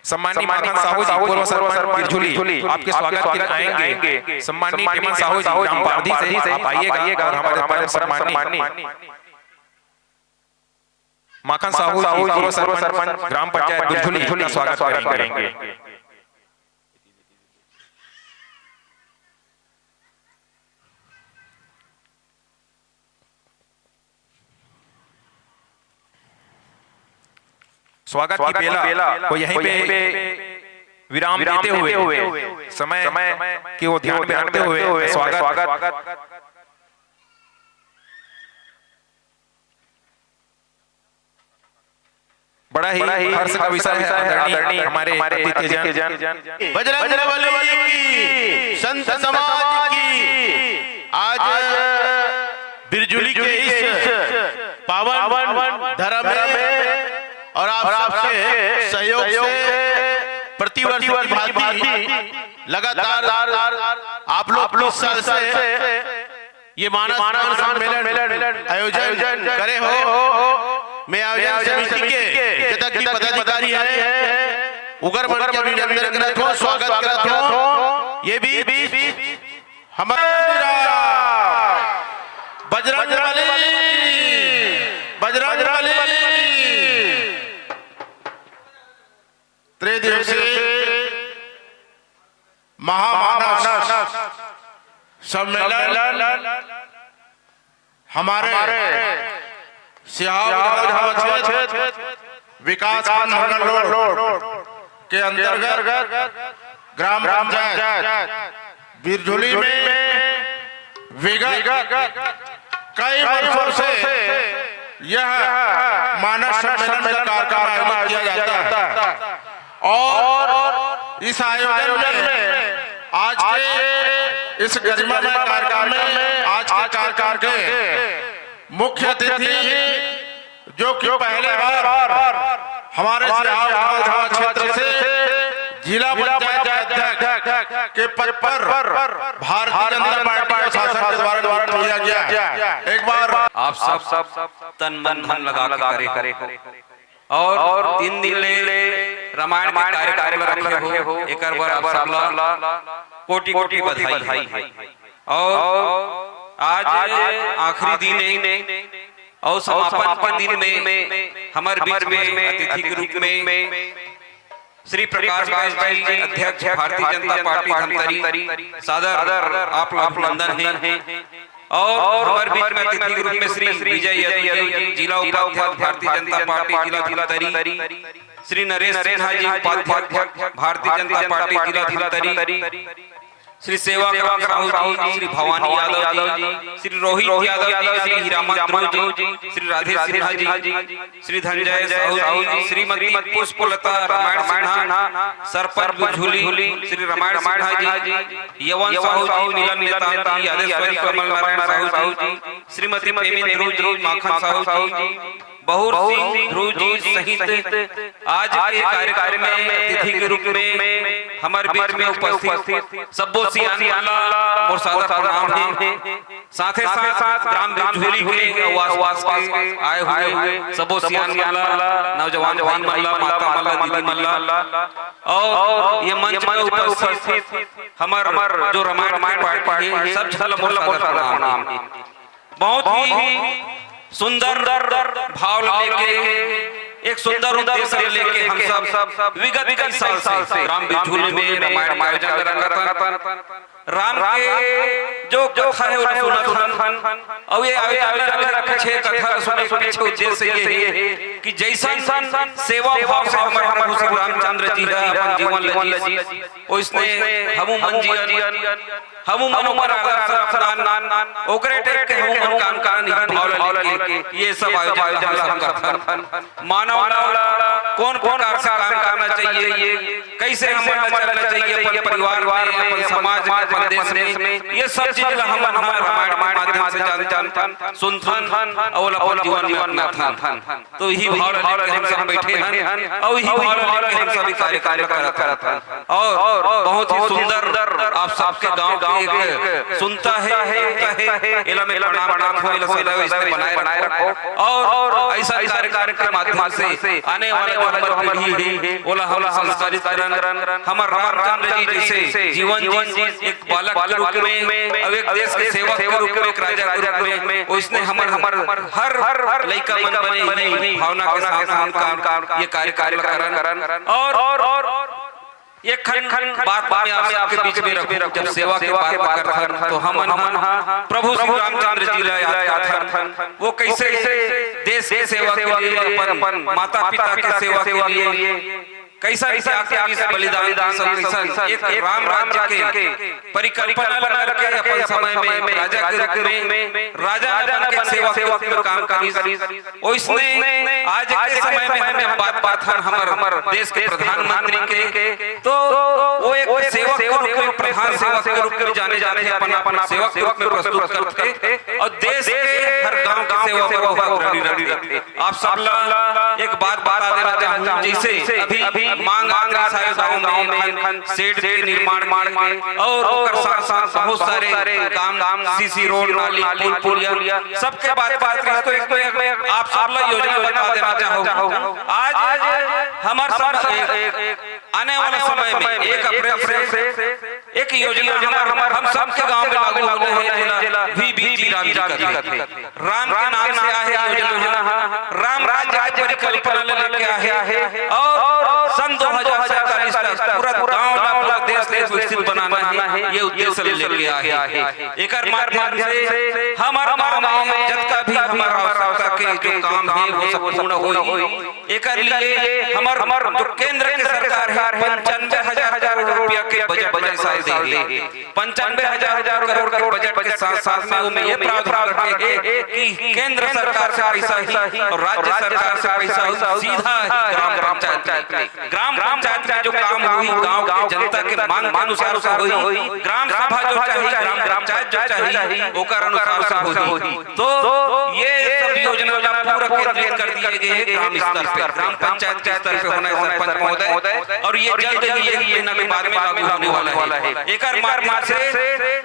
सम्माननीय माधव साहू जी पूर्व सरपंच बिरजुली आपके स्वागत के लिए आएंगे। सम्माननीय टेमन साहू जी ग्राम पारधी से आप आइएगा और हमारे परम सम्माननीय माखन साहू जी पूर्व सरपंच ग्राम पंचायत बिरजुली का स्वागत करेंगे। स्वागत की बेला को यहीं पे विराम देते हुए समय की वो ध्यान में रखते हुए स्वागत बड़ा ही हर्ष का विषय है। आदरणीय हमारे अतिथि जन बजरंगबली की संत समाज की आज बिरजुली के इस पावन धर्म में और आप सबके सहयोग से प्रतिवर्ष की भांति लगातार आप लोग इस साल से ये मानस सम्मेलन आयोजन करे हो। मैं आयोजन समिति के कृतज्ञ पदाधिकारी है उगर मन के अभिनंदन करत हो, स्वागत करत हो। ये भी हमारे बजरंगबली त्रिदिवसीय महामानस सम्मेलन हमारे विकास मंडल के अंतर्गत ग्राम पंचायत बिरजुली में विगत कई वर्षों से यह मानस सम्मेलन कार्यक्रम आयोजित किया जाता है और इस आयोजन में आज के इस गरिमामय कार्यक्रम में आज के कार्यक्रम के मुख्य अतिथि जो कि पहले बार हमारे विधानसभा क्षेत्र से जिला पंचायत अध्यक्ष के पद पर भारतीय जनता पार्टी शासन के द्वारा चुना गया। एक बार आप सब तन मन धन लगा करे और 3 दिन ले रामायण के कार्यक्रम रखे हो। एक बार आप सब कोटि बधाई है। और आज आखिरी दिन और समापन के दिन में हमारे बीच में अतिथि के रूप में श्री प्रकाश भाई जी अध्यक्ष भारतीय जनता पार्टी धमतरी सादर आप अभिनंदन है। और हमारे बीच में अतिथि के रूप में श्री विजय यादव जी जिला उपाध्यक्ष भारतीय जनता पार्टी जिला धमतरी, श्री नरेश सिन्हा जी उपाध्यक्ष भारतीय जनता पार्टी जिला धमतरी, श्री सेवा साहू जी, श्री भवानी यादव जी, श्री रोहित यादव जी, श्री हीरामन ध्रुव जी, श्री राधे सिन्हा जी, श्री धनंजय साहू जी, श्रीमती पुष्पलता रामायण सिन्हा, सरपंच बुझुली, श्री रामायण सिन्हा जी, यवन साहू जी, नीलम नेता जी, यादेश्वरी कमल नारायण साहू जी, श्रीमती प्रेमी ध्रुव जी, माखन साहू जी, बहुर सिंह ध्रुव जी सहित आज के कार्यक्रम में अतिथि के रूप में हमारे बीच में उपस्थित सब्बो सियान मोर प्रणाम है। साथ ही साथ ग्राम बिझुली के आवास के आए हुए सब्बो सियान नौजवान भाई मल्ला, माता मल्ला, दीदी मल्ला और ये मंच में उपस्थित हमार जो रामायण पार्टी है सब छल मोर प्रणाम है। बहुत ही सुंदर भाव लेके एक सुंदर उद्देश्य लेके हम सब विगत कई साल से ग्राम बिझुली में रामायण आयोजन करता राम के जो कथा है उन्हें सुना और ये आयोजन रखे छे कथा सुने पीछे उद्देश्य ये है कि जैसा सेवा भाव से हमारे प्रभु श्री रामचंद्र जी का अपन जीवन लजी उसने हमू हमू मनोमर आदान ओकरे टेक के हमू काम भाव लेके ये सब आयोजन सब करता मानव कौन प्रकार से काम करना चाहिए, कैसे हमें चलना चाहिए अपन परिवार में, अपन समाज में, अपन देश में, ये सब चीज हम रामायण माध्यम से जानता सुनथन और अपन जीवन में अपनाथन। तो यही भाव लेके हम सब बैठे हैं और यही भाव लेके हम सभी कार्य करता है और बहुत ही सुंदर आप सबके गांव के सुनता है इला में प्रणाम हो इला सदैव इसे बनाए रखो और ऐसा कार्य के माध्यम से आने वाले हमारी पीढ़ी है ओला हम संस्कारित करन हमर रामचंद्र जी जैसे जीवन एक बालक के रूप में अब एक देश के सेवक के रूप में, एक राजा के रूप में उसने हमर हर लइका मन बने भावना के साथ काम ये कार्य करन और एक खंड बात में आप सबके बीच में रखूं जब सेवा के बात करथन तो हम प्रभु श्री रामचंद्र जी याद करथन वो कैसे देश की सेवा के लिए अपन माता पिता की सेवा के लिए कैसा बलिदान एक राम राज्य के परिकल्पना बना के अपन समय में राजा के रूप में राजा बन के सेवा के काम करी उसने आज के समय में हमें बात हमार देश के प्रधानमंत्री के तो वो एक सेवक के रूप में प्रधान सेवक के रूप में जाने अपन सेवक के रूप में प्रस्तुत करते और देश के हर गांव की सेवा में वो रेडी रखते। आप सब एक बात बता देना चाहूं जैसे अभी मांग गांव में शेड के निर्माण के और साथ बहुत सारे काम सीसी रोड नाली पुलिया सबके बात आप सब योजना बता देना चाहूं। आज हमारे आने वाले समय में 1 अप्रैल से एक योजना हम सबके गांव में लागू होने है VBG राम के नाम से आया योजना राम राज्य परिकल्पना लेके आया है और सन 2047 तक पूरा गांव पूरा देश विकसित बनाना है ये उद्देश्य लेके आया है। एक माध्यम से हमारा गांव में जितना भी हमारा आवश्यकता के जो काम है वो सब पूर्ण होई एक लिए हमार जो केंद्र की सरकार है 95,000 रुपया के बजट साल दे 95,000 करोड़ बजट के साथ में वो ये प्रावधान रखे हैं कि केंद्र सरकार से पैसा ही और राज्य सरकार से पैसा सीधा ही ग्राम पंचायत में जो काम हुई गांव की जनता के मांग अनुसार से हुई ग्राम सभा जो चाहिए ग्राम पंचायत जो चाहिए ओकर अनुसार से हुई तो ये सब योजना पूरा केंद्रित कर दिए गए हैं ग्राम स्तर पे ग्राम पंचायत के स्तर पे होना है सरपंच महोदय और ये जल्द ही एक महीना के बाद में लागू होने वाला है। एक माध्यम से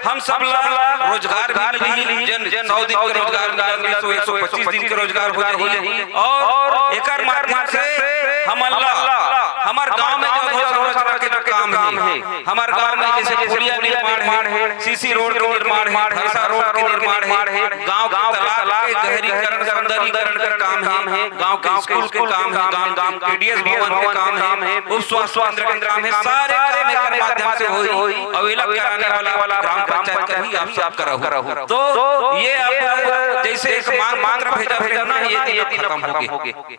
हम सब रोजगार भी जन 100 दिन के रोजगार 125 दिन के रोजगार हो जाए और एक माध्यम से हमारे गांव में जो संरचना के जो काम है हमारे गांव में जैसे पुलिया निर्माण है सीसी रोड के निर्माण है भैंसा रोड के निर्माण है गांव के तालाब के गहरीकरण सौंदर्यीकरण का काम है गांव के स्कूल के काम है गांव के डीएस भवन के काम है उप स्वास्थ्य केंद्र के काम है सारे काम के माध्यम से होई अवेला कराने वाला ग्राम पंचायत का ही आप सब करो तो ये आप जैसे एक मांग भेजा ना ये खत्म हो गए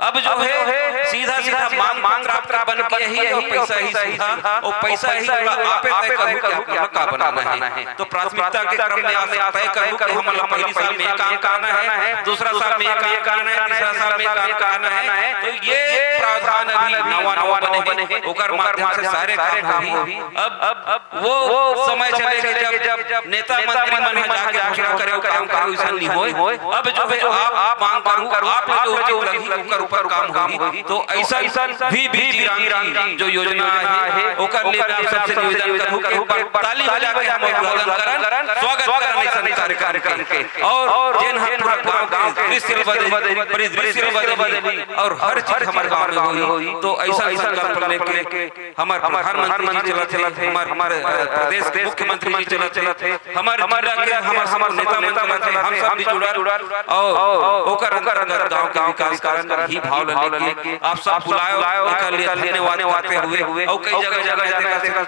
अब जो है सीधा सीधा मांग प्राप्त बन के ही पैसा ही सीधा और पैसा ही आपे तय करूं कि आपका का बनाना है। तो प्राथमिकता के क्रम में आप तय करूं कि हमारा पहली साल में काम करना है, दूसरा साल में काम करना है, तीसरा साल में काम करना है। तो ये प्रावधान अभी नवा बने हैं, ओकर माध्यम से सारे काम होगी। अब वो समय चलेगा जब नेता मंत्री मन जाके घोषणा करे काम करो, ऐसा नहीं होए। अब जो है आप मांग करूं, आप जो लगी ओकर ऊपर काम होगी। तो ऐसा भी रानी जो योजना है ओकर लिए आप सबसे निवेदन करूं कि ताली बजा के हम अभिवादन करन, स्वागत करन ऐसा कार्यक्रम के। और जिन हम गांव के दृश्य परिदृश्य बदली और हर चीज हमारे गांव में होई। तो ऐसा संकल्प लेके हमारे प्रधानमंत्री जी चलत है, हमारे प्रदेश के मुख्यमंत्री जी चलत है, हमारे जिला के हमारे नेता मंत्री हम सब भी जुड़ल और ओकर अंतर्गत गांव के विकास करन ही भाव लेके आप सब बुलायो एकर लिए धन्यवाद करते हुए और कई जगह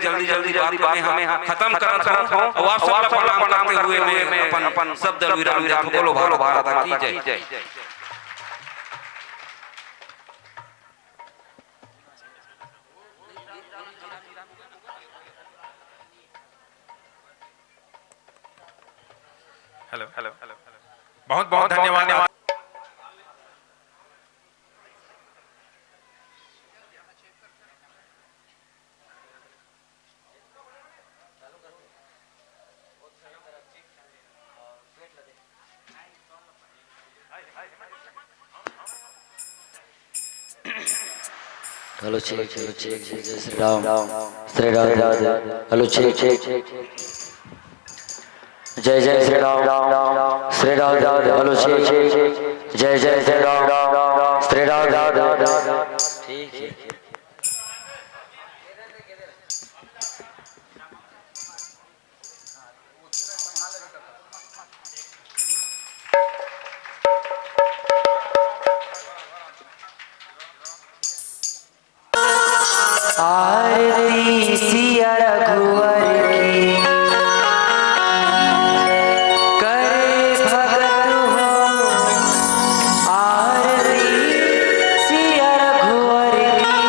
जल्दी बात में हमें खत्म करत हूं और आप सब प्रणाम करते हुए मैं अपन शब्द विराम देता हूं। बोलो भारत की जय। हेलो बहुत धन्यवाद। हेलो चेक जय श्री राम हेलो चेक जय श्री राम हेलो चेक जय श्री राम श्री राम ठीक है। आरती सिया रघुवर की करे भगत हो, आरती सिया रघुवर की,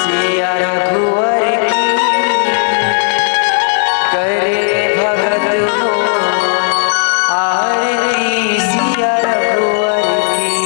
सिया रघुवर की करे भगत हो, आरती सिया रघुवर की।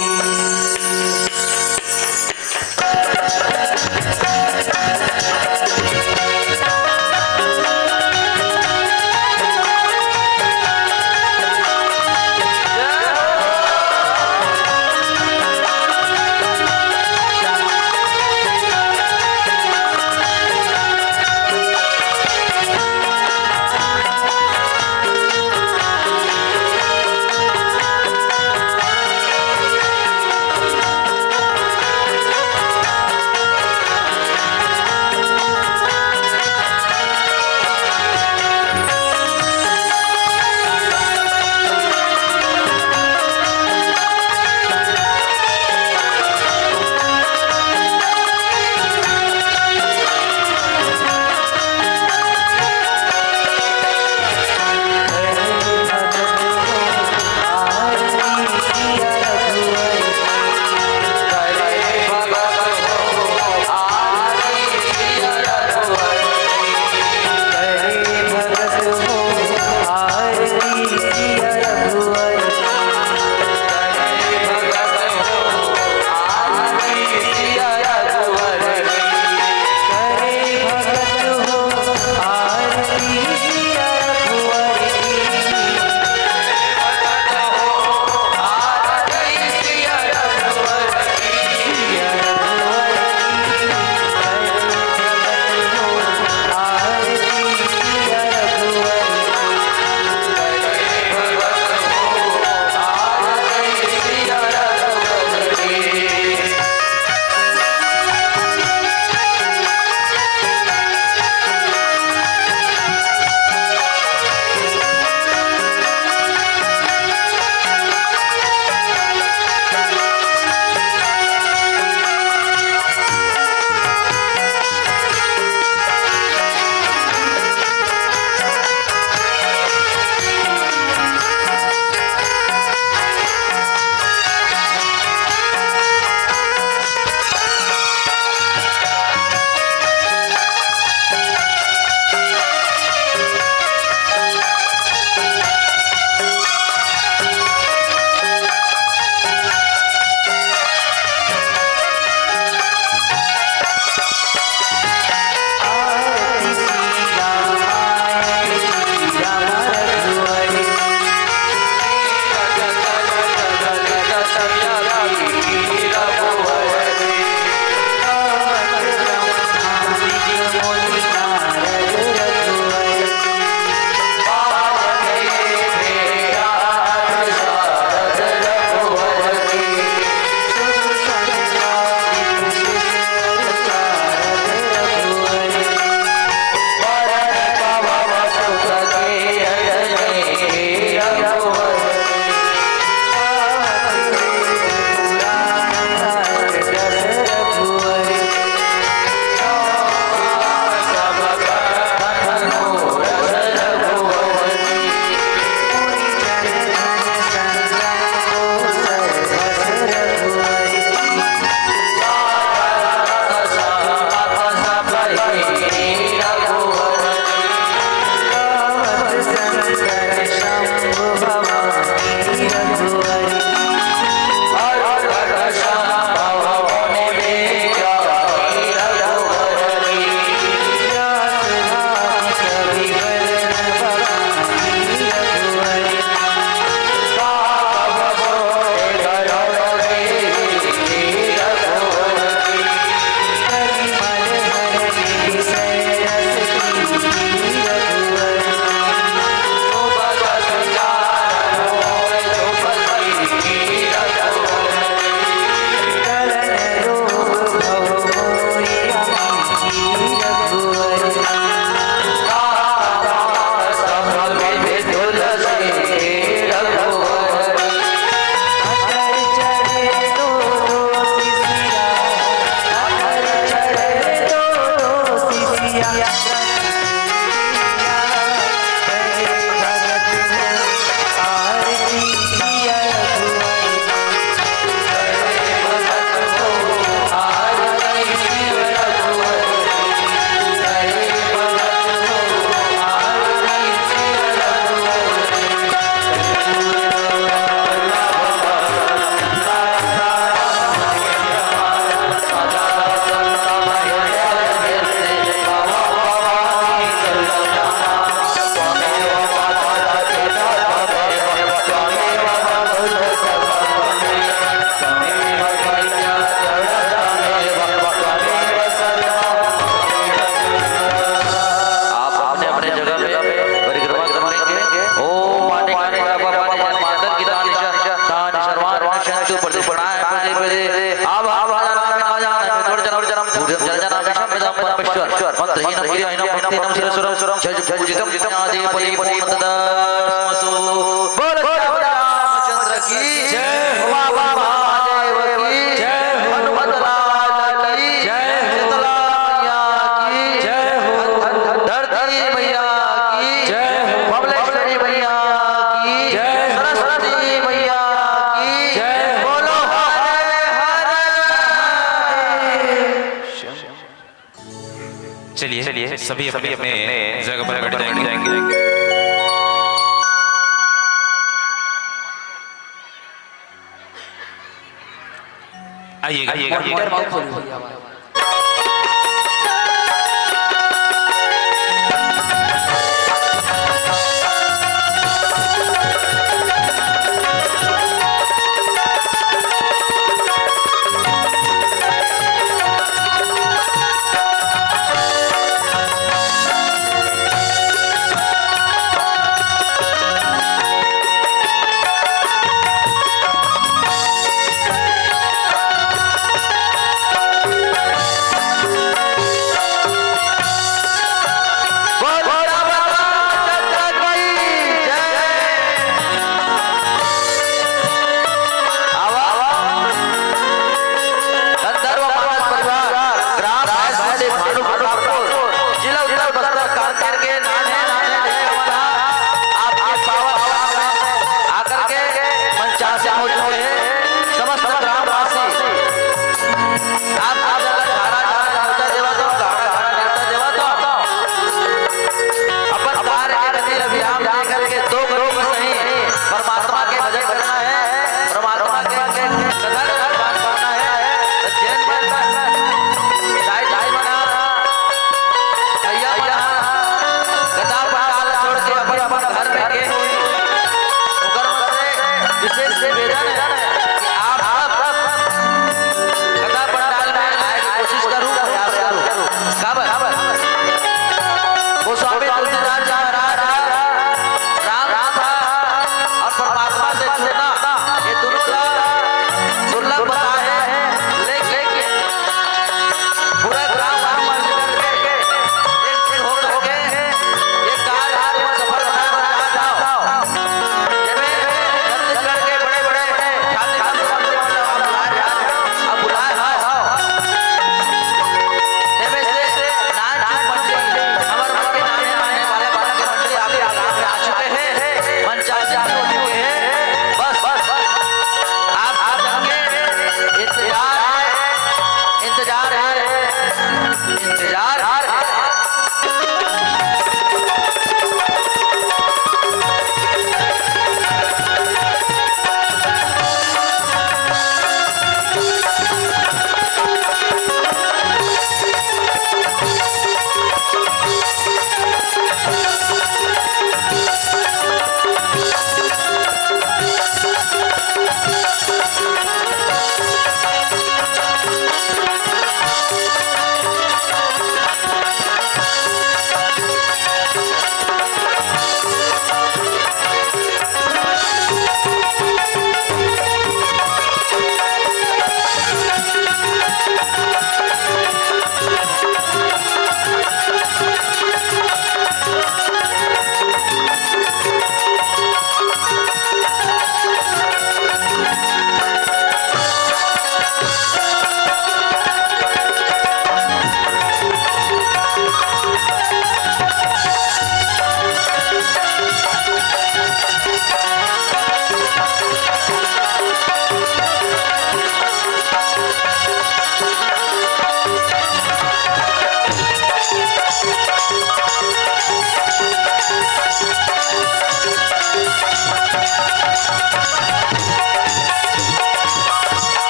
सभी अपने अपने जगह पर बैठ जाएंगे। आइएगा मॉनिटर माउथ खोल भैया।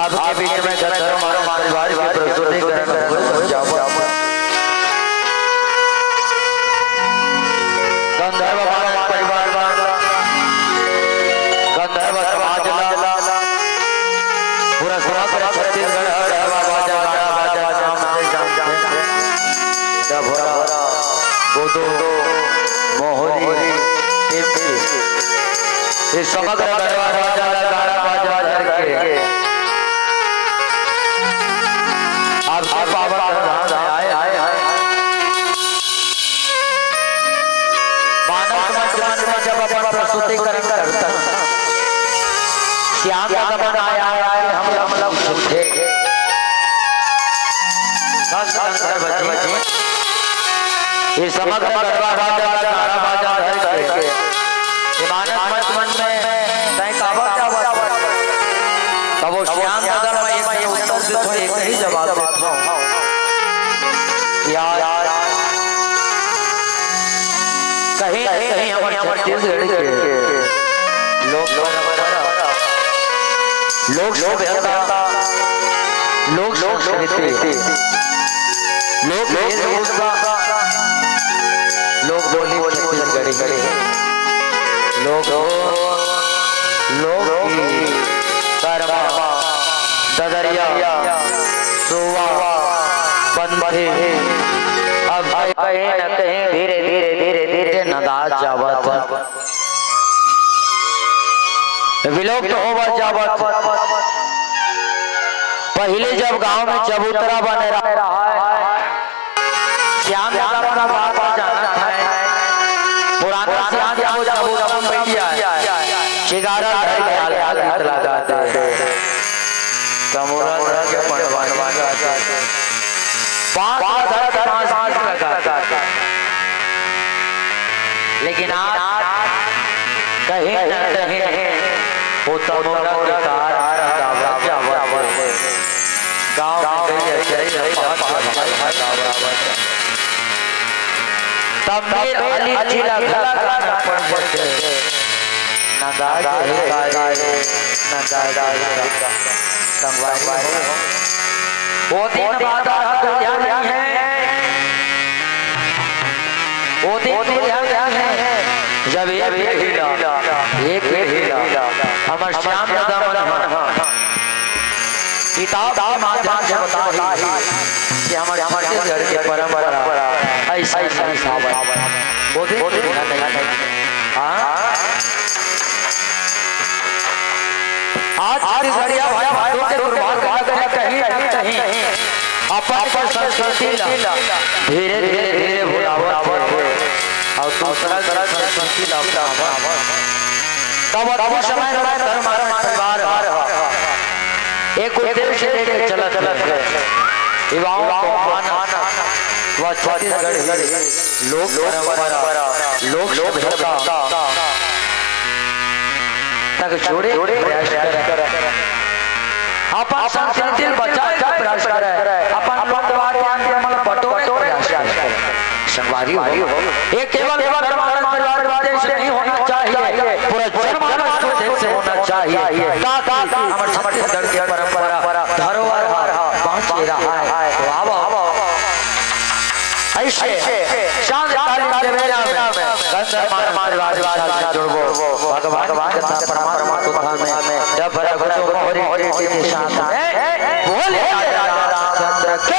आपके बीच में हमारे परिवार की प्रस्तुतिकरण गंधर्व परिवार गंधर्व समाज पूरा छत्तीसगढ़ मोहरी समग्र के पावन धाम में आए मानव समाज में जब अपन प्रस्तुतिकरण करता श्याम का मन आया हम लोग सुनते बचे ये समग्र गरबा बाजा गाना बाजा धर के मानस मन में तय काबा तब वो श्याम नगर में एक उत्तर से तो एक ही जवाब देता हूं यार कहीं कहीं हमारे छत्तीसगढ़ के लोग बोली छत्तीसगढ़ी लोग कर्मा ददरिया सुवा बंधे अब कहीं न कहीं धीरे नदाज जावत विलोप होवत जावत पहले जब गांव में चबूतरा बने रहा है श्याम यादव का बात जाना है पुराना श्याम यादव चबूतरा में बैठिया चिगारा धर के हाल गीत लगाते कमोरा धर के पड़वान पांच लगाता लेकिन आज कहीं न कहीं होता गाँव तब मेरा अली जिला घला पड़ जाते न संगवारी वो दिन बाद ध्यान नहीं है वो दिन ध्यान है जब एक हिला हमार श्याम दादा किताब के माध्यम से बता कि हमारे छत्तीसगढ़ की परंपरा ऐसा आज छत्तीसगढ़िया भाइयों के दुर्भाग्य कहीं अपन संस्कृति धीरे धीरे भुलावत और दूसरा संस्कृति तब समय परिवार एक उद्देश्य लेकर चला युवाओं को माना व छत्तीसगढ़ लोक परंपरा लोक सभ्यता तक जोड़े प्रयास कर अपन संस्कृति बचाए का प्रयास करे अपन लोकवाद के बटोरे प्रयास करे संगवारी हो ये केवल परिवार देश नहीं होना चाहिए पूरा जनमानस देश से होना चाहिए हमारे छत्तीसगढ़ की परंपरा धरोहर पहुंच रहा है ऐसे शांत तालीम के मेरा में गंधर्व मानवाद जुड़बो भगवान का परमात्मा में जब भगवान मोहरी के साथ बोले रामचंद्र के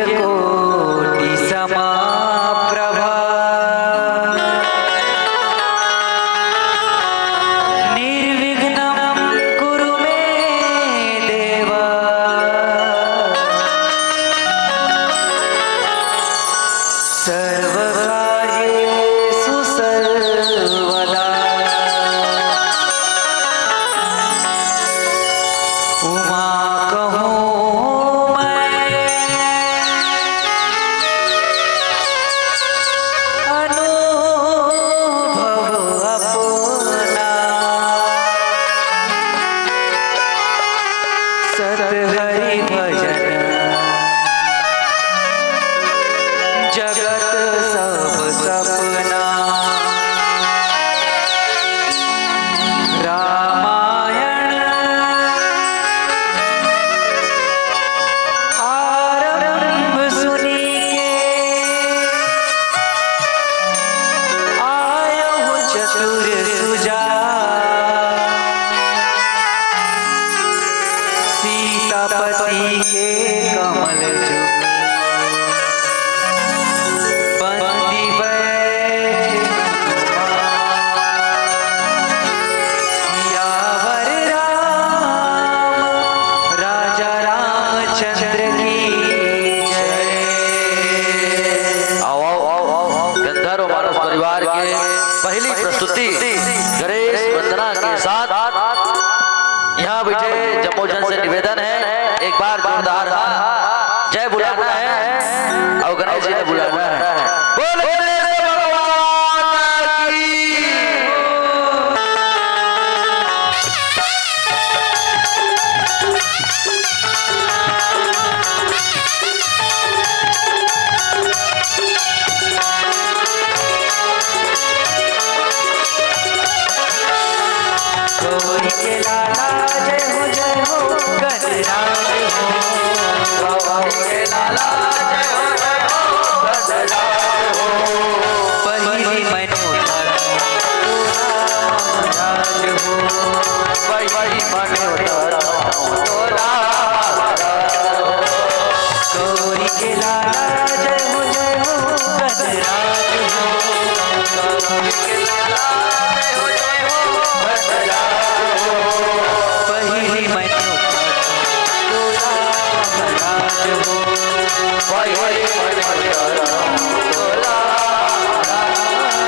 सूर्यकोटि समाप्रभा निर्विघ्नं कुरु मे देव सर्वकार्येषु सर्वदा उमा कहूँ मैं अनुभव अपना सतहरि भजन जगत सब सपना रामायण आरंभ सुनी के आयो चतुर सुजा सीतापति के कमल जुग बंदी बैठ सियावर राम राजा रामचंद्र की जय। आओ आओ आओ आओ गंधर्व मानस परिवार के पहली प्रस्तुति गणेश वंदना के साथ यहाँ बैठे जमोजन से निवेदन है एक बार जोरदार जय बुलाना है और गणेश जय बुलाना है। बोलो गणेश भगवान की। गौरी के लाला जय हो गणराज हो गौरी के लाला जय हो गणराज हो पहिली मनोहर राज हो पहिली मनोहर तोरा गौरी के लाला जय हो गणराज हो गौरी के लाला जय हो पहिली मनोहर तोरा राज हो पहिली मनोहर तोरा राज हो।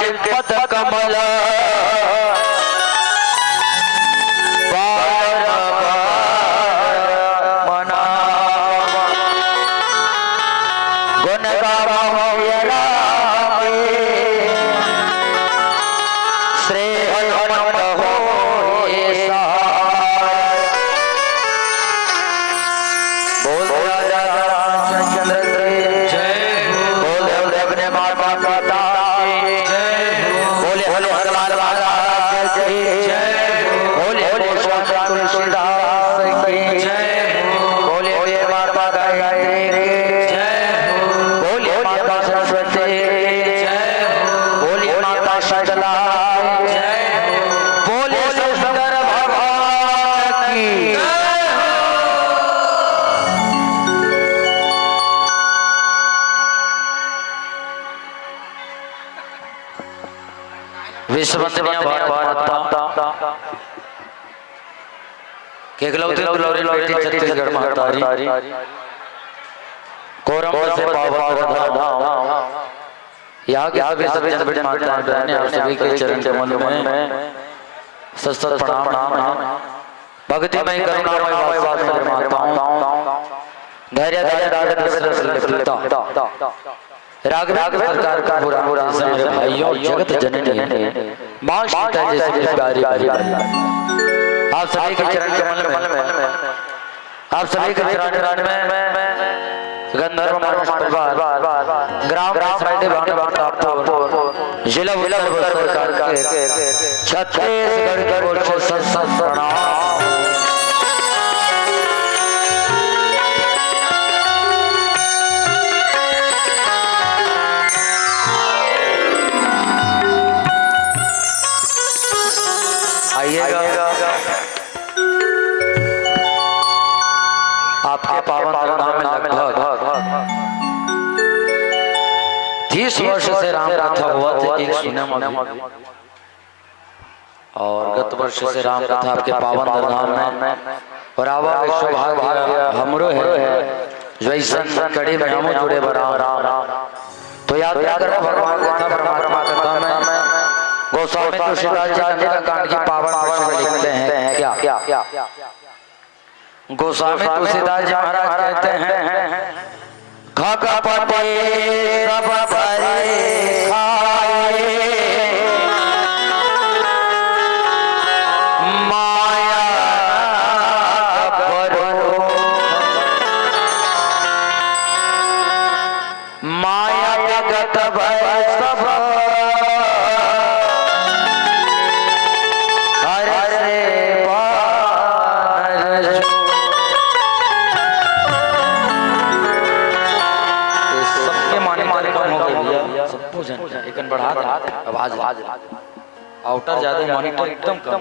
के पद कमल विश्ववंदनीय भारत केकलौती दुलारी बेटी छत्तीसगढ़ महतारी कोरम से पावन धाम यहाँ के सभी सभी माताएं बहनें आप सभी के चरण कमल में सशक्त प्रणाम है। भक्तिमय करुणामय वात्सल्य माताओं धैर्य राग सरकार का पूरा मेरे भाइयों जगत जननी मां सीता जैसे प्यारी आप सभी के चरण कमल में आप सभी के चरण में गंधर्व परिवार ग्राम जिला सरकार के छत्तीसगढ़ के ओर से सत प्रणाम। आपके पावन धाम में लगभग 30 वर्ष से राम कथा हुआ था एक सुने में, और गत वर्ष से राम कथा आपके पावन धाम में और आवा सौभाग्य हमरो है जो ऐसा कड़ी में हम जुड़े बराबर। तो याद करो भगवान कथा ब्रह्मा कथा में गोस्वामी तुलसीदास जी का कांड की पावन वर्ष लिखते हैं क्या गोस्वामी तुलसीदास जी महाराज कहते हैं खगपति सब भरे खाए माया करो माया जगत भय सब बढ़ा दे आवाज आउटर ज्यादा मॉनिटर एकदम कम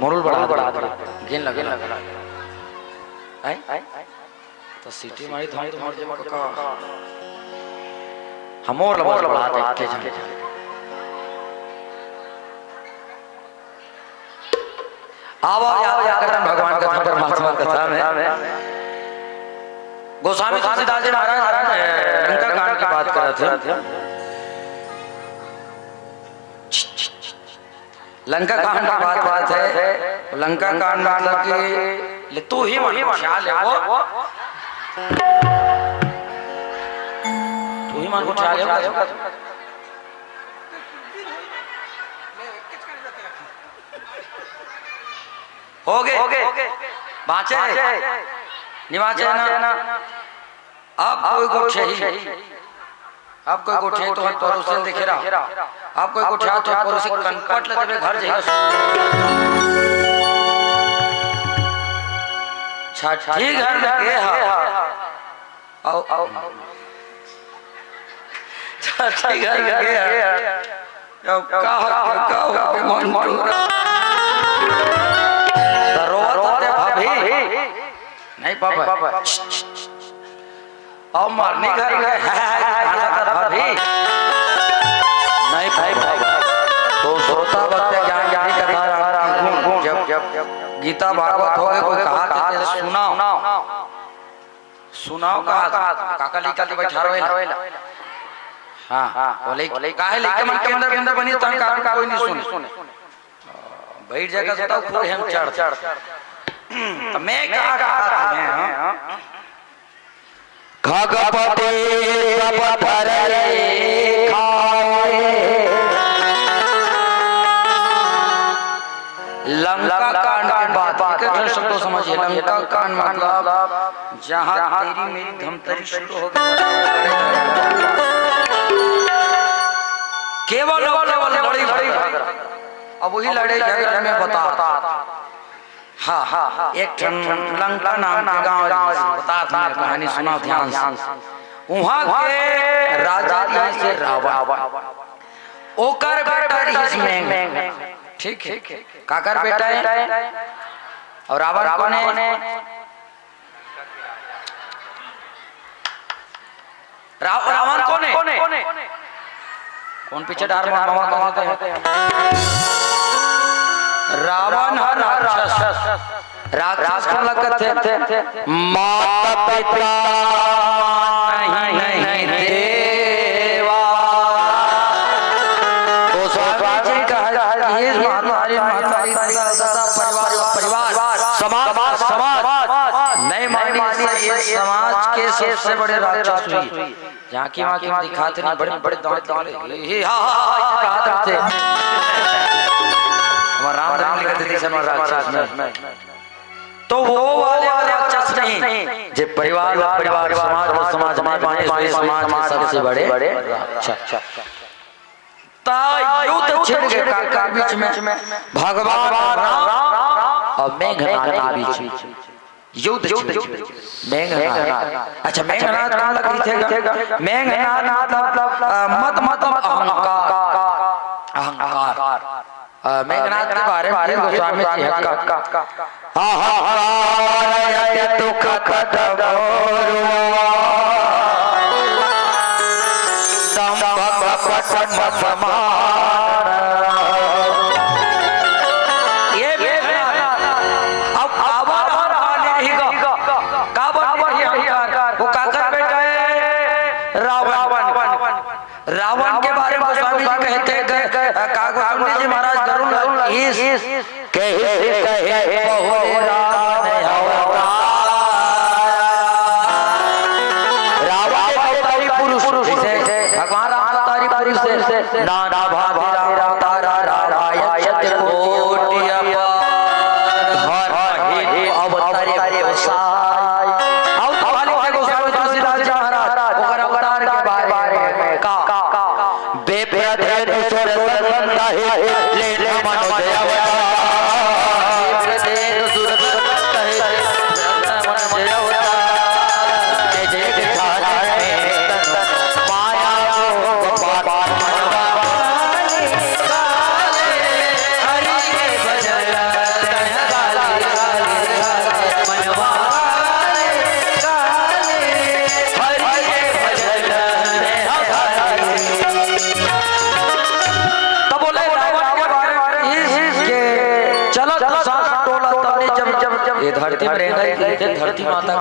मोडल बढ़ा दे गेन लगे आई तो सिटी मारी तो मर जे का हम और बढ़ा दे के जाने आवाज करन भगवान कथा परमात्मा कथा में गोस्वामी तुलसीदास जी महाराज लंका कांड की बात कर रहे थे। लंका कांड की बात है। लंका कांड मतलब कि तू ही ख्याल है वो तू ही मन को ख्याल है हो गए बाँचे निवाचे ना अब कोई कुछ ही आप कोई गोठे तो पड़ोसन देखे रहा आप कोई गोठा तो पड़ोसी कनपट ले घर जाइए छठी घर में गए आओ आओ छठी घर में गए का मन मन रोते भाभी नहीं पापा और मरने घर गए भाभी नहीं भाई तो श्रोता बच्चे ज्ञान की कथा जब गीता भागवत हो गए कोई कहा सुनाओ कहा काका लिखा के बैठा रहे हाँ बोले काहे लेके मन के अंदर बनी तो का कोई नहीं सुने बैठ जाएगा बताओ पूरे हम चढ़ तो मैं कहा खगपते पत्थर खाए लंका कांड के बाद एक शब्द तो समझिए लंका कांड मतलब जहां तेरी मेरी धमतरी शुरू हो गई केवल लड़ाई अब वही लड़ाई झगड़े में बता हाँ एक लंका नाम का गांव बता था कहानी सुना ध्यान से वहां के राजा से रावण ओकर बेटा इसमें ठीक है काकर बेटा है और रावण कौन है रावण कौन है कौन पीछे डार मामा कहते हैं रावण राक्षस को लगते थे माता पिता नहीं देवा तो स्वामी जी कहा ये हमारी परिवार समाज नहीं मानी ये समाज के सबसे बड़े राक्षस हुई जहाँ की माँ की दिखाते नहीं बड़े बड़े दौड़े कहा थे राम लिखते थे राक्षस में तो वो वाले राक्षस नहीं जो परिवार समाज समाज सबसे बड़े अच्छा युद्ध छिड़ गया का बीच में भगवान राम और मेघनाद के बीच युद्ध मेघनाद अच्छा मेघनाद कहाँ लगी थे मेघनाद मतलब अहंकार मेघनाद के बारे में गोस्वामी जी रावण के बारे में गोस्वामी जी कहते हैं जी महाराज भगवान राम पुरुष से नाना भाभी धरती में धरती माता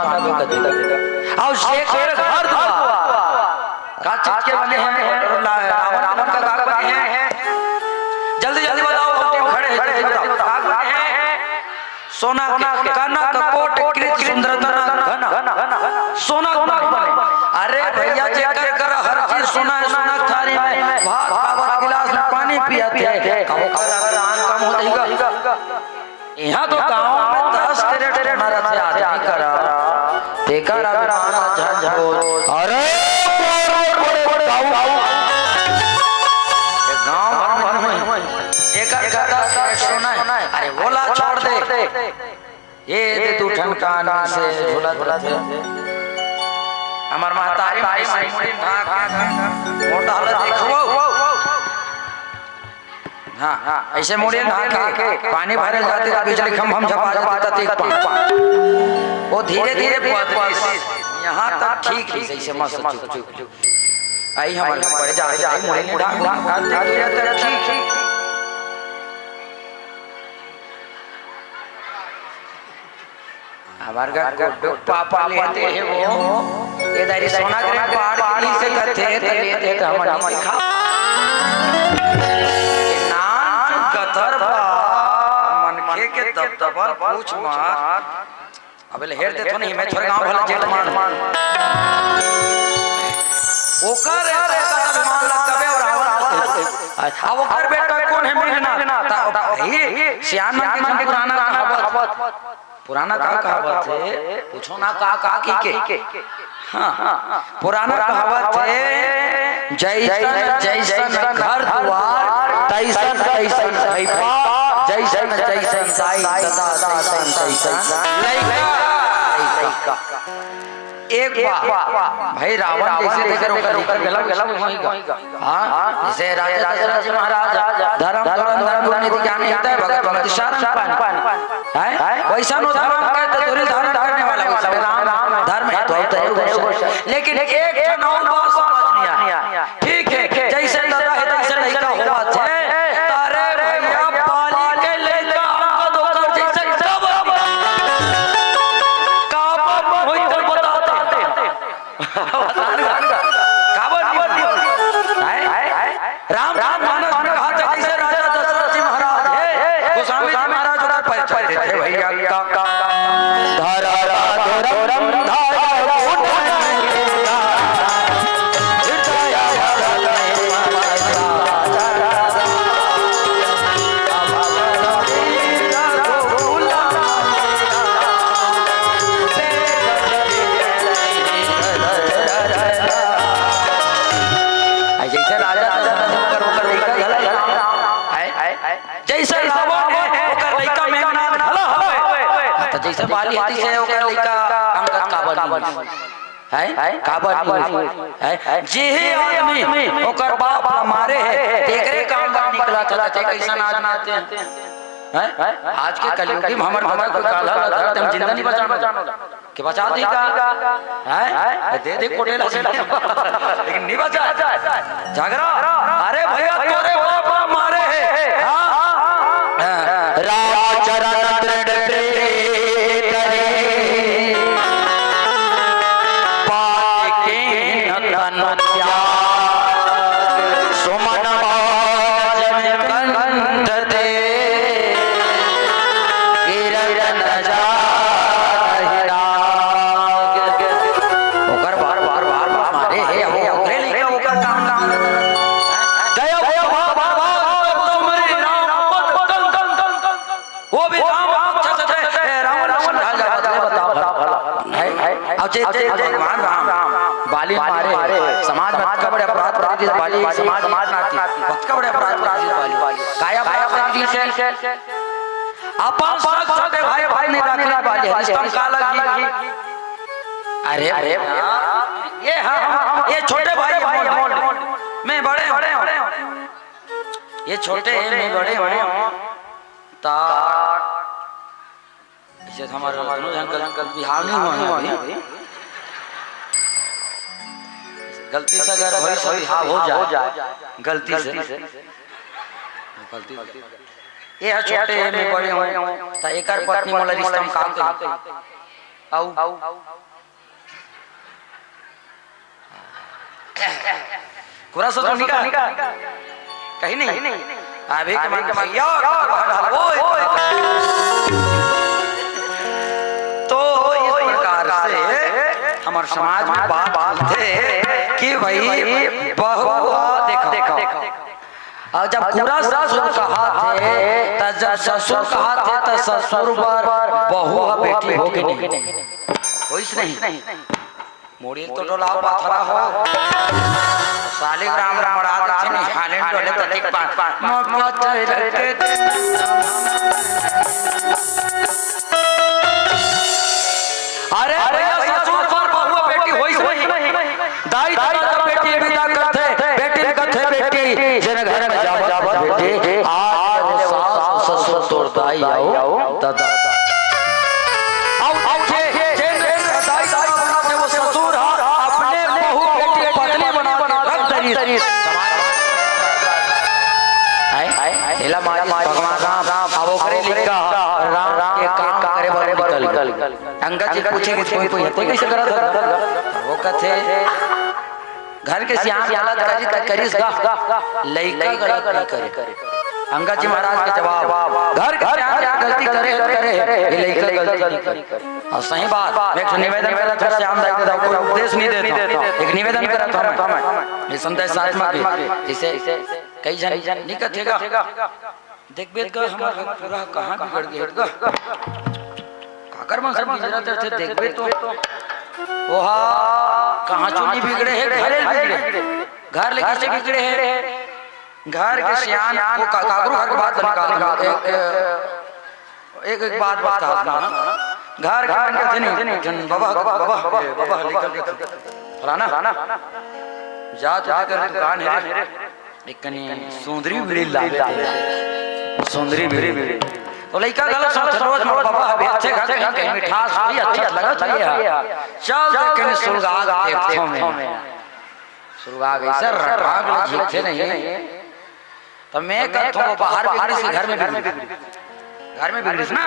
और शेर हर का चीज के बने हैं रावण का काग बने हैं जल्दी जल्दी बताओ खड़े हैं सोना कनक कोट कृत सुंदरता घन सोना अरे भैया चेक कर हर चीज सोना सोना थाली में भात गिलास में पानी पियाते हैं कम हो जाएगा यहाँ तो गाँव में 10 कैरेट मारा थे आदमी करा देखा अरे अरे बोला छोड़ दे ये दे तू ठनकान से झूला दे हमार महतारी माई मोटा हालत देखो हाँ ऐसे मुड़े नहा के पानी भरे जाते बिजली खम झपा जाता वो धीरे धीरे यहाँ तक ठीक है ऐसे मस्त चुक आई हम पड़े जाते मुड़े ढाक ठीक हमारे का पापा लेते हैं वो ये दारी सोना के पहाड़ की से करते तो लेते तो हम दिखा नाम गतर मनखे के दबदबा पूछ मार अबे हेर दे तो नहीं मैं छोरे गांव भला जेठ मान ओकर अभिमान लगबे और अब ओकर बेटा कौन है मेहना ता सियान मन के पुराना कहावत है पूछो ना का के हाँ पुराना कहावत है जैसन घर द्वार तैसन भैपा जैसन दाई सदा तैसन लइका एक बात भाई रावण जैसे देकर ओकर गलम होईगा हां जैसे राजा दशरथ महाराज धर्म नीति ज्ञान होता है भगत शरण पान है वैसा नो धर्म का तो दूरी धारण करने वाला राम धर्म है तो लेकिन एक नाम बात समझ नहीं आया ठीक है जैसे दादा है तैसे लइका हुआ थे तारे भैया पाली के लइका अंगद होकर जैसे सब काबा होई तो बताते राम मानस में कहा जैसे राजा दशरथ जी महाराज है गोस्वामी जी महाराज उधर परिचय देते भैया का जैसे बाली हाथी से ओकर लइका अंगद काबन है काबन है जे आदमी ओकर बाप मारे है एकरे काम का निकला था ते कैसा नाच नाचते हैं आज के कलयुगी में हमर कोई काला धरत हम जिंदा नहीं बचाना के बचा दी का है दे कोटे लेकिन नहीं बचा झगड़ा अरे भैया तोरे बाप मारे है हां राम चरण भगवान राम बाली मारे समाज में का बड़े अपराध प्रति बाली समाज नाती भक्त का बड़े अपराध प्रति बाली काया प्रति से अपन छोटे भाई ने रखला बाली हरिस्तम काला की अरे ये छोटे भाई मैं बड़े ये छोटे हैं मैं बड़े ता इसे हमारे दोनों अंकल बिहार नहीं हुआ है अभी गलती से अगर वही सही हो जाए गलती से ये छोटे में बड़े हो त एकर पत्नी मोला रिश्ता में काम करते आउ पूरा सोच निका कहीं नहीं अभी के मन भैया तो इस प्रकार से हमारे समाज में बात थे कि भाई बहु देखो और जब पूरा ससुर कहा थे तब जब ससुर कहा थे तो ससुर पर बहु बेटी होगी नहीं कोई नहीं मोड़ी तो डोला पाथरा हो सालिग्राम रामराज से नहीं हालेंड डोले तो ठीक पांच अरे ससुर पर बहु बेटी होई नहीं दाई दादा बेटी विदा करते बेटी कथे बेटी जन घर में जावा बेटी आज सास ससुर तोड़ दाई आओ दादा आओ जे दाई दादा बनाते वो ससुर अपने बहु बेटी पत्नी बना रख दरी आई हेला माई भगवान राम अब ओकरे लिखा राम के काम करे बड़े निकल अंगद जी पूछे कि कोई हत्या कैसे करा था वो कहते घर के सियान गलत करी त करिस गा लइका गलत नहीं करे अंगद जी महाराज के जवाब घर के सियान क्या गलती करे ये लइका गलती नहीं करे और सही बात मैं एक निवेदन करा था श्याम दाई देता कोई उपदेश नहीं देता एक निवेदन करा था मैं ये संदेश आत्मा की जिसे कई जन नहीं कथेगा देख बेद का हमारा पूरा कहां बिगड़ गया काकर मन सब गुजरात थे देख बेद तो ओहा कहां चुनी बिगड़े है घरे बिगड़े घर लेके से बिगड़े है घर के सियान को काकरू घर के बात निकाल एक बात था घर के बन के नहीं जन बाबा निकल फलाना जा तो कर दुकान है एक कनी सुंदरी बिड़ी ला सुंदरी बिड़ी तो लइका गलत सोच रोज मोर बाबा अभी अच्छे खाते हैं कहीं मिठास भी अच्छा लगा चाहिए चल देखे सुलगा देखो में सुलगा गई सर राग झिकते नहीं तो मैं कहता हूं बाहर बिगड़ी से घर में बिगड़ी ना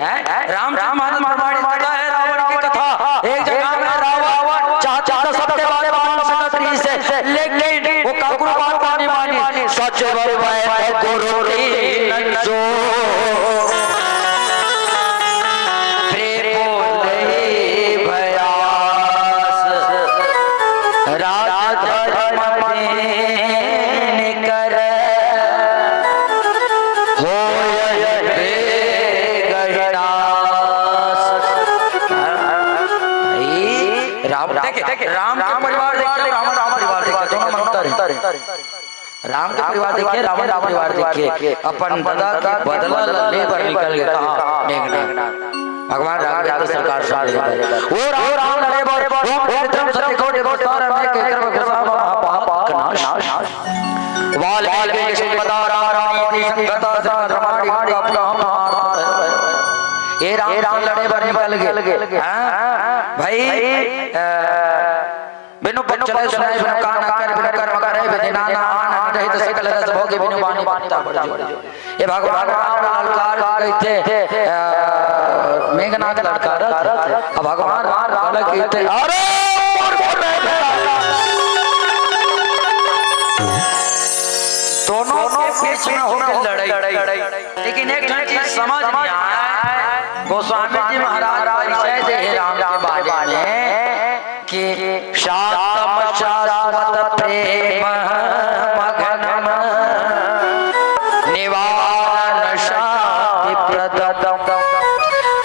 है राम मानस मारवाड़ी मारता है रावण की कथा एक जगह में रावण चाचा सबके बारे में सत्री से लेकिन वो काकुर बात नहीं मानी सच बरवाए गुरु री नजो राम के परिवार देखिए रावण का परिवार देखिए अपन दादा का बदला लेकर निकल गया भगवान राम की सरकार सामने वो राम लड़े ओम विक्रम सत्य को देखो तार में केकर भगवान पाप नाश वाल के कृष्ण बता राम संगता रमाड़ी का अपना ये राम लड़े पर निकल गए भाई बिनु चले सुनाए बिनु कान कर बिनु कर्म करे बिनु नाना आन रहित सकल रस भोगे बिनु वाणी बाता बढ़ जो ये भगवान राम ललकार कहते मेघनाथ ललकार अब भगवान राम कहते अरे दोनों के बीच में हो गई लड़ाई लेकिन एक चीज समझ नहीं आया गोस्वामी जी महाराज परिचय दे राम के बारे में कि शांतम शाश्वत प्रेम मगनम निवारण शांति प्रददम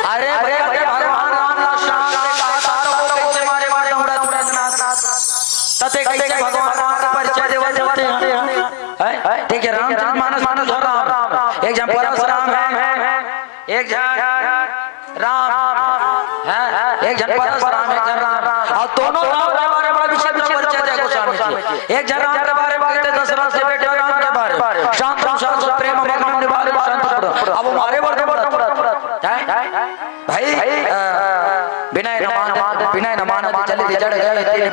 अरे भगवान राम शांति का तारो कैसे मारे उड़त तते कैसे भगवान राम का परिचय देते हैं देखिए राम मानस राम एक जन परशुराम है एक जन राम है एक जन परशुराम एक जन राम और दोनों राम के बारे में विशेष परिचय दे गोस्वामी जी एक जन राम के बारे में कहते दशरथ से बेटे राम के बारे शांतम शाश्वत प्रेम मगनम निवारण शांति अब हमारे वर्ग भाई विनय न मान चले जड़ गए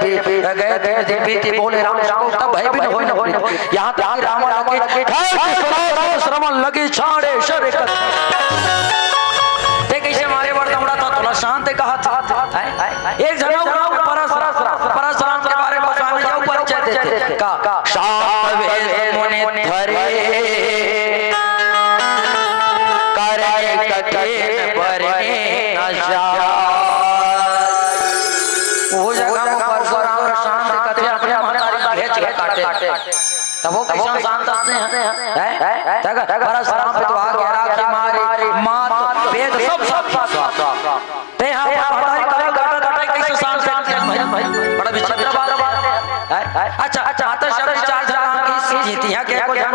बीती बोले राम तब भय भी न होई यहां तक राम आगे श्रवण लगी छाड़े शर कैसे मारे वर्दमड़ा था थोड़ा शांत कहा था एक जना परशुराम के बारे में स्वामी जी परिचय देते का शांत वेद मुनि धरे करे कठिन बरने नशा वो जगह में परशुराम शांत कथे अपने महतारी भेज के काटे तब वो कैसे शांत आते हैं परशुराम पे तो आ गया राखी मारी मात वेद सब ते यहां हमारी कथा काटा कैसे शांत भाई बड़ा विचित्र बात है अच्छा आता शब्द चार राम की जीत यहां के को जान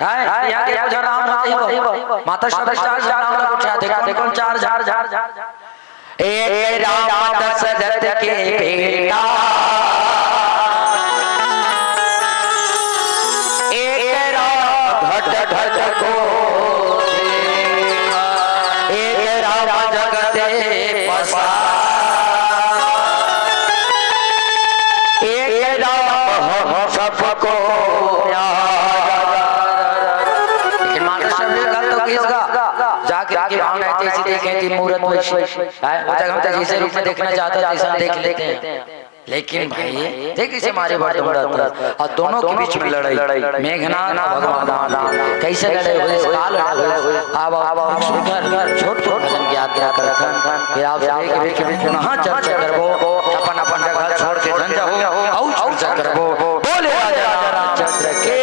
है यहां के को राम होते माता शब्द चार राम लोग उठा देखो कौन चार झार एक राम दशरथ के बेटा एक राम घट घट को एक राम जगते पसा एक राम सबको लेकिन माता शब्द का तो किसका जाके की भावना है ऐसी देखें कि मूर्त वैसी हम तो जैसे रूप में देखना चाहते हैं ऐसा देख लेते हैं, लेकिन भाई देखिए से हमारे बार और दोनों के बीच में लड़ाई मेघनाथ भगवान कैसे लड़े हुए अब छोट छोट भजन की यात्रा कर फिर आप के बीच में हाँ चर्चा करबो अपन अपन जगह छोड़ के झंझा हो और चर्चा करबो बोले राजा रामचंद्र के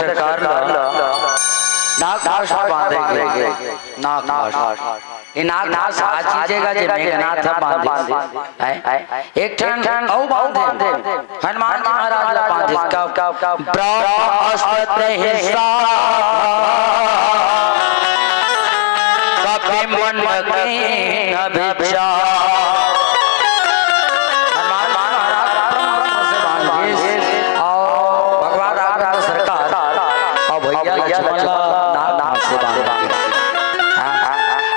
सरकार नाक नाश बांधेंगे नाक नाश ये नाक नाश आज चीजेगा जे मेघनाथ बांधे एक ठन औ बांधे हनुमान जी महाराज ला बांधे का ब्रह्मास्त्र हिस्सा कभी मन के अभिचा हनुमान महाराज ब्रह्मास्त्र से बांधे और भगवान राम सरकार और भैया लक्ष्मण नाक से बांधे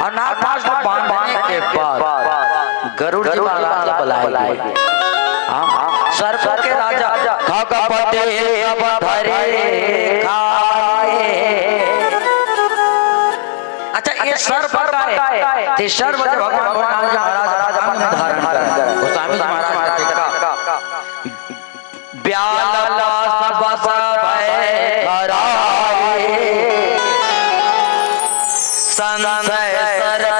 और नागपाश को बांधने के बाद गरुड़ जी महाराज बुलाए गए सर्प के राजा खगपति सब धरे खाए। अच्छा ये सर्प का है ते सर्प जब भगवान महाराज अंग में धारण कर गोस्वामी जी महाराज का ब्याला सब भय कराए संशय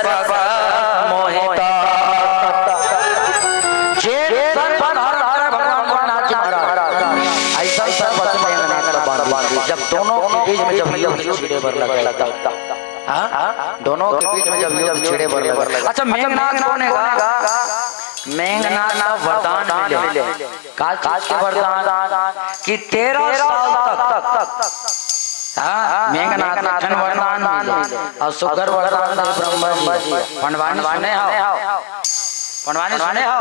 सर्प मोहिता जे सर्प हर भगवान नाथ महाराज ऐसा सर्प मेघनाथ का बांध जब दोनों के बीच में जब युद्ध छिड़े पर लगा दोनों के बीच में जब युद्ध छिड़े पर लगा। अच्छा मेघनाथ कौन है? मेघनाथ का वरदान मिले काज के वरदान कि 13 साल तक मेघनाथ का वरदान मिले और सुगर वरदान दे ब्रह्मा जी पंडवानी सुने हो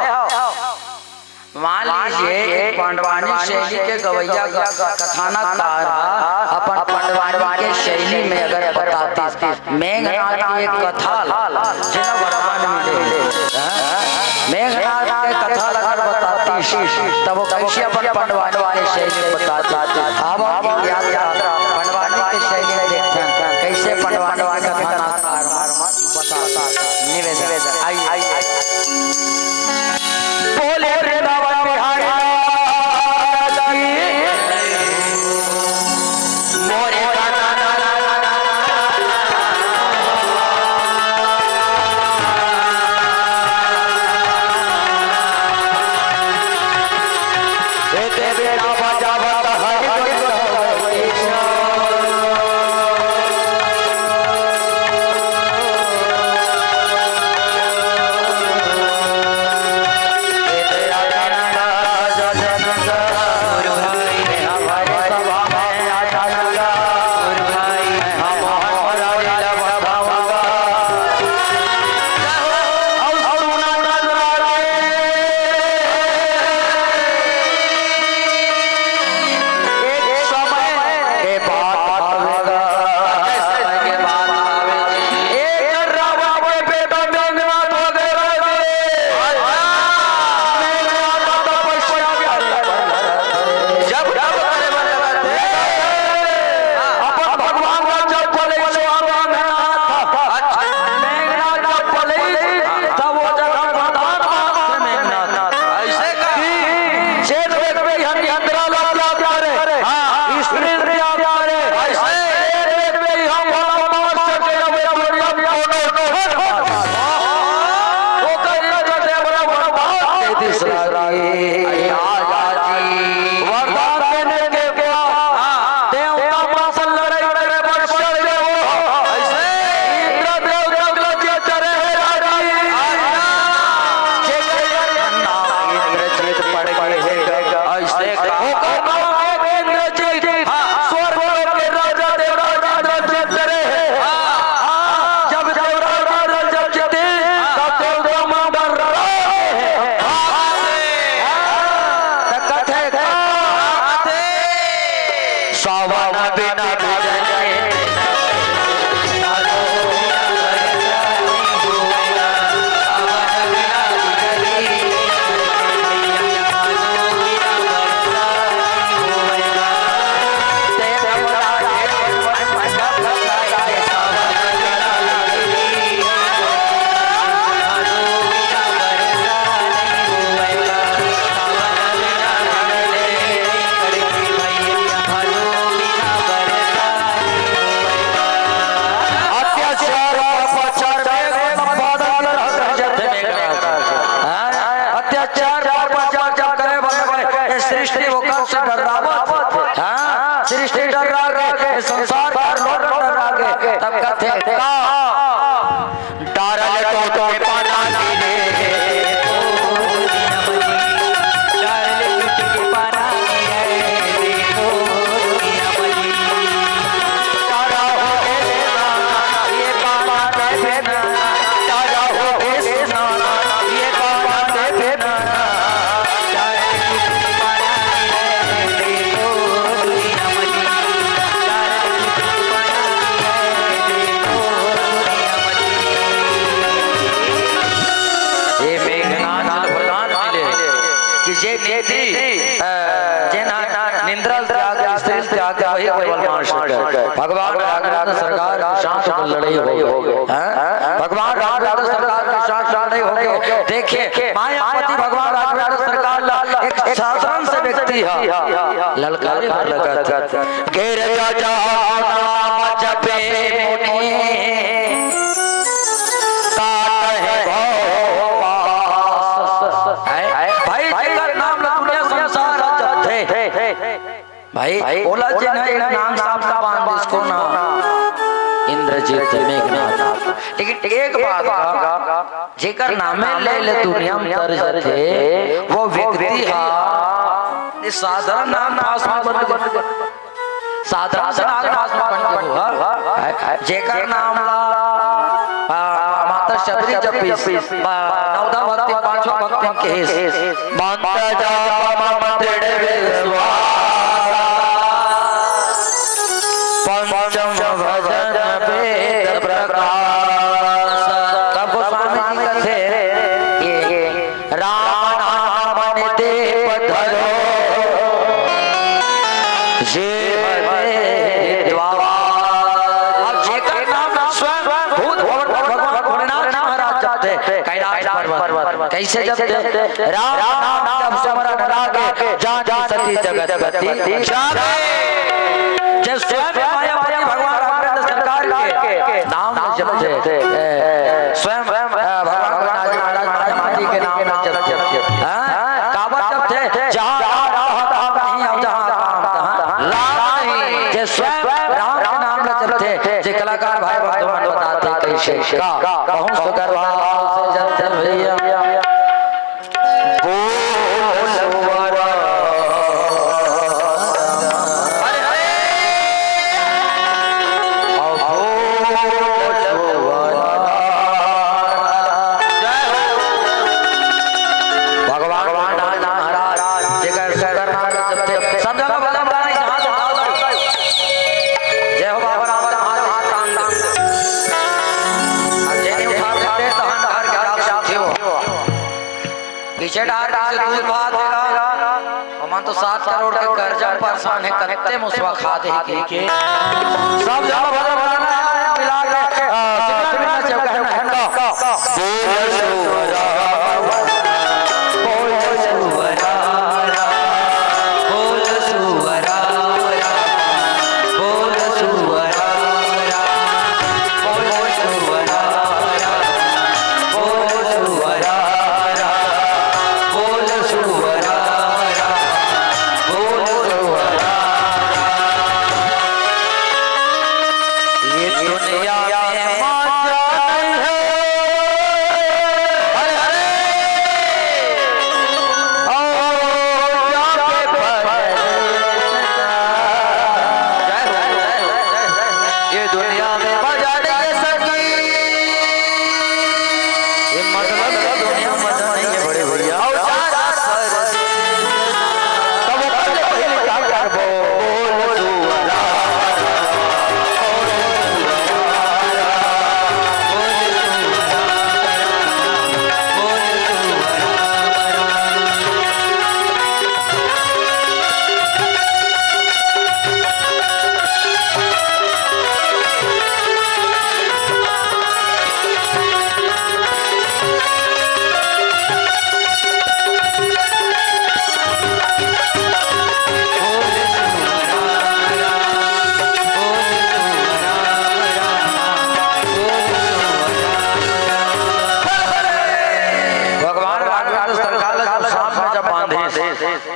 मान लीजिए पंडवानी शैली के गवैया कथानकार अपन पंडवानी के शैली में अगर बताती मेघनाथ की एक कथा जिन्हें वरदान मिले मेघनाथ के कथा अगर बताती तब वो कैसे अपन पंडवानी के शैली में बताती अब याद पंडवानी के शैली में देखते हैं कैसे पंडवानी का कथानकार बताता निवेदन आई बोले रे बाबा बिहारी मोरे देवे बाबा व्यक्ति जिन्हें निंद्रल त्याग स्त्री त्याग वही केवल भगवान राघवेंद्र सरकार के साथ लड़ाई हो गई। भगवान राघवेंद्र सरकार के साथ लड़ाई हो गई। देखिए मायापति भगवान राघवेंद्र सरकार एक साधारण से व्यक्ति है ललकारी भर लगा घेर जा जपे भाई बोला जी नहीं नाम साफ बांध इसको ना इंद्रजीत मेघनाथ। लेकिन एक बात जेकर नामे ले ले दुनिया में दर्ज थे वो व्यक्ति हा साधारण नाम पास में बन गया साधारण से नाम पास में बन गया जेकर नाम ला माता शबरी जपी नवदा भक्ति पांचों भक्ति के माता जाप मंत्र विश्वास पंचम भजन वेद प्रकाश। तब गोस्वामी जी कहते ये राम नाम निते पधरो जे अब जेकर नाम स्वयं भूत भगवान भोलेनाथ महाराज जपते कैलाश पर्वत कैसे जपते राम नाम जप सिमरन लागे जान सती जगत गति जागे। जब स्वयं मायापति भगवान राघवेंद्र सरकार के नाम जपते स्वयं भगवान महाराज मायापति के नाम जपते काबा जपते जहां नहीं अब जहां लाभ स्वयं राम के नाम जपते जे कलाकार भाई भक्त मन बताते कैसे का कहूं तो करवा से जपते भैया तो 7 करोड़ के कर्जा परेशान है कत्ते मुसवा खा दे के सब जगह भला भला मिला के सिमरन चौक है ना बोल सुवरा बोल सुवरा बोल सुवरा बोल सुवरा बोल सुवरा बोल सुवरा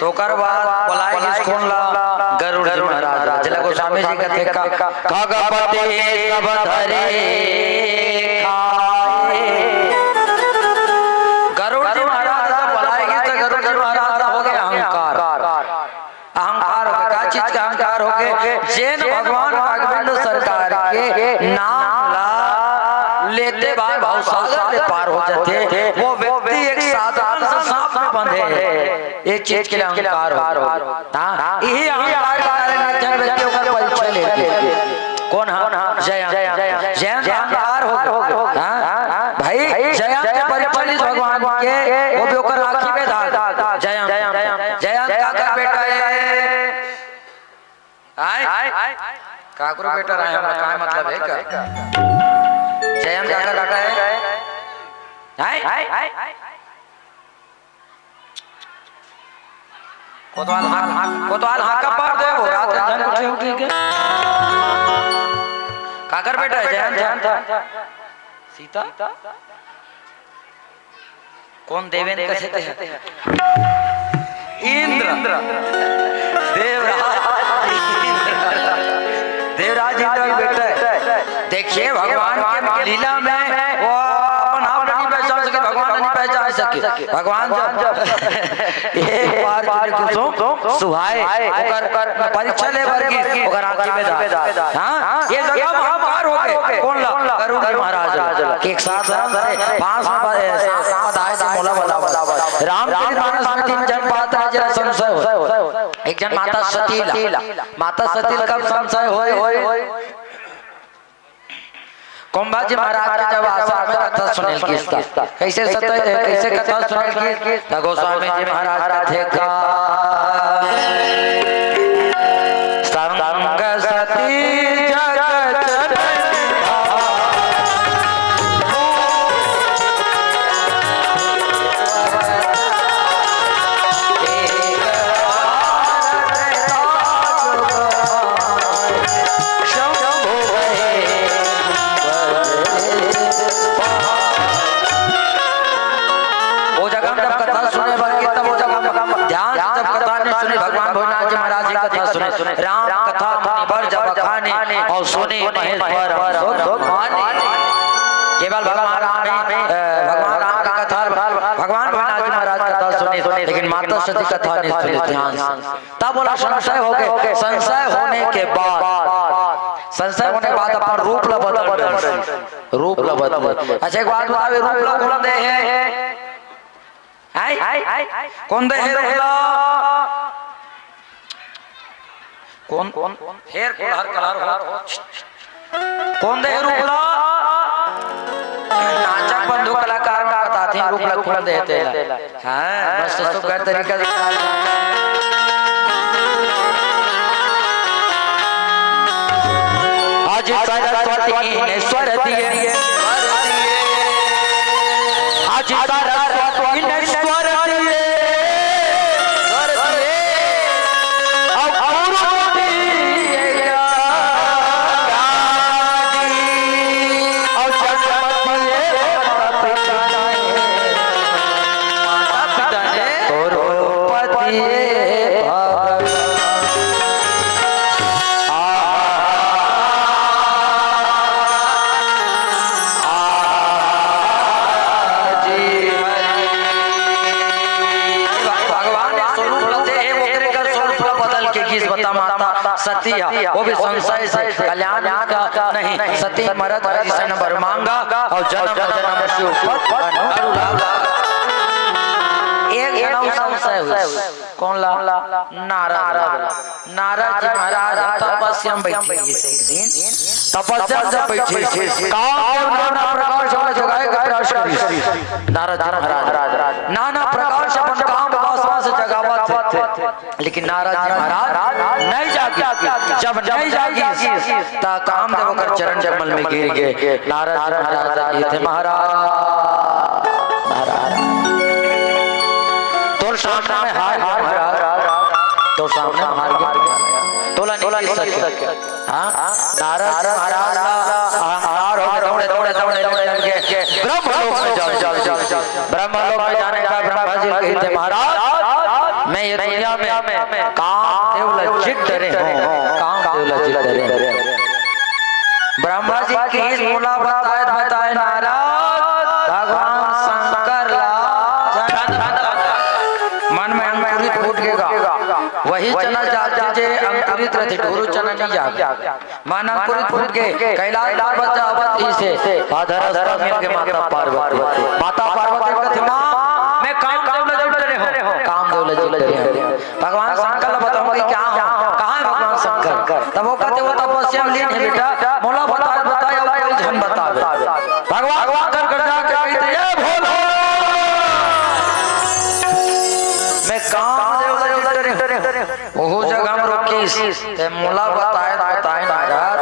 तो कर बाद बुलाए किसको ला गरुड़ जी महाराज जिला गोस्वामी जी कहते खगपति सब धरे खाए। गरुड़ जी महाराज जब बुलाएगी तो गरुड़ जी महाराज हो गए अहंकार अहंकार हो गया क्या चीज का अहंकार हो गए जैन भगवान राघवेंद्र सरकार के नाम ला लेते भाई भाव सागर से पार हो जाते वो व्यक्ति एक साधारण सा सांप में बंधे एक चीज के लिए अहंकार हो हाँ यही अहंकार के कारण जन व्यक्तियों का परिचय लेते कौन हाँ जय जय अहंकार हो भाई जय के परिचय भगवान के वो भी ओकर आँखी में धार जय काकरो बेटा रहे हमरा काय मतलब है का जयंत काका काका है कोतवाल हाथ का पार दे वो रात जन उठे उठी के काकर बेटा है जयंत सीता कौन देवेंद्र कहते हैं इंद्र देवराज इंद्र बेटा है। देखिए भगवान के लीला में वो अपन आप नहीं पहचान सके, भगवान नहीं पहचान सके। भगवान जब एक बार कुसुम सुहाए ओकर परीक्षा ले वर्गी ओकर आंखी में दा हां ये जगह महापार हो गए कौन ला गरुड़ जी महाराज एक साथ पांच सात आए थे मोला वाला रामचरितमानस में जन बात है जरा संशय हो एक जन माता सती कब संशय होए कुंभाजी महाराज जब आश्रम में कथा सुनेल किसका कैसे कथा सुनेल की गोस्वामी जी महाराज थे का संग सती राम कथा मुनिवर जब खाने और सुने महेश्वर केवल भगवान राम की कथा भगवान भोलेनाथ जी महाराज कथा सुने लेकिन माता सती कथा नहीं सुने ध्यान से। तब बोला संशय हो गए। संशय होने के बाद अपन रूप ला बदल। अच्छा एक बात बतावे रूप ला कौन दे है कौन दे है रूप ला कौन हेर हर कलर हो कौन दे रूपला नाचा बंधु कलाकार करता थे रूपला कौन देते हां बस तो कर तरीका आज सरस्वती ने स्वर दिए आज सरस्वती ने स्वर दिए सती वो भी संशय से कल्याण का नहीं सती मरद जिसे नंबर मांगा और जन्म से एक जन्म संशय हुआ कौन ला नारद जी महाराज तपस्या में बैठे एक दिन तपस्या से बैठे नाना प्रकार से जगाए नारद जी महाराज नाना प्रकार से अपन काम वासना से जगावत थे लेकिन नारद जी महाराज नहीं जागी। जब नहीं जागी ता कामदेव कर चरण कमल में गिर गए। नारद महाराज ये थे महाराज तो सामने में हार तो सामने हार गया तोला नहीं सके। हां नारद महाराज हार हो दौड़े के ब्रह्मलोक में चल ब्रह्मलोक में जाने का ब्रह्मा जी कहते महाराज मैं ये दुनिया में कामदेव लज्जित डरे हूं कामदेव लज्जित डरे। ब्रह्मा जी की इस मूला बताए नारद भगवान शंकर मन में अंकुरित फूट गएगा वही चना जाते अंकुरित रहते ढोरू चना नहीं जागा मन अंकुरित फूट गए कैलाश पर्वत जावत से आधरस्ता मिल के माता पार्वती कहती मां मैं कामदेव लज्जित डरे हूं कामदेव लज्जित डरे भगवान शंकर बताऊंगी क्या कहां है भगवान शंकर तब वो कहते वो तपस्या में लीन है बेटा मोला बताया कोई धन बतावे भगवान शंकर जाके कहते ये भोला मैं कामदेव लज्जित डरे ओहो जगह हम रोकी ते मोला बताए नाराज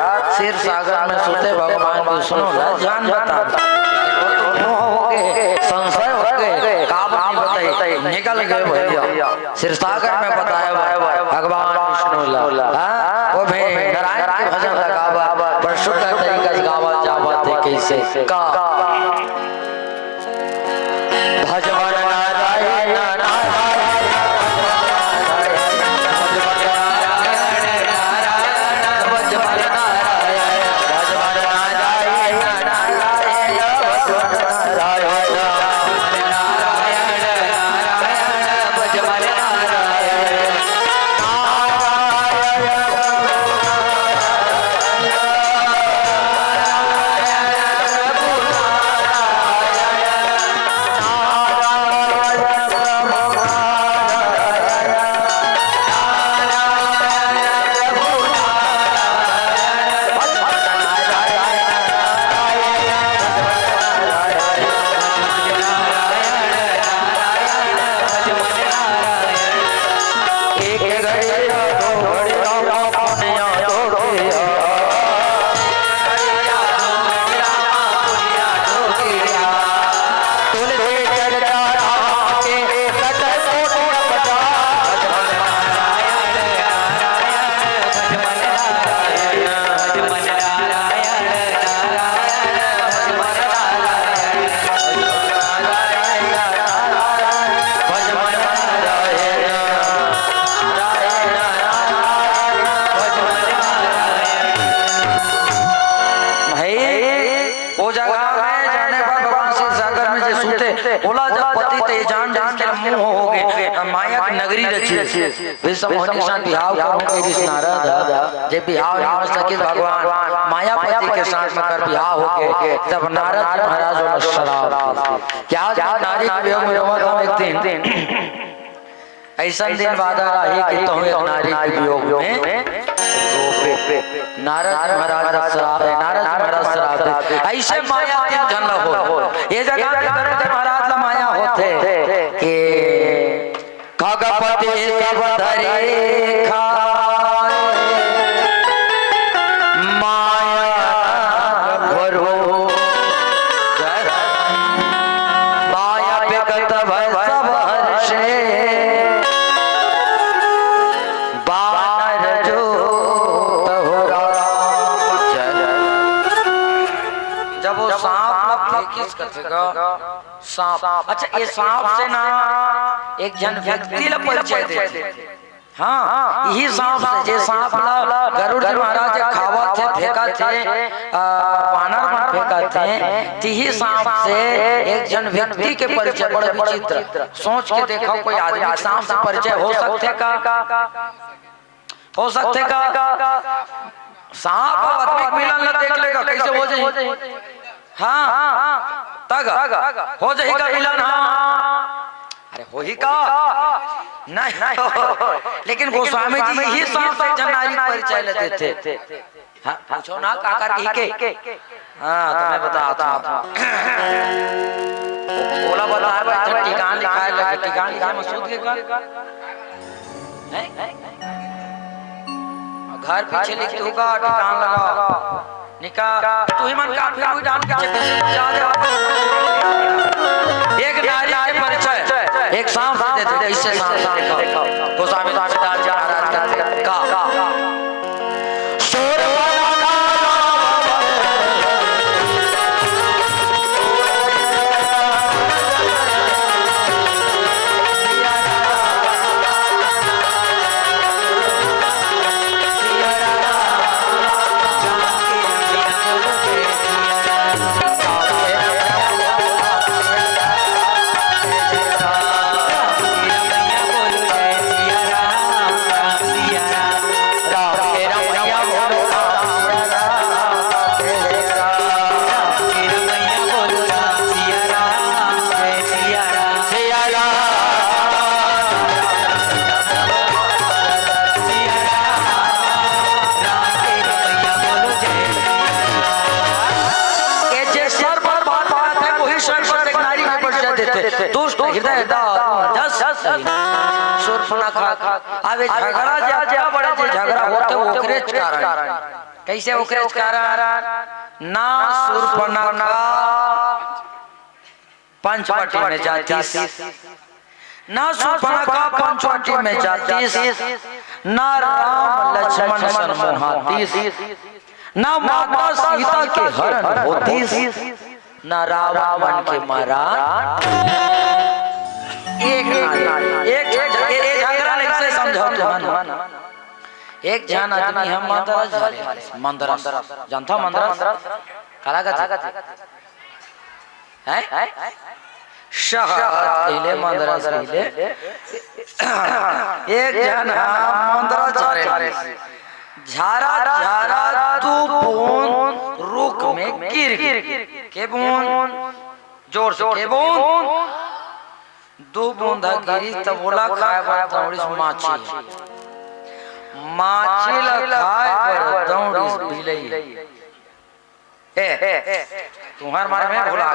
क्षीर सागर में सुते भगवान विष्णु ध्यान बता संशय हो गए काम नहीं बताई निकल गए भैया क्षीर सागर में बताया भगवान विष्णु वो भी नारायण के भजन लगावा बड़ शुद्ध तरीका से गावा जावा थे कैसे का भजन नारायण बोला जब पति ते जान जान के मुंह हो गए माया की नगरी रची वे सब होने सा बिहाव करो के विष नारद जे बिहाव नहीं हो सके भगवान माया पति के साथ में कर बिहाव हो गए तब नारद महाराज ने शराब क्या नारी के वियोग में रोवा एक दिन ऐसा दिन वादा रही कि तुम एक नारी के वियोग में नारद महाराज शराब ऐसे माया तीन जन हो ये जगह करते महाराज ला माया होते कि खगपति सब धरे खाए माया घरो माया पे गत भय सब हर्षे बार जो जब वो सांप किस करेगा सांप अच्छा ये सांप से ना एक जन व्यक्ति ला परिचय देते हाँ यही सांप से जे सांप ला गरुड़ जी महाराज खावा थे फेंका थे वानर में फेंका थे यही सांप से एक जन व्यक्ति के परिचय बड़ा विचित्र सोच के देखो कोई आदमी सांप से परिचय हो सकते का हो सकते का सांप आदमी मिलन न देख लेगा कैसे हो जाए हाँ तग हो जाएगा मिलन हाँ अरे हो ही का नहीं लेकिन गोस्वामी जी यही सांप से जनारी परिचय लेते थे हाँ पूछो ना काकर के हाँ तुम्हें बताता बोला बताया ठिकान लिखा है ठिकान लिखा मसूद के घर पीछे लिख दूंगा ठिकान लगा निकाह तू ही मन का फिर कोई डाल के जा एक नारी के परिचय एक सांप देते थे इससे सांप देखा गोस्वामी दास जा रहा का झगड़ा होते ओकरे कारण कैसे ओकरे कारण ना शूर्पणखा पंचवटी में जाती, ना शूर्पणखा पंचवटी में जाती, ना राम लक्ष्मण सन्मोहाती, ना माता सीता के हरण होती, ना रावण के मारा। एक झगड़ा नहीं से समझो तुम। एक जन आदमी हम मंदरस जानता मंदरस काला का है शहर इले मंदरस इले एक जन मंदरस जारे झारा झारा तू बूंद रुक में गिर के बूंद जोर से के बूंद दो बूंदा गिरी तब बोला खाए बार दौड़ी माछी माछी खाए बार दौड़ी बिलई तुम्हार मारे में भुला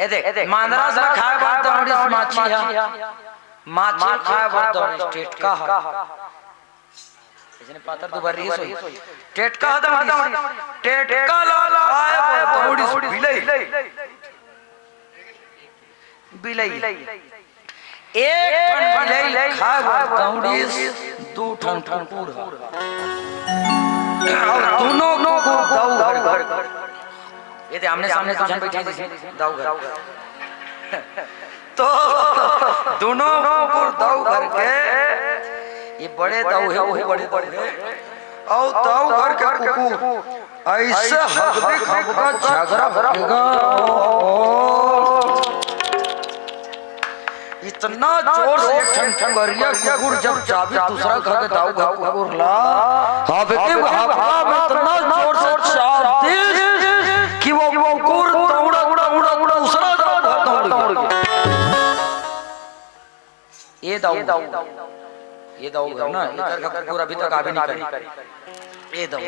ए देख मांदरास में खाए बार दौड़ी माछी है माछी खाए बार दौड़ी स्टेट का इसने पातर दोबार रीस हुई टेट का दौड़ी टेट का लाल खाए बार दौड़ी बिलई बिलई एक ठन बिलई खाए दौड़ी दो ठन ठकुर और दोनों को दाऊ घर ये थे आमने सामने तुझे बैठे थे दाऊ घर तो दोनों को दाऊ घर के ये बड़े दाऊ है वो बड़े दाऊ है और दाऊ घर के कुकुर ऐसे हगबे खबका झगड़ा होगा इतना जोर से एक ठन गरिया कुकुर जब चाबी दूसरा घर के दाऊ घर कुकुर ला हबके हबका में इतना जोर से चाब दे कि वो कुकुर दौड़ा दूसरा घर दौड़ गया। ये दाऊ घर ना इधर का कुकुर अभी तक आवे नहीं करी ये दाऊ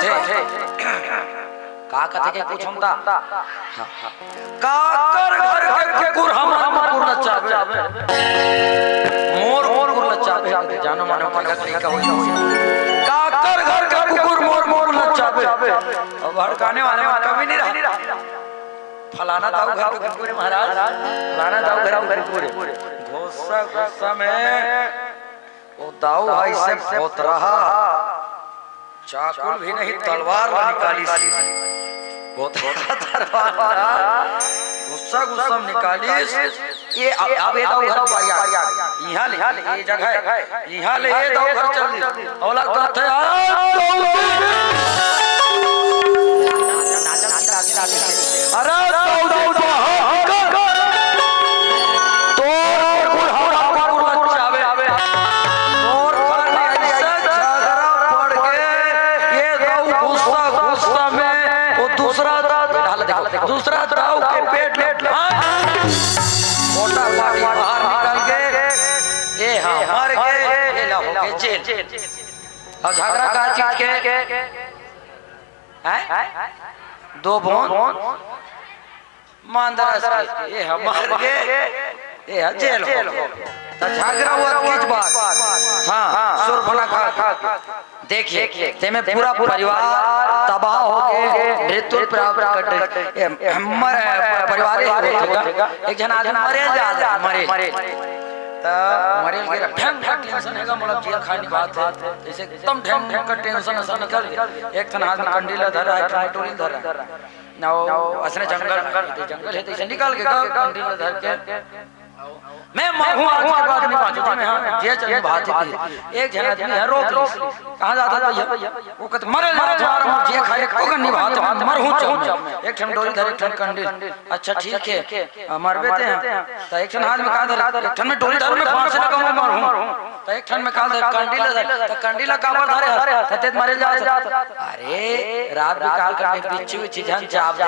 थे का कहते के कुछ हमता काकर घर के कुकुर हम कुकुर नचावे मोर नचावे जानो मानो का तरीका होई काकर घर के कुकुर मोर नचावे अब भड़काने वाले कभी नहीं रहा फलाना दाऊ घर के कुकुर महाराज फलाना दाऊ घर के कुकुर गुस्सा में वो दाऊ ऐसे फोत रहा चाकुल भी नहीं तलवार निकाली बहुत तलवार गुस्सा निकाली ये अब ये दाऊ घर यहाँ ले ये जगह यहाँ ले ये दाऊ घर चल दी औला कहते अरे दाऊ दूसरा दाऊ के पेट मोटा पानी बाहर निकल के ये हाँ मर गए ये हो गए जेल और झगड़ा का चीज के हैं दो बूंद मांदरस ये हम मर गए ये जेल हो तो झगड़ा हुआ किस बात हाँ शूर्पणखा देखिए तेमे पूरा परिवार तबाह हो गए मृत्यु प्राप्त हमर परिवार एक जन आदमी मरे के ढंग का टेंशन हैगा मतलब जिया खाने बात है जैसे एकदम ढंग का टेंशन ऐसा निकल एक थन आदमी कंडीला धर रहा है टोली धर रहा है ना असने जंगल है तो निकल के कंडीला धर के मैं हूं आज बाद में पांचों में हां ये चल बात है एक जन आदमी है रोक कहां जाता भैया वो कहते मरे तुम्हारा मुंह जे खाए को नहीं बात मर हूं चल एक ठन डोरी धर एक ठन कंडील अच्छा ठीक है मर बेते हैं तो एक ठन आदमी कहां धर एक ठन में डोरी धर में फांसी लगा मर हूं तो एक ठन में कहां धर कंडील धर तो कंडीला काबर धरे तते मरे जा अरे रात निकाल कर बीच में चीजन चाप दे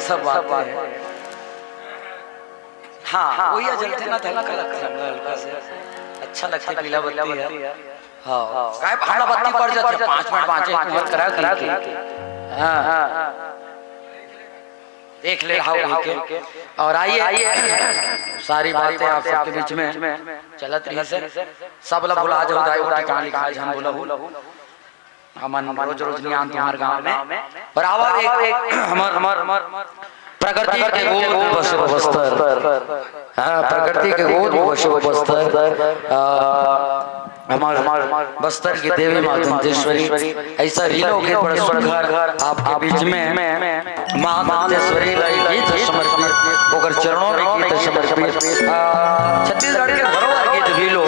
सब बातें हैं हाँ वही जलते ना हल्का से अच्छा लगता है पीला बत्ती है हाँ काय हल्ला बत्ती पड़ जाती है 5 मिनट 5 मिनट करा के हाँ देख ले के। और आइए सारी बातें आप सबके बीच में चलत रही से सब ला भुला जाओ दाई उठी कहां लिखा है हम बोला हमन रोज रोज नहीं आन तुम्हारे गांव में पर आवा एक हमर प्रकृति के गोद बसे बस्तर। हां प्रकृति के गोद बसे बस्तर। हमार बस्तर की देवी मां दंतेश्वरी ऐसा रीलो के बड़ा सुंदर आपके बीच में मां दंतेश्वरी गीत समर्पित ओकर चरणों में गीत समर्पित छत्तीसगढ़ के धरोहर गीत रीलो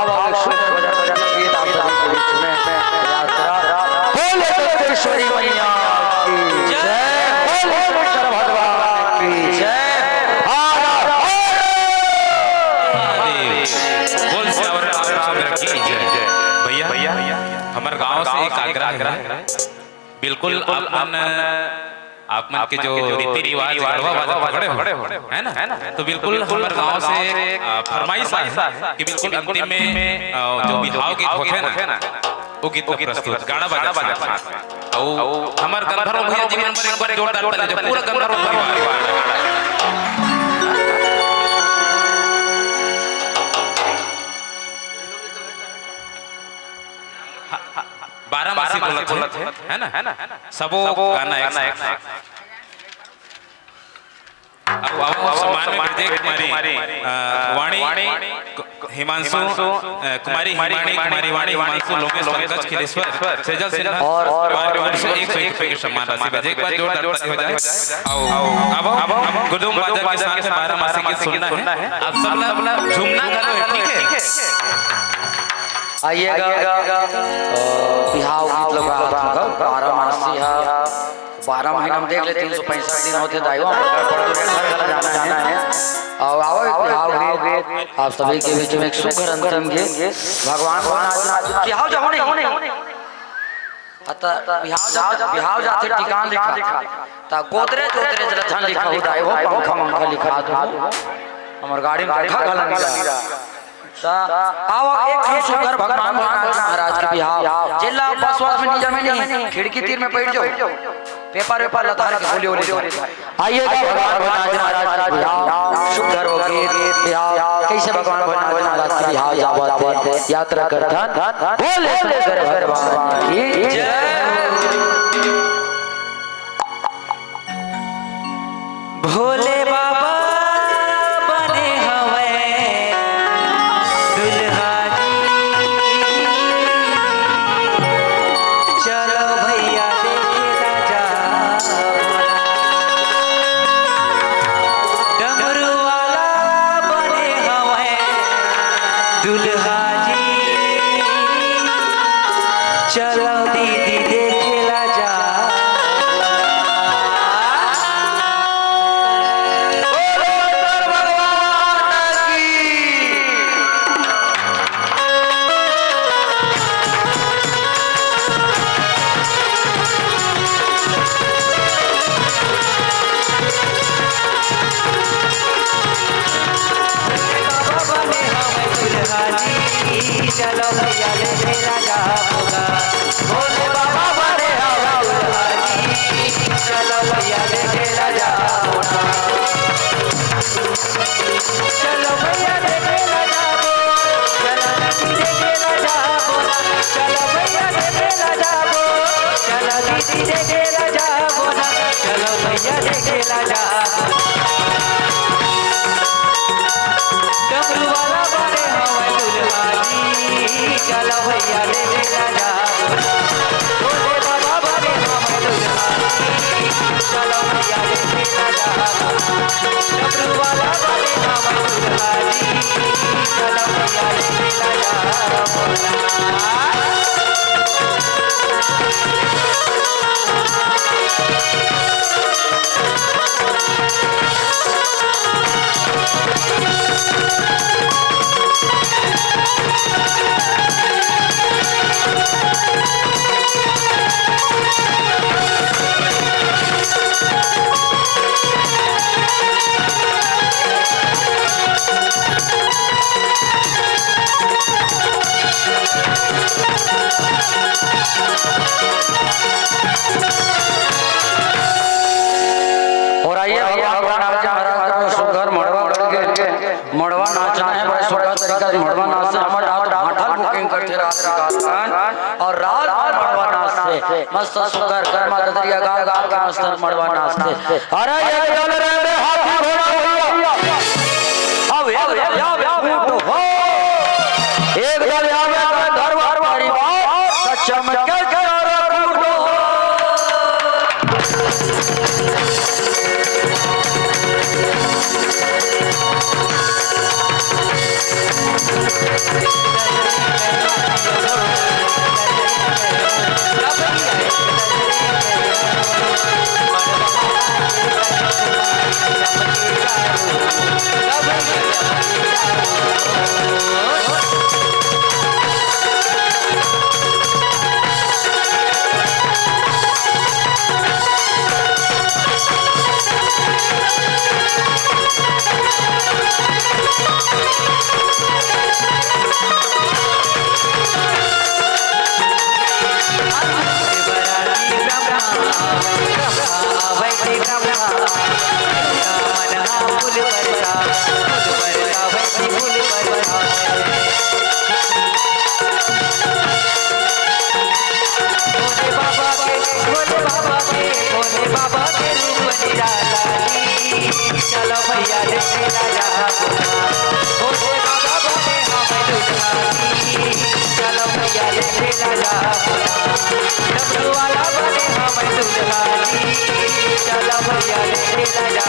आवाज गीत आप सबके बीच में यात्रा बोले दंतेश्वरी मैया की जय बोले शंकर भगवान की जय। भैया हमारे गांव से एक आग्रह है, बिल्कुल आप मन के जो रीति रिवाज पकड़े हो है ना, तो बिल्कुल हमारे गांव से फरमाइश है कि बिल्कुल अंतिम में जो बिहाव गीत होते ना वो गीत प्रस्तुत गाना बजा और हमारे गंधर्व भैया जी मन पर एक बार जोरदार ताली जो पूरा गंधर्व परिवार बारामासी बोलत है ना सबो गाना एक अब सम्मान में विजय कुमारी वाणी हिमांशु कुमारी वाणी हिमांशु लोकेश पंकज खिलेश्वर सेजल सिन्हा और 101 रुपए की सम्मान राशि बजे एक बार जोरदार ताली हो जाए। अब गुडुम बाजा के साथ बारामासी गीत सुनना है, आप सब झूमना गाना ठीक है। आइएगा बिहाव गीत लगा 12 मासी है 12 महीना में देख ले 365 दिन होते दाइयों घर जाना है और आओ बिहाव गीत आप सभी के बीच में एक सुघर अंतिम गीत भगवान बिहाव जाओ नहीं अतः बिहाव जाते ठिकान लिखा ता गोदरेज रथन लिखा हो दाइयों पंखा लिखा दो हमार गाड़ी में बैठा गला आओ एक सुंदर भगवान महाराज के बिहाव जिला बसवास में नहीं खिड़की तीर में बैठ जाओ पेपर लतार के बोले आइए भगवान महाराज के बिहाव सुंदर हो बिहाव कैसे भगवान महाराज के बिहाव जावत यात्रा करथन बोले शंकर भगवान की जय। भोले बाबा बने चलो दीदी देखेला जा चलो भैया ले मेरा जा भोले बाबा बने चलो भैया ले मेरा जा चलो भैया ले मेरा जा चलो दीदी देखेला जा चलो भैया ले मेरा जा चलो दीदी देखेला जा चलो भैया देखेला जा डमरू वाला बने चलो भैया ले मेरा जा भोले बाबा बने चलो भैया ले मेरा जा डमरू वाला बने चलो भैया ले मेरा जा और आइए बैठे रात निकाल और रात मड़वा नाचते मस्त सुंदर कर्मा दरिया गा गा के मस्त मड़वा नाचते। अरे ये चल रे हाथी घोड़ा भैया अब एक हो एक दल आवे घर बार परिवार चमके करो कूटो चलो भैया देखे राजा भोले बाबा बने हमें दुल्हानी चलो भैया देखे राजा डमरू वाला बने हमें दुल्हानी चलो भैया देखे राजा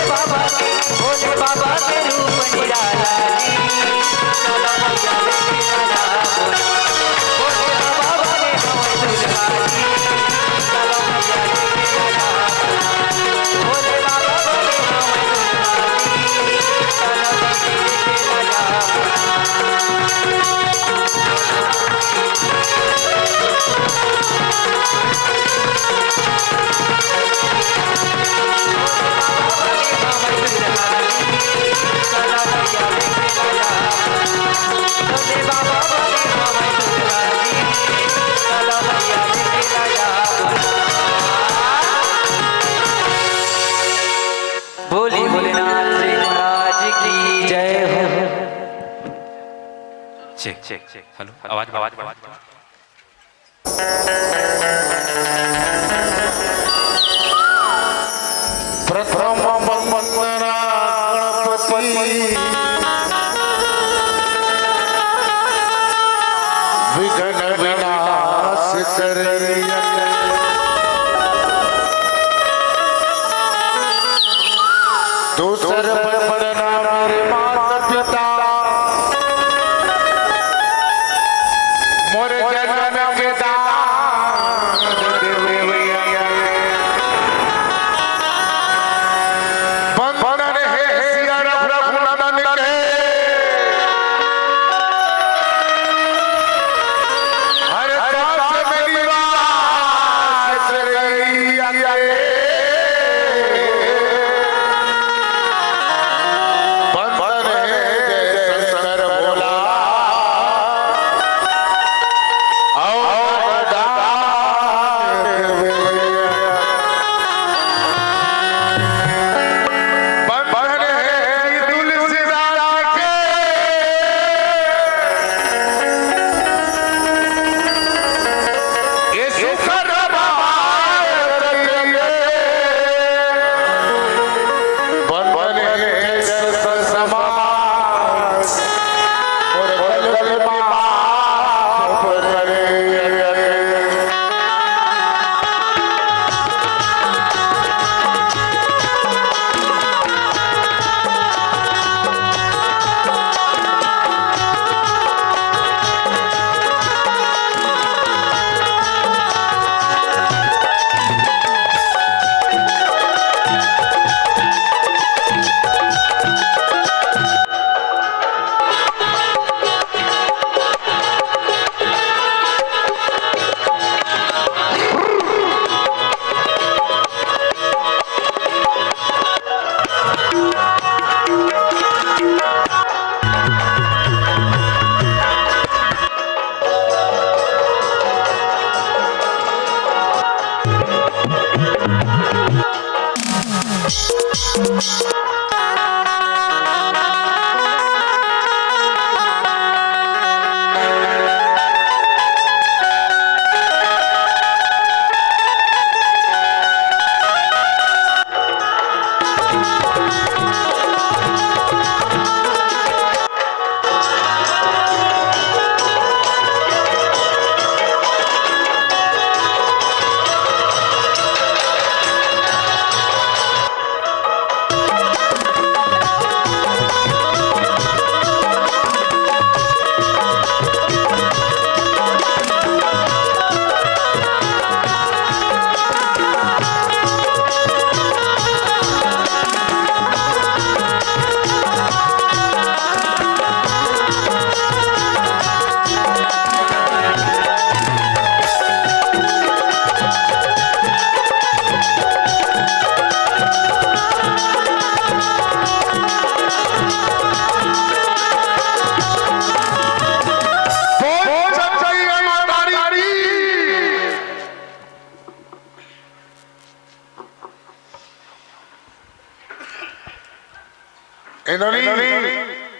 भोले बाबा के रूप निराला चलो भैया देखे राजा भोले बाबा बने हमें दुल्हानी चलो भैया देखे राजा भोले बाबा बने हमें दुल्हानी चलो भैया देखे बोली भोलेनाथ जी महाराज की जय हो। चेक चेक चेक हेलो आवाज आवाज प्रथम वंदना गणपति विघ्न विनाश करिया दूसर बड़ना मेरे माता पिता मोर जन्म के दान देवैया बंदन है सिया रघुनंदन के हर रात में निवास रैया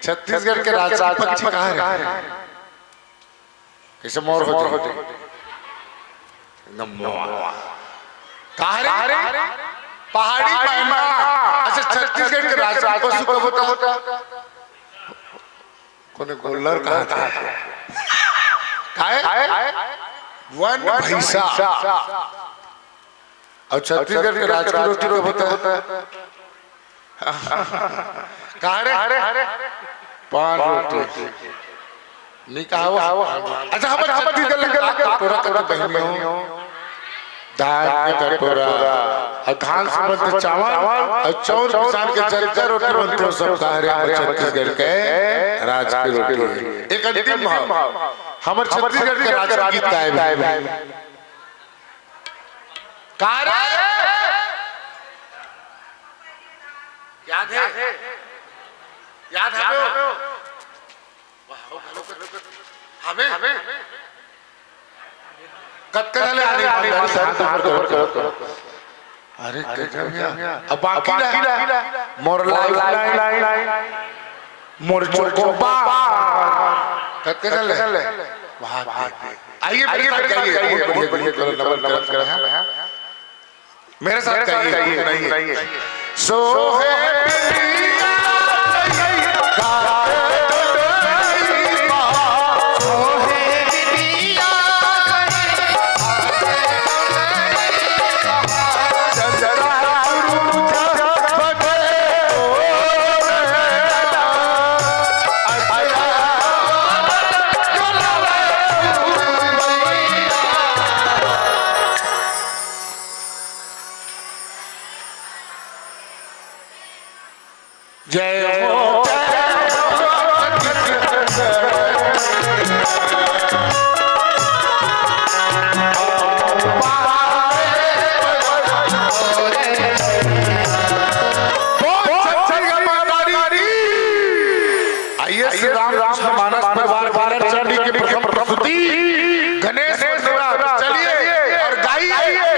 छत्तीसगढ़ के राजा पक्षी कहाँ है? कैसे मोर होते एकदम कहाँ रे? पहाड़ी मैना। अच्छा छत्तीसगढ़ के राजा पशु कब होता? कोने गोल्लर कहाँ था? वन भैंसा। और छत्तीसगढ़ के राजा की रोटी कब होता है? कहाँ रे? पान रोटी नहीं कहा वो। अच्छा हम कटोरा बहनियों दाल के कटोरा और धान से बनते चावल और चौर किसान के जर्जर रोटी बनते हो सब कहा रे छत्तीसगढ़ के राज की रोटी। एक अंतिम भाव हमारे छत्तीसगढ़ के राज गीत गाए कहा रे? याद है? याद है हमें कत्कले अरे अब बाकी मोरला मोर चोबा कत्कले आइए मेरे साथ गाइए। सो जय हो आइए श्री राम मानस परिवार चंडी की प्रथम प्रस्तुति गणेश चलिए और गाइए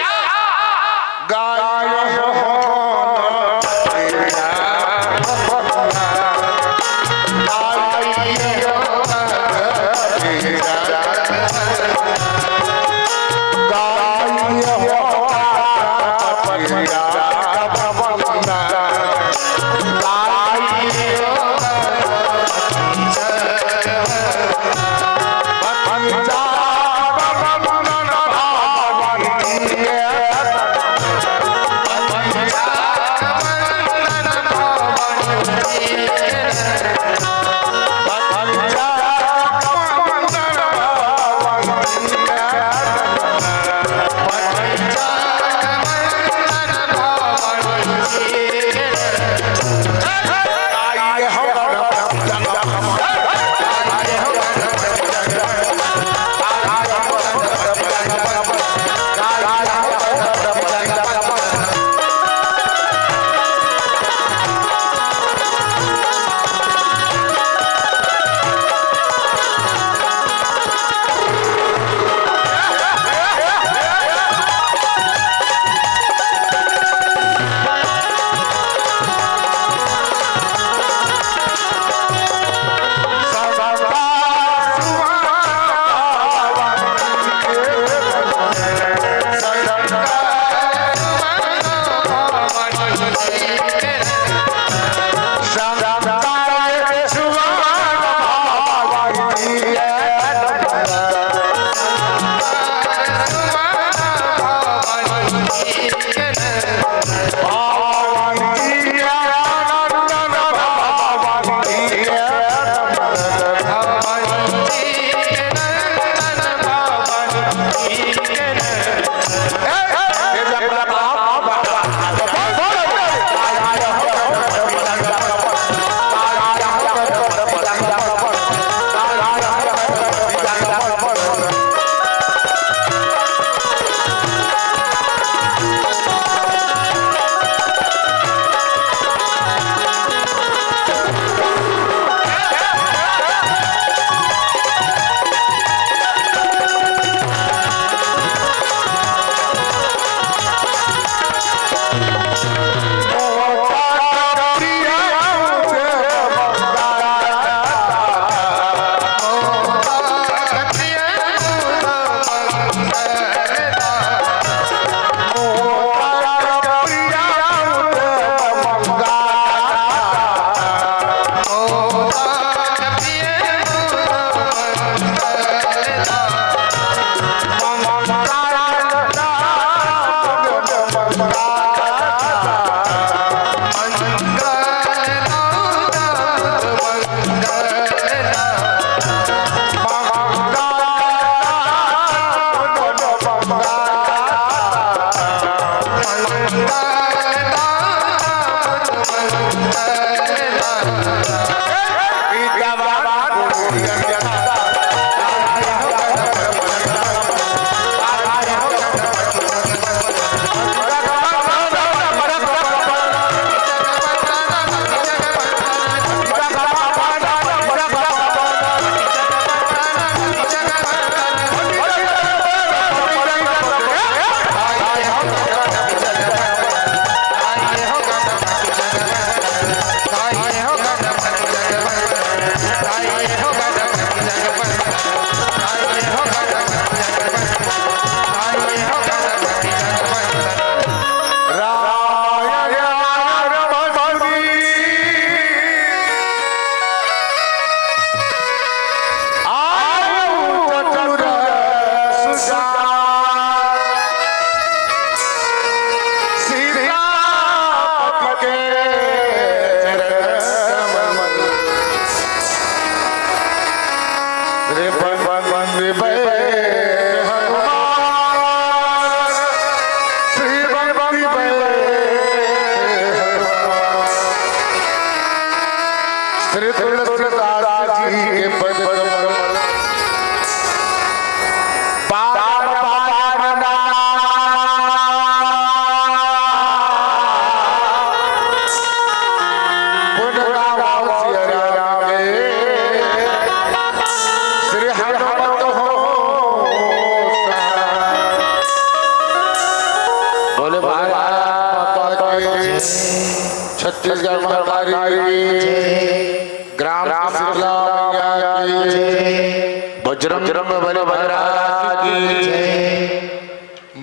छत्तीसगढ़ महाकाली की जय, ग्राम शीतला मैया की जय, बजरंग बली महाराज की जय,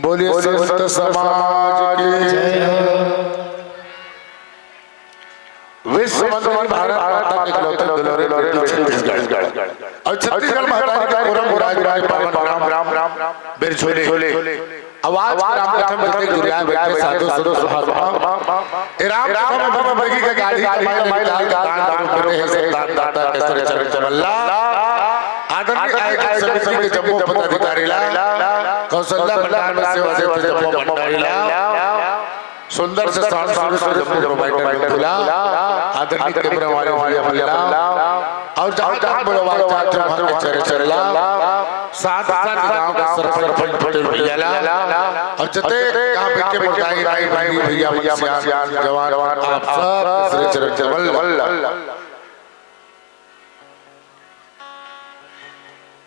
बोलिए संत समाज की जय। विश्व मंदिर भारत माता के इकलौते दुलारे बेटी छत्तीसगढ़ और छत्तीसगढ़ महाराज का गौरव राज पावन राम बिरछोले आवाज राम प्रथम मिलते जुरिया बैठे साधु सुरो सुहाग ए राम प्रथम बगी का गाड़ी माई लाल दान करे है से दान दाता कैसे चरण चमल्ला आदरणीय आयोजक समिति के जम्मू पदाधिकारी ला कौशल्या भंडार में सेवा देते जम्मू भंडारी ला सुंदर से साथ जम्मू प्रोवाइडर खुला आदरणीय कैमरा वाले भैया और जहां बड़वा चाचा भर के चरला साथ गांव का सरपंच पटेल भैया और जते यहां बैठे मोटाई भाई भैया जवान आप सब श्री चरण चमल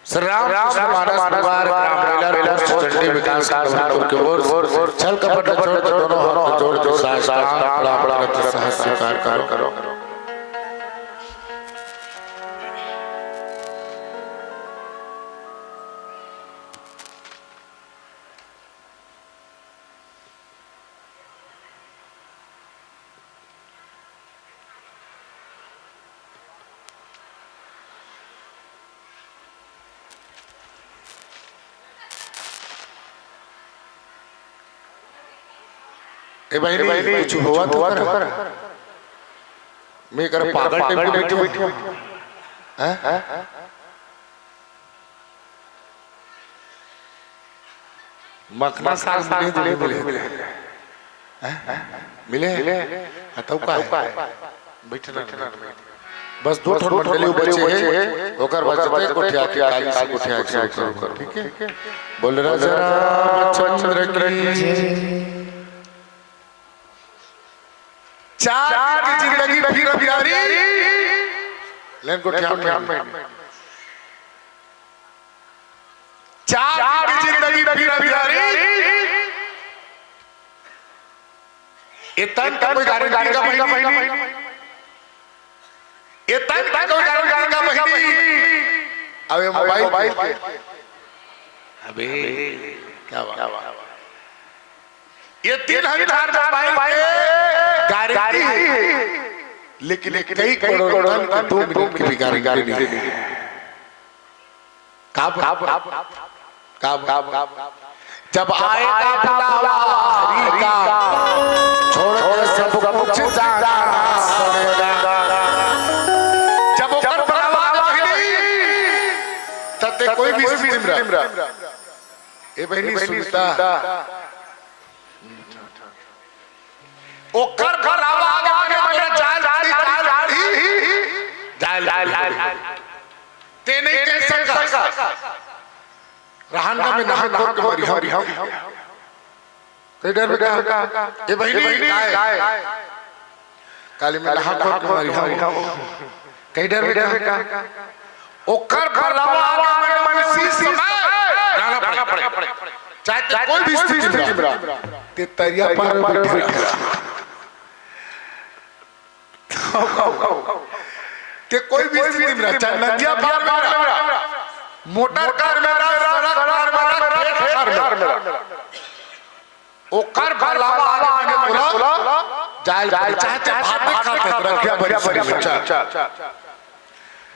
श्री राम मानस परिवार रामलीला चंडी विकास के ओर छल कपट छोड़ दोनों हाथ जोड़ साष्टांग बड़ा स्वीकार करो। ए भाई कुछ हुआ तो कर मैं कर पागल टाइप बैठे हैं मखना साग मिले हतौ का है बैठना बस दो ठन मंडली बचे है ओकर बचते कोठिया के काली कोठिया करो ठीक है बोल राजा रामचंद्र की जय। चार की जिंदगी फिर प्यारी लेन को ध्यान में चार की जिंदगी फिर प्यारी इतन का कोई गारंटी का महीनी इतन का कोई गारंटी का महीनी अबे मोबाइल पे अबे क्या बात ये 3000 मोबाइल गारंटी है लेकिन कई करोड़ की 2 मिनट की भी गारंटी नहीं कब जब आएगा बुलावा हरि का छोड़ के सब कुछ जाना पड़ेगा जब ओकर बुलावा लगी तते कोई भी सिमरा ए बहनी सुनता ओकर घर आवाज आगे जाल ते नहीं कह सका रहन में नहा खोद के मरी हम कई डर बेटा ए बहनी काय काली में नहा खोद के मरी हम कई डर बेटा ओकर घर आवाज आगे मन समय जाना पड़े चाहे कोई भी स्थिति में ते तरिया पर बैठे के कोई भी स्थिति में चाहे नदिया पार मेरा मोटर कार मेरा सड़क कार मेरा ओ कार लावा आगे बोला जाल चाहे भात खाते रखिया बड़ी बच्चा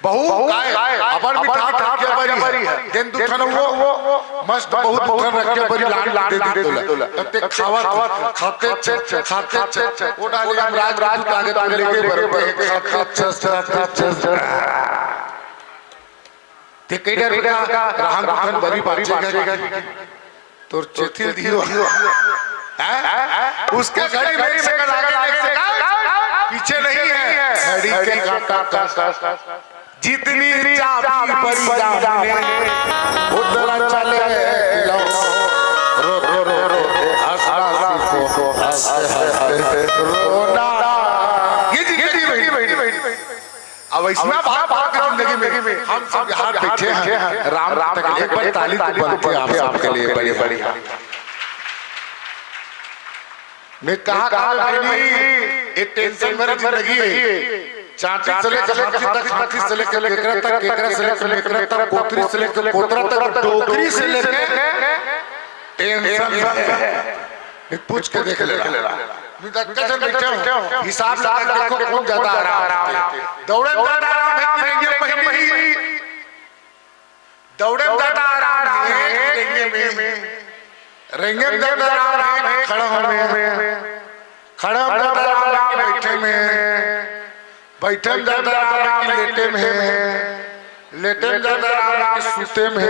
बहु काय अपन मिठा रखिया बड़ी है दिन दुखन वो मस्त बहुत मुखन रखिया बड़ी लाड दे तोला ते खावा खाते ओ डाले हम राज आगे तो लेके बरते खाते ते केडर बेटा रहन बड़ी बात तोर चेथिल दियो हैं उसके घड़ी मेरी से आगे पीछे नहीं है घड़ी के कांटा जितनी चाबी परी जाने उतना चले लो रो हंसते रोना ये अब इसमें बात जिंदगी में हम सब यहाँ बैठे हैं राम तक एक बार ताली तो बनती है आप सबके लिए बड़ी मैं कहा भाई टेंशन भरी जिंदगी है। चाची से लेकर हाथी से लेकर केकरा से लेकर मेकरा तक कोतरी से लेकर कोतरा तक डोकरी से लेकर टेंशन है। पूछ के देख ले हिसाब लगा देखो कौन ज्यादा आराम है। दौड़े ज्यादा आराम है दौड़े ज्यादा आराम है रेंगे में ज्यादा आराम है खड़ा आराम है बैठे में ज्यादा आराम है लेटे में ज्यादा आराम है सूते में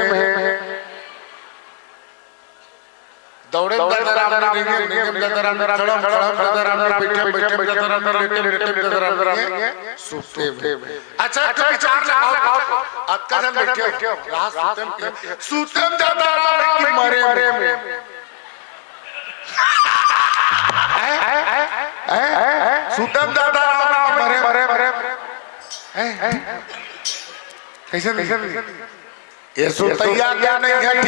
दौड़े ज्यादा आराम है ज्यादा आराम है खड़ा ज्यादा आराम है बैठे ज्यादा आराम है लेटे ज्यादा आराम है सूते में। अच्छा विचार लगाओ अक्का जन बैठे रात सूते में ज्यादा आराम है कि मरे में सूतम ज्यादा मरे कैसे ये सुतैया क्या नहीं है ठीक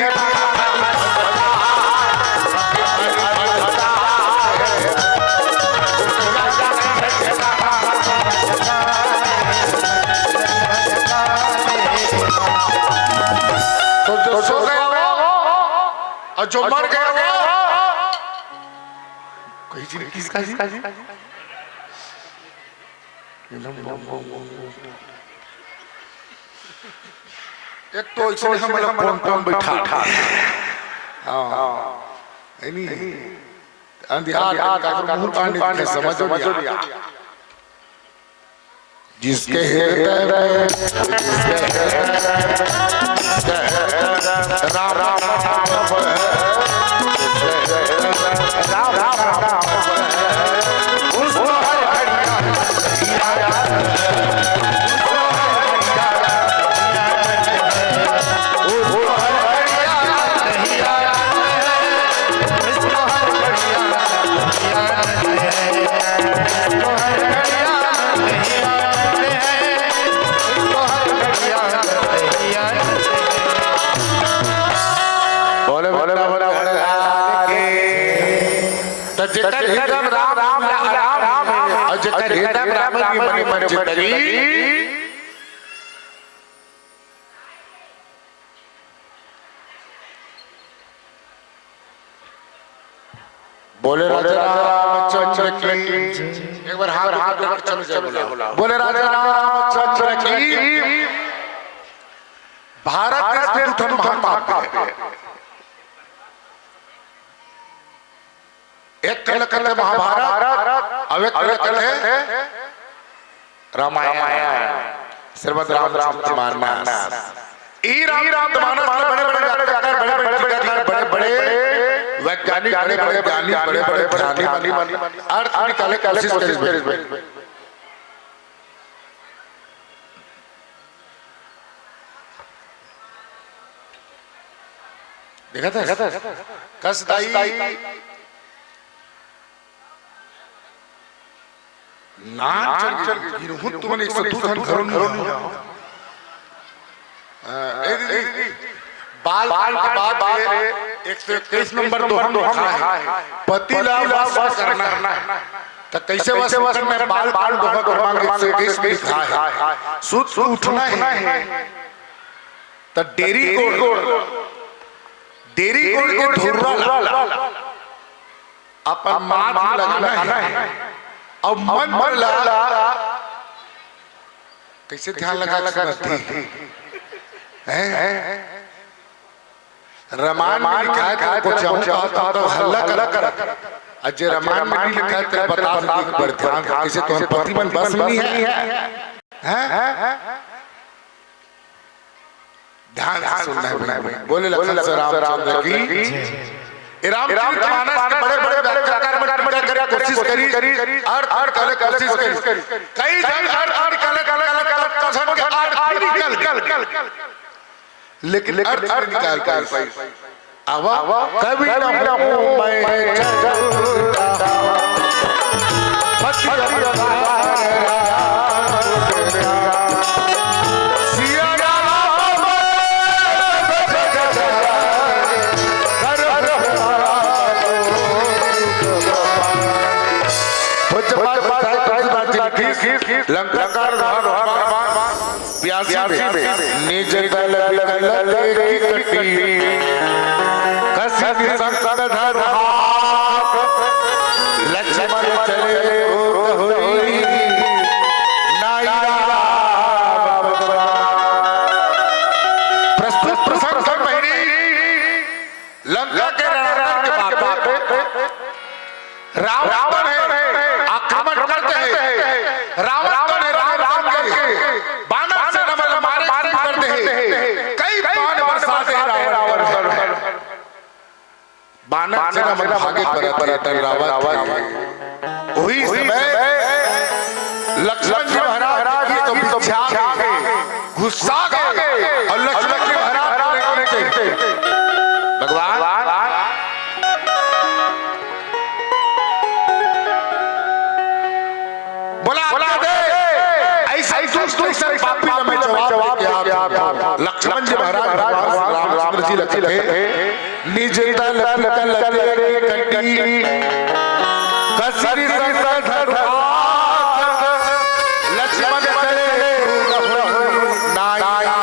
तो जो सो गए और जो मर गए कोई चीज किसका एक तो इसने हमें कौन बैठा नहीं अंधियार का मुंह पानी समझो लिया जिसके राम राम बोले राजा रामचंद्र की एक बार हाथ लेकर चलो बोले राजा रामचंद्र की। भारत देश में महान है एक कल है महाभारत अब एक कल है रामायण श्रीमद् रामचरितमानस। ई रामचरितमानस बड़े वैज्ञानिक बड़े ज्ञानी बड़े ध्यानी अर्थ निकाले कोशिश करें। देखा था कसदाई नाच गिरहुत तुमने 102 धन घरों नहीं बाल के बाद 121 नंबर तो हम पति लाभ करना है तो कैसे वैसे में बाल दोहा को मांग 121 में लिखा है सुत उठना है तो डेरी को धुर्रा अपन माथ लगाना है और मन पर लगा कैसे ध्यान लगा रामायण में लिखा है तो चाहूं तो हल्ला कर अजय रामायण में भी लिखा है तो बता दो एक बार ध्यान कैसे तो हम प्रतिबंध बस में नहीं है ध्यान से सुनना है बोले लखन रामचंद्र की रामचरितमानस के बड़े व्याख्याकार में कोशिश करी अर्थ कोशिश करी कई अर्थ कथन के अर्थ निकल लेकिन अर्थ निकाल पाई अब कभी न हूं मैं चलता लंका प्यासी में निज दल की कटी कसी संकट धर लक्ष्मण चले होई नायरा प्रस्तुत प्रसंग सब महीने लंका के रण के बात रावण है आक्रमण करते हैं रावण बानर से न भागे पर रावण वही समय लक्ष्मण जी महाराज की तो गुस्सा गए और लक्ष्मण जी महाराज भगवान बोला दे ऐसा दूसरे पापी में जवाब दिया लक्ष्मण जी महाराज राम जी लखे निज दल कटी कसरी संकट लक्ष्मण चले नाया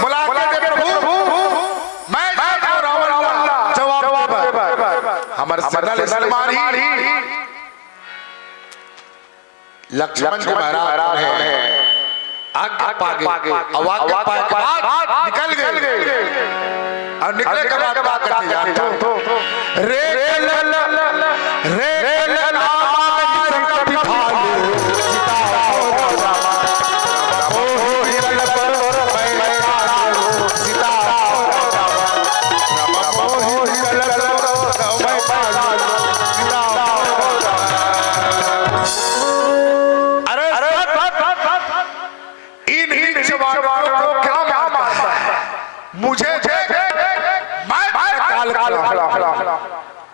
बोला प्रभु मैं रावण जवाब हमारे सदल मारी लक्ष्मण जी महाराज है आगे पागे निकल गए और निकले के बाद बात करते जाते हो रे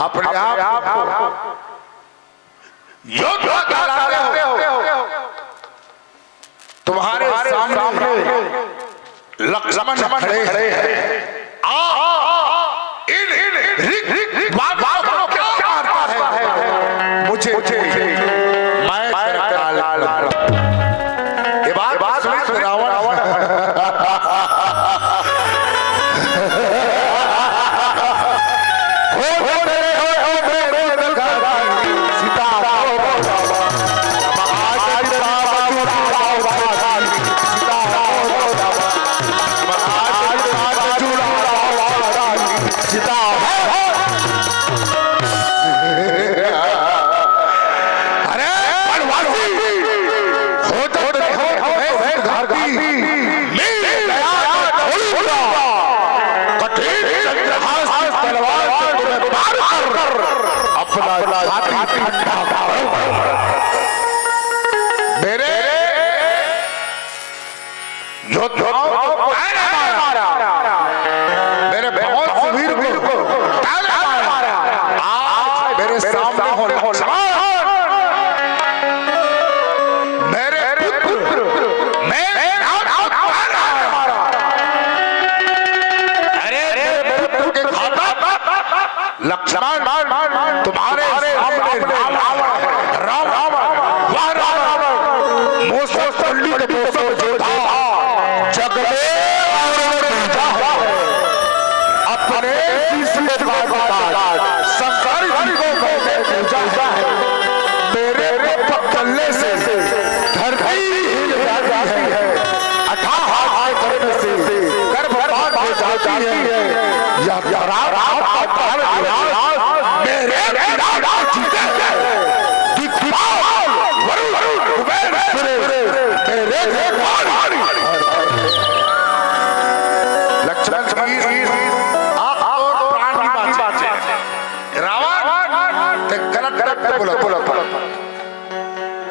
अपने आप योद्धा कहलाते हो तुम्हारे सामने लक्ष्मण खड़े हैं इन क्या मारता है मुझे मैं ये बात सुन रावण मेरे मेरे बहुत वीर को आज मेरे सामने मेरे पुत्र लक्ष्मण तुम्हारे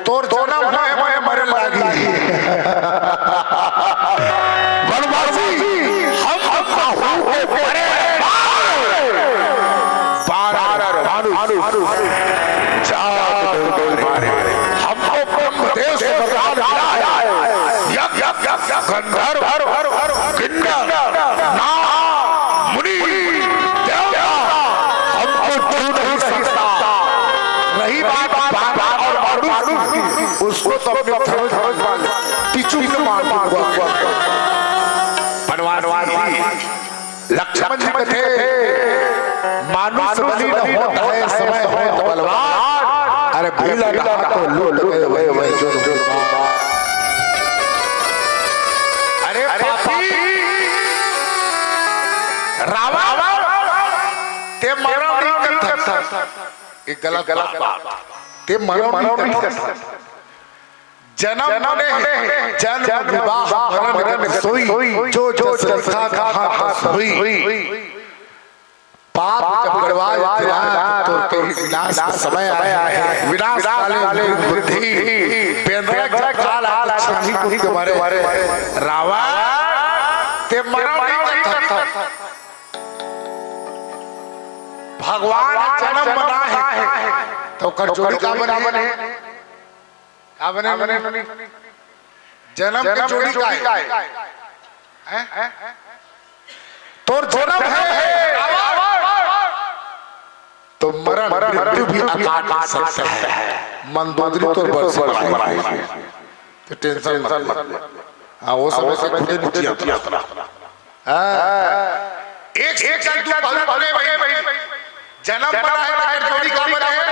तोर जोना मैं मरे लागी बनवासी हम परे पार भानु चार मारे हमको ब्रह्मदेव से वरदान मिला है यज्ञ गंधर्व किन्नर नाग मुनि देवता हमको छू नहीं सकता। रही बात लक्ष्मण जी कथे मानुष बलि न होता है समय हो तो बलवान, अरे भीला रहा तो लूट गए वही जो अरे पापी रावण ते मरण नहीं करता, एक गलत ते मरण नहीं करता, जन्म ने जन्म विवाह मरण सोई जो जो रखा कहा सोई, पाप जब गड़बड़ा तो विनाश का समय आया है, विनाश काले बुद्धि पेंद्र काल आलक्षणी को तुम्हारे रावण ते मरण नहीं करता, भगवान जन्म बना है तो करजोड़ी का बने क्या बने जन्म की जोड़ी का है तो जन्म है तो मरण मृत्यु भी अकाट सकता है, मंदोदरी तो बरस बनाई तो टेंशन मत, हाँ वो समय से खुदे नीचे अपना एक एक भले भाई जन्म बना है जोड़ी का बना है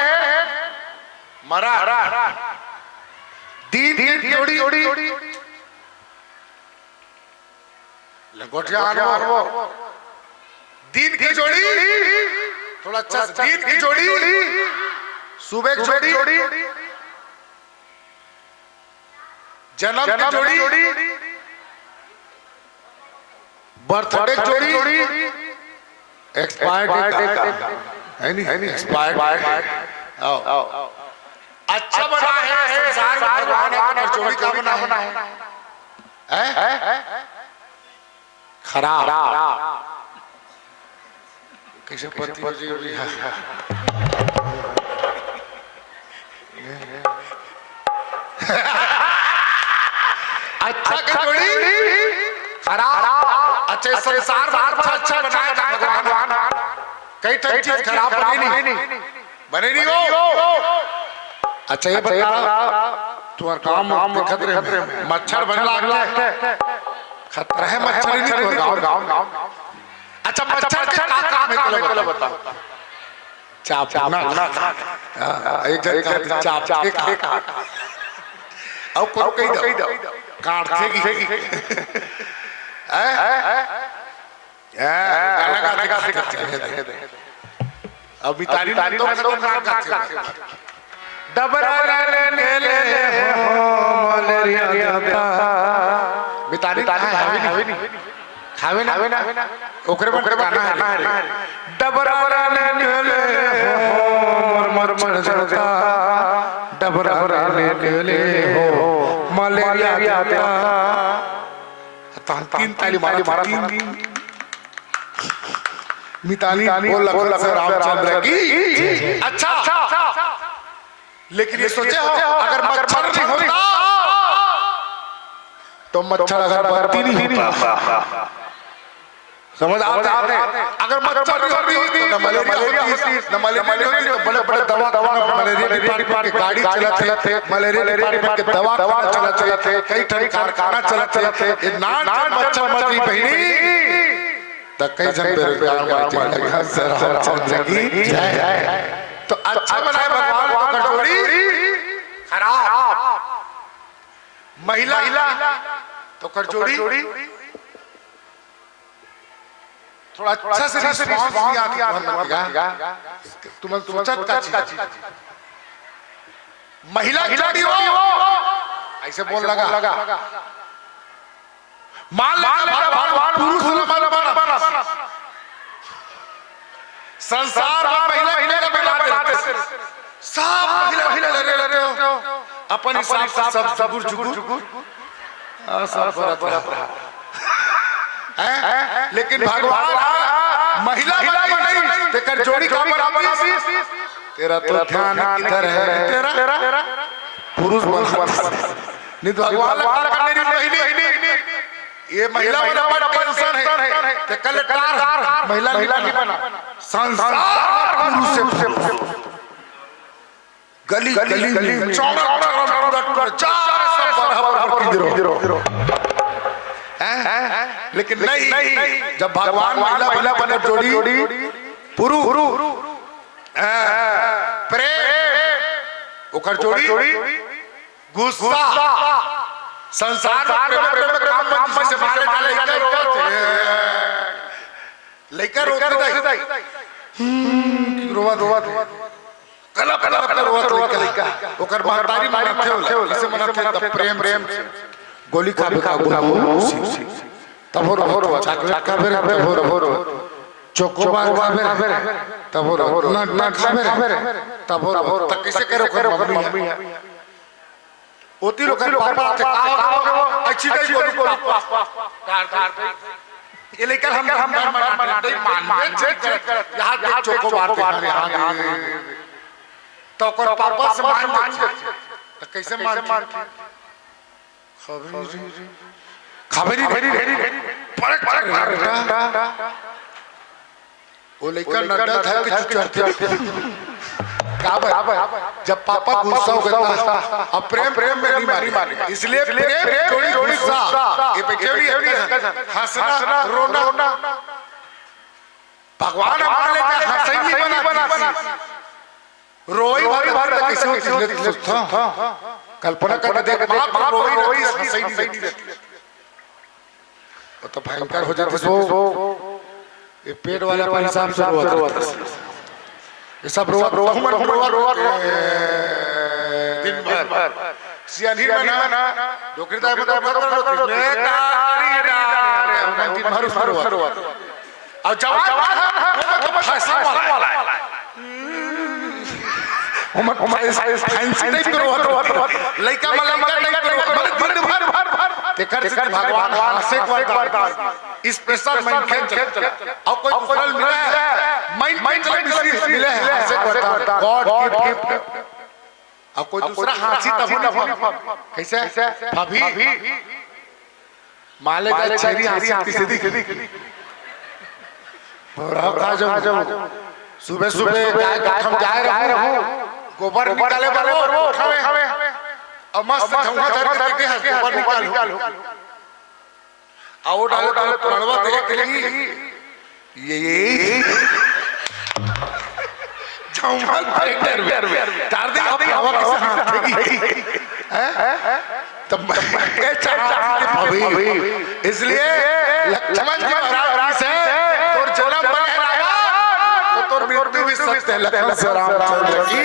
मरा दीन की जोड़ी लंगोटिया आनो दीन की जोड़ी थोड़ा अच्छा दीन की जोड़ी सुबह की जोड़ी जन्म की जोड़ी बर्थडे जोड़ी एक्सपायर्ड है नहीं एक्सपायर्ड आओ अच्छा बना है संसार में भगवान ने जोड़ी का बना है खराब कैसे पति हो जी अच्छा की जोड़ी खराब, अच्छे संसार में अच्छा बनाया भगवान, कई चीज खराब बने नहीं हो। अच्छा ये बता तुम्हारा काम खतरे में मच्छर बन लागला खतरा है, मच्छर नहीं तो गांव अच्छा मच्छर के काम है बता चाप ना एक जगह चाप एक अब को कही दो काट देगी अब बितारी तो काट डबरा ले हो मलेरिया बितारी खावे ना ओकरे गाना है डबरा ले हो मर जड़ता डबरा ले हो मलेरिया तीन ताली मारा मिताली बोल रामचंद्र की अच्छा लेकिन ये सोचे हो अगर मच्छर नहीं होता तो मच्छर अगर बढ़ती नहीं होता, समझ आते अगर मच्छर नहीं होती तो मलेरिया होती, न मलेरिया होती तो बड़े बड़े दवा मलेरिया डिपार्टमेंट की गाड़ी चलाते, मलेरिया डिपार्टमेंट के दवा चलाते, कई ठन कारखाना चलाते, ये नान मच्छर मर गई बहनी तो कई जन बेरोजगार मर जाएंगे। तो अच्छा बनाए भगवान तो करजोड़ी खराब, महिला तो करजोड़ी थोड़ा अच्छा से रिस्पांस दिया तुम सोचा का चीज महिला खिलाड़ी हो ऐसे बोल लगा मान भगवान पुरुष बना संसार में महिला का मिला देते सब महिला लड़े हो अपन हिसाब से सब जुगुर सब लेकिन भगवान महिला नहीं तेकर जोड़ी का बराबरी तेरा तो ध्यान किधर है तेरा पुरुष बन नहीं तो भगवान नहीं ये महिला बराबर टेंशन है ते कलाकार महिला नहीं बना संसार पुरुष से गली चौड़ा पूरा चार सब बराबर लेकिन नहीं, जब भगवान महिला महिला बने जोड़ी पुरुष प्रेम ओकर जोड़ी गुस्सा संसार में काम में से मारे लेकर रोवा कला रोवा ओकर महतारी मारत थे इसे मनत थे प्रेम गोली खा तब हो चॉकलेट खा तब हो चोकोबार खा तब हो नट खा तब हो तक कैसे करो मम्मी ओती लोग पापा से अच्छी नहीं बोली ये लेकर हम मान यहाँ चोकोबार तो पापा से मान तो कैसे मान खबरी वो लेकर नड्डा था कि चढ़ते जब पापा गुस्सा हो गया अब प्रेम में नहीं मारी इसलिए प्रेम जोड़ी गुस्सा ये बेचैनी हंसना रोना भगवान हमारे लिए हंसई नहीं बना रोई भर कैसे होती कल्पना कर देख बाप रोई हंसई नहीं तो भयंकर हो जाती सो ये पेट वाला पैसा से रोता ये सब रोवा दिन भर सियानी बना डॉक्टर बता दिन भर रोवा और जवान फंसा वाला फैंसी नहीं करो लइका नहीं करो भगवान से स्पेशल माइंड खेल और कोई फल मिला है माइंड मिले हैं से गॉड गिफ्ट और कोई दूसरा हाथी तब कैसे भाभी माले का चेरी हाथी सीधी खा जाओ सुबह हम जा रहे गोबर निकाले बरो खावे और मस्त धुआं धर के गोबर निकालो आओ डालो तड़वा देख लेगी ये जमल फाइटर तार दे अब हवा कैसे हाथेगी हैं तब मैं चाहता भाभी इसलिए लक्ष्मण जी महाराज से और जन्म बने रहा तो तोर मृत्यु भी सत्य है लक्ष्मण से रामचंद्र की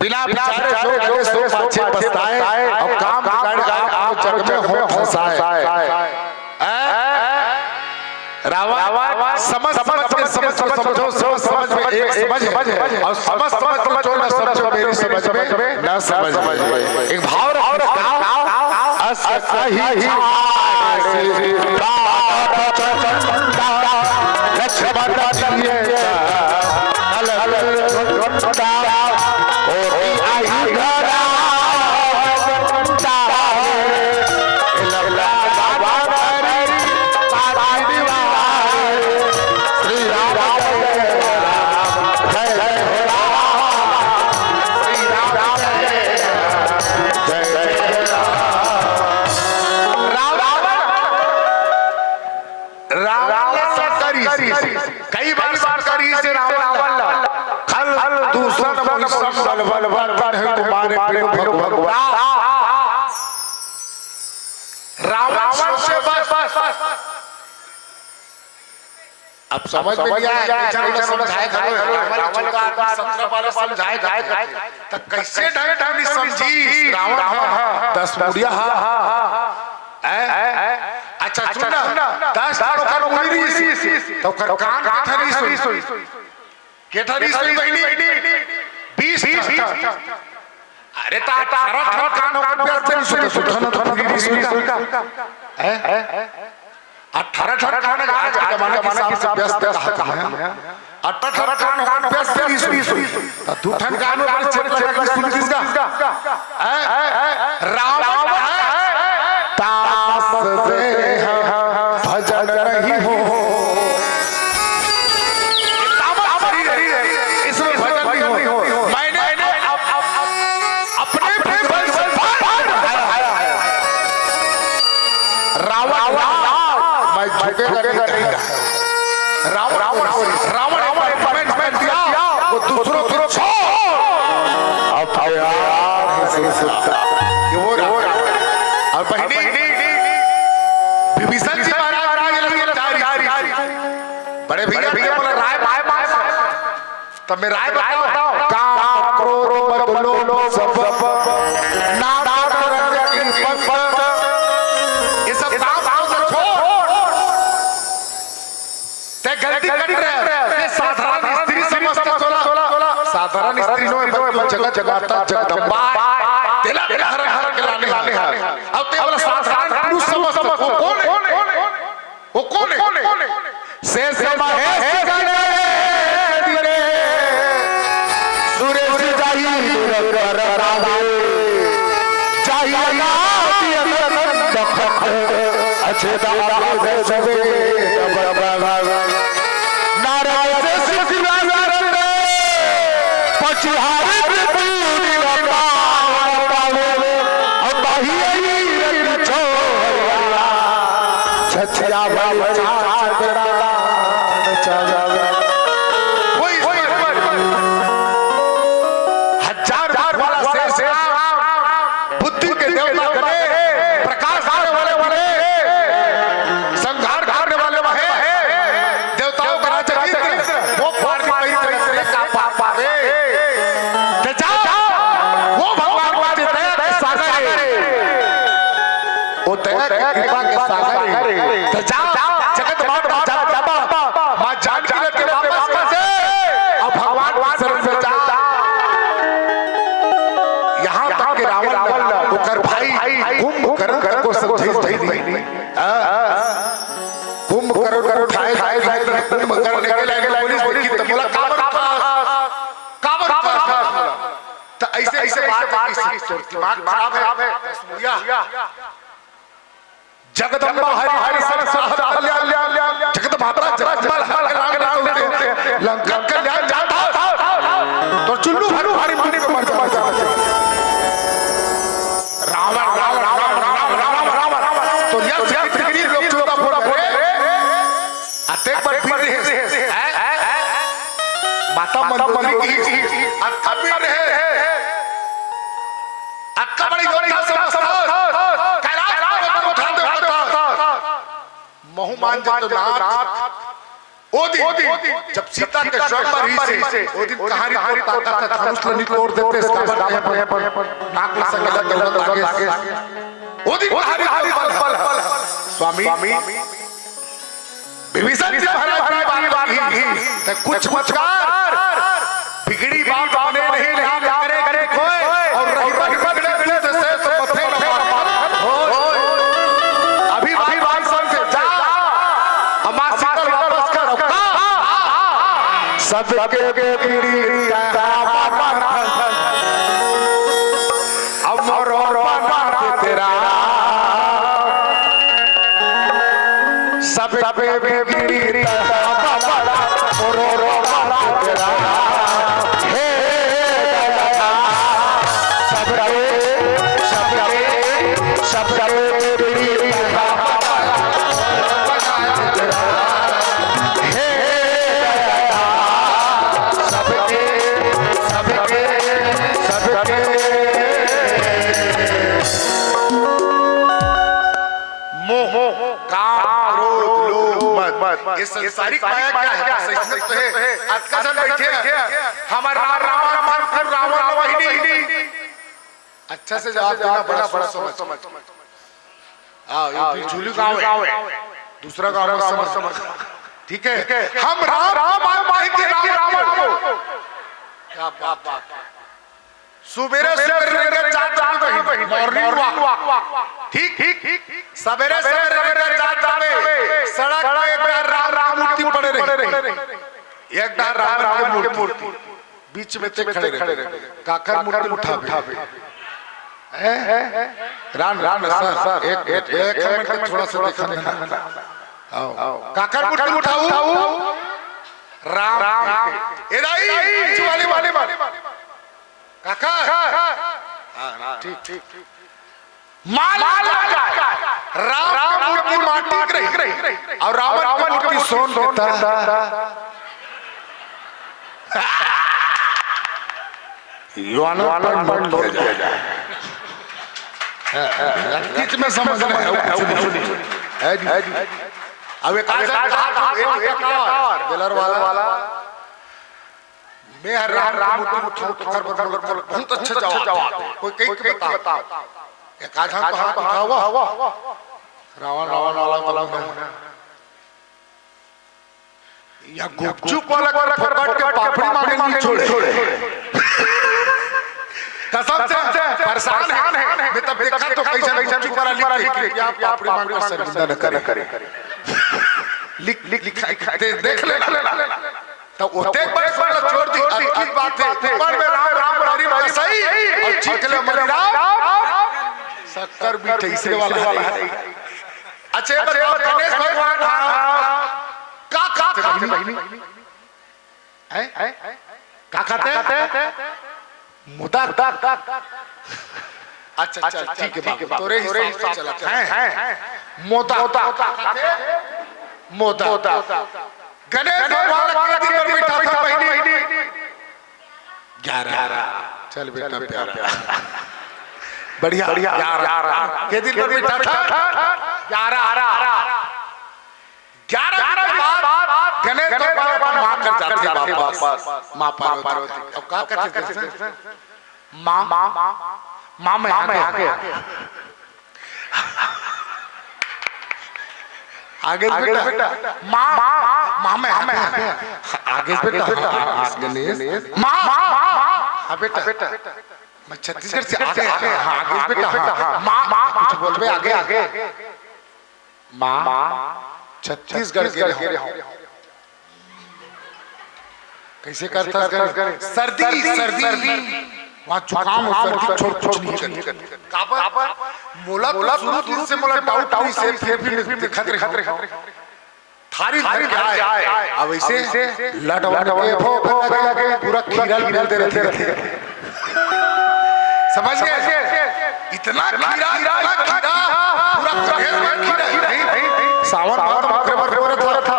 बिना विचारे जो करे सो पाछे पछताए और काम बिगाड़ आप जग में हो फंसाए। रावण समझ समझो समझ में एक समझ है और समझ जो न समझो मेरी समझ में न समझ। एक भाव कई बार करी से रावण खल दूसरा नंबर सब बल है तुम्हारे भगवान रावण से बस अब समझ में नहीं आया रावण का समझाए तो कैसे ढंग समझी रावण 10 मुड़िया अच्छा सुनना 10 करो उड़ी तो कर कान थरी सुई केठरी सुई बहिनी 20 अरे ता थारा कान होकर सुई सुई सुई का 18 कान आज के जमाने के हिसाब से व्यस्त है 18 कान होकर व्यस्त सुई तू ठन कान पर चल सुई किसका रावण तास से भजन नहीं हो इसमें भजन नहीं हो मैंने अपने रावण मैं झुकेगा नहीं रावण कमेंट दिया वो दूसरों को और बहिनी विभीषण जी महाराज बड़े भैया बोला राय तब मैं राय बताओ काम क्रोध मद लोभ सब ये सब काम छोड़ ते गलती कर रहे साधारण स्त्री समझता साधारण स्त्री जगत जगाता जगदम्बा तेला हर हर के लाने अब ते वाला साधारण पुरुष समझता वो कौन है से महेश गणे दिरे सूरज जाई दुरकर राधे जाई नाती अनंत खख अच्छे दादा दे सबे नारायण से शिवानंद पछुहारी पूरी रता हम बाही रत छोया छछया बाबा हजार वाला से बुद्धि के देवता बने प्रकाश आने वाले संहार करने वाले देवताओं का राजा वो पावे वो भगवान सागर वो कृपा के सागर जगत मां जानकी के वापस से अब भगवान शरण में जा यहां तक कि रावण होकर भाई कुंभकर्ण को समझाई नहीं कुंभकर्ण को उठाए कुंभकर्ण निकले पुलिस की बोला काबर तो ऐसे बात दिमाग खराब है जगदम्बा हरि हरि जगदमाता लंका कल्याण जाता तो चुल्लू भारी पानी में मर जाता रावण तो यह लोग चुका पूरा अतेक बार फिर माता मंदोदरी की अक्का भी रहे अक्का बड़ी योजना बहुमान जगन्नाथ ओ दिन जब सीता के स्वयंवर ही से ओ दिन कहानी ताकत था धनुष ले तोड़ देते इसका नाक में संग गलत आगे ओ दिन कहानी बल स्वामी विभीषण जी महाराज कुछ मचकार बिगड़ी बात बने नहीं करे कोई और रही बगड़े से मथे अभी भाई सन से जा सबके तेरा सब ये संसारिक माया क्या है सहिष्णुता तो है आज का जन बैठे हमारा राम फिर रावण वाहिनी अच्छा से जवाब देना बड़ा समझ हां ये झूली गांव है दूसरा गांव समझ ठीक है हम राम वाहिनी रावण को क्या बात सुबेरे मॉर्निंग वॉक ठीक सवेरे जावे सड़क पे एक बार राम मूर्ति पड़े रहे एक बार राम की मूर्ति बीच में खड़े रहे काकर मूर्ति उठावे राम सर एक मिनट थोड़ा सा देखने आओ काकर मूर्ति उठाओ राम ए राई वाले काका ठीक माल राम की मूर्ति माटी की रही और रावण की मूर्ति सोन देता। बीच में समझ रहे हैं अब एक बेलर वाला मैं राम मूर्ति बहुत अच्छा जवाब कोई कई बता एक आधा तो हाथ उठा हुआ रावण वाला या गुपचुप वाला फटफट के पापड़ी मांगे नहीं छोड़े कसम से परेशान है मैं तब देखा तो कैसे गुपचुप वाला लिख कि आप पापड़ी मांगे शर्मिंदा न करे लिख देख ले तो ओते पर छोड़ दी की बात है ऊपर में राम रानी वाला सही और चिकले मरी राम शक्कर भी तीसरे वाला है। अच्छा बताओ गणेश भगवान का खाते बहिनी हैं का खाते मुदा अच्छा ठीक है तोरे हिसाब से चलते हैं मोदा गणेश भगवान के दिन पर बैठा था बहिनी 11 चल बेटा प्यारा बढ़िया के दिन पर बैठा था 11 गणेश भगवान मां कर जाते वापस मां पार्वती अब क्या करते मां में आगे बेटा मां में आगे बेटा गणेश मां हां बेटा मैं छत्तीसगढ़ से आगे आगे बेटा मां कुछ बोलबे आगे मां छत्तीसगढ़ के कैसे करता सर्दी वहाँ जुकाम छोड़ नहीं करती काबर मोला शुरू से मोला डाउट से फिर भी खतरे थारी क्या है अब ऐसे लड़वा के पूरा कीड़ा दे रहे समझ गए इतना कीड़ा पूरा सावन था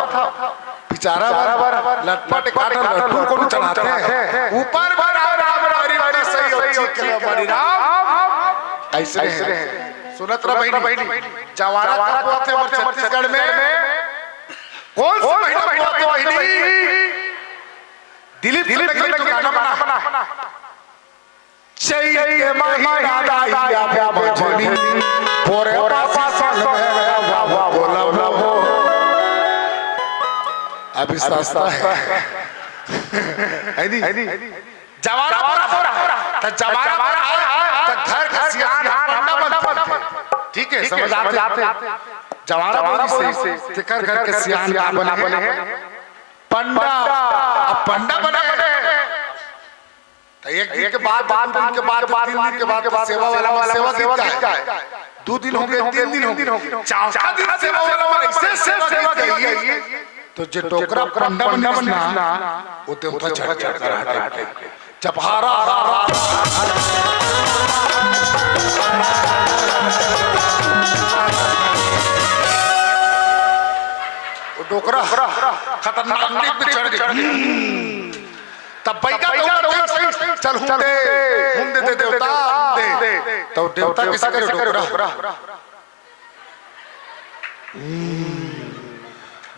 बेचारा लटपट काटा लड्डू को चढ़ाते हैं ऊपर ऐसे सुनत रहा बहिनी जवारा थे छत्तीसगढ़ में कौन सा महीना बहिनी दिलीप तो गाना बना चाहिए महीना दाइया मजनी बोरे पापा सन में बोला अभी सस्ता है जवारा जवारा घर का सियान ठीक है समझ आते जवारा बोली से घर के सियान बने हैं पंडा अब पंडा बने तो एक दिन के बाद 3 दिन के बाद सेवा वाला सेवा देता है 2 दिन हो गए 3 दिन हो गए 4 दिन सेवा वाला ऐसे सेवा दी तो जो टोकरा पंडा बनना वो देवता चढ़ रहता है जब हारा डोकरा खतरनाक पे चढ़ गया तब बैठा चल घूम दे देवता दे तो देवता कैसे करे डोकरा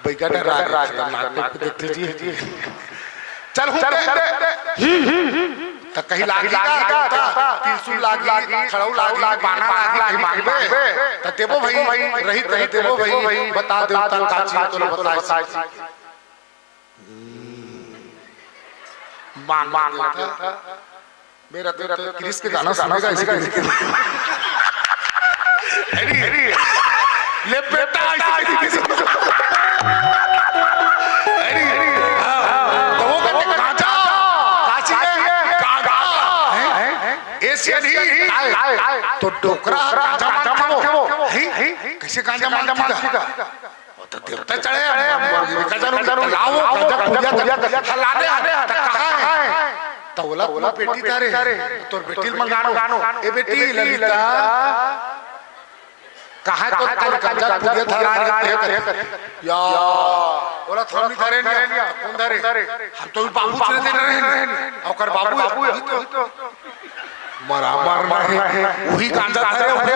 बैठा खतरनाक पे देखते जी चल तो कहीं लागी त्रिशूल लागी खड़ाऊ लागी बाना लागी मांगबे तो देबो भाई रही देबो भाई बता देवता का चीज तो बता मांग मेरा क्रिस के गाना सुनेगा इसी ले बेटा किसी तो डोकरा कैसे गांजा मांगेगा तो देवता चढ़े तो बोला बेटी तारे तो बेटी मंगानो ए बेटी ललिता कहाँ तो गांजा पुड़िया धरा या बोला थोड़ी धरे नहीं कौन धरे हम तो बाबू चले दे रहे हैं और बाबू मरा है वही गांजा धरे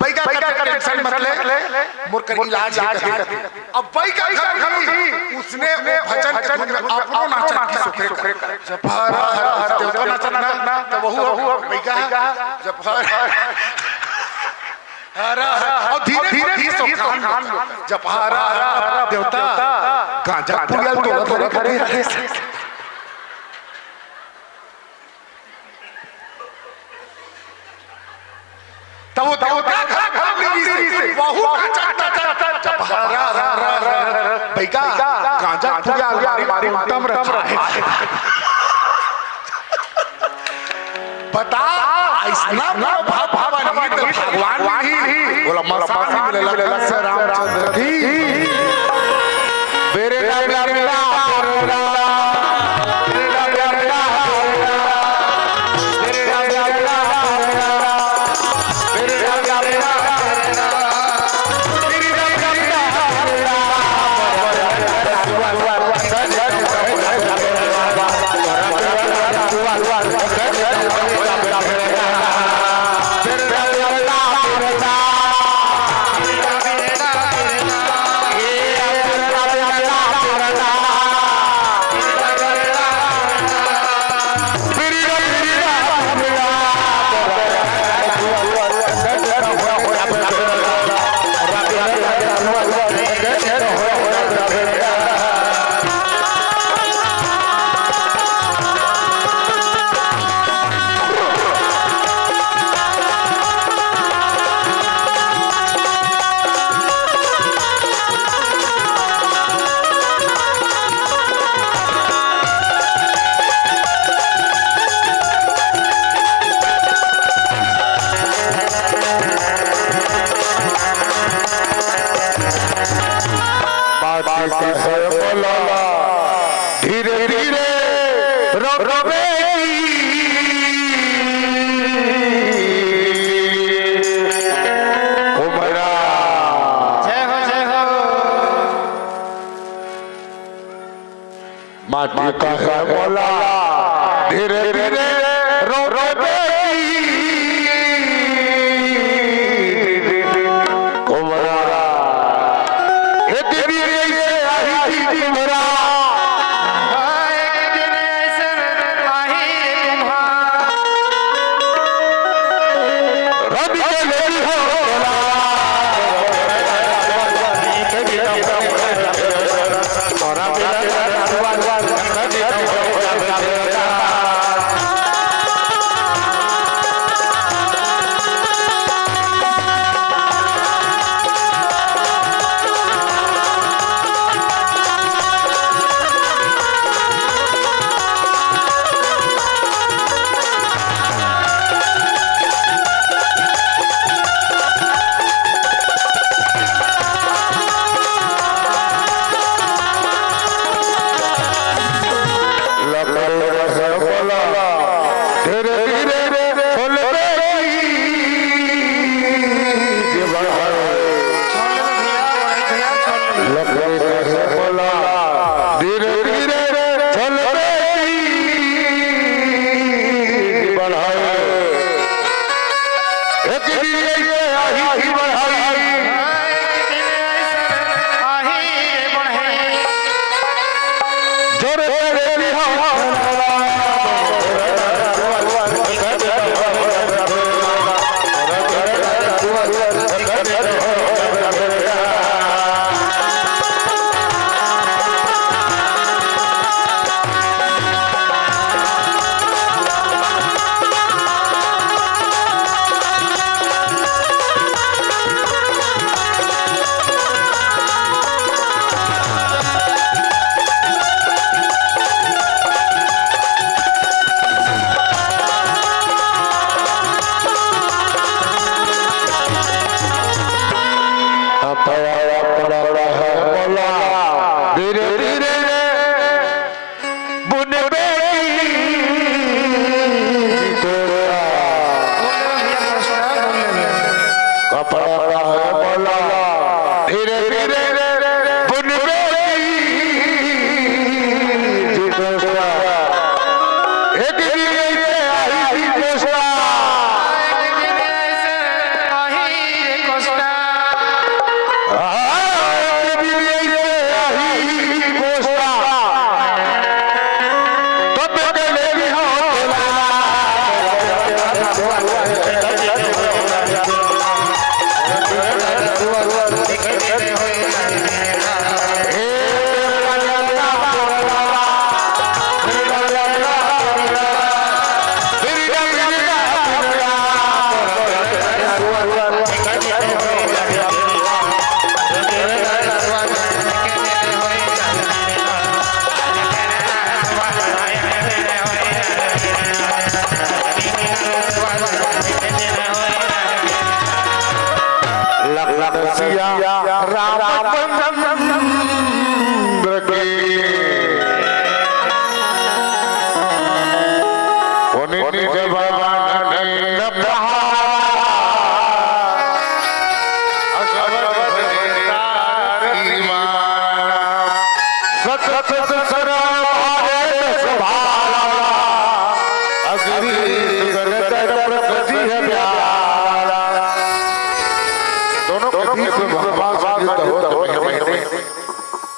भाई का टेंशन मत ले मोर कर इलाज है अब भाई का उसने भजन अपनो नाचा की सुखरे जब हर देवता नाचना तो वहु भाई का जब हर और धीरे धीरे खान जब हर देवता गांजा पुड़िया तोड़ा करे तब क्या खा वहु जब भाई का गांजा पुड़िया हमारी उत्तम रखा है बता ऐसा भगवान ही बोला मसान में लगा से रामचंद्र की मेरे धीरे धीरे रोबे माटी का है बोला धीरे धीरे रोबे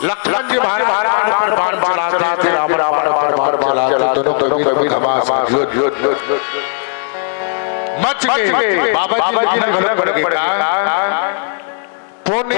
लक्ष्मण जी महाराज पर बाण चलाते थे, राम चलाते दोनों कभी घमासान मच गए। बाबा जी ने घर बढ़ गया पुनि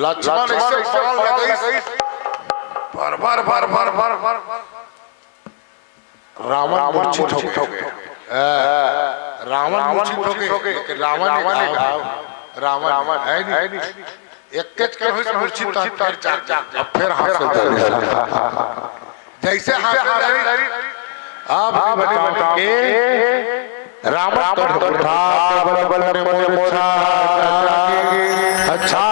लक्ष्मण इससे भर रावण मूर्छित हो गए। रावण मूर्छित हो गए। रावण ने कहा रावण है नहीं एक केच के हुई मूर्छित अब फिर हासिल जैसे हासिल आप बताओ कि रावण था अच्छा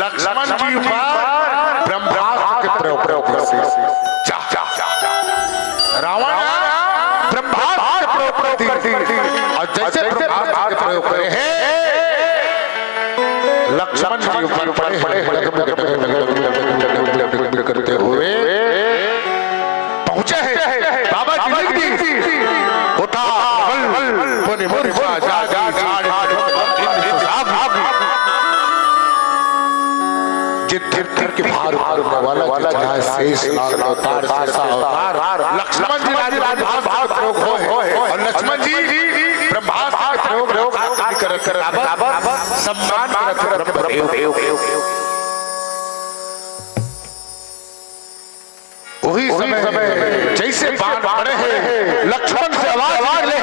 लक्ष्मण जी पर ब्रह्मास्त्र के प्रयोग रावण ब्रह्मास्त्र के प्रयोग और जैसे ब्रह्मास्त्र के प्रयोग करे हैं लक्ष्मण जी पर बड़े करते हुए पहुंचे हैं बाबा जी उठा के भार वाला जहाँ शेष नाग अवतार लक्ष्मण जी राजभाव प्रयोग हो और लक्ष्मण जी ब्रह्मास्त्र प्रयोग कर सम्मान वही समय जैसे बाण पड़े हैं लक्ष्मण से आवाज ले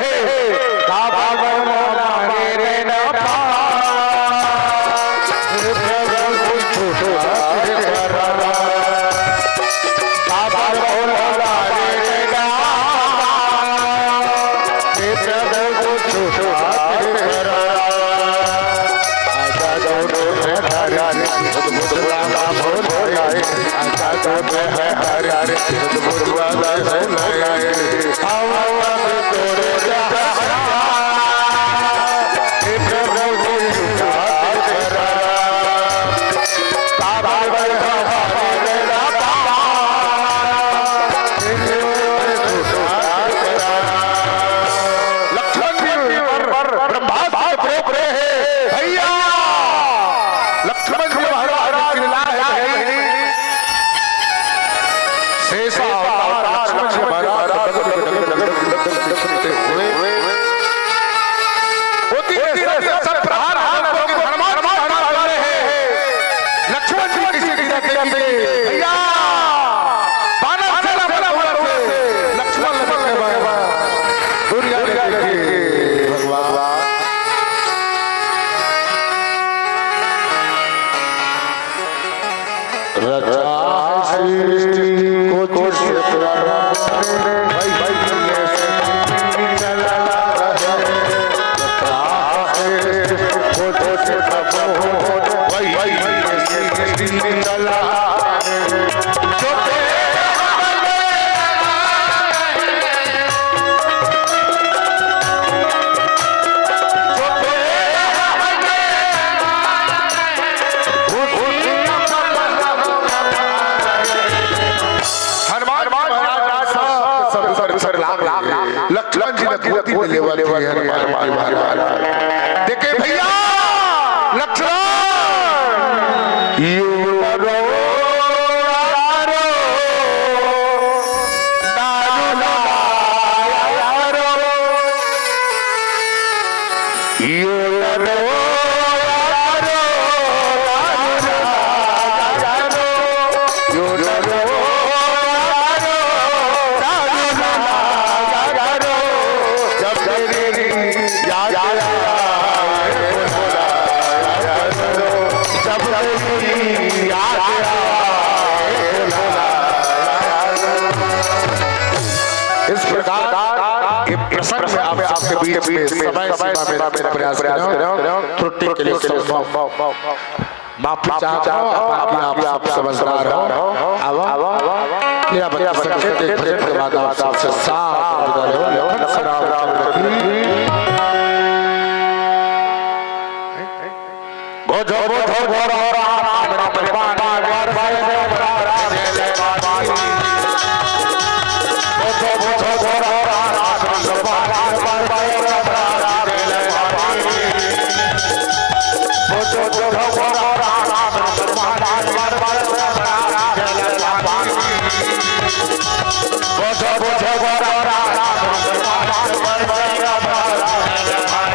देखे भैया लक्ष्मण इस प्रकार ये प्रसंग में आपके बीच में समय सीमा में प्रयास करें त्रुटि के लिए माफी चाहता हूं आप समझदार हो अब मेरा बच्चा संकेत एक भजन के बाद आपसे साथ विदा लेवल सलाम रखी बोझो बोझो बोरा राम परवाना वार वार जय बाबा बोझो बोझो बोरा राम परवाना वार वार जय बाबा बोझो बोझो बोरा राम परवाना वार वार जय बाबा बोझो बोझो बोरा राम परवाना वार वार जय बाबा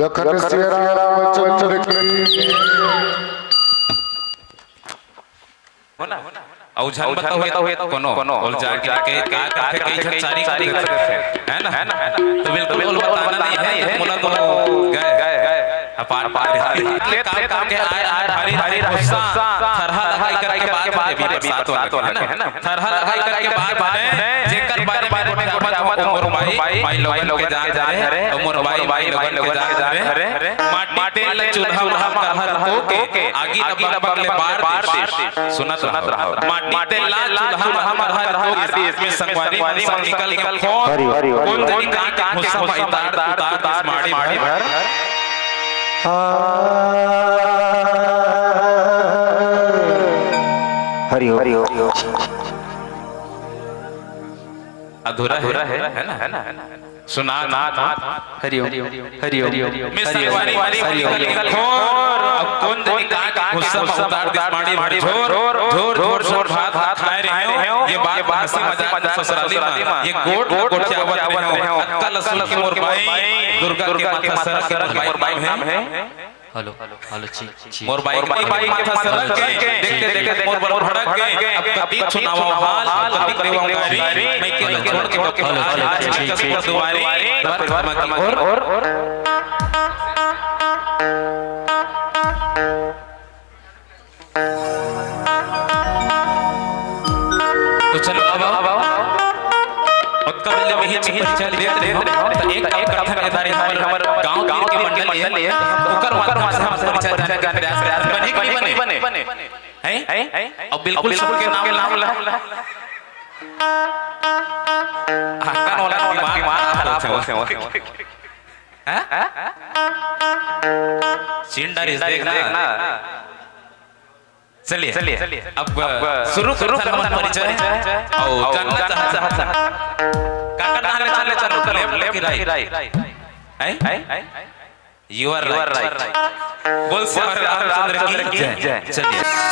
लखन सिया रामचंद्र की होना औझल मत होए कोनो और जाके का कई जन सारी है ना तो बिल्कुल बताना नहीं है मुला तो गए अपार काम के आए हरी गुस्सा थरहा लगाई करके बाद साथ वाला है ना थरहा लगाई करके बाद बने जेकर बारे में उमर भाई लोग के जा रहे उमर भाई लोग के जा रहे माटी चूल्हा हम कहर हो के आगी बगले बार सुनत रहा माटी ते लाल चूल्हा हमर हर हो इसमें संगवारी निकल के कौन जनी का गुस्सा उतार माड़ी भर हरि हो अधूरा है ना सुना हरि मैं संगवारी निकल अब कौन जनी का गुस्सा उतार दिस माड़ी झोर झोर भात खाए रहे हो ये बात हंसी मजाक ससुराली में ये गोट चावल रहे हो अक्कल लसन की मोर बाई दुर्गा के माथा सरक के मोर बाई है हेलो ची मोर बाई माथा सरक के देखते मोर बड़ भड़क गए अब कभी सुनाओ हाल कभी देवा गारी मैं के छोड़ के बकवास दुआरी और तो चलो अब उत्तर में ही परिचय देते हैं तो एक कथा केदारी हमर गांव के मंडल है ओकर माध्यम से हम परिचय देने का प्रयास बने हैं अब बिल्कुल सबके नाम ला कान वाला दिमाग खराब हो हैं चिंडारी देखना चलिए अब शुरू मन परिचय और जानना चाहता काका चले राइट यू आर राइट बोल से रामचंद्र की जय चलिए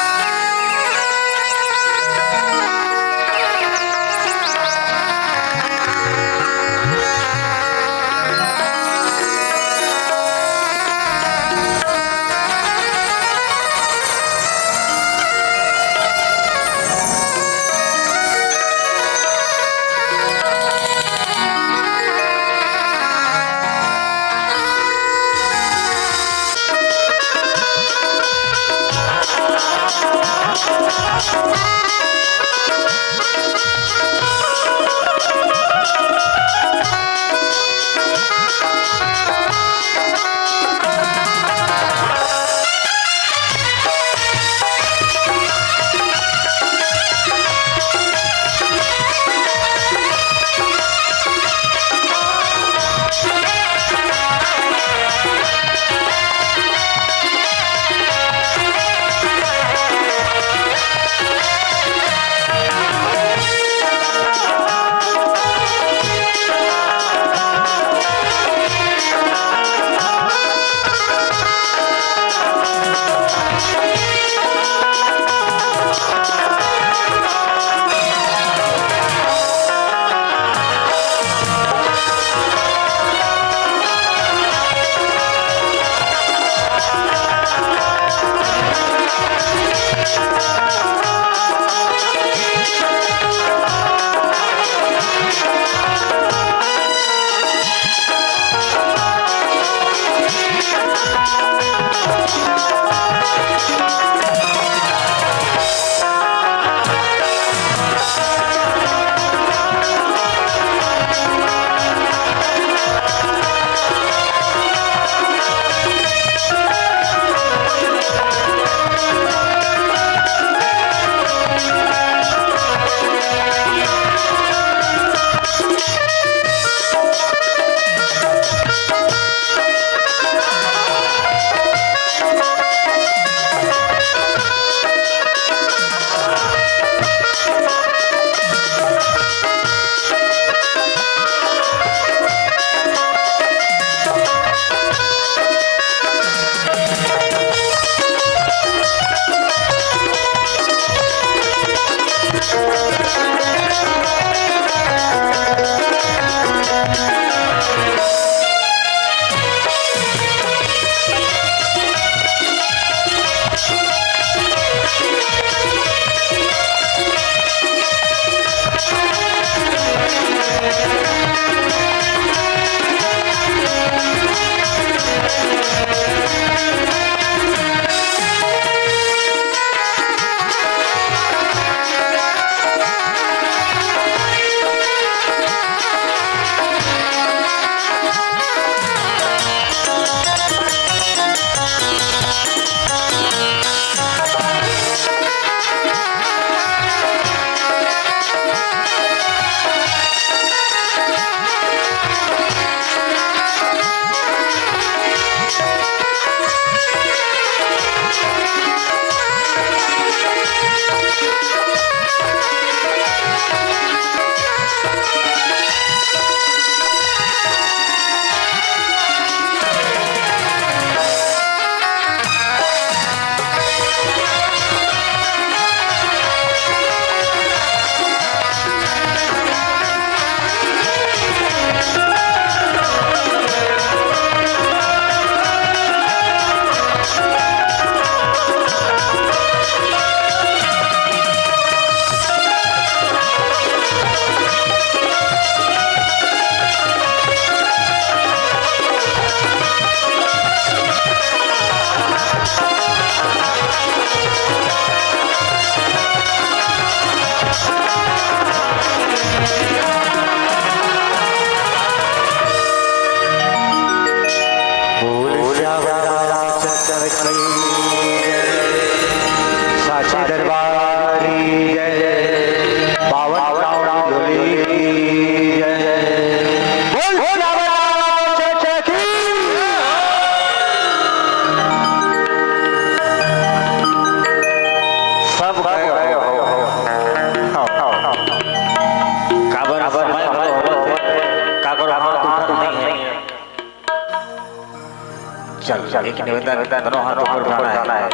चल एक निवेदन दोनों हाथों पर उठाना है।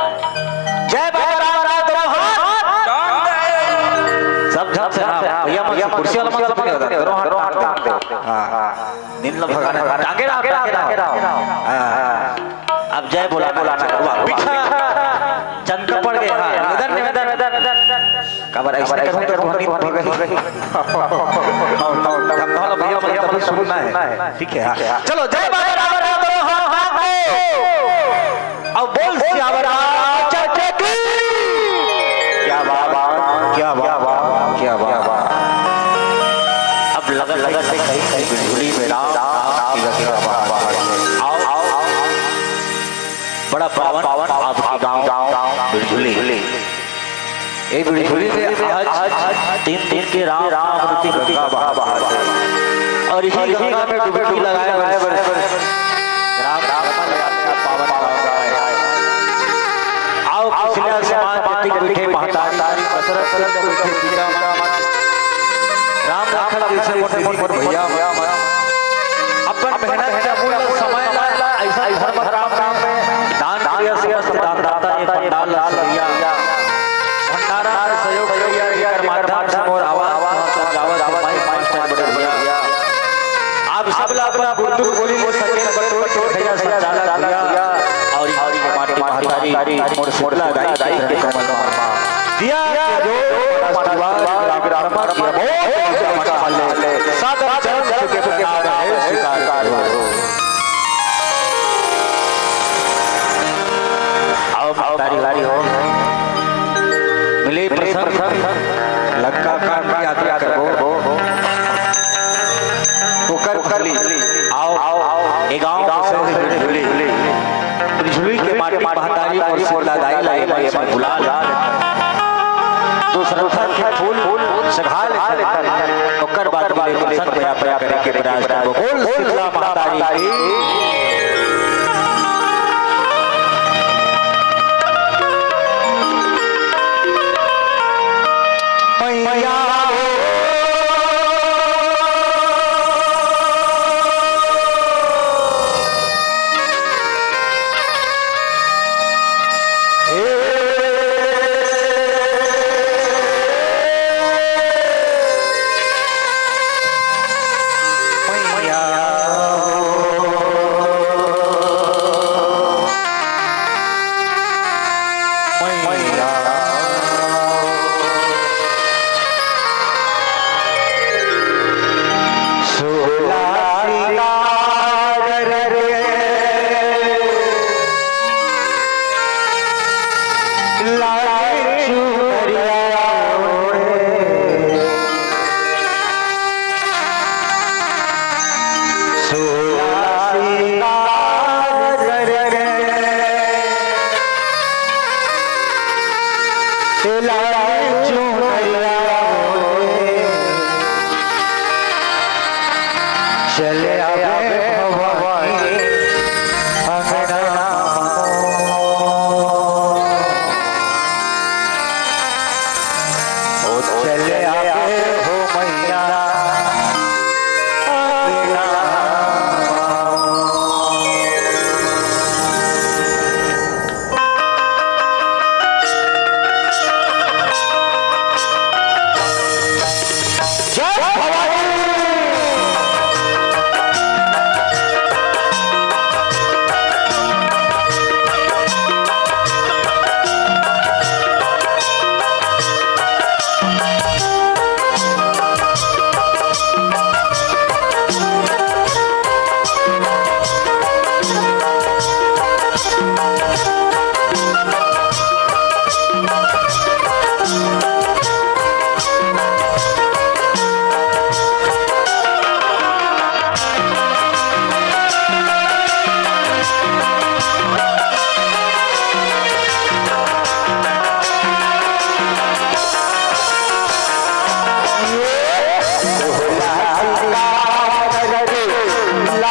जय बाबा राम दोनों हाथ सब ध्यान से भैया कुर्सी वाला मतलब नहीं होता, दोनों हाथ टांग दो। हां नील भगाना टांगे रहो। हां अब जय बोलाना पीछा चंद का पड़ गए। हां निवेदन कबर ऐसे करूं तो ध्वनि हो गई। और भैया मतलब सुनना है, ठीक है। चलो जय बाबा राम दोनों हाथ अब बोल सियावर रामचंद्र की। क्या बात क्या बात क्या बात। अब लगन से कहीं बिजली में राम आओ बड़ा पावन आपकी गांव बिजली। ये बिजली में आज 3 दिन के राम गंगा बहा और इसी गंगा में डुबकी लगाए राम पावन आओ कुशल्या समाज बैठे महतारी कसरत बैठे पिता राम राखल जैसे मोटे भैया अपन मेहनत के अमूल्य समय ऐसा धर्म राम में दान क्रिया से दाता एक पंडाल भैया भंडारा सहयोग भैया कर माध्यम से और आवाज जावत भाई 5 टाइम बड़े भैया आप सब लोग अपना बुद्धू बोली ले सके बटोर भैया संचालक भैया और मातारी मोर शीतला दाई के कमल दिया जो ग्राम किया बहुत सादर चरण के प्रकार है स्वीकार करो। आओ तारी हो मिले प्रसंग लंका कांड की यात्रा करो कर ली। आओ एक गांव से झुली के माटी महतारी और शीतला दाई लाए गुलाल दूसरा के फूल सघाल ओकर बाद प्रसंग प्रया करे के प्रयास बोल शीतला महतारी मैया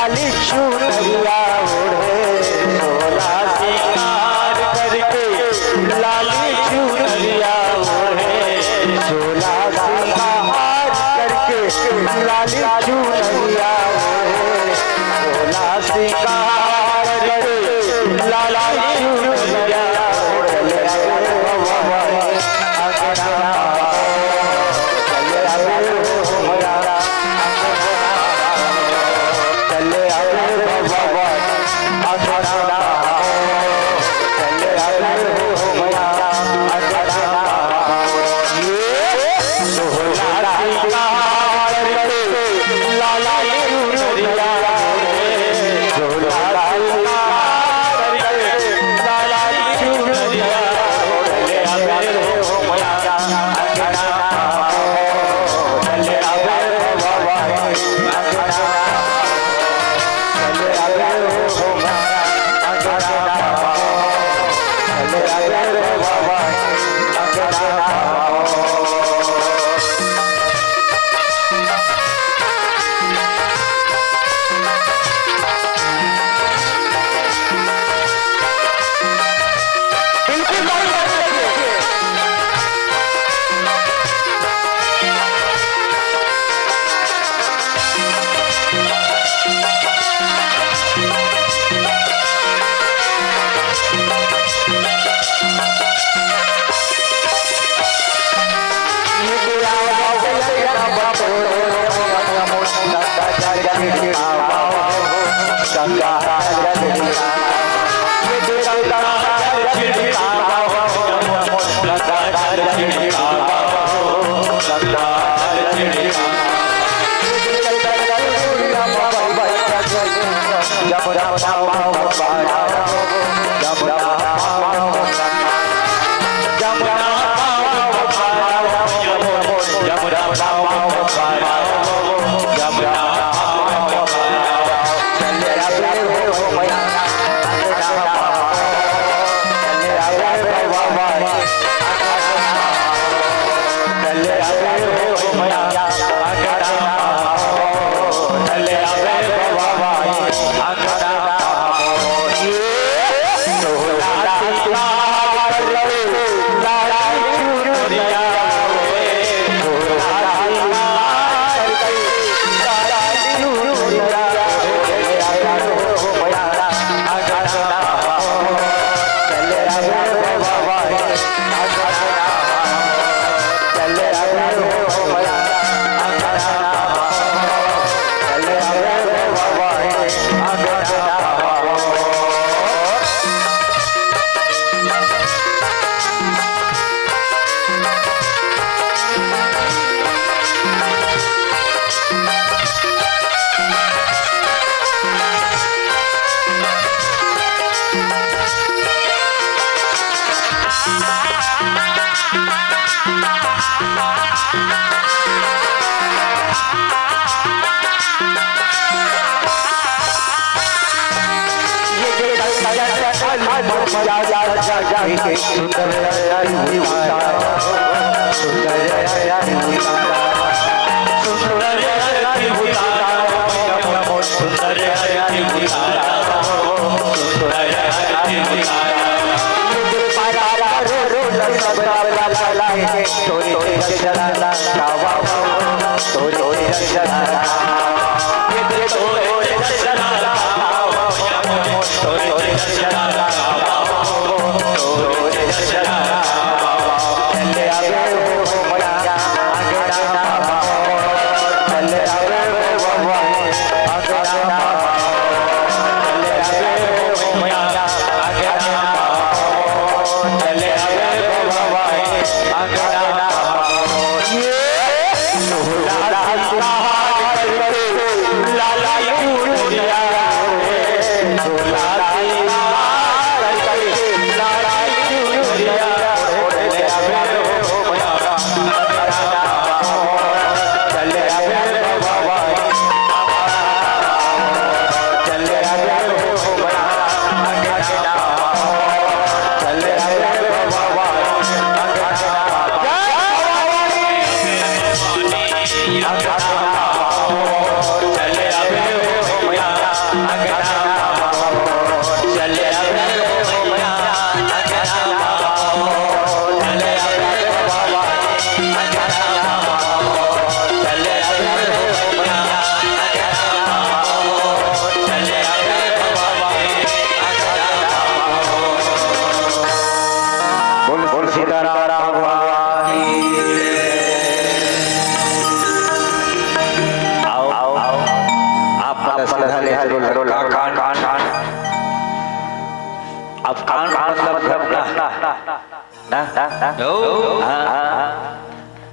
लाली चूड़िया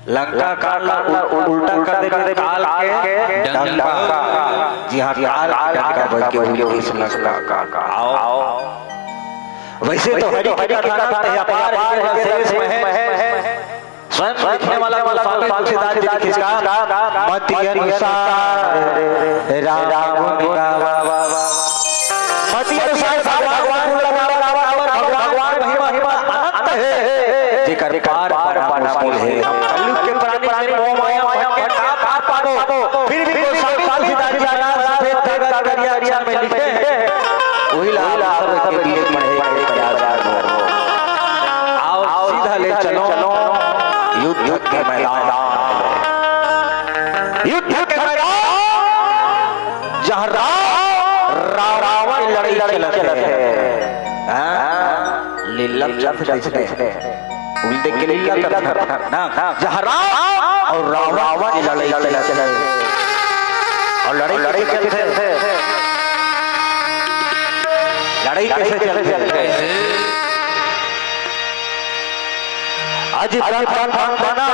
लंका काल उल्टा कर देते काल के डंका। जी हाँ, काल डंका बोल के बोलिए इस लंका का। आओ वैसे तो हरि की कथा है, अपार है, शेष में है। स्वयं लिखने वाला तुलसीदास जी किसका मति अनुसार राम मति अनुसार भगवान महिमा अनंत है, जेकर पार मुश्किल है। कलयुग के प्राणी मोह माया के पार पारो, फिर भी तुलसीदास जी में जहाँ रावण लड़ाई चलत है लीलम जब देखने उल्टे के लिए क्या करता ना जहाँ राम और रावण लड़ाई चलत है और लड़ाई चलते हैं लड़ाई कैसे चलते हैं आज तक बना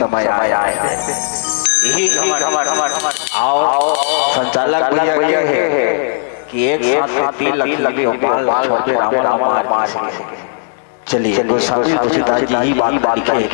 समय आया है यही आओ संचालक भैया है कि एक साथ 3 लगी गोपाल छोड़ के राम मार चलिए गोस्वामी तुलसीदास जी ही बात लिखे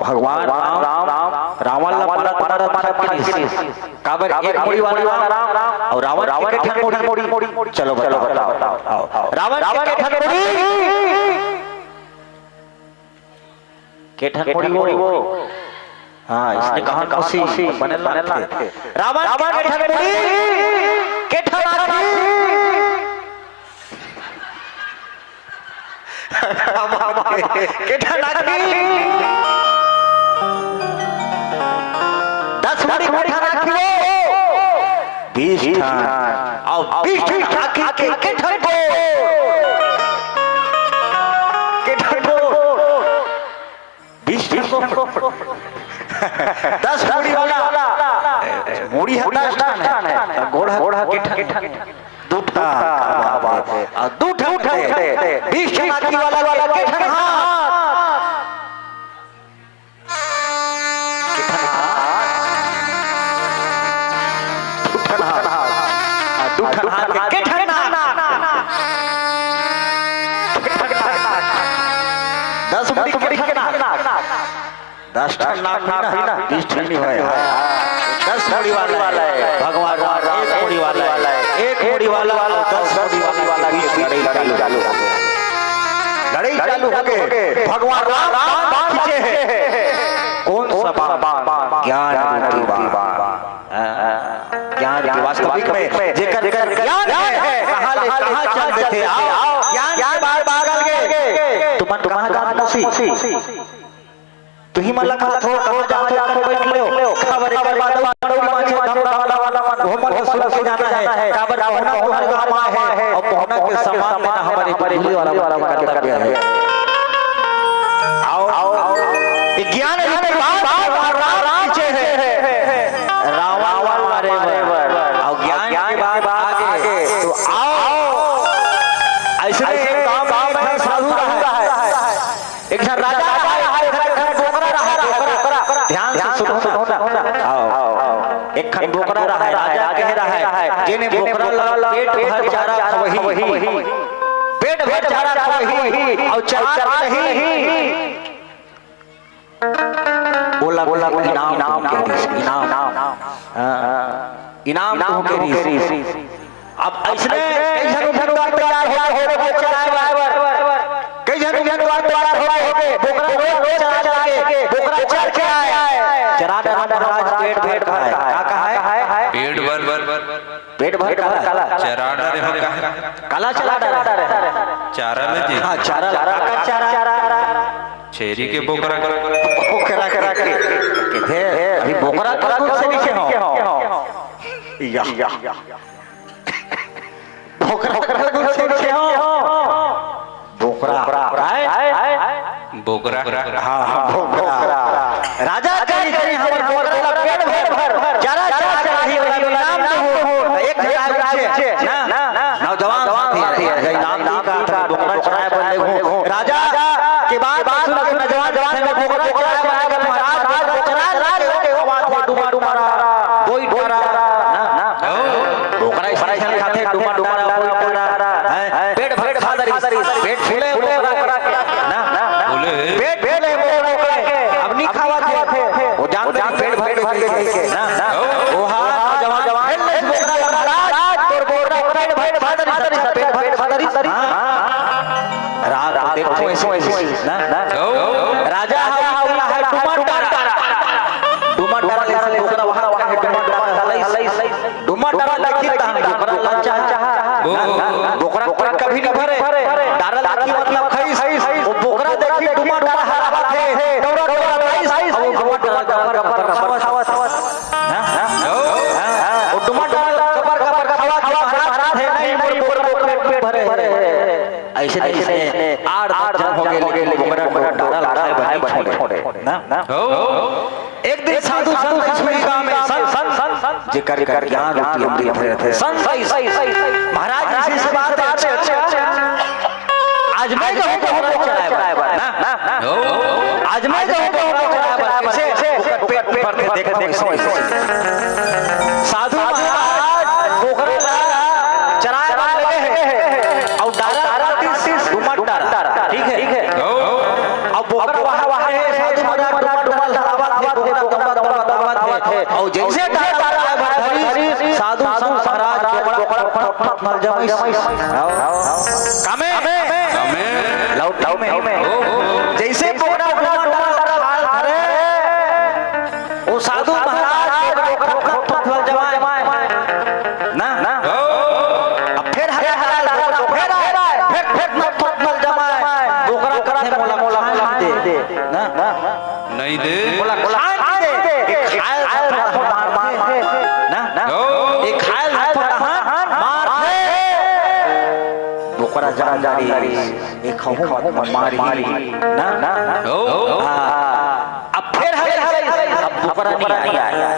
भगवान रावण और रावण चलो बताओ रावण वो हाँ इसने कहा कौसी बनला रावण मूड़ी है घोड़ा भगवान एक मोड़ी वाला 10 मोड़ी वाला लड़ाई चालू हो गए भगवान राम खींचे हैं कौन सा ज्ञान की वास्तविक में जेकर ज्ञान है कहां चलते थे आओ ज्ञान बार गए तुम्हारा तू ही मला खा थोड़ा कहां जाके बैठ ले खबर जाना है काबर होना है और मोहना के समान में हमारे दिल्ली वाला कर्तव्य है आओ ज्ञान राम पीछे है रावण मारे और ज्ञान के बाद एक जन राजा रहा है, एक बोकरा रहा है, ध्यान से सुनो ना। आओ एक खन बोकरा रहा है, राजा कह रहा है जिन्हें बोकरा लगा पेट भर चारा वही पेट भर चारा वही और चारा नहीं बोला इनाम कह दी इनाम कह दी। अब ऐसने कई जन तैयार हो कई जन तैयार हो बोकरा चरा के बोकरा चर के आए चरा महाराज पेट भर कहा है पेट भर काला चरा डरे हो काला चला चारा ले जी हां चारा छेरी के बोकरा करा के अभी बोकरा से नीचे हो या बोकरा से नीचे हो बोकरा बोकरा हां बोकरा राजा करी हमर पेट भर चारा ही नाम हो एक जगह ना नौजवान नाम का बोकरा चराए बंदे हो राजा के बाद जवान बोकरा कभी नहीं भरे डारा लाकी मतलब खईस वो बोकरा देखी डुमा हरा है डोरा वो डुमा वो डुमा खावा महाराज है नहीं बोकरा भरे ऐसे आड़ जन हो गए बोकरा डारा है ना एक दिन साधु कश्मीर गांव में सन जिक्र कर ज्ञान रूपी अमृत थे सन महाराज जी से बात है आज मैं कहूं चलाए ना आज मैं कहूं चलाए से पेट भर के देखो साधु महाराज बोकरा चराए वाले हैं और डारा घुमट डारा ठीक है अब बोकरा वहां है साधु महाराज डुमल दावत है और जैसे डारा साधु महाराज बोकरा मर जमाई कामे लौट में जैसे बोकरा अरे वो साधु महाराज बोकरा जमाए ना अब फिर हरा फिर जमाए बोकरा करे मोला दे ना नहीं दे बोला बोकरा जारी एक मारी ना अब फिर अब बोकरा नहीं आया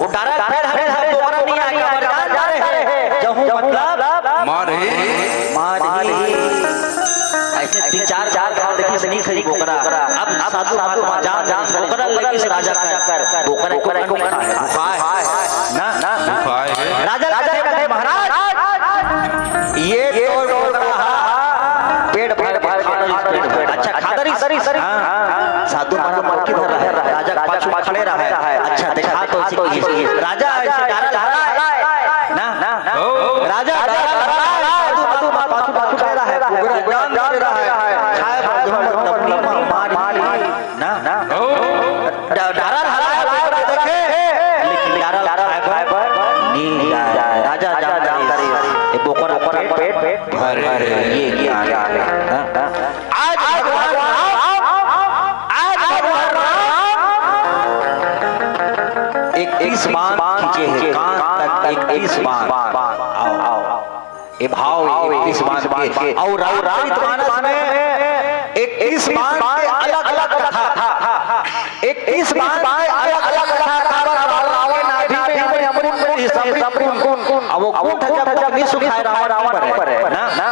वो डारा फिर बोकरा नहीं आया मर जा रहे हैं जहू मतलब मार ऐसे 3-4 गांव देखिए से नहीं खरी बोकरा अब साधु जान बोकरा लगी से राजा कर बोकरा को खाए ना राजा कहते महाराज ये पेट भर अच्छा खादरी साधु महाराज मर की धर रहा है राजा पाछू खड़े रहा है अच्छा देखा तो राजा ऐसे डारा ना राजा साधु पाछू खड़े रहा है पूरा ज्ञान दे रहा है खाए मार ना डारा देखे लेकिन डारा खाए पर नहीं राजा ये बोकरा पेट भर ये ज्ञान आज एक 21 बाण खींचे हैं कान तक 21 बाण आओ ये भाव 21 बाण के और रामचरितमानस में 21 बाण के अलग कथा था 21 बाण अलग कथा था रावण नाभि में अमृत में समृन अब वो कूट जब नहीं सुखाए रावण पर ना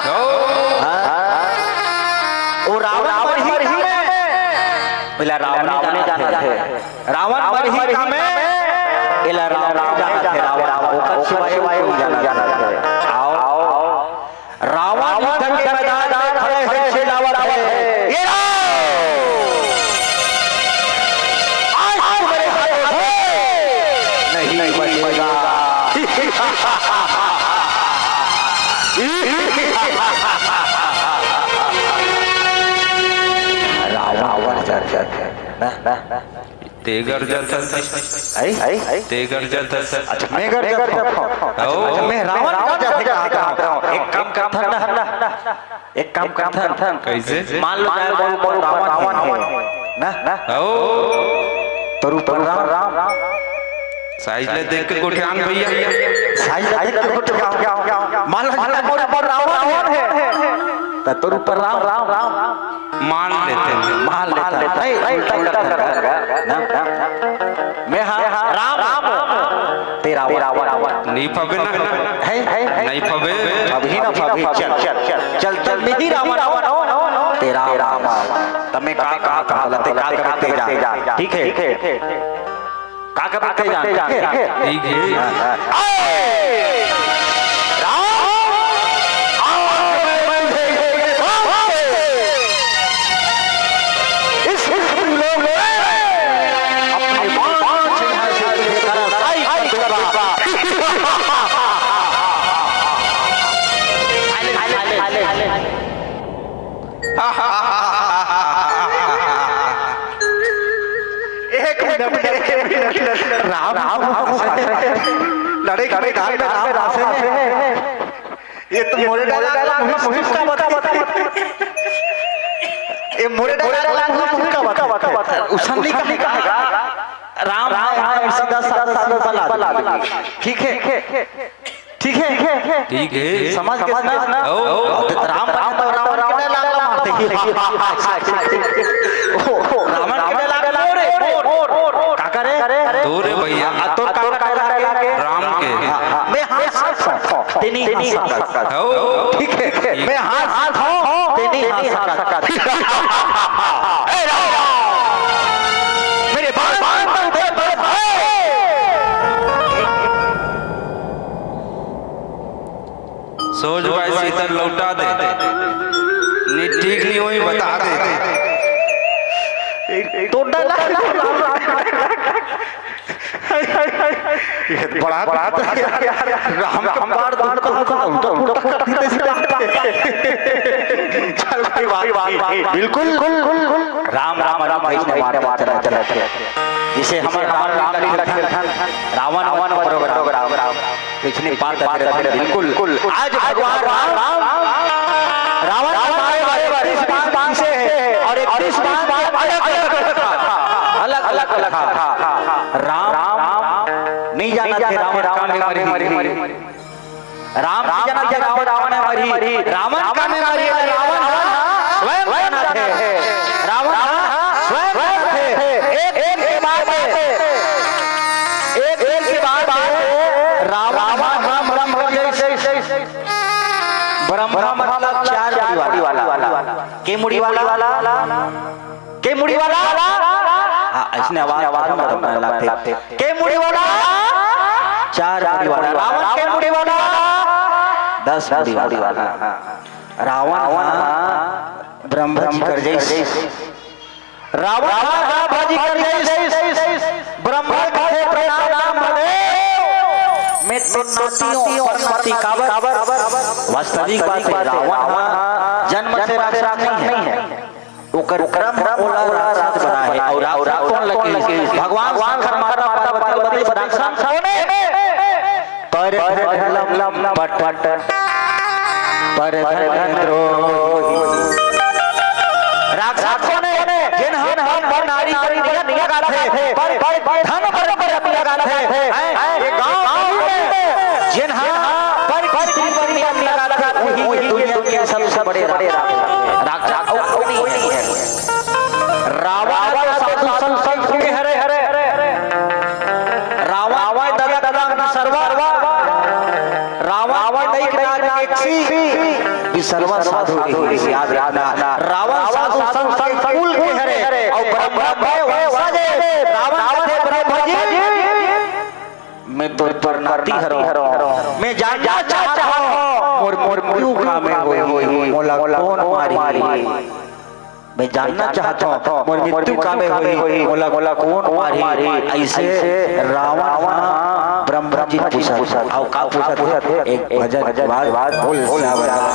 वो रावण ही बोला रावण ने जाना थे रावण पर ही काम है इला रावण जाना थे रावण ओकर सिवाय कोई जाना थे आओ रावण युद्ध के मैदान खड़े हैं सेनावत है ये आज मेरे हाथों से नहीं बचेगा रावण ना तेगर जल तेगर जल अच्छा मैं घर अच्छा मैं रावण का जाते कहा हूं एक काम करता ना एक काम करता कैसे मान लो जाए बहुत रावण है ना ओ तरू पर राम साइज ले देख के कोठियान भैया साइज देख के कोठियान मान लो जाए बहुत रावण है तरू पर राम मान लेते हैं मान लेता नहीं ना मैं हाँ राम तेरा नहीं फबे ना है नहीं फबे अभी ना फबे चल मैं ही रावण तेरा राम तब मैं कहा लते का करते जा ठीक है का करते जा ठीक है लड़े गाने गाल में राम है ये तो मोरे डाला मुहिस का बता ये मोरे डाला मुहिस का बता उसने कहा राम राम सीधा साधा बला ठीक है ठीक है समझ के ना राम रावण के लाला मारते रावण के लाला मोरे का करे दूर है भैया तोर का राम के मैं हाथ तेनी ठीक है मैं हाथ तेनी हाथ मेरे सोच भाई सीतर लौटा दे नहीं ठीक नहीं हुई बता दे तो डाला बड़ा राम का मार चल भाई बिल्कुल राम चला जिसे हमारे रावण प्रोग्राम पिछली बात बिल्कुल आज भगवान रावण से और अलग राम नहीं जाना थे रावण मरी राम जाना थे रावण मरी रावण का में मरी रावण स्वयं जाना थे रावण स्वयं थे एक के बाद रावण ब्रह्म मतलब चार मुड़ी वाला हाँ ऐसने आवाज लगते के मुड़ी वाला चार मुड़ी वाला रावण के मुड़ी वाला 10 मुड़ी वाला रावण ब्रह्म कर जैसे रावण भाजी कर जैसे ब्रह्म के प्रणाम मैं तो नतियों परमति काबर वास्तविक बात है रावण जन्म से राक्षस नहीं है ओकर क्रम ओला राज बना है और कौन लगी भगवान हमारा पार्वती राक्षस होने पर लम पट पर द्रोही राक्षसों ने जिन हम पर नारी करी निया गाला थे पर धन पर निया गाला थे ये गांव में जिन पर पर निया गाला था वही दुनिया के सबसे बड़े राक्षस नहीं है रावण साधु संत के हरे रावण दादा सर्वर रावण दैक राज के सर्वर साधु याद रखना रावण साधु संत कुल के हरे और ब्रह्म तो परनाती हरो मैं जानना चाहता हूं मोर मोर क्यों कामे होई मोला कौन मारी मैं जानना चाहता हूं मोर मृत्यु कामे होई मोला मोला कौन मारी ऐसे रावण ब्रह्मा जी पूछा आओ का पूछा थे एक भजन बात बोल बोल राम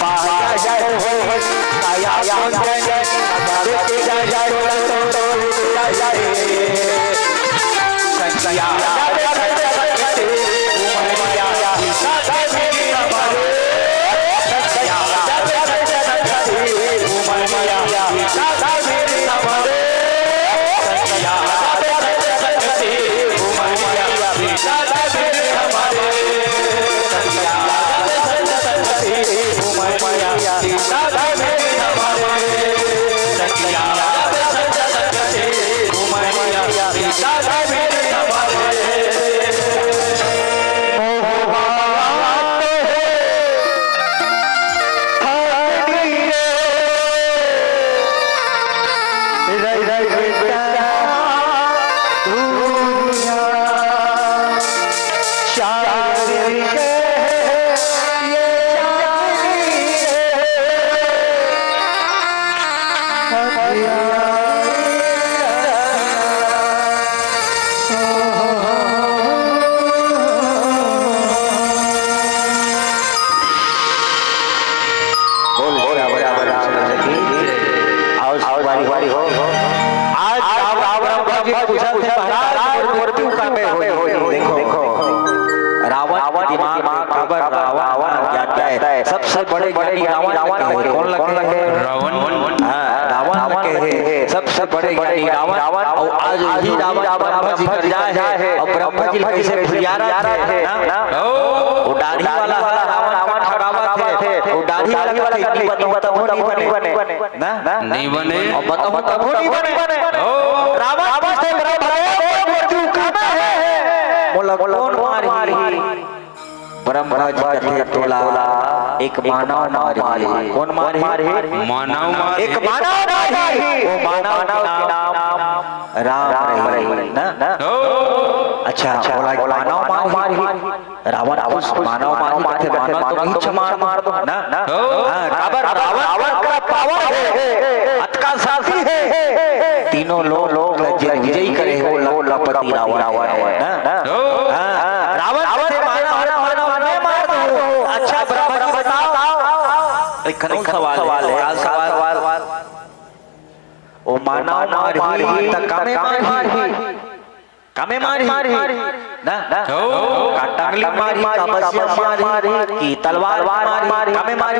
पाया काया कुंदन देखे जाए संख्या सबसे बड़े ज्ञानी रावण कौन लगे? रावण। रावण के सबसे बड़े ज्ञानी रावण और आज ही रावण ब्रह्मा जी कर जाए है और ब्रह्मा जी कैसे फिरिया रहा है ना वो दाढ़ी वाला रावण ठगावत है वो दाढ़ी वाला इतनी बताओ नहीं बने ना नहीं बने और बताओ तब नहीं बने रावण से बड़ा मृत्यु कहां है बोला कौन मारी ब्रह्मा जी कथे तोला एक मानव मारी कौन मारी मानव मारी एक मानव मारी वो मानव के नाम राम रही ना अच्छा बोला मानव मारी रावण उस मानव मारी थे मानव तो मार दो ना रावण का पावर है हथ का साथी है तीनों लोग विजयी करे वो लपति रावण है ना रावण कौन सवाल है सवाल ओ मानव मारी त कामे मारी ना काटंगली मारी तपस्या मारी की तलवार मारी कामे मारी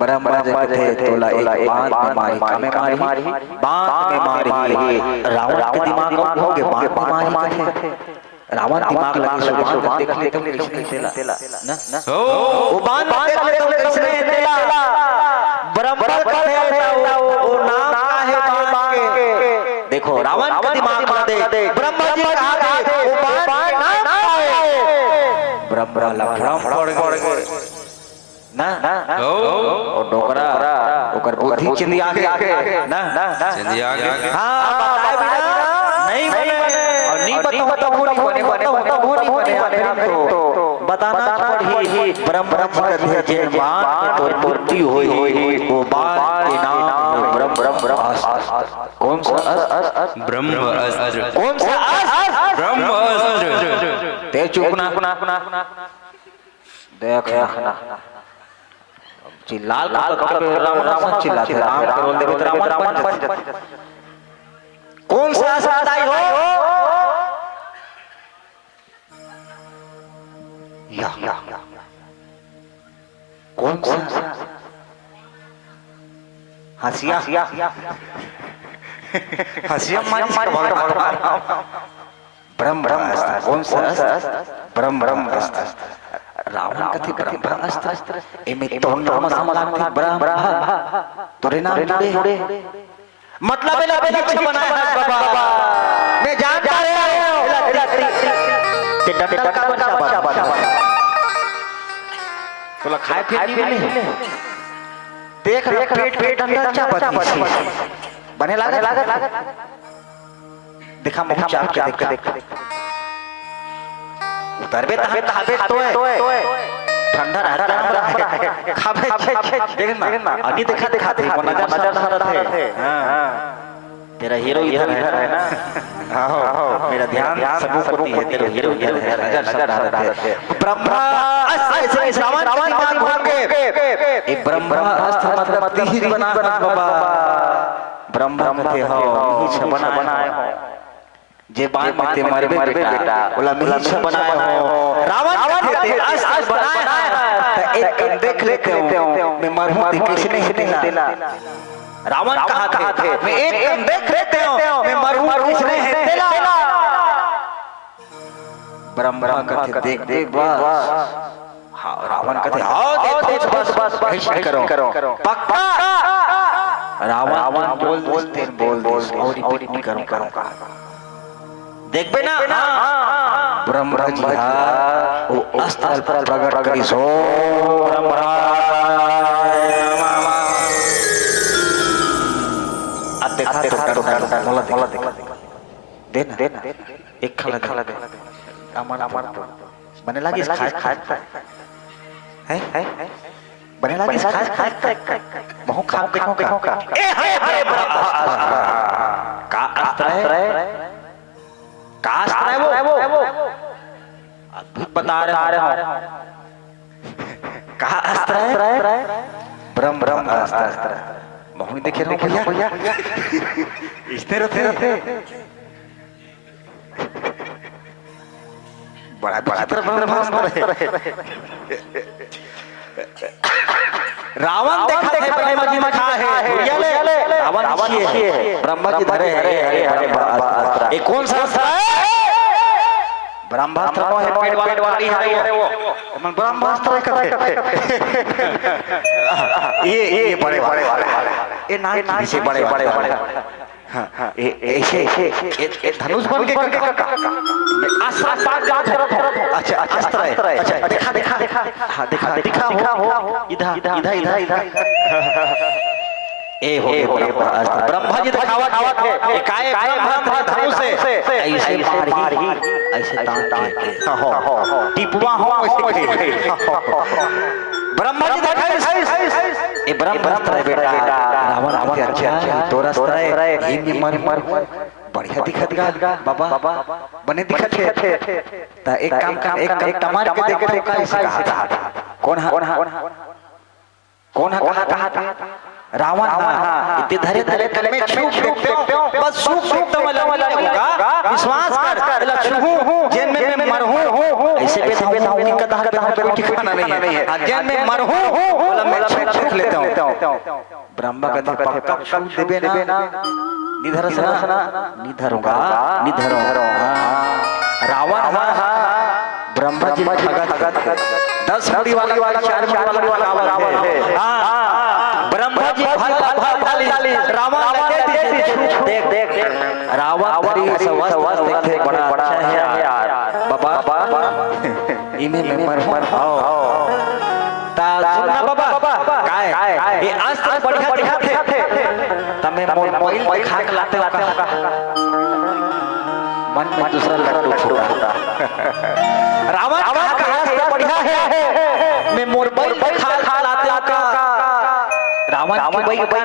ब्रह्मा जी कथे तोला एक बात मारी कामे मारी बात में मारी रावण के दिमाग में हो गए बात मारी रावण दिमाग लगे सुबह देख ले तुम किसने तेला ना वो बात देख ले तुम किसने तेला ब्रह्मा करे वो नाम काहे के देखो रावण का दिमाग में दे ब्रह्मा जी कहा थे वो बात नाम है ब्रह्मा लफड़ा पड़ गए ना ओ डोकरा ओकर बुद्धि चिंदिया के ना चिंदिया के हां नहीं बने बताना पड़ी ब्रह्म जी के बात और पूर्ति हुई वो बात के नाम ब्रह्म कौन सा ब्रह्म अस्त्र कौन सा ब्रह्म अस्त्र ते चुप ना देख चिल्लाल राम चिल्लाते राम करो देव राम कौन सा सदाई हो या कौन सा हंसिया ब्रह्म कौन सा ब्रह्म रावण कथी ब्रह्म अस्त्र एमे तो नाम समाला ब्रह्म तोरे नाम जुड़े मतलब लक्ष्य बनाया है बाबा मैं जानता ते डॉक्टर का बच्चा तोला खाए फिर नहीं देख पेट अंदर अच्छा बची बने लागे देखा मुख चाप के देख उतरबे तबे तो है ठंडा रहता है खाबे देख ना अभी देखा थे नजर है हां तेरा हीरो इधर है ना। आओ मेरा ध्यान सब ऊपर है, तेरा हीरो इधर है, नजर आ रहा है। ब्रह्मा ऐसे रावण दिमाग घूम गए। ये ब्रह्मास्त्र मतलब तीर बना बाबा। ब्रह्मा कहते हो ही बनाए हो जे बाण मारते मरबे बेटा, बोला मिहिच बनाए हो। रावण कहते अस्त्र बनाए है, एक देख लेते हो मैं मरूं किसने ही देना। रावण कहा थे मैं एक देख लेते हो मैं मरूं किसने है देना। ब्रह्मा कहते देख देख बस। हाँ रावण कहते हाँ देख बस ऐसे करो पक्का। रावण बोल और नहीं करूंगा देख बे ना। ब्रह्मा जी वो अस्त्र प्रकट करी सो ब्रह्मा देखा देना एक खला दे अमन तो बने लगी खाए है बने लगी खाए बहु खाओ का ए हरे का अस्त्र है वो अद्भुत बता रहे हो। कहा अस्त्र है ब्रह्म अस्त्र बहु देखे रहो भैया इस्ते रहते बड़ा ब्रह्मास्त्र है। रावण देखा थे ब्रह्मा जी में खा है रावण ये है ब्रह्मा जी धरे है। ये कौन सा अस्त्र है? ब्रह्मास्त्र है पेट वाली है वो ब्रह्मास्त्र कहते। ये बड़े ये नाक से बड़े हाँ ऐसे धनुष बन के अच्छा अस्त्र है। अच्छा दिखा हो इधर ए हो ब्रह्मा जी दिखावा थे काय ब्रह्मा धनुष से ऐसे मारी ऐसे तान टिपवा हो ऐसे ब्रह्मा जी दिखाए ए ब्रह्मास्त्र है बेटा। रावण अच्छा तोरा अस्त्र है ये मर बढ़िया दिखा बाबा बने दिखत है त एक काम एक टमाटर के देखे का ऐसे कौन कहा रावण इतने धरे तले में छूप देखते हो बस छूप तो लगेगा विश्वास कर लक्ष्मू जेन में मैं मरहूं ऐसे बेटा उनकी कथा पे ठिकाना नहीं है जेन में मरहूं बोला मैं छूप लेता हूं। ब्रह्मा कहते पक्का छूप देबे ना निधर सना निधरूंगा रावण ब्रह्मा जी ठगा 10 मुड़ी वाली 4 मुड़ी वाला है। ब्रह्मा जी भाली रावण देख रावण देखे बड़ा है यार बाबा इमे मर ता सुनना बाबा काय ये अस्त्र बढ़िया थे तमे मोबाइल खा के लाते मन में दूसरा लड्डू फूटा। रावण का अस्त्र बढ़िया है मैं मोबाइल खा लाते का रावण के भाई का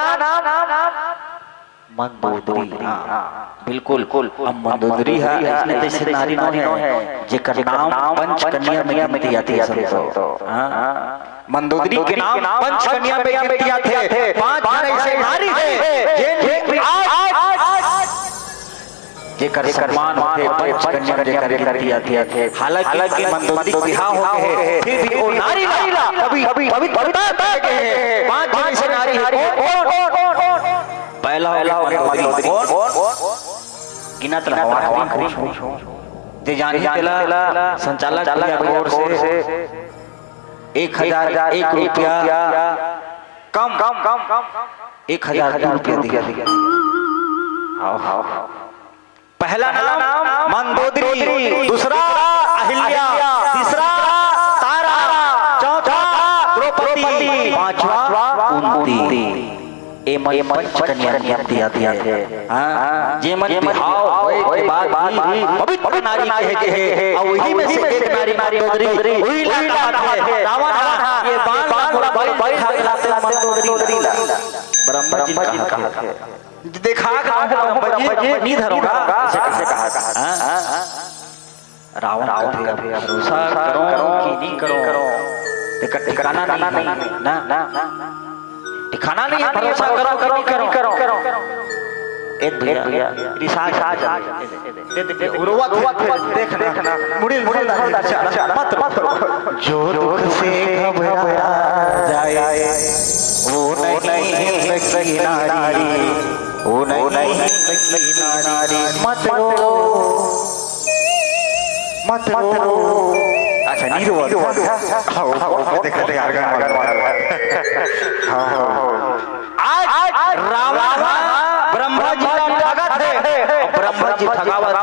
नाम मंदोदरी। बिल्कुल मंदोदरी है इसने जैसे नारी है जेकर नाम पंच कन्या में गिनती आती है मंदोदरी के नाम पंच कन्या में गिनती आते थे। 5 ऐसे नारी है जेकर सम्मान होते पंच कन्या जेकर गिनती आती है। हालांकि मंदोदरी को बिहार हो गए फिर भी वो नारी अभी पवित्रता के हैं। 5 ऐसे नारी पहला हो गया मंदोदरी गिनत हवा जे जानी तेला संचालक की ओर से 1001 रुपया कम 1000 रुपया दिया। पहला नाम मंदोदरी, दूसरा अहिल्या, तीसरा तारा, चौथा द्रौपदी, पांचवा कुंती। ए मन पंच कन्या दिया है। हां जे मन बिहाव होए के बाद भी पवित्र नारी कहे है और वही में से एक नारी मंदोदरी वही लाता है। रावण ये बाण बड़ी खा के लाते मंदोदरी। ब्रह्मा जी ने कहा था देखा नहीं धरूंगा ऐसे कहा रावण भरोसा करो कि नहीं करो ठिकाना नहीं ना ठिकाना नहीं है भरोसा करो एक भैया देखना मुड़ी मत जो दुख से घबरा जाए वो नहीं सकी नारी वो नहीं सकी नारी मत रो अच्छा नहीं रो आज रावण ब्रह्मा जी का ठगा थे ब्रह्मा जी ठगावत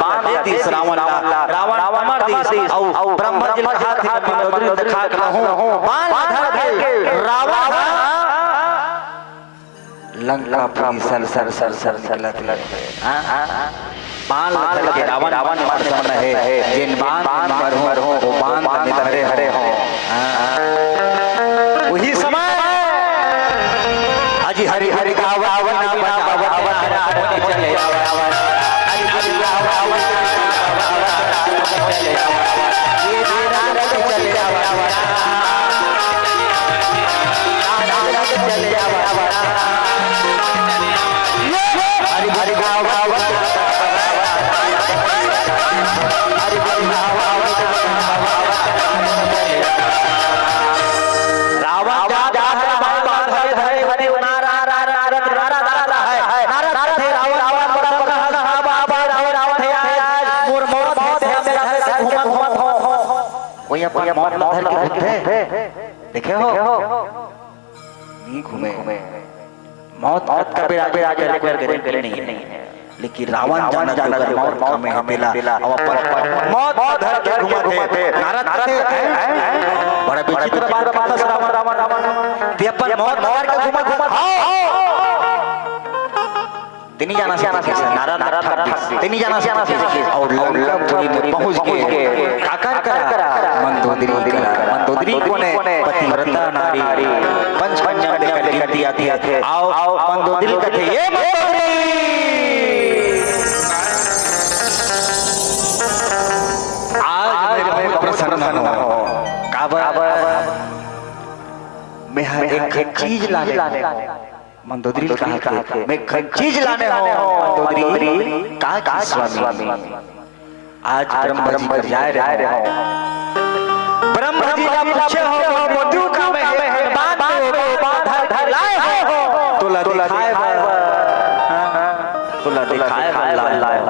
बांध देती रावण अमर दी और ब्रह्मा जी ने कहा था मैं उधर दिखा के हूं बांध धर रावण लंका पूरी सर चलत बाण लग के रावण मार सकना है जिन बाण मर हो वो बाण में हरे हो वही समय अजी हरि हरि गावन चले देखे हो नहीं घूमे मौत का बेड़ा नहीं है लेकिन रावण जाना मौत में हमेला मौत धर के घुमाते नारद थे बड़ा विचित्र बात रावण ते अपन मौत मार के घुमा तिनी जाना नारद तिनी जाना और लंकापुरी में पहुंच गए आकर करा मंदोदरी कोने पतिव्रता नारी पंचकन्या लेकर गिनती आती है आओ मंदोदरी कहते ये मंदोदरी आज मेरे मन प्रसन्न हो काबा मैं एक चीज लाने मंदोदरी कहा था मैं चीज लाने हो मंदोदरी कहा स्वामी आज ब्रह्मा जी जा रहे हो ब्रह्मा जी का पूछे हो मधु का में बांध धर लाए हो तुला दिखाए लाए हो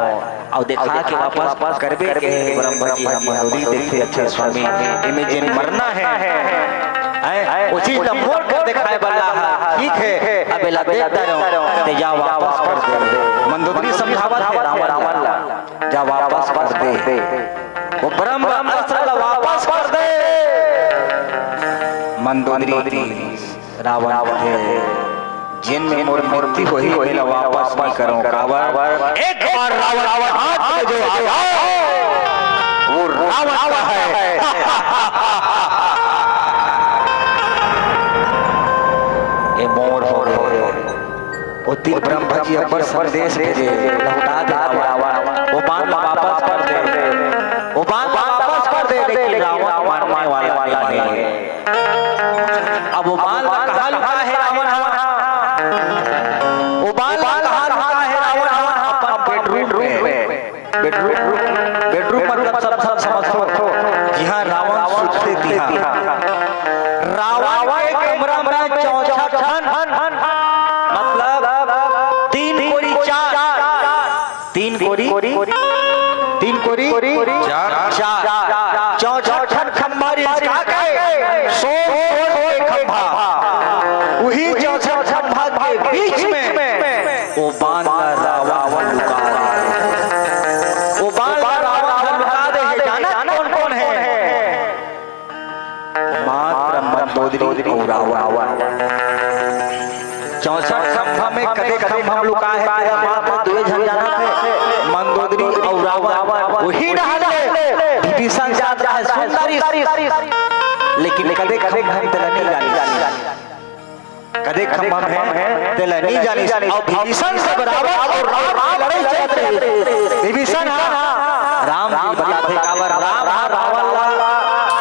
और देखा के वापस करबे के ब्रह्मा जी हम मंदोदरी देखते अच्छे स्वामी इमे जिन मरना है वो चीज मोड़ कर दिखाए वाला है ठीक है अब ला देखता रहो ते जा वापस कर दे मंदोदरी समझावत है रावण जा वापस कर दे वो ब्रह्म अस्त्र वापस कर दे मंदोदरी रावण थे जिन में मोर मृत्यु होई वापस नहीं करो रावण एक बार रावण हाथ में जो आया वो रावण का है मोर हो उति ब्रह्मा जी अपर संदेश भेजे लौटा दे रावण वो बाण वापस कर दे वो बाण वापस कर दे लेकिन रावण मारने वाला नहीं अब वो बाण कहां लिखा है रावण वो बाण कहां लिखा है रावण अपन बेडरूम मतलब सब समझो जी हां रावण सोचते थी रावण के कमरा में 64 तीन कोरी चार 64 खंभा खंभा वही 64 खंभा के बीच में वो बाण रावण लुका वो बाण रावण लुका दे जाना कौन है मात्र मंदोदरी और रावण 64 खंभा में कदे हम लुका है मात्र दो जन जाना है मंदोदरी और रावण वही रहले विभीषण यात्रा है सुंदरी लेकिन कदे हम नहीं जानी कदे खम्भम है तेला नहीं जानी और विभीषण सब रावण और राम लड़ाई चलत रहे विभीषण राम जी बताते काबर राम रावण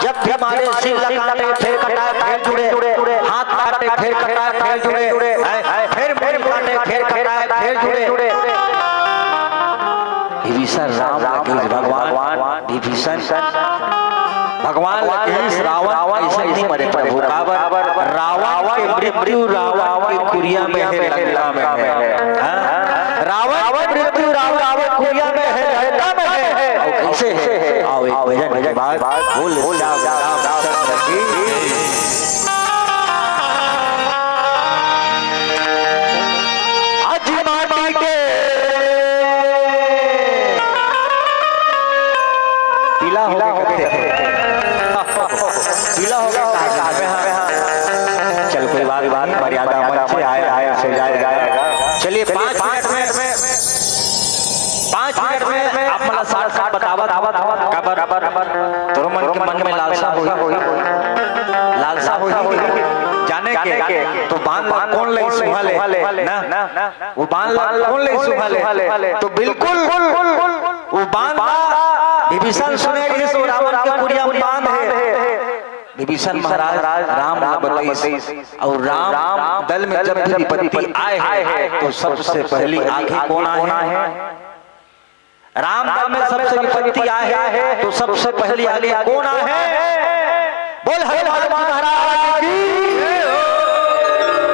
जब भी मारे सिर लगाते फिर कटाए फिर जुड़े हाथ काटे फिर कटाए फिर जुड़े फिर मुंह काटे फिर कटाए फिर जुड़े विभीषण राम लगे भगवान विभीषण भगवान लगे रावण ऐसे नहीं मरे प्रभु काबर रावण के मृत्यु रावण की कुरिया में है लंका में है रावण मृत्यु रावण कुरिया में है लंका में है कैसे है आओ एक भजन के बाद बोल रामचंद्र की पीला होगा चल कोई बात मर्यादा मंच से आया से जाएगा चलिए 5 मिनट में आप मला साथ बतावा तो मन में लालसा होई जाने के तो बांध कौन ले सुहाले ना वो बांध कौन ले सुहाले तो बिल्कुल वो बांध विभीषण सुने इस रावण के कुरिया में बांध है विभीषण महाराज राम बताइए और राम दल में जब भी विपत्ति आए है तो सबसे पहली आगे कौन आए है राम दल में सबसे विपत्ति आए है तो सबसे पहली आगे कौन आए है बोल हनुमान महाराज की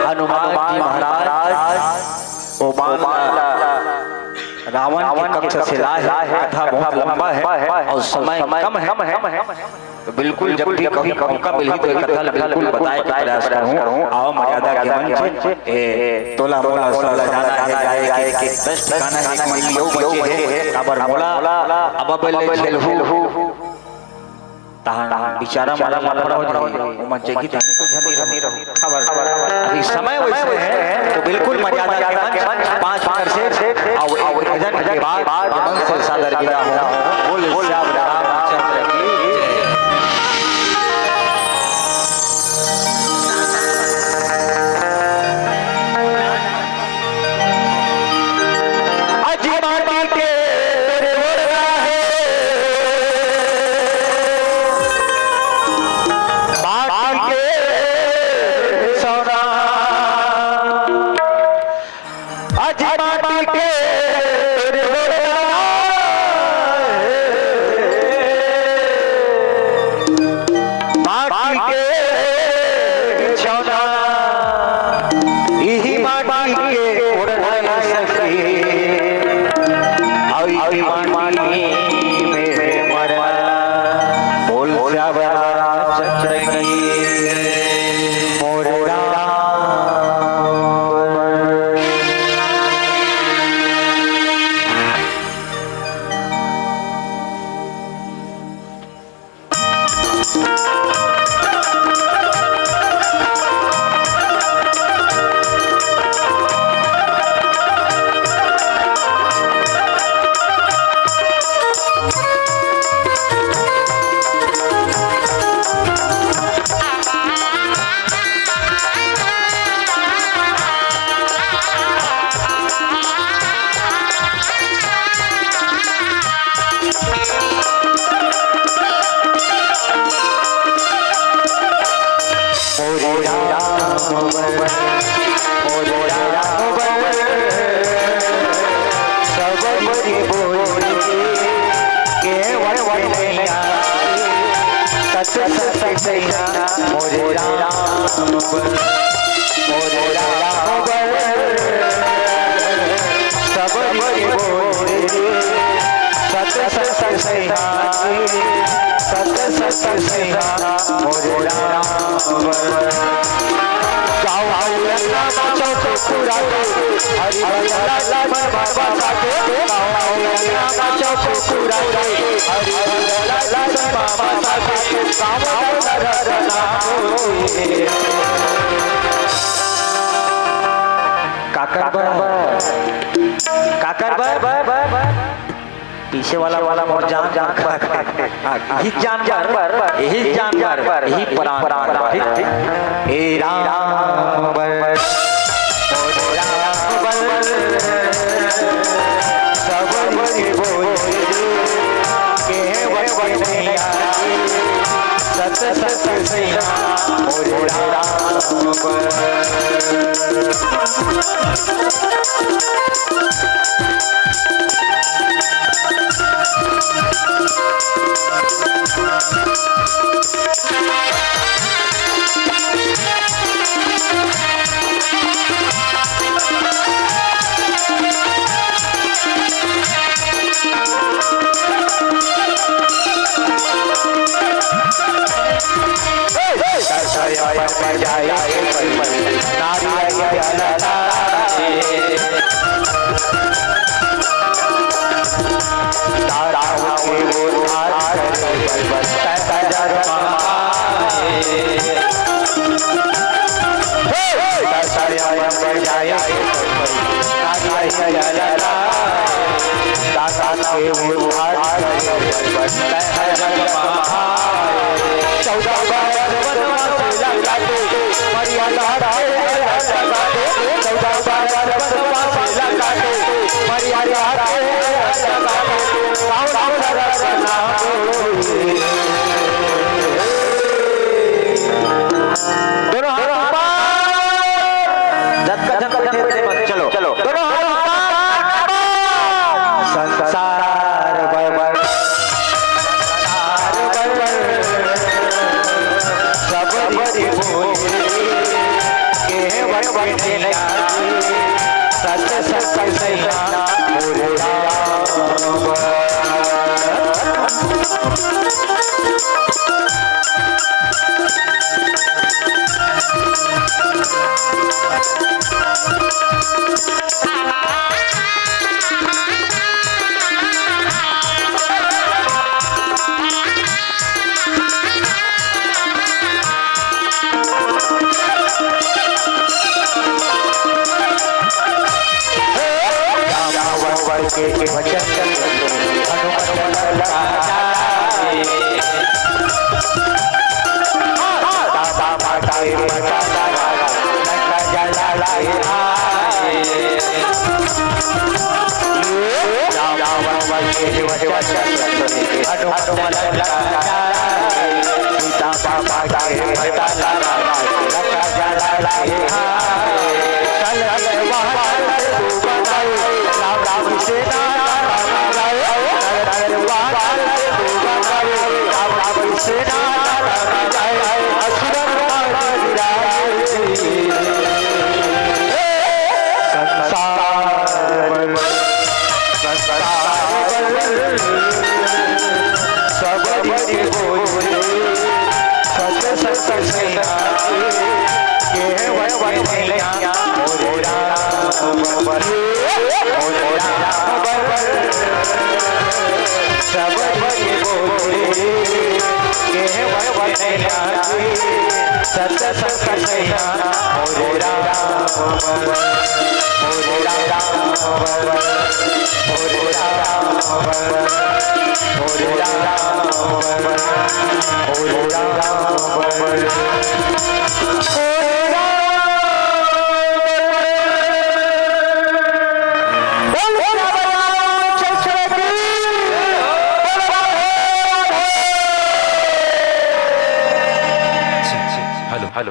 हनुमान जी महाराज ओ रावण के कक्ष से लाया है कथा बहुत लंबा है और समय कम है तो बिल्कुल जब भी कभी मौका मिली तो कथा बिल्कुल बताए के प्रयास करूं आओ मर्यादा के मंच तोला मोला सोला जाना है जाए के 10 ठिकाना एक महिलियो बचे है अबर मोला अब बले खेलहु तहां बिचारा मारा हो जाए वो मंच की धनी रहो खबर अभी समय वैसे है तो बिल्कुल मर्यादा के मंच 5 मिनट से आओ भजन के बाद मन से सादर विदा हो बोल रामचंद्र की पीछे वाला मोर जान यही जानवर यही प्राण ए राम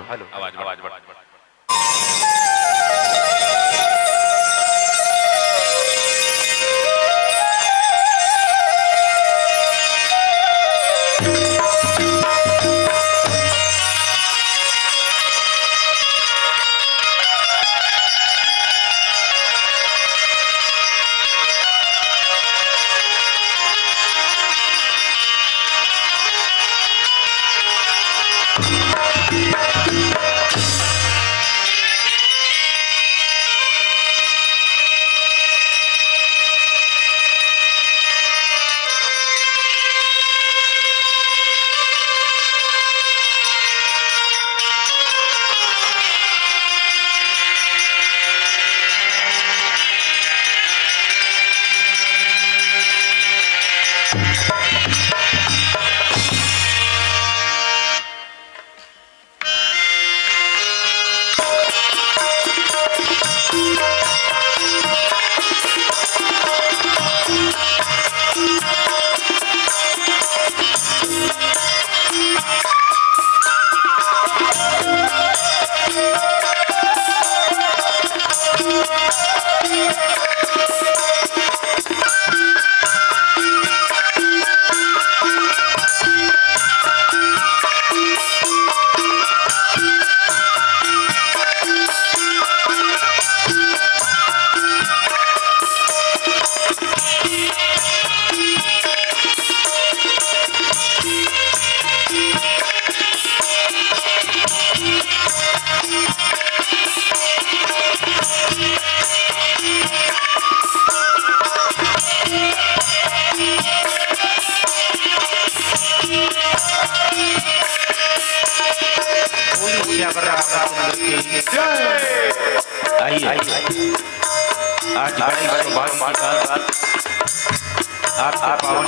हेलो आवाज बढ़ा आइए आज बड़ी सौभाग्य की बात आपका पावन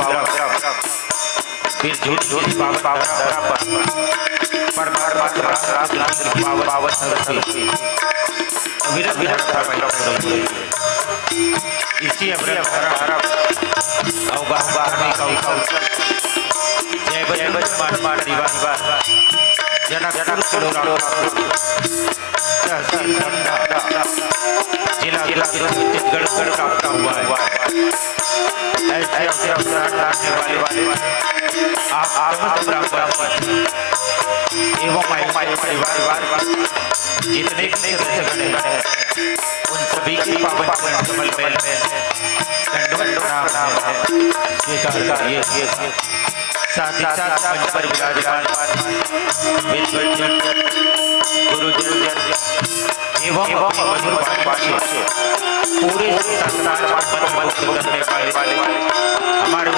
फिर झूठ पावन पर पावन इसी अवसर जय मान जनक जिला छत्तीसगढ़ प्राप्त हुआ है। ऐसे अवसर वाले आप एवं परिवार जितने सदस्य हैं उन सभी की पावन कमल में दंडवत प्रणाम है स्वीकार करिए। साथ ही साथ मंच पर विराजमान गुरुजन एवं मधुर भाषा पूरे संसार में करने वाले हमारे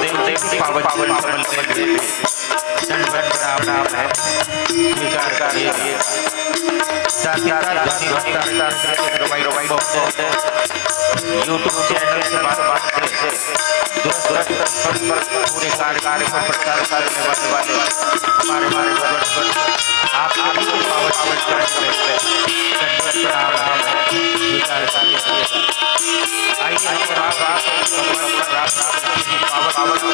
देव पावन कमल में दंडवत प्रणाम है स्वीकार करिए। साथ ही साथ यूट्यूब चैनल के माध्यम से पूरे कार्य को प्रचार करने वाले हमारे आप आदि को पावन चरण में प्रणाम स्वीकार करिए। आइए हम पावन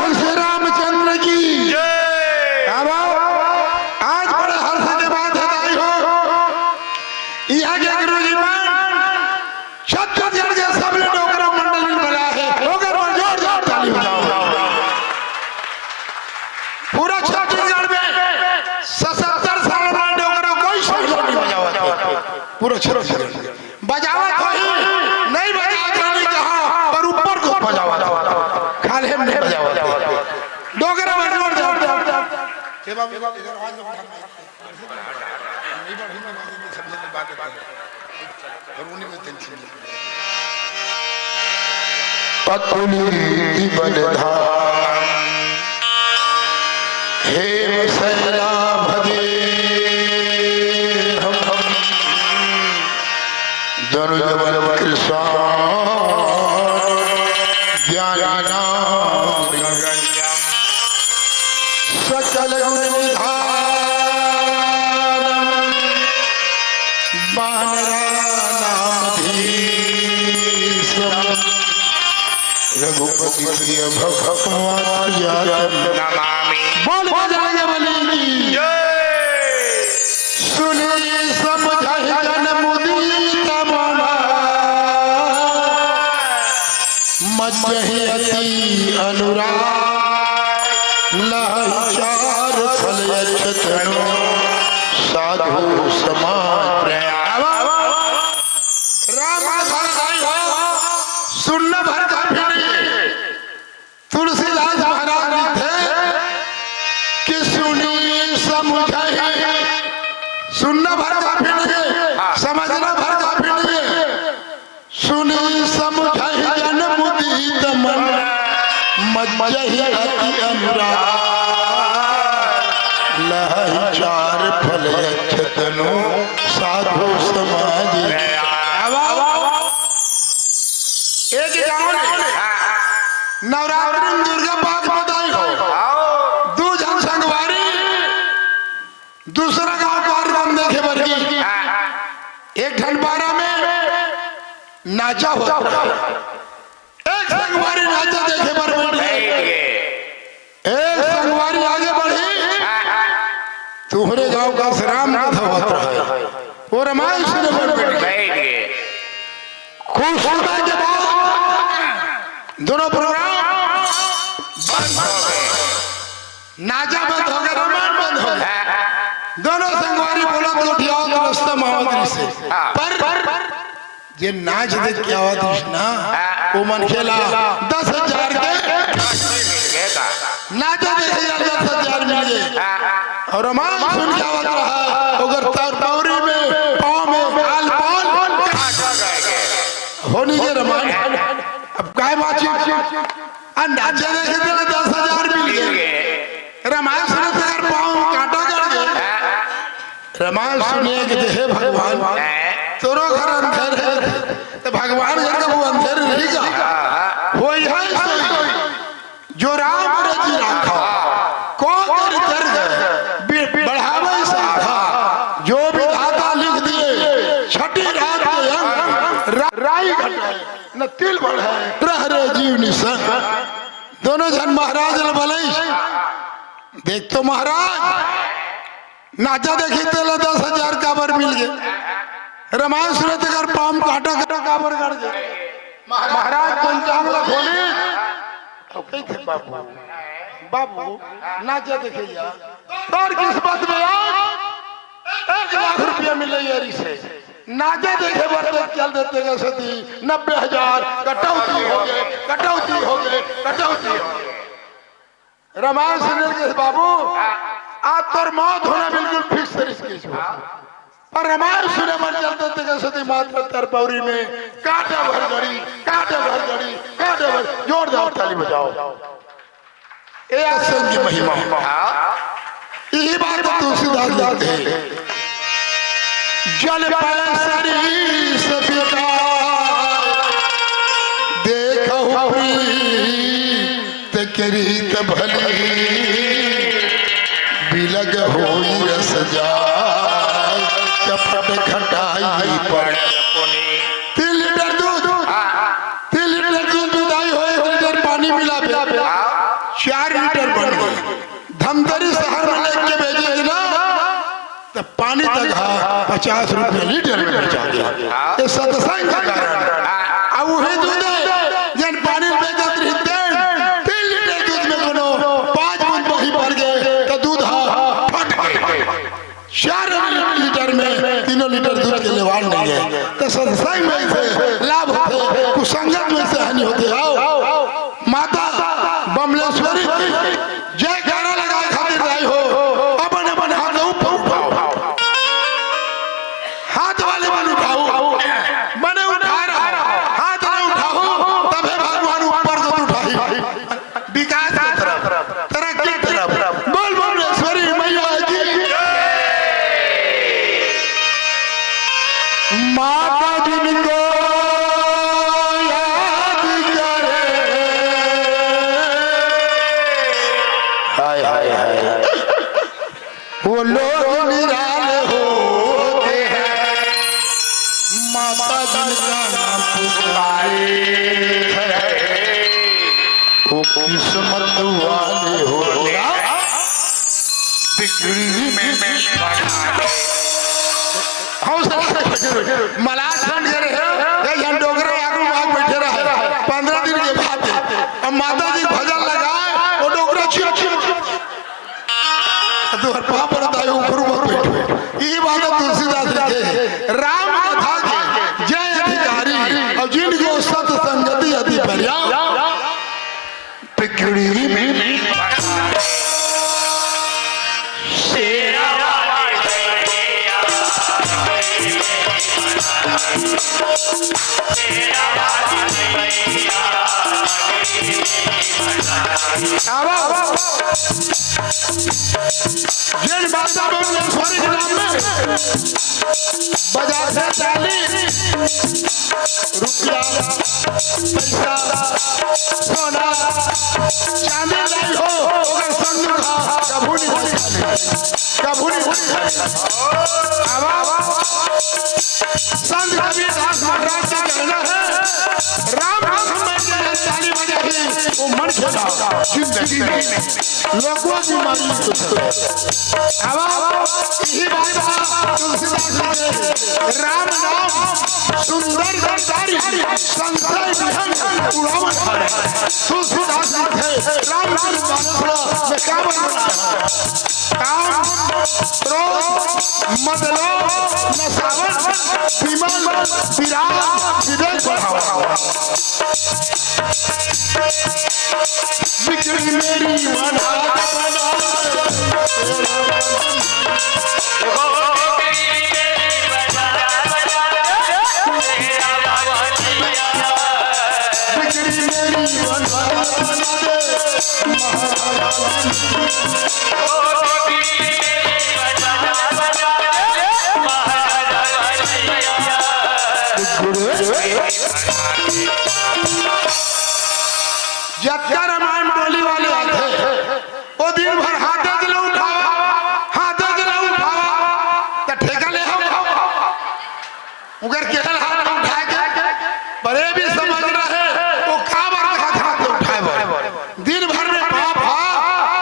घनश्याम रामचंद्र की अब आज बड़े हर्ष के बाद हदाई हो यहाँ के गुरु जी छत्तीसगढ़ के सबले डोगरा मंडल में बना है डोगर पर जोरदार ताली बजाओ। पूरा छत्तीसगढ़ में 77 साल में डोगरा कोई सहयोग नहीं बजावा पूरा छत्तीसगढ़ बजावा कोई नहीं बजावा नहीं कहा पर ऊपर को बजावा खाल हम नहीं बजावा डोगरा में जोरदार के बाबू इधर आवाज में उठा नहीं बढ़ी में समझने की बात है और उन्हीं में टेंशन पतुली बनधाम हे सैला भदे हम दरुजवन कृष्ण ज्ञाना सकल गुण निधान बानरा नामधीश रघुपति प्रिय भगवान नमामि बोल बजाए बली सुनी समझहि जन मुदित मना मज्जहि अति अनुराग लहचार फल छतनो साधु समाज सुनना भर तुलसीदास महाराज थे कि सुनी समझे सुनना भर समझना भर सुनी समझे जन मुदित मन मज्जहि अति अनुराग लहचार फल छतनो साधु समाज। एक गाँव नवरात्रि में दुर्गा पाठ बताई हो दो जन संगवारी दूसरा गांव पार राम देखे बरगी एक ढंडबारा में नाचा हुआ एक संगवारी नाचा देखे बर एक संगवारी आगे बढ़ी तुम्हारे गांव का श्राम कथा होता है वो रामायण सुने बैठ गए खुश होने के बाद दोनों प्रोग्राम बंद हो गए नाचा बंद हो गया रामायण बंद हो गया दोनों संगवारी बोला तो उठियाओ तो रास्ता महावद्री से पर ये नाच देख के आवाज ना वो मन खेला 10,000 के नाचा देखे 10,000 मिल गए और रामायण सुन के आवाज रहा अगर तौरी में पाँव में आल पाल होनी है रामायण अब काय बात नाचे देखे 10,000 मिल गए रामायण सुने से अगर पाँव कांटा कर गए रामायण सुनिए कि हे भगवान तोरो घर अंधेर है तो भगवान घर का वो अंधेर रहेगा वो है जो राम रची राखा कौन कर गए बढ़ावे साधा जो विधाता लिख दिए छठी रात के अंग राई घटाए न तिल बढ़ाए रह रे जीव निसन दोनों जन महाराज ने बोले देख तो महाराज नाचा देखी तेल 10,000 काबर मिल गए रामायण सुने तक पाम काटा काटा काबर कर गए महाराज पंचांग खोली थे बाबू बाबू नाचा देखे जा और किस बात में 1 लाख रुपया मिले यारी से नाचे देखे बरते चल देते गए सती 90,000 कटौती हो गए कटौती हो गए कटौती हो गए रामायण सुनने के बाबू आज तोर मौत होना बिल्कुल फिक्स तरीके से पर रामायण सुने मन चल देते गए सती मात्र तरपौरी में काटे भर गड़ी काटे भर गड़ी काटे भर जोरदार ताली बजाओ ये आसन की महिमा यही बात तुलसीदास जाते जल पैसरी सफिता देखो करीत भली बिलग होई रस जाय चपट घटाई पड़ 3 लीटर दूध 3 लीटर दूध दुधाई होए 1 लीटर पानी मिला 4 4 लीटर बन गए। धमतरी शहर में लेके भेजे ना तो पानी तक 50 रुपये लीटर में बेचा गया। ये सत्संग का कारण। अब वही दूध जन पानी में बेचत रहते 3 लीटर दूध में कोनो 5 बूंद वही भर गए तो दूध फट गए। 4 लीटर में 3 लीटर दूध के लेवाल नहीं है। तो सत्संग में से लाभ होते, कुसंगत में से हानि होते। आओ माता बमलेश्वरी जय गाना लगा खातिर आई हो। अपन अपन हाथ उठाओ, हाथ वाले मन उठाओ, मने उठा रहा हाथ न उठाओ तबे भगवान ऊपर को उठाई। विकास की तरफ, तरक्की की तरफ। बोल बमलेश्वरी मैया की माता जिनको याद करे। हाय हाय हाय वो लोग निराले होते हैं माता जिनका नाम पुकारे है वो किस्मत वाले होते हैं। बिगड़ी में मलाह ठंड ये डोगरे आगू भाग बैठे रहे 15 दिन के बाद अब माता जी भजन लगाए वो डोगरे तुम्हारे पाप रहता है ऊपर मत बैठो। ये बात तुलसीदास लिखे राम कथा के जय अधिकारी और जिनको सत संगति अति पर्याप्त जिन बाता बमलेश्वरी के नाम में बाजार से 40 रुपया पैसा सोना चांदी लाई हो अगर संग कभू नहीं कभू नहीं संत कबीर दास महाराज का कहना है राम ताली बजाई वो मन खेला जिंदगी में लोगों की मारी यही बात तुलसीदास राम नाम सुंदर गंधारी संशय विहंग उड़ावन तुलसीदास राम नाम मानस में काम काम क्रोध मदलो नशावन विमल विराग विवेक बढ़ावा। बिगड़ी मेरी मना जत्या रामायण टोली वाले आते वो दिन भर हाथे दिल उठावा तो ठेका ले उगर केवल हाथ उठा के बड़े भी समझ रहे वो काबर हाथ उठाए दिन भर में पाप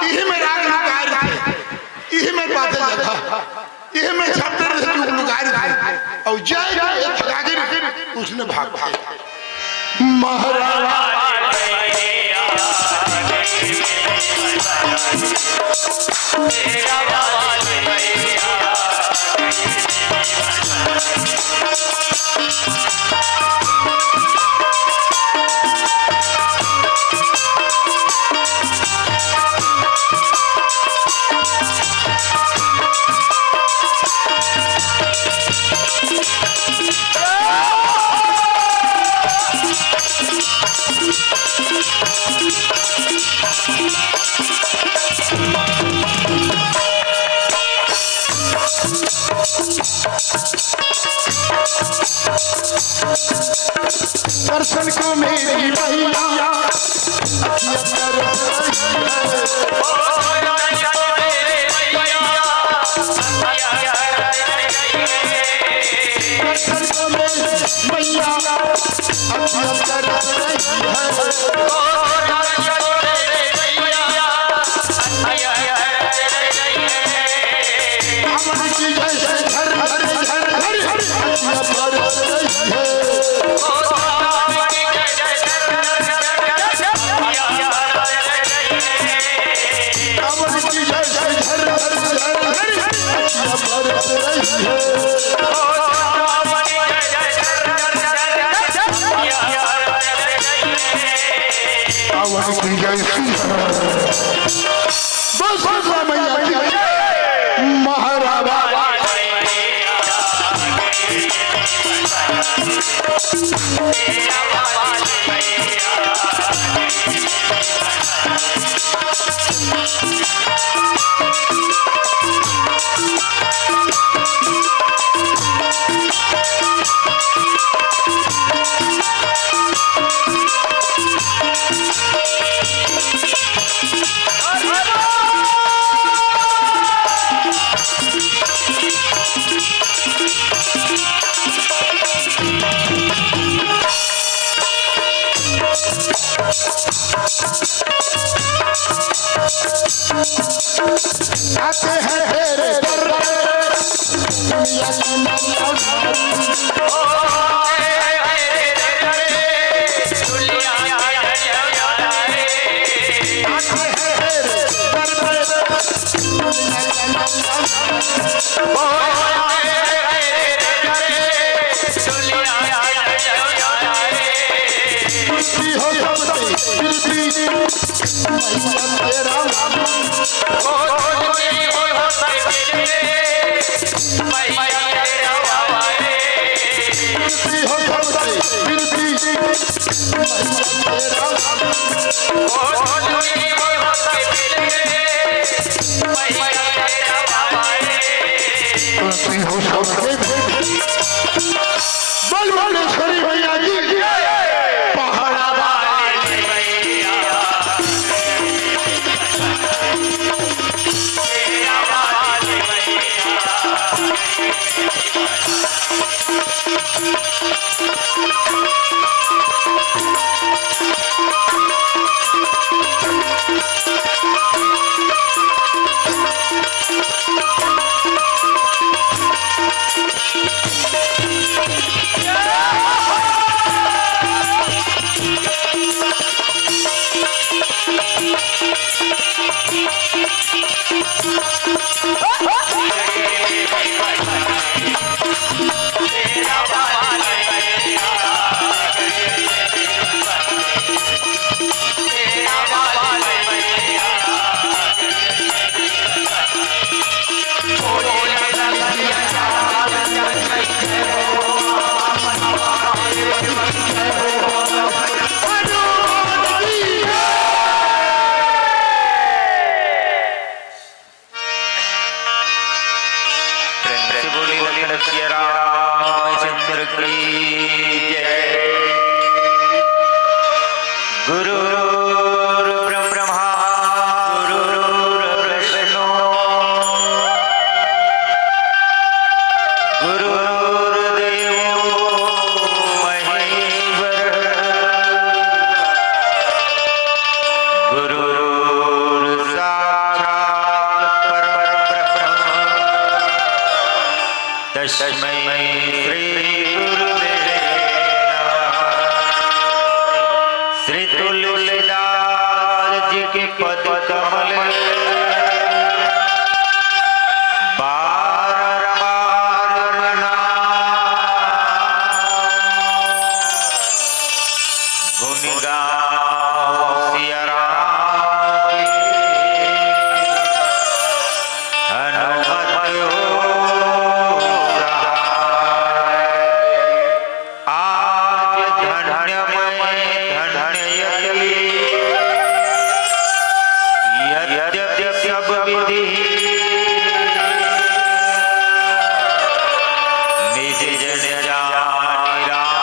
यही में राग लुकार थे यही में बातें लगा यही में छप्पर लुकार थे और जय थकागिर उसने भाग महाराज दर्शन को मेरी मैया मैया रावण की जैसे झर बरस रही है रावण की जैसी बस मैया की महाराजा आते हैं हेरे दर दुनिया बलवानेश्वरी भैया जी पहाड़ा श्री तुलसीदास जी के पद कमल बार बार गुण गाओ सिया राम हनुमत हो आज धन्यमय यद्यपि सब विधि निज जन जानि राम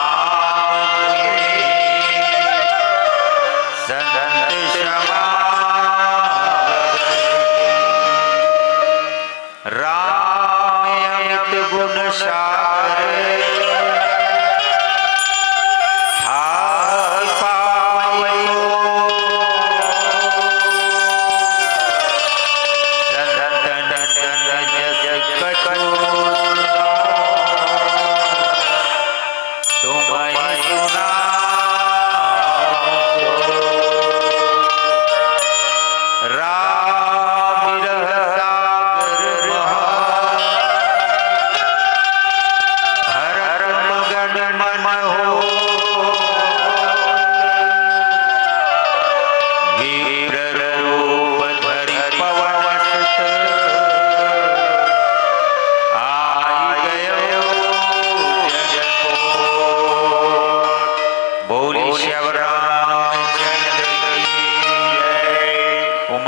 संत समागम राम अमित गुण सागर राम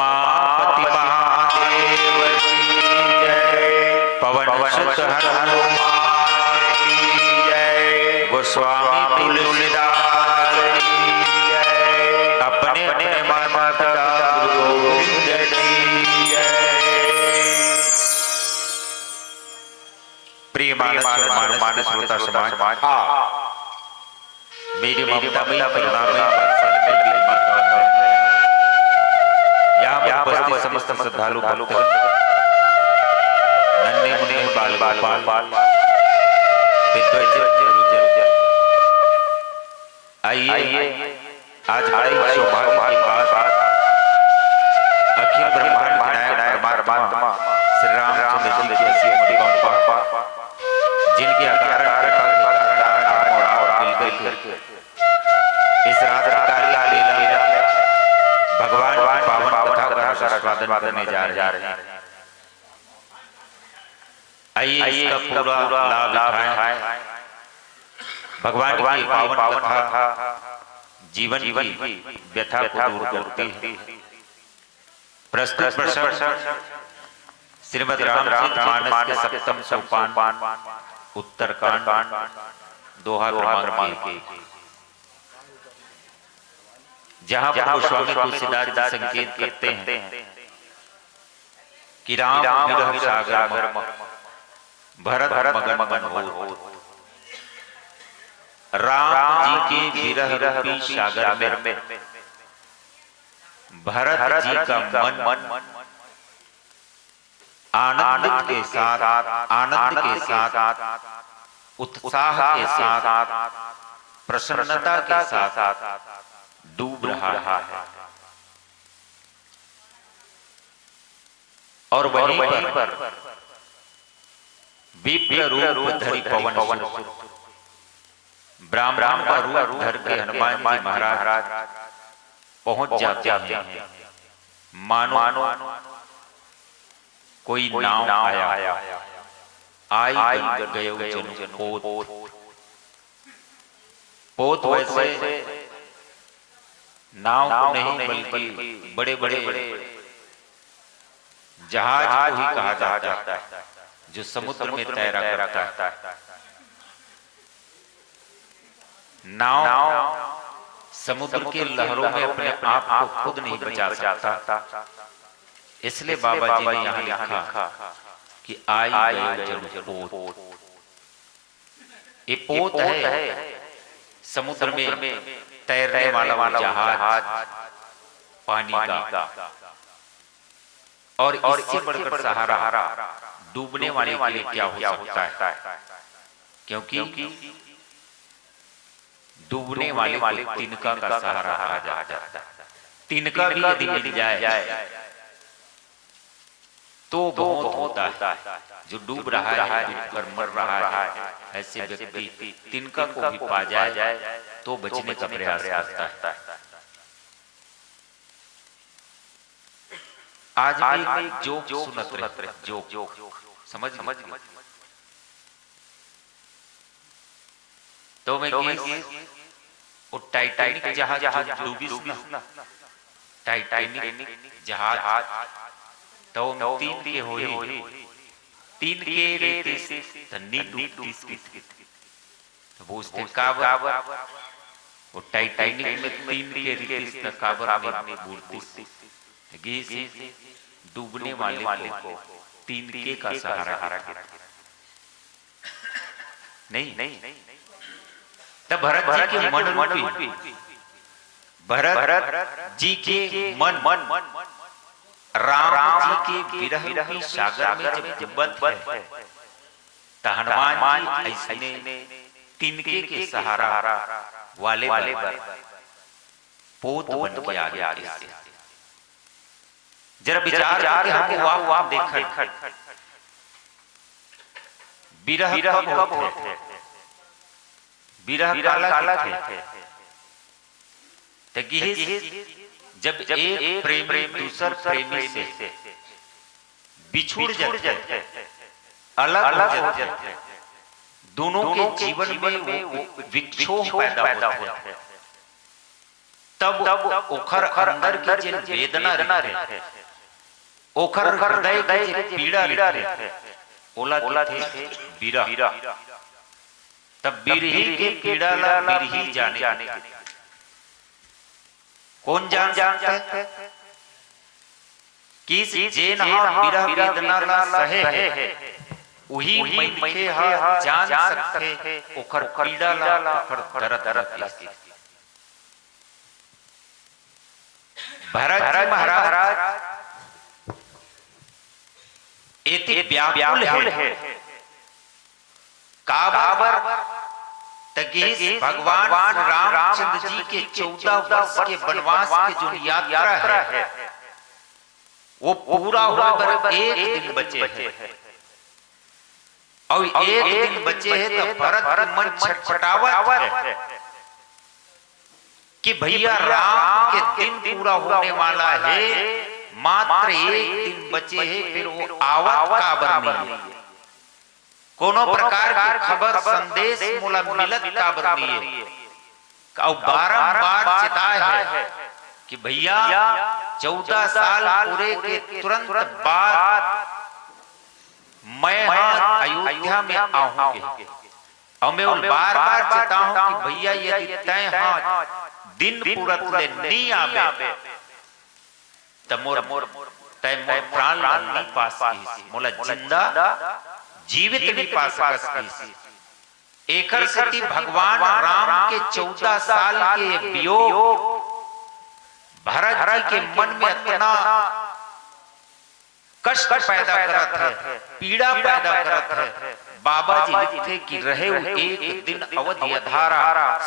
उमापति महादेव की जय। पवन सुत हनुमान की जय। गोस्वामी तुलसीदास की जय। अपने अपने माता पिता गुरु गोविंद की जय। प्रिय मानस श्रोता समाज, मेरी ममता में करुणा में मेरी माता बहन, यहाँ पर उपस्थित समस्त श्रद्धालु भक्तगण, नन्हे मुन्ने बाल गोपाल, विद्वज्जन गुरुजन, आइए आज बड़े सौभाग्य की बात, अखिल ब्रह्मांड विनायक परमात्मा श्री रामचंद्र जी की असीम अनुकंपा, जिनके अकारण इस रात लीला में भगवान पावन कथा का आस्वादन करने जा रहे हैं। आइए इसका पूरा लाभ उठाएं। भगवान की पावन कथा जीवन की व्यथा को दूर करती है। प्रस्तुत प्रसंग श्रीमद् रामचरितमानस के सप्तम सोपान उत्तरकांड दोहा क्रमांक 1, जहां गोस्वामी तुलसीदास जी संकेत करते हैं कि राम विरह सागर भरत मगन मन हो। राम जी के विरह रूपी सागर में भरत जी का मन आनंद के साथ उत्साह के साथ प्रसन्नता के साथ डूब रहा है। और वहीं पर विप्र रूप धरि पवन ब्राह्मण का रूप धर के हनुमान जी महाराज पहुंच जाते हैं। मानो कोई नाव आया, आई गए जन पोत वैसे नाव को नहीं बल्कि बड़े बड़े जहाज को ही कहा जाता है, जो समुद्र में तैरा करता है। नाव समुद्र के लहरों में अपने आप को खुद नहीं बचा सकता, इसलिए बाबा जी ने यहाँ लिखा कि आई गए जन पोत। ये पोत है समुद्र में तैरने वाला जहाज पानी का, और इससे बढ़कर सहारा डूबने वाले के लिए क्या हो सकता है, क्योंकि डूबने वाले को तिनका का सहारा कहा जाता है। तिनका भी यदि मिल जाए तो बहुत होता है। जो डूब रहा है, डूबकर मर रहा है, ऐसे व्यक्ति तिनका को भी पा जाए तो बचने का प्रयास करता है। आज भी जोक सुनत रहे, जोक समझ तो मैं वो टाइटैनिक जहाज डूबी ना, टाइटैनिक जहाज तो 3 के होई, 3 के रेते तन्नी डूबती तो पूछते काबर, वो टाइटैनिक में 3 के रेते काबर में बूढ़ती गीस डूबने वाले को 3 के का सहारा नहीं। तब भरत जी के मन रूपी भरत जी के मन राम जी के विरह रूपी सागर में जब बंद है, तो हनुमान जी ऐसने तिनके के सहारा वाले पर पोत बन के आ गया। जरा विचार करके हम आप देखें विरह कब होते, विरह काला थे। जब एक प्रेमी दूसर प्रेमी से बिछुड़ जाते, अलग हो जाते, दोनों के जीवन में वो विक्षोभ पैदा होता है। तब ओखर अंदर की जे वेदना रहे, ओखर हृदय के जे पीड़ा रहे, ओला थे बीरा। तब बिरही के पीड़ा ला बिरही जाने। कौन जानता है कि जे नहा बिरह वेदना ला सहे है, वही मनखे हा जान सकते ओखर पीड़ा ला, ओखर दर्द। भरत महाराज एति व्याकुल है काबर तकीस भगवान रामचंद्र जी के 14 वर्ष के वनवास की जो यात्रा है वो पूरा होने पर एक दिन बचे है, और एक दिन बचे है तो भरत मन छटपटावत है कि भैया राम के दिन पूरा होने वाला है, मात्र एक दिन बचे है, फिर वो आवत काबर नहीं, कोनो प्रकार की खबर संदेश मोला मिलत काबर नहीं, और बारंबार चिताए है कि भैया 14 साल पूरे के तुरंत बाद मैं अयोध्या में आऊंगी, और मैं बार-बार चिता हूं कि भैया यदि तय दिन पूरत ले नहीं आवे तब मोर प्राण नहीं पास मोला जिंदा जीवित नहीं पा सकती। एकर सती भगवान राम के 14 साल के वियोग भरत जी के मन में इतना कष्ट पैदा करत है, पीड़ा पैदा करत है। बाबा जी लिखते कि रहे एक दिन अवधि अधारा,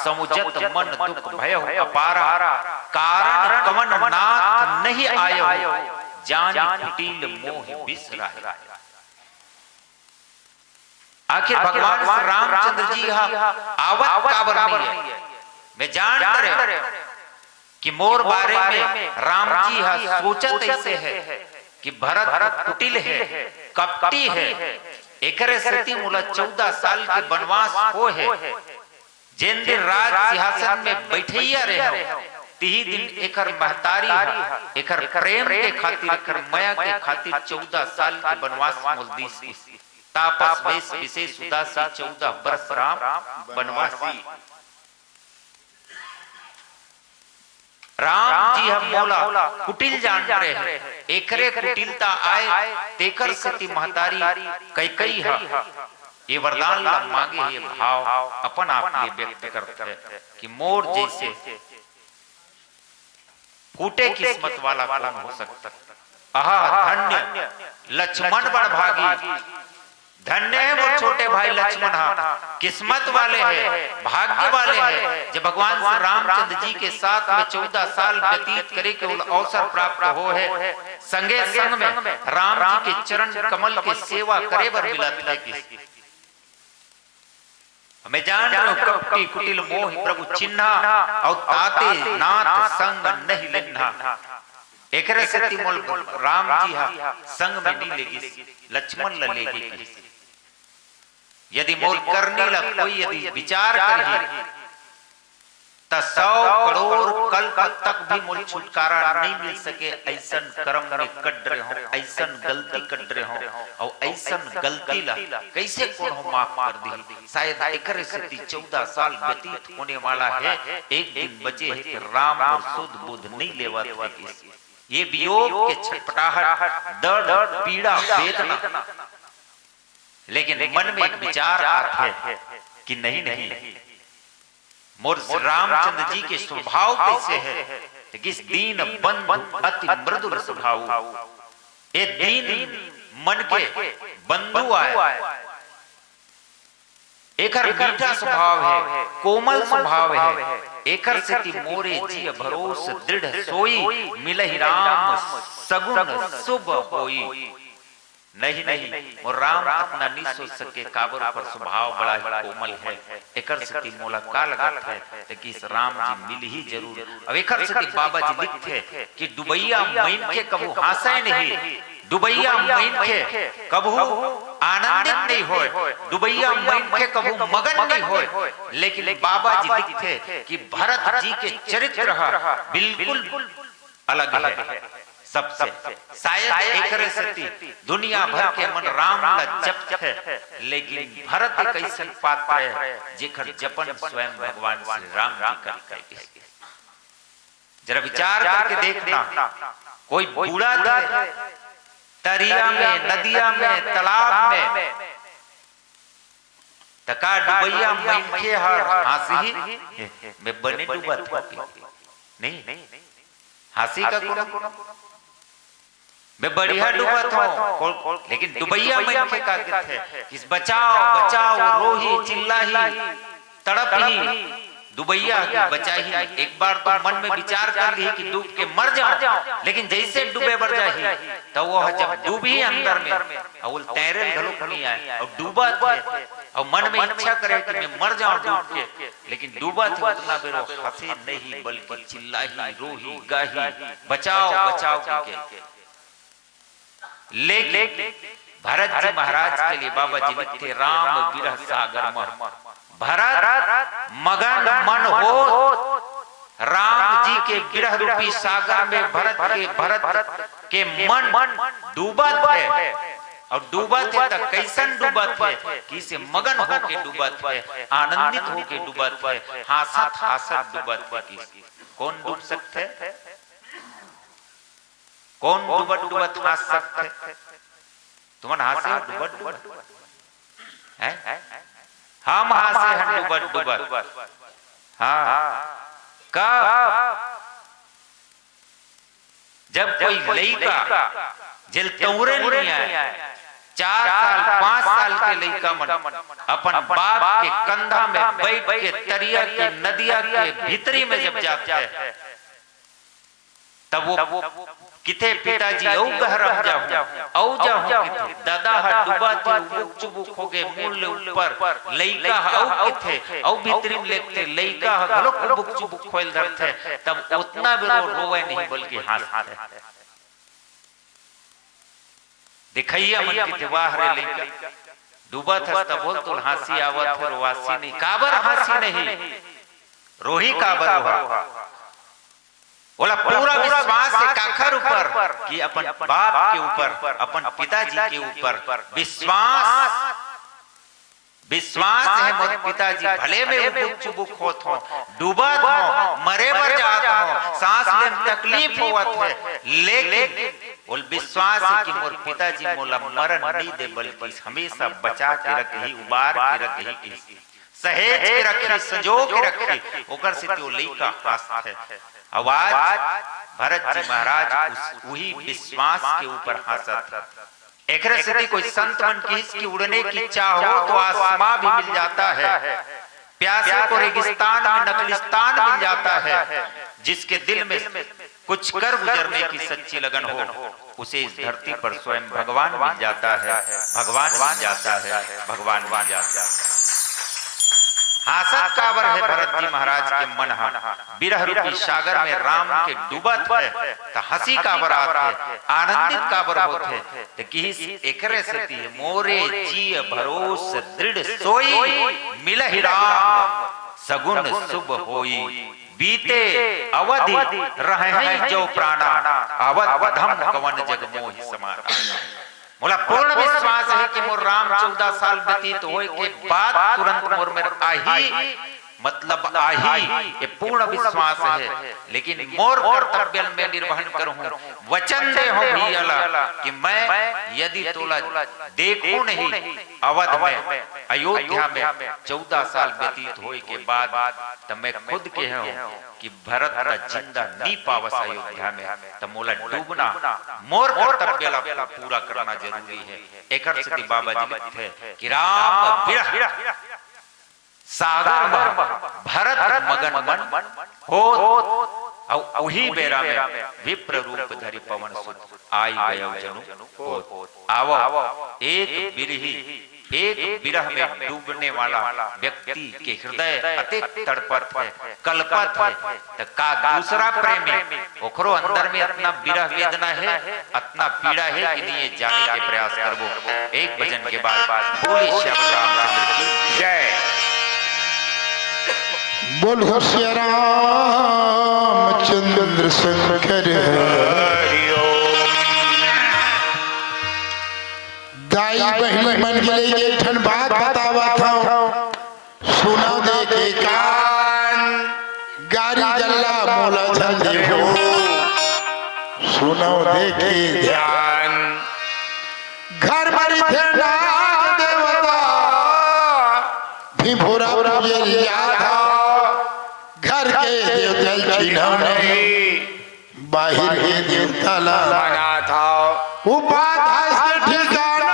समुझत मन दुख भय अपारा, कारण कवन नाथ नहीं आयो, जान कुटिल मोह बिसराए। आखिर भगवान रामचंद्र जी आवत काबर नहीं है, मैं जान रहे कि मोर बारे में राम जी सोचत ऐसे है कि भरत कुटिल है, कपटी है, एकरे सती मोला 14 साल के वनवास हो है, जिन दिन राज सिंहासन में बैठैया रहे तिही दिन एकर महतारी एकर प्रेम के खातिर, एकर माया के खातिर 14 साल के वनवास मोल दीस। तापस वेश विशेष उदासी 14 वर्ष राम वनवासी। राम जी हम मोला कुटिल जान रहे हैं, एकरे कुटिलता आए तेकर सती महतारी कई ये वरदान ला मांगे, ये भाव अपन आप लिए व्यक्त करते हैं कि मोर जैसे फूटे किस्मत वाला कौन हो सकता। आहा धन्य लक्ष्मण बड़ भागी, धन्य है वो छोटे भाई लक्ष्मण, किस्मत वाले हैं, भाग्य वाले हैं, जब भगवान श्री रामचंद्र जी के साथ में 14 साल व्यतीत करे के अवसर प्राप्त हो है। संगे संग में राम जी के चरण कमल के सेवा करे बर मिलत है। हमें जान रहे हो कपटी कुटिल मोह प्रभु चिन्हा, और ताते नाथ संग नहीं लेना। एकरे सती मोल राम जी संग में नहीं लेगी, लक्ष्मण ल लेगी। यदि मोल करने ला कोई यदि विचार करी तो 100 करोड़ कल्प तक भी मोल छुटकारा नहीं मिल सके। ऐसन कर्म में कट रहे हो, ऐसन गलती कट रहे हो, और ऐसन गलती ला कैसे कौन हो माफ कर दी। शायद एकरे सती 14 साल व्यतीत होने वाला है, एक दिन बचे है कि राम और सुध बुध नहीं लेवा थे। ये वियोग के छटपटाहट, दर्द, पीड़ा, वेदना, लेकिन मन में एक विचार आता है कि नहीं मोर रामचंद्र जी के स्वभाव कैसे है कि दीन बंधु अति मृदुल स्वभाव, ये दीन मन के बंधु आए, एकर मीठा स्वभाव है, कोमल स्वभाव है। एकर सती मोरे जी भरोस दृढ़ सोई, मिलहि राम सगुन शुभ होई। नहीं और राम अपना नहीं सोच सके, काबर पर स्वभाव बड़ा ही कोमल है। एकर सती मोला का लगत है कि इस राम जी मिल ही जरूर। अब एकर सती बाबा जी लिखते कि डुबैया मैन के कबू हासे नहीं, दुबैया मैन के कबू आनंदित नहीं होए, दुबैया मैन के कबू मगन नहीं होए, लेकिन बाबा जी लिखते कि भरत जी के चरित्र बिल्कुल अलग है सबसे। शायद एक दुनिया भर के मन राम ला जपत है, लेकिन भरत एक ऐसा पात्र है जेकर जपन स्वयं भगवान श्री राम जी करते। जरा विचार करके देखना, कोई बूढ़ा तरिया में, नदिया में, तालाब में तका डुबैया मैन के हर हासी में बने डूबत नहीं, हासी का मैं बढ़िया डूबत हूँ, लेकिन डुबैया मैन के का है इस बचाओ बचाओ रोही चिल्लाही तड़पही दुबैया बचाही। एक बार तो मन में विचार कर ली कि डूब के मर जाओ, लेकिन जैसे डूबे मर जाही तो वो जब डूबी अंदर में और तैरे घलोक नहीं आए और डूबा थे और मन में इच्छा करे कि मैं मर जाऊं डूब के, लेकिन डूबा थे उतना बेरो हंसे नहीं बल्कि चिल्लाही रोही गाही बचाओ बचाओ के। लेकिन भरत जी महाराज के लिए बाबा जी लिखते राम विरह सागर मह, भरत मगन मन हो राम जी के विरह रूपी सागर में भरत के मन डूबत है। और डूबत है तो कैसन डूबत है कि इसे मगन हो के डूबत है, आनंदित हो के डूबत है, हासत हासत डूबत है। कौन डूब सकते, कौन डूबत डूबत हंस सकते? तुम हासे डूबत डूबत हैं, हम हासे हैं डूबत डूबत। हाँ कब जब कोई लड़का जेल तौरे नहीं आए, 4 साल 5 साल के लड़का मन अपन बाप के कंधा में बैठ के तरिया के नदिया के भीतरी में जब जाता है तब वो किथे पिताजी औ गहरम जाओ औ जाओ किथे दादा हा डूबा थे उबुक चुबुक हो गए मूल ऊपर लइका औ किथे औ भीतरी में लेते लइका हा गलोक उबुक चुबुक खोल धरते, तब उतना भी रोवे नहीं बल्कि हंसते। दिखैया मन किथे वाह रे लइका डूबा था तब बोल तो हंसी आवत है, रोवासी नहीं। काबर हंसी नहीं रोही काबर हुआ, बोला पूरा विश्वास है काखर ऊपर कि अपन बाप के ऊपर अपन पिताजी के ऊपर विश्वास है मोर पिताजी भले में उबुक चुबुक होत हो, डूबत हो, मरे बर जात हो, सांस लेने तकलीफ होवत है, लेकिन बोल विश्वास है कि मोर पिताजी मोला मरण नहीं दे बल्कि हमेशा बचा के रखी, उबार के रखी, सहेज के रखी, संजो के रखी, ओकर से तो लइका हंसत है। आवाज भरत जी महाराज वही विश्वास के ऊपर हंसत। एक रस्ती कोई संत मन की उड़ने की इच्छा हो तो आसमां भी मिल जाता है, प्यासे को रेगिस्तान में नकलिस्तान मिल जाता है, जिसके दिल में कुछ कर गुजरने की सच्ची लगन हो उसे इस धरती पर स्वयं भगवान मिल जाता है, भगवान मिल जाता है, भगवान मिल जाता है। हासत काबर है भरत जी महाराज के मन विरह रूपी सागर में राम के डूबत है तो हंसी काबर आते, आनंदित काबर होते तो किस एकरे सती मोरे जी भरोस दृढ़ सोई मिलहि राम सगुन शुभ होई बीते अवधि रहे जो प्राणा अवध अधम कवन जग मोहि समाना। मोला पूर्ण विश्वास है कि मोर राम 14 साल व्यतीत होए के बाद तुरंत मोर में आही, मतलब आही, ये पूर्ण विश्वास है। लेकिन मोर कर्तव्य में निर्वहन करूं, वचन दे हो भैया कि मैं यदि तोला देखूं नहीं अवध में अयोध्या में 14 साल व्यतीत होए के बाद तो मैं खुद के हूं कि भरत का जिंदा नहीं पावस अयोध्या में, तो मोला डूबना मोर कर्तव्य पूरा करना जरूरी है। एक अर्थ बाबा जी लिखते कि राम विरह सागर भरत मगन मन हो वही बेरा में विप्र रूप धरि पवन सुत आई गयो जनु आवो एक बिरही एक विरह में डूबने वाला व्यक्ति के हृदय अति तड़पत है, कल्पत है, तो का दूसरा प्रेमी ओकरो अंदर में अपना विरह वेदना है, अपना पीड़ा है कि नहीं ये जाने के प्रयास करबो। एक भजन के बाद बोले श्याम रामचंद्र की जय। बोलो श्री रामचंद्र शंकर दाई बहनी मन के लिए एक ठन बात बतावा था, सुना दे के कान गारी जल्ला मोला झंडे हो, सुना दे के ध्यान घर मरी थे नाग देवता भी भोरा पूजलिया था, घर के देवता चिन्ह बाहर के देवता लगा था, उपाध्याय से ठिकाना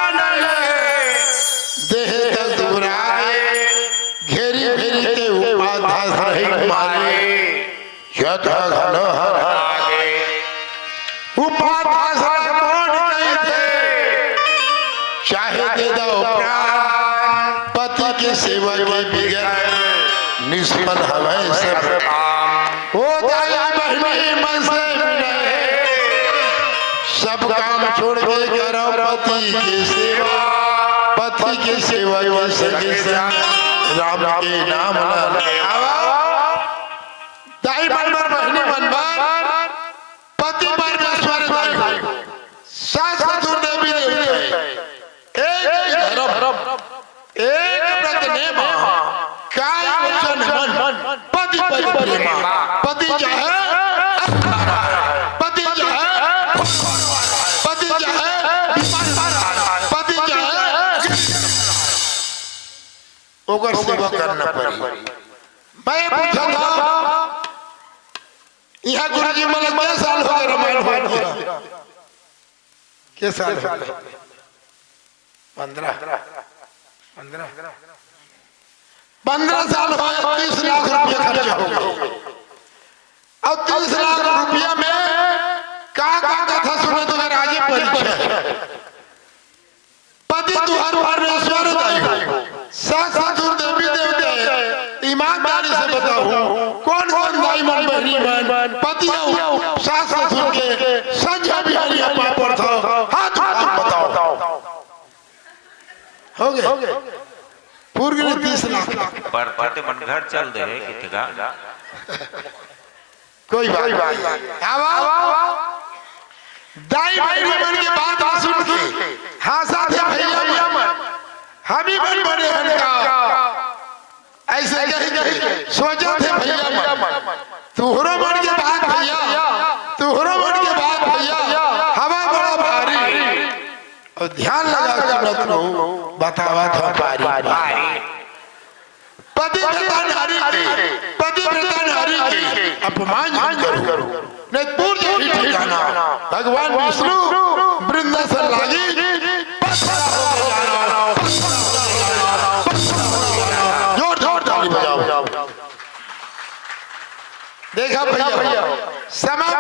चाहे दे दो प्राण पति की सेवा के बिगड़ निष्फल हमें सब काम हो जाए बहनी मन से मिले सब काम छोड़ के करो पति की सेवा, पति की सेवा के सगे संग राम के नाम दाई बनबर बहनी बनबर पति परमेश्वर दाई सास ससुर ने भी एक धर्म एक व्रत नेम काय वचन मन पति प्रेमा पति चाहे पति चाहे पति चाहे पति चाहे ओकर सेवा करना पड़ी। मैं पूछा था यहाँ गुरुजी मतलब क्या साल हो गए रामायण हो क्या साल हो गए 15 साल हो गए 30 लाख रुपया खर्चा हो गया। अब 30 लाख रुपया में का कथा सुने तो राजे परिचय पति तुहार परमेश्वर दाई सास ससुर देवी देवते ईमानदारी से बताओ कौन कौन दाई मन बहनी मन पति सास ससुर के संजय बिहारी पापड़ था हाथ बताओ हो गए पूर्व 30 लाख पर पति मन घर चल दे कितगा कोई बात दाई बहनी मन की बात सुन के हाँ साथ भैया मन हम ही बड़े का ऐसे कहीं सोचा थे भैया मन तुहरो मन के बात भैया तुहरो मन के बात भैया हवा बड़ा भारी और ध्यान लगा सुनत रहो बतावा था पारी पति व्रता नारी की अपमान करो नहीं पूर्ण ठिकाना भगवान विष्णु वृंदावन लागी देखा भैया समय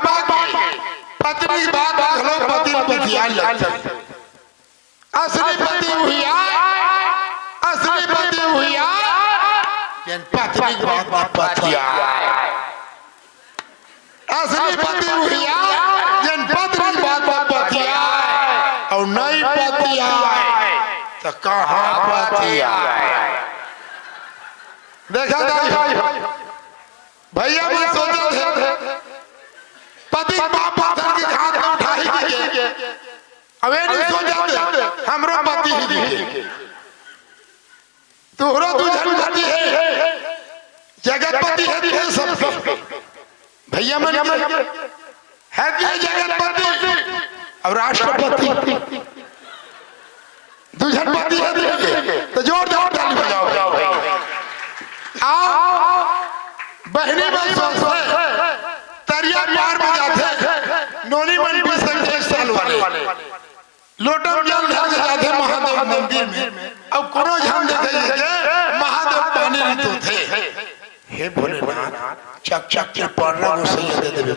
पत्नी की बात लो पति पतियान लगता असली पति हुआ असली पति हुआ पत्नी की बात पतिया असली पति हुआ जन पत्नी की बात पतिया और नहीं पतिया तो कहाँ पतिया देखा भैया मैं सोचा थे पति बाप पत्थर के हाथ में उठाई के अबे नहीं सोचा हमरो पति ही दिखे तोहरो दुल्हन पति है जगतपति है सब भैया मन है कि जगतपति और राष्ट्रपति दुल्हन पति है तो जोरदार ताली बजाओ आओ बहनी बस तरिया पार में जाते नोनी मन भी संग साल वाले लोटम जल धर जाते महादेव मंदिर में अब कोनो झाम देखे महादेव पानी ऋतु थे हे भोलेनाथ चक चक के पड़ना वो सही दे देवे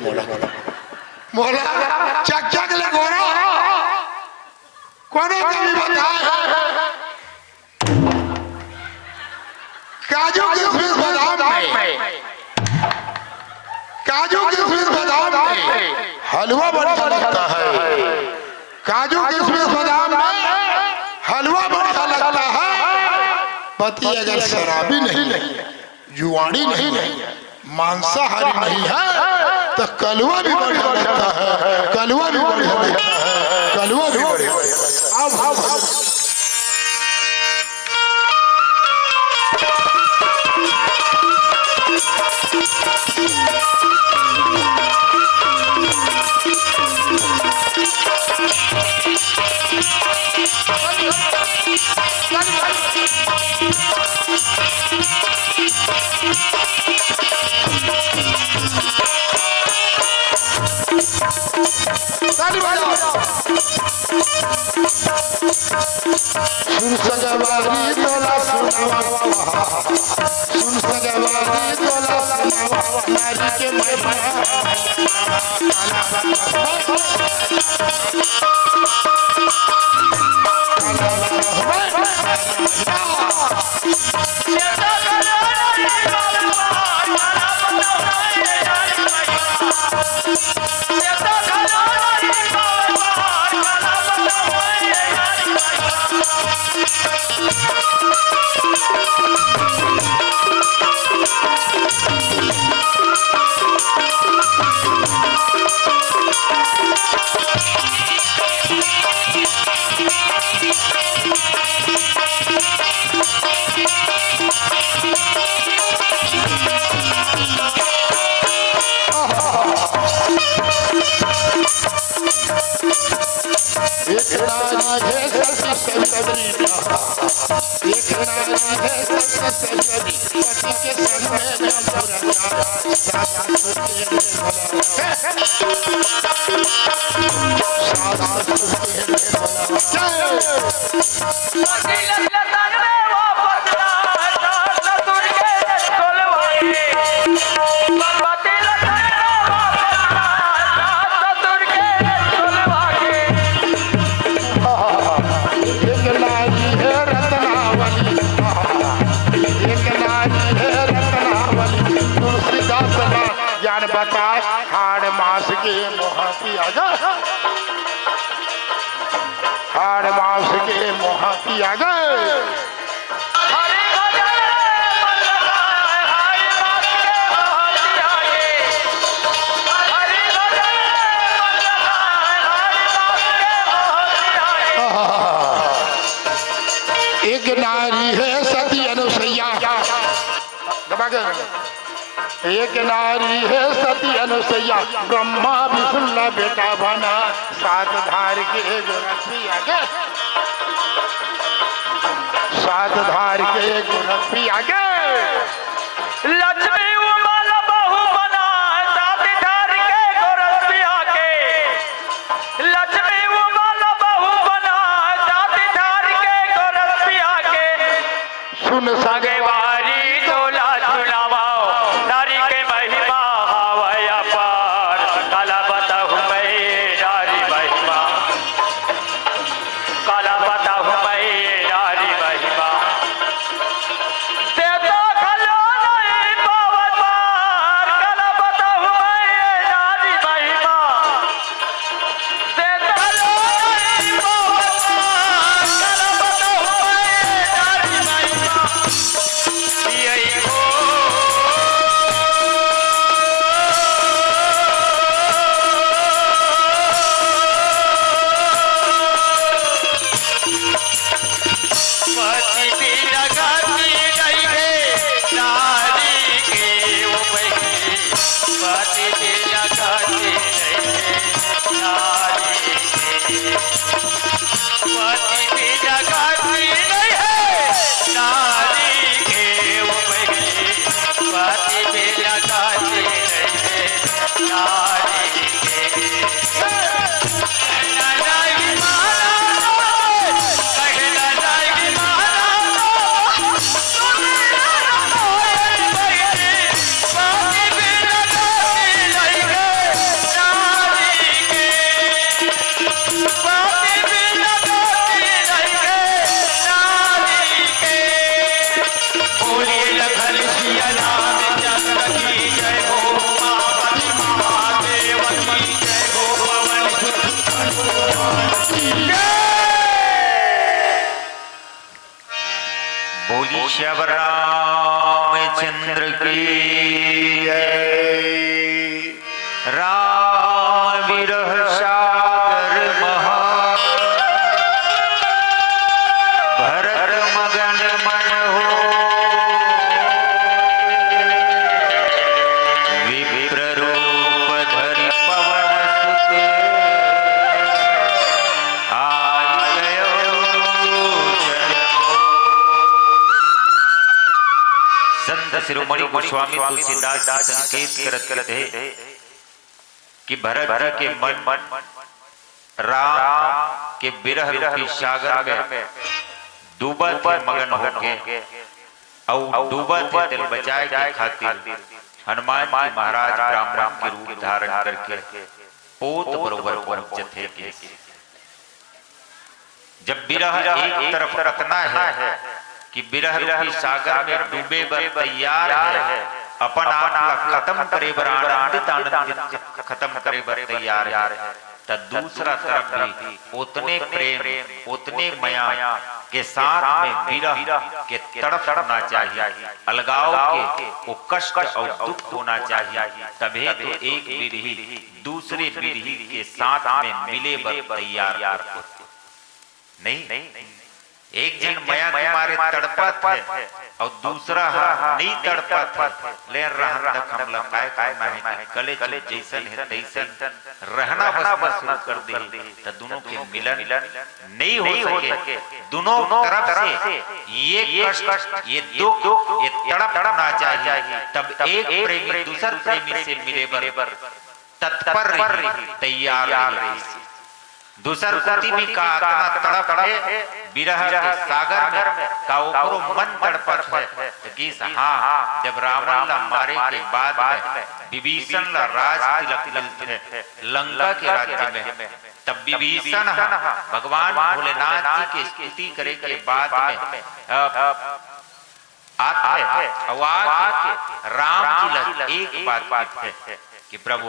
मोला चक चक ले गोरा कोनो कभी बताए काजू किशमिश बादाम में काजू किशमिश बादाम में हलवा बढ़िया लगता है। काजू किशमिश बादाम में हलवा बढ़िया लगता है। पति अगर शराबी नहीं है, जुआनी नहीं है, मांसाहारी नहीं है तो कलवा भी बढ़िया लगता है। कलवा भी बढ़िया लगता है। कलवा भी बढ़िया लगता है। अब सुन सजवारी तोला सुनावा, सुन सजवारी तोला सुनावा, नारी के हाड़ मास के मोहाती आजा, हाड़ मास के मोहाती आजा। एक नारी है सती अनुसैया, एक नारी है सती अनुसैया, ब्रह्मा विष्णु बेटा बना, सात धार के गोरखी आगे, सात धार के गोरखी आगे। लक्ष्मी उमल बहु बना, सात धार के गोरखी आगे। लक्ष्मी उमल बहु बना, सात धार के गोरखी आगे। सुन सगे श्याम रामचंद्र की जय। राम विरह सागर महा भरत मगन मन हो विप्र रूप धरि पवन सुत आई गयो संत शिरोमणि गोस्वामी तुलसीदास जी संकेत करत करते कि भरत के मन राम के विरह रूपी सागर में डूबा थे मगन होके और डूबा थे दिल बचाए के खातिर हनुमान जी महाराज ब्राह्मण के रूप धारण करके पोत बरोबर पहुंचे थे। जब विरह एक तरफ इतना है कि विरह रूपी सागर में डूबे बर तैयार है, अपन आप खत्म करे बर आनंदित खत्म करे बर तैयार है, तो दूसरा तरफ भी उतने प्रेम उतने माया के साथ में विरह के तड़प होना चाहिए, अलगाव के वो कष्ट और दुख होना चाहिए, तभी तो एक विरही दूसरे विरही के साथ में मिले बर तैयार नहीं। एक जन माया के मारे तड़पत है और दूसरा नहीं तड़पत है, ले रहन हम लकाय करना है कले जैसन है तैसन रहना बस शुरू कर दे, तो दोनों के मिलन नहीं हो सके। दोनों तरफ से ये कष्ट ये दुख ये तड़प होना चाहिए, तब एक प्रेमी दूसरे प्रेमी से मिले बर तत्पर तैयार रहे। दूसर कोटि भी का तड़प है विरह के सागर में का ओकरो मन तड़पत है कि हाँ जब रावण ला मारे के बाद में विभीषण ला राज तिलक मिलते है लंका के राज्य में, तब विभीषण भगवान भोलेनाथ जी की स्तुति करे के बाद में आते है और आके राम जी ला एक बात है कि प्रभु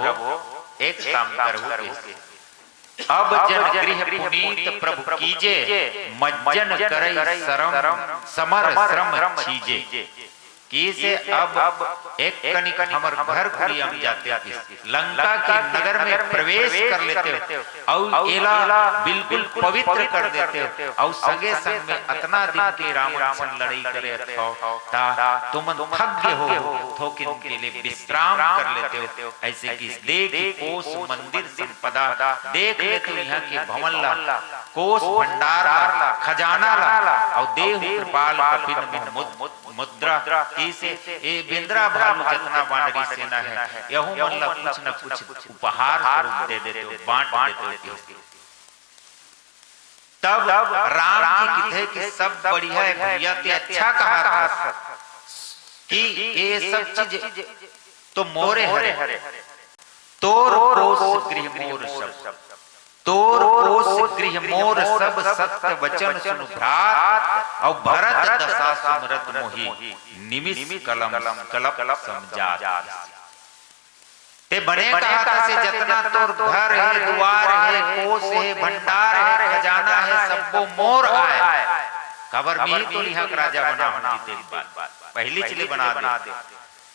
एक काम करो, अब जन गृह पुनीत प्रभु कीजे मज्जन करई शरम समर श्रम छीजे। किसे अब एक कनिक हमर घर खुली हम जाते लंका के नगर में प्रवेश कर लेते हो और एला बिल्कुल पवित्र कर देते हो और संगे संग में इतना दिन के रावण से लड़ाई करे ता तुम थक गए हो थोकिन के लिए विश्राम कर लेते हो। ऐसे कि देख कोस मंदिर संपदा देख लेते यहाँ के भवन ला कोस भंडार ला खजाना ला और देव कृपाल कपिन मुद्रा से ए बिंद्रा भालू जितना वानरी सेना है यहू मन ला कुछ न कुछ उपहार स्वरूप दे देते हो बांट देते हो। तब राम जी कहते कि सब बढ़िया है भैया ते अच्छा कहा था कि ये सब चीज तो मोरे हरे तोर कोस गृह मोर सब तोर कोस गृह मोर सब सत्य वचन सुनु भ्रात और भरत दशा सुमरत मोहि निमिष कलम कलप समझात। ते बने कहा से जितना तोर घर है द्वार है कोस है भंडार है खजाना है सबको मोर आए खबर भी तो यहाँ राजा बना जीते पहली चले बना दे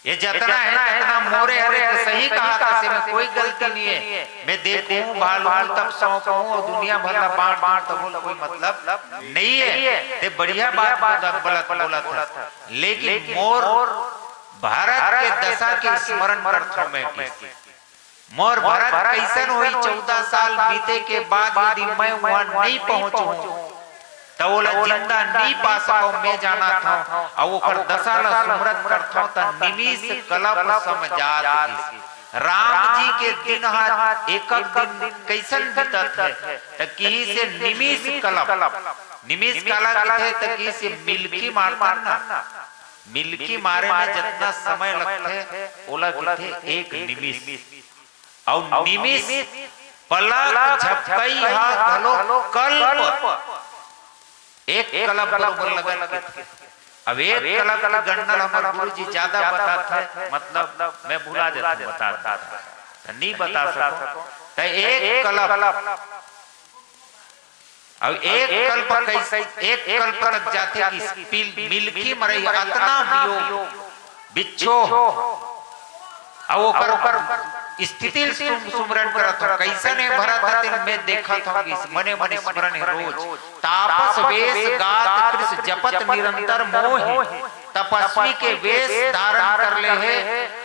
ये जितना है इतना मोरे हरे तो सही कहा था से में कोई गलती नहीं है। मैं देखूं भालू तब सौंपूं और दुनिया भर ला बांट बांट तो कोई मतलब नहीं है। ते बढ़िया बात बोला था लेकिन मोर भारत के दशा के स्मरण करता मैं मोर भारत कैसन हुई 14 साल बीते के बाद यदि मैं वहां नहीं पहुंचूं तो वो जिंदा नहीं पा सको मैं जाना था और वो कर दशा ला सुमरत करता था निमिष कलप समझात। राम जी के दिन हाथ एक दिन कैसन बीतत है तो कहीं से निमिष कलप निमिष काला कहते तो कहीं से मिल्की मारता ना मिल्की मारे में जितना समय लगता है ओला कहते एक निमिष और निमिष पलक झपकई हा घलो कल्प एक कलप बरोबर लगा। अब एक कलप की गणना हमारे गुरुजी ज्यादा बताते हैं मतलब मैं भुला जाता बताता नहीं बता सको तो एक कलप अब एक कल्प तक जाते कि मिल्की मरई अतना बियो बिच्छो अब ओकर स्थिति सुमरण करत हो कैसन है भरत हतिन में देखत हो इस मने मने स्मरण है रोज तापस वेश गात कृष्ण जपत निरंतर मोह तपस्वी के वेश धारण कर ले है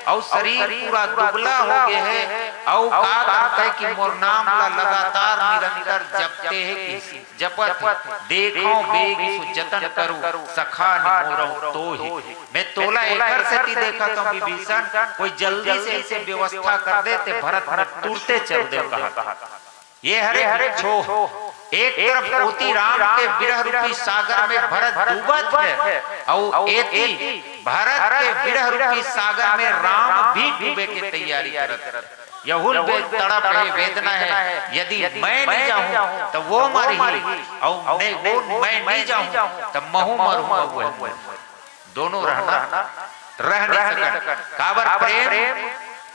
और शरीर पूरा दुबला हो गए है और का करते कि मोर नाम ला लगातार निरंतर जपते है कि जपत देखो बेग सु जतन करूं सखा निमोरौ तो ही मैं तोला एकर से ती देखा तो विभीषण कोई जल्दी से इसे व्यवस्था कर देते भरत तुरते चल दे कहा ये हरे छो एक तरफ पोती राम के विरह रूपी सागर में भरत डूबत है और एती भरत के विरह रूपी सागर में राम भी डूबे की तैयारी करत यहुल तड़प है वेदना है यदि मैं नहीं जाऊं तो वो मरी और मैं नहीं जाऊं तो महू मरूंगा दोनों रह नहीं सकन काबर प्रेम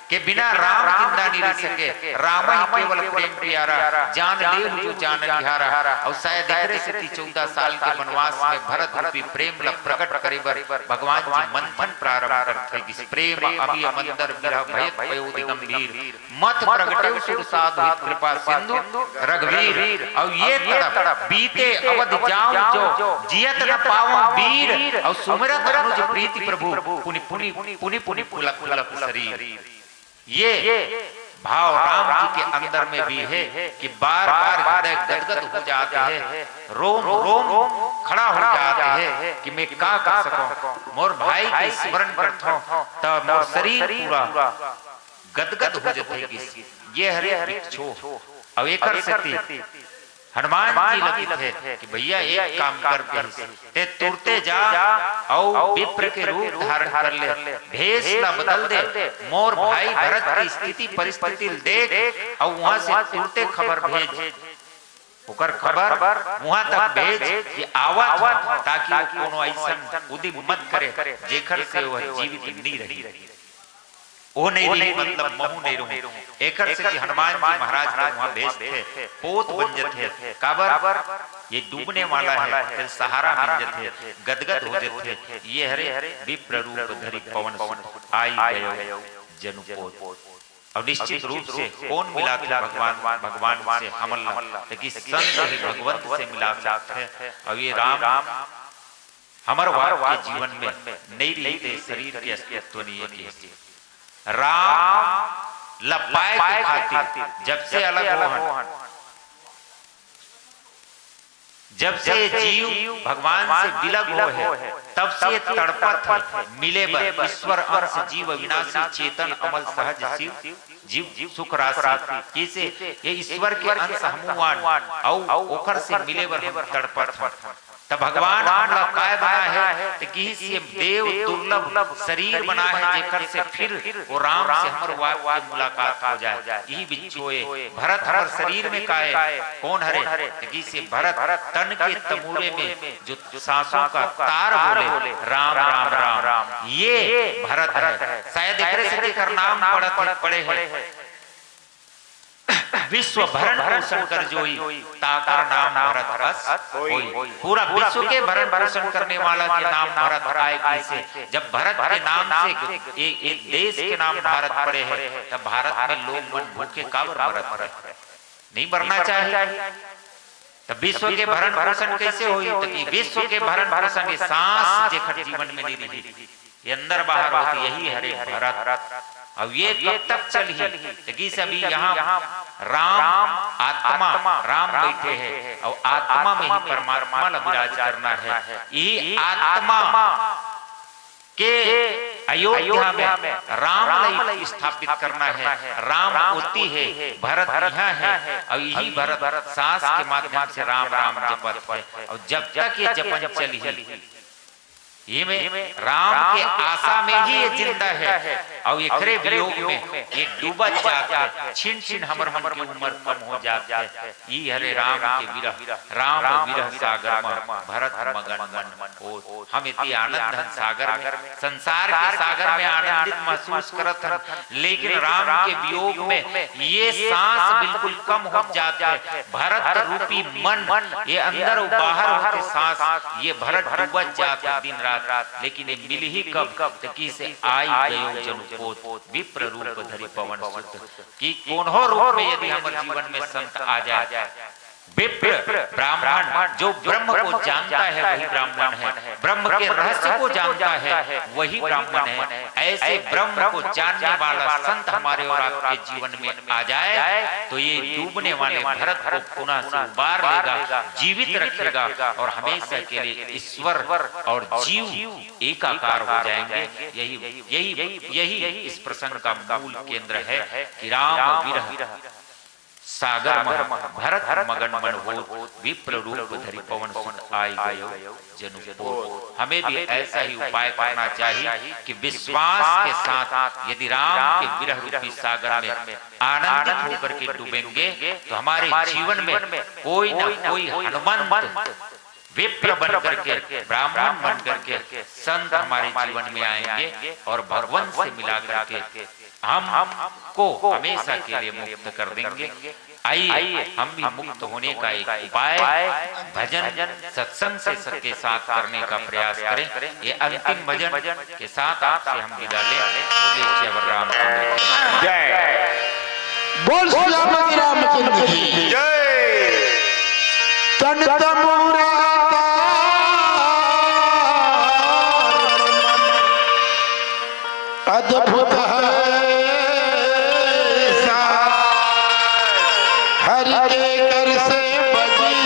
के बिना राम जिंदा नहीं रह सके राम ही केवल प्रेम प्यारा जान ले जो जान निहारा और शायद एकरे से 14 साल के वनवास में भरत रूपी प्रेम ला प्रकट करे बर भगवान जी मंथन प्रारंभ करते कि प्रेम अभी मंदर विरह भय भयोदि गंभीर मत प्रगटे सुर साधु कृपा सिंधु रघुवीर और ये तड़प बीते अवध जाऊं जो जियत न पाऊं वीर और सुमिरत अनुज प्रीति प्रभु पुनि पुनि पुनि पुनि पुलक पुलक शरीर ये भाव राम जी के अंदर में भी है कि बार बार हृदय गदगद हो जाते हैं रोम रोम खड़ा हो जाते हैं कि मैं क्या कर सकूं मोर भाई के स्मरण करता हूं तब मोर शरीर पूरा गदगद हो जाते हैं ये हरे वृक्षो अब एकर से हनुमान जी लगी थे कि भैया एक काम कर ते तुरते जा और विप्र के रूप धारण कर ले भेष ला बदल दे मोर भाई भरत की स्थिति परिस्थिति देख और वहां से तुरते खबर भेज ओकर खबर वहां तक भेज कि आवत ताकि कोनो ऐसा उदिम मत करे जेकर से वह जीवित नहीं रही वो नहीं रही मतलब महू नहीं रहूं एकर से कि हनुमान जी महाराज ने वहां भेज थे पोत बंजत है काबर ये डूबने वाला है फिर सहारा मिल जाते गदगद हो जाते ये हरे विप्र रूप धरि पवन आई गयो जनु पोत और निश्चित रूप से कौन मिला था भगवान से हमल लेकिन संत ही भगवंत से मिला सकते और ये राम हमर वार के जीवन में नहीं रहते शरीर के अस्तित्व नहीं है राम लपाए के खातिर जब से अलग हो जब से जीव भगवान से विलग हो है तब से तड़पत है मिले बर ईश्वर अंश जीव विनाशी चेतन अमल सहज शिव जीव सुख राशि किसे ये ईश्वर के अंश हमुवान और ओखर से मिले बर हम तड़पत है तब भगवान हमला काय बना है कि से देव दुर्लभ शरीर बना है जेकर से फिर वो राम से हमर वाक के मुलाकात हो जाए यही बिछोए भरत हमर शरीर में काय कौन हरे कि से भरत तन के तमूरे में जो सांसों का तार बोले राम राम राम राम ये भरत है शायद एकरे से लेकर नाम पड़े है विश्व भरण पोषण कर जोई ताकर नाम भरत अस होई पूरा विश्व के भरण पोषण करने वाला के नाम भरत आए कैसे जब भरत के नाम से एक देश के नाम भारत पड़े हैं तब भारत में लोग मन भूखे काबर मरत नहीं मरना चाहिए तब विश्व के भरण पोषण कैसे होई तो विश्व के भरण पोषण के सांस जेखर जीवन में नहीं रही ये अंदर बाहर होती यही हरे भरत अब ये कब तक चली कि सभी यहाँ राम आत्मा राम बैठे हैं और आत्मा में ही परमात्मा विराज करना है यही आत्मा के अयोध्या में राम स्थापित करना है राम होती है भरत यहाँ है और यही भरत सांस के माध्यम से राम राम जपत है और जब तक ये जपन चली ये में राम के आशा में ही ये जिंदा है और ये करे वियोग में ये डूबा जाता है। छिन छिन हमर मन की उम्र कम हो जाता है। ये हरे राम के विरह राम विरह सागर में भरत मगन मन हो। हम इतनी आनंद हन सागर में, संसार के सागर में आनंदित महसूस करत हन, लेकिन राम के वियोग में ये सांस बिल्कुल कम हो जाता है। भरत रूपी मन ये अंदर और बाहर होते सांस ये भरत डूबत जाता दिन रात। लेकिन ये मिल ही कब तकी से आई गयो जनुपोत विप्र रूप धरि पवन सुत कि कोन्हो रूप में यदि हमारे जीवन में संत आ जाए। विप्र ब्राह्मण जो ब्रह्म को जानता है वही ब्राह्मण है, ब्रह्म के रहस्य को जानता है वही ब्राह्मण है। ऐसे ब्रह्म को जानने वाला संत हमारे और आपके जीवन में आ जाए तो ये डूबने वाले भरत को पुनः से उबार लेगा, जीवित रखेगा और हमेशा के लिए ईश्वर और जीव एकाकार हो जाएंगे। यही इस प्रसंग का मूल केंद्र है कि राम विरह सागर भरत मगन मन हो विप्र रूप धरि पवन सुत आई गयो जनुपोत। हमें भी ऐसा ही उपाय करना चाहिए कि विश्वास के साथ यदि राम के विरह रूपी सागर में आनंदित होकर के डूबेंगे तो हमारे जीवन में कोई ना कोई हनुमंत विप्र बन करके ब्राह्मण बन करके संत हमारे जीवन में आएंगे और भगवान से मिला करके हमको हमेशा के लिए मुक्त कर देंगे। आइए हम भी मुक्त होने का एक उपाय भजन सत्संग से सबके साथ करने का प्रयास करें। ये अंतिम भजन के साथ आपसे हम विदा लें। बोले श्री रामचंद्र की जय, बोल श्री रामचंद्र की जय। तन तमोरा अद्भुत है हरि के कर से बजी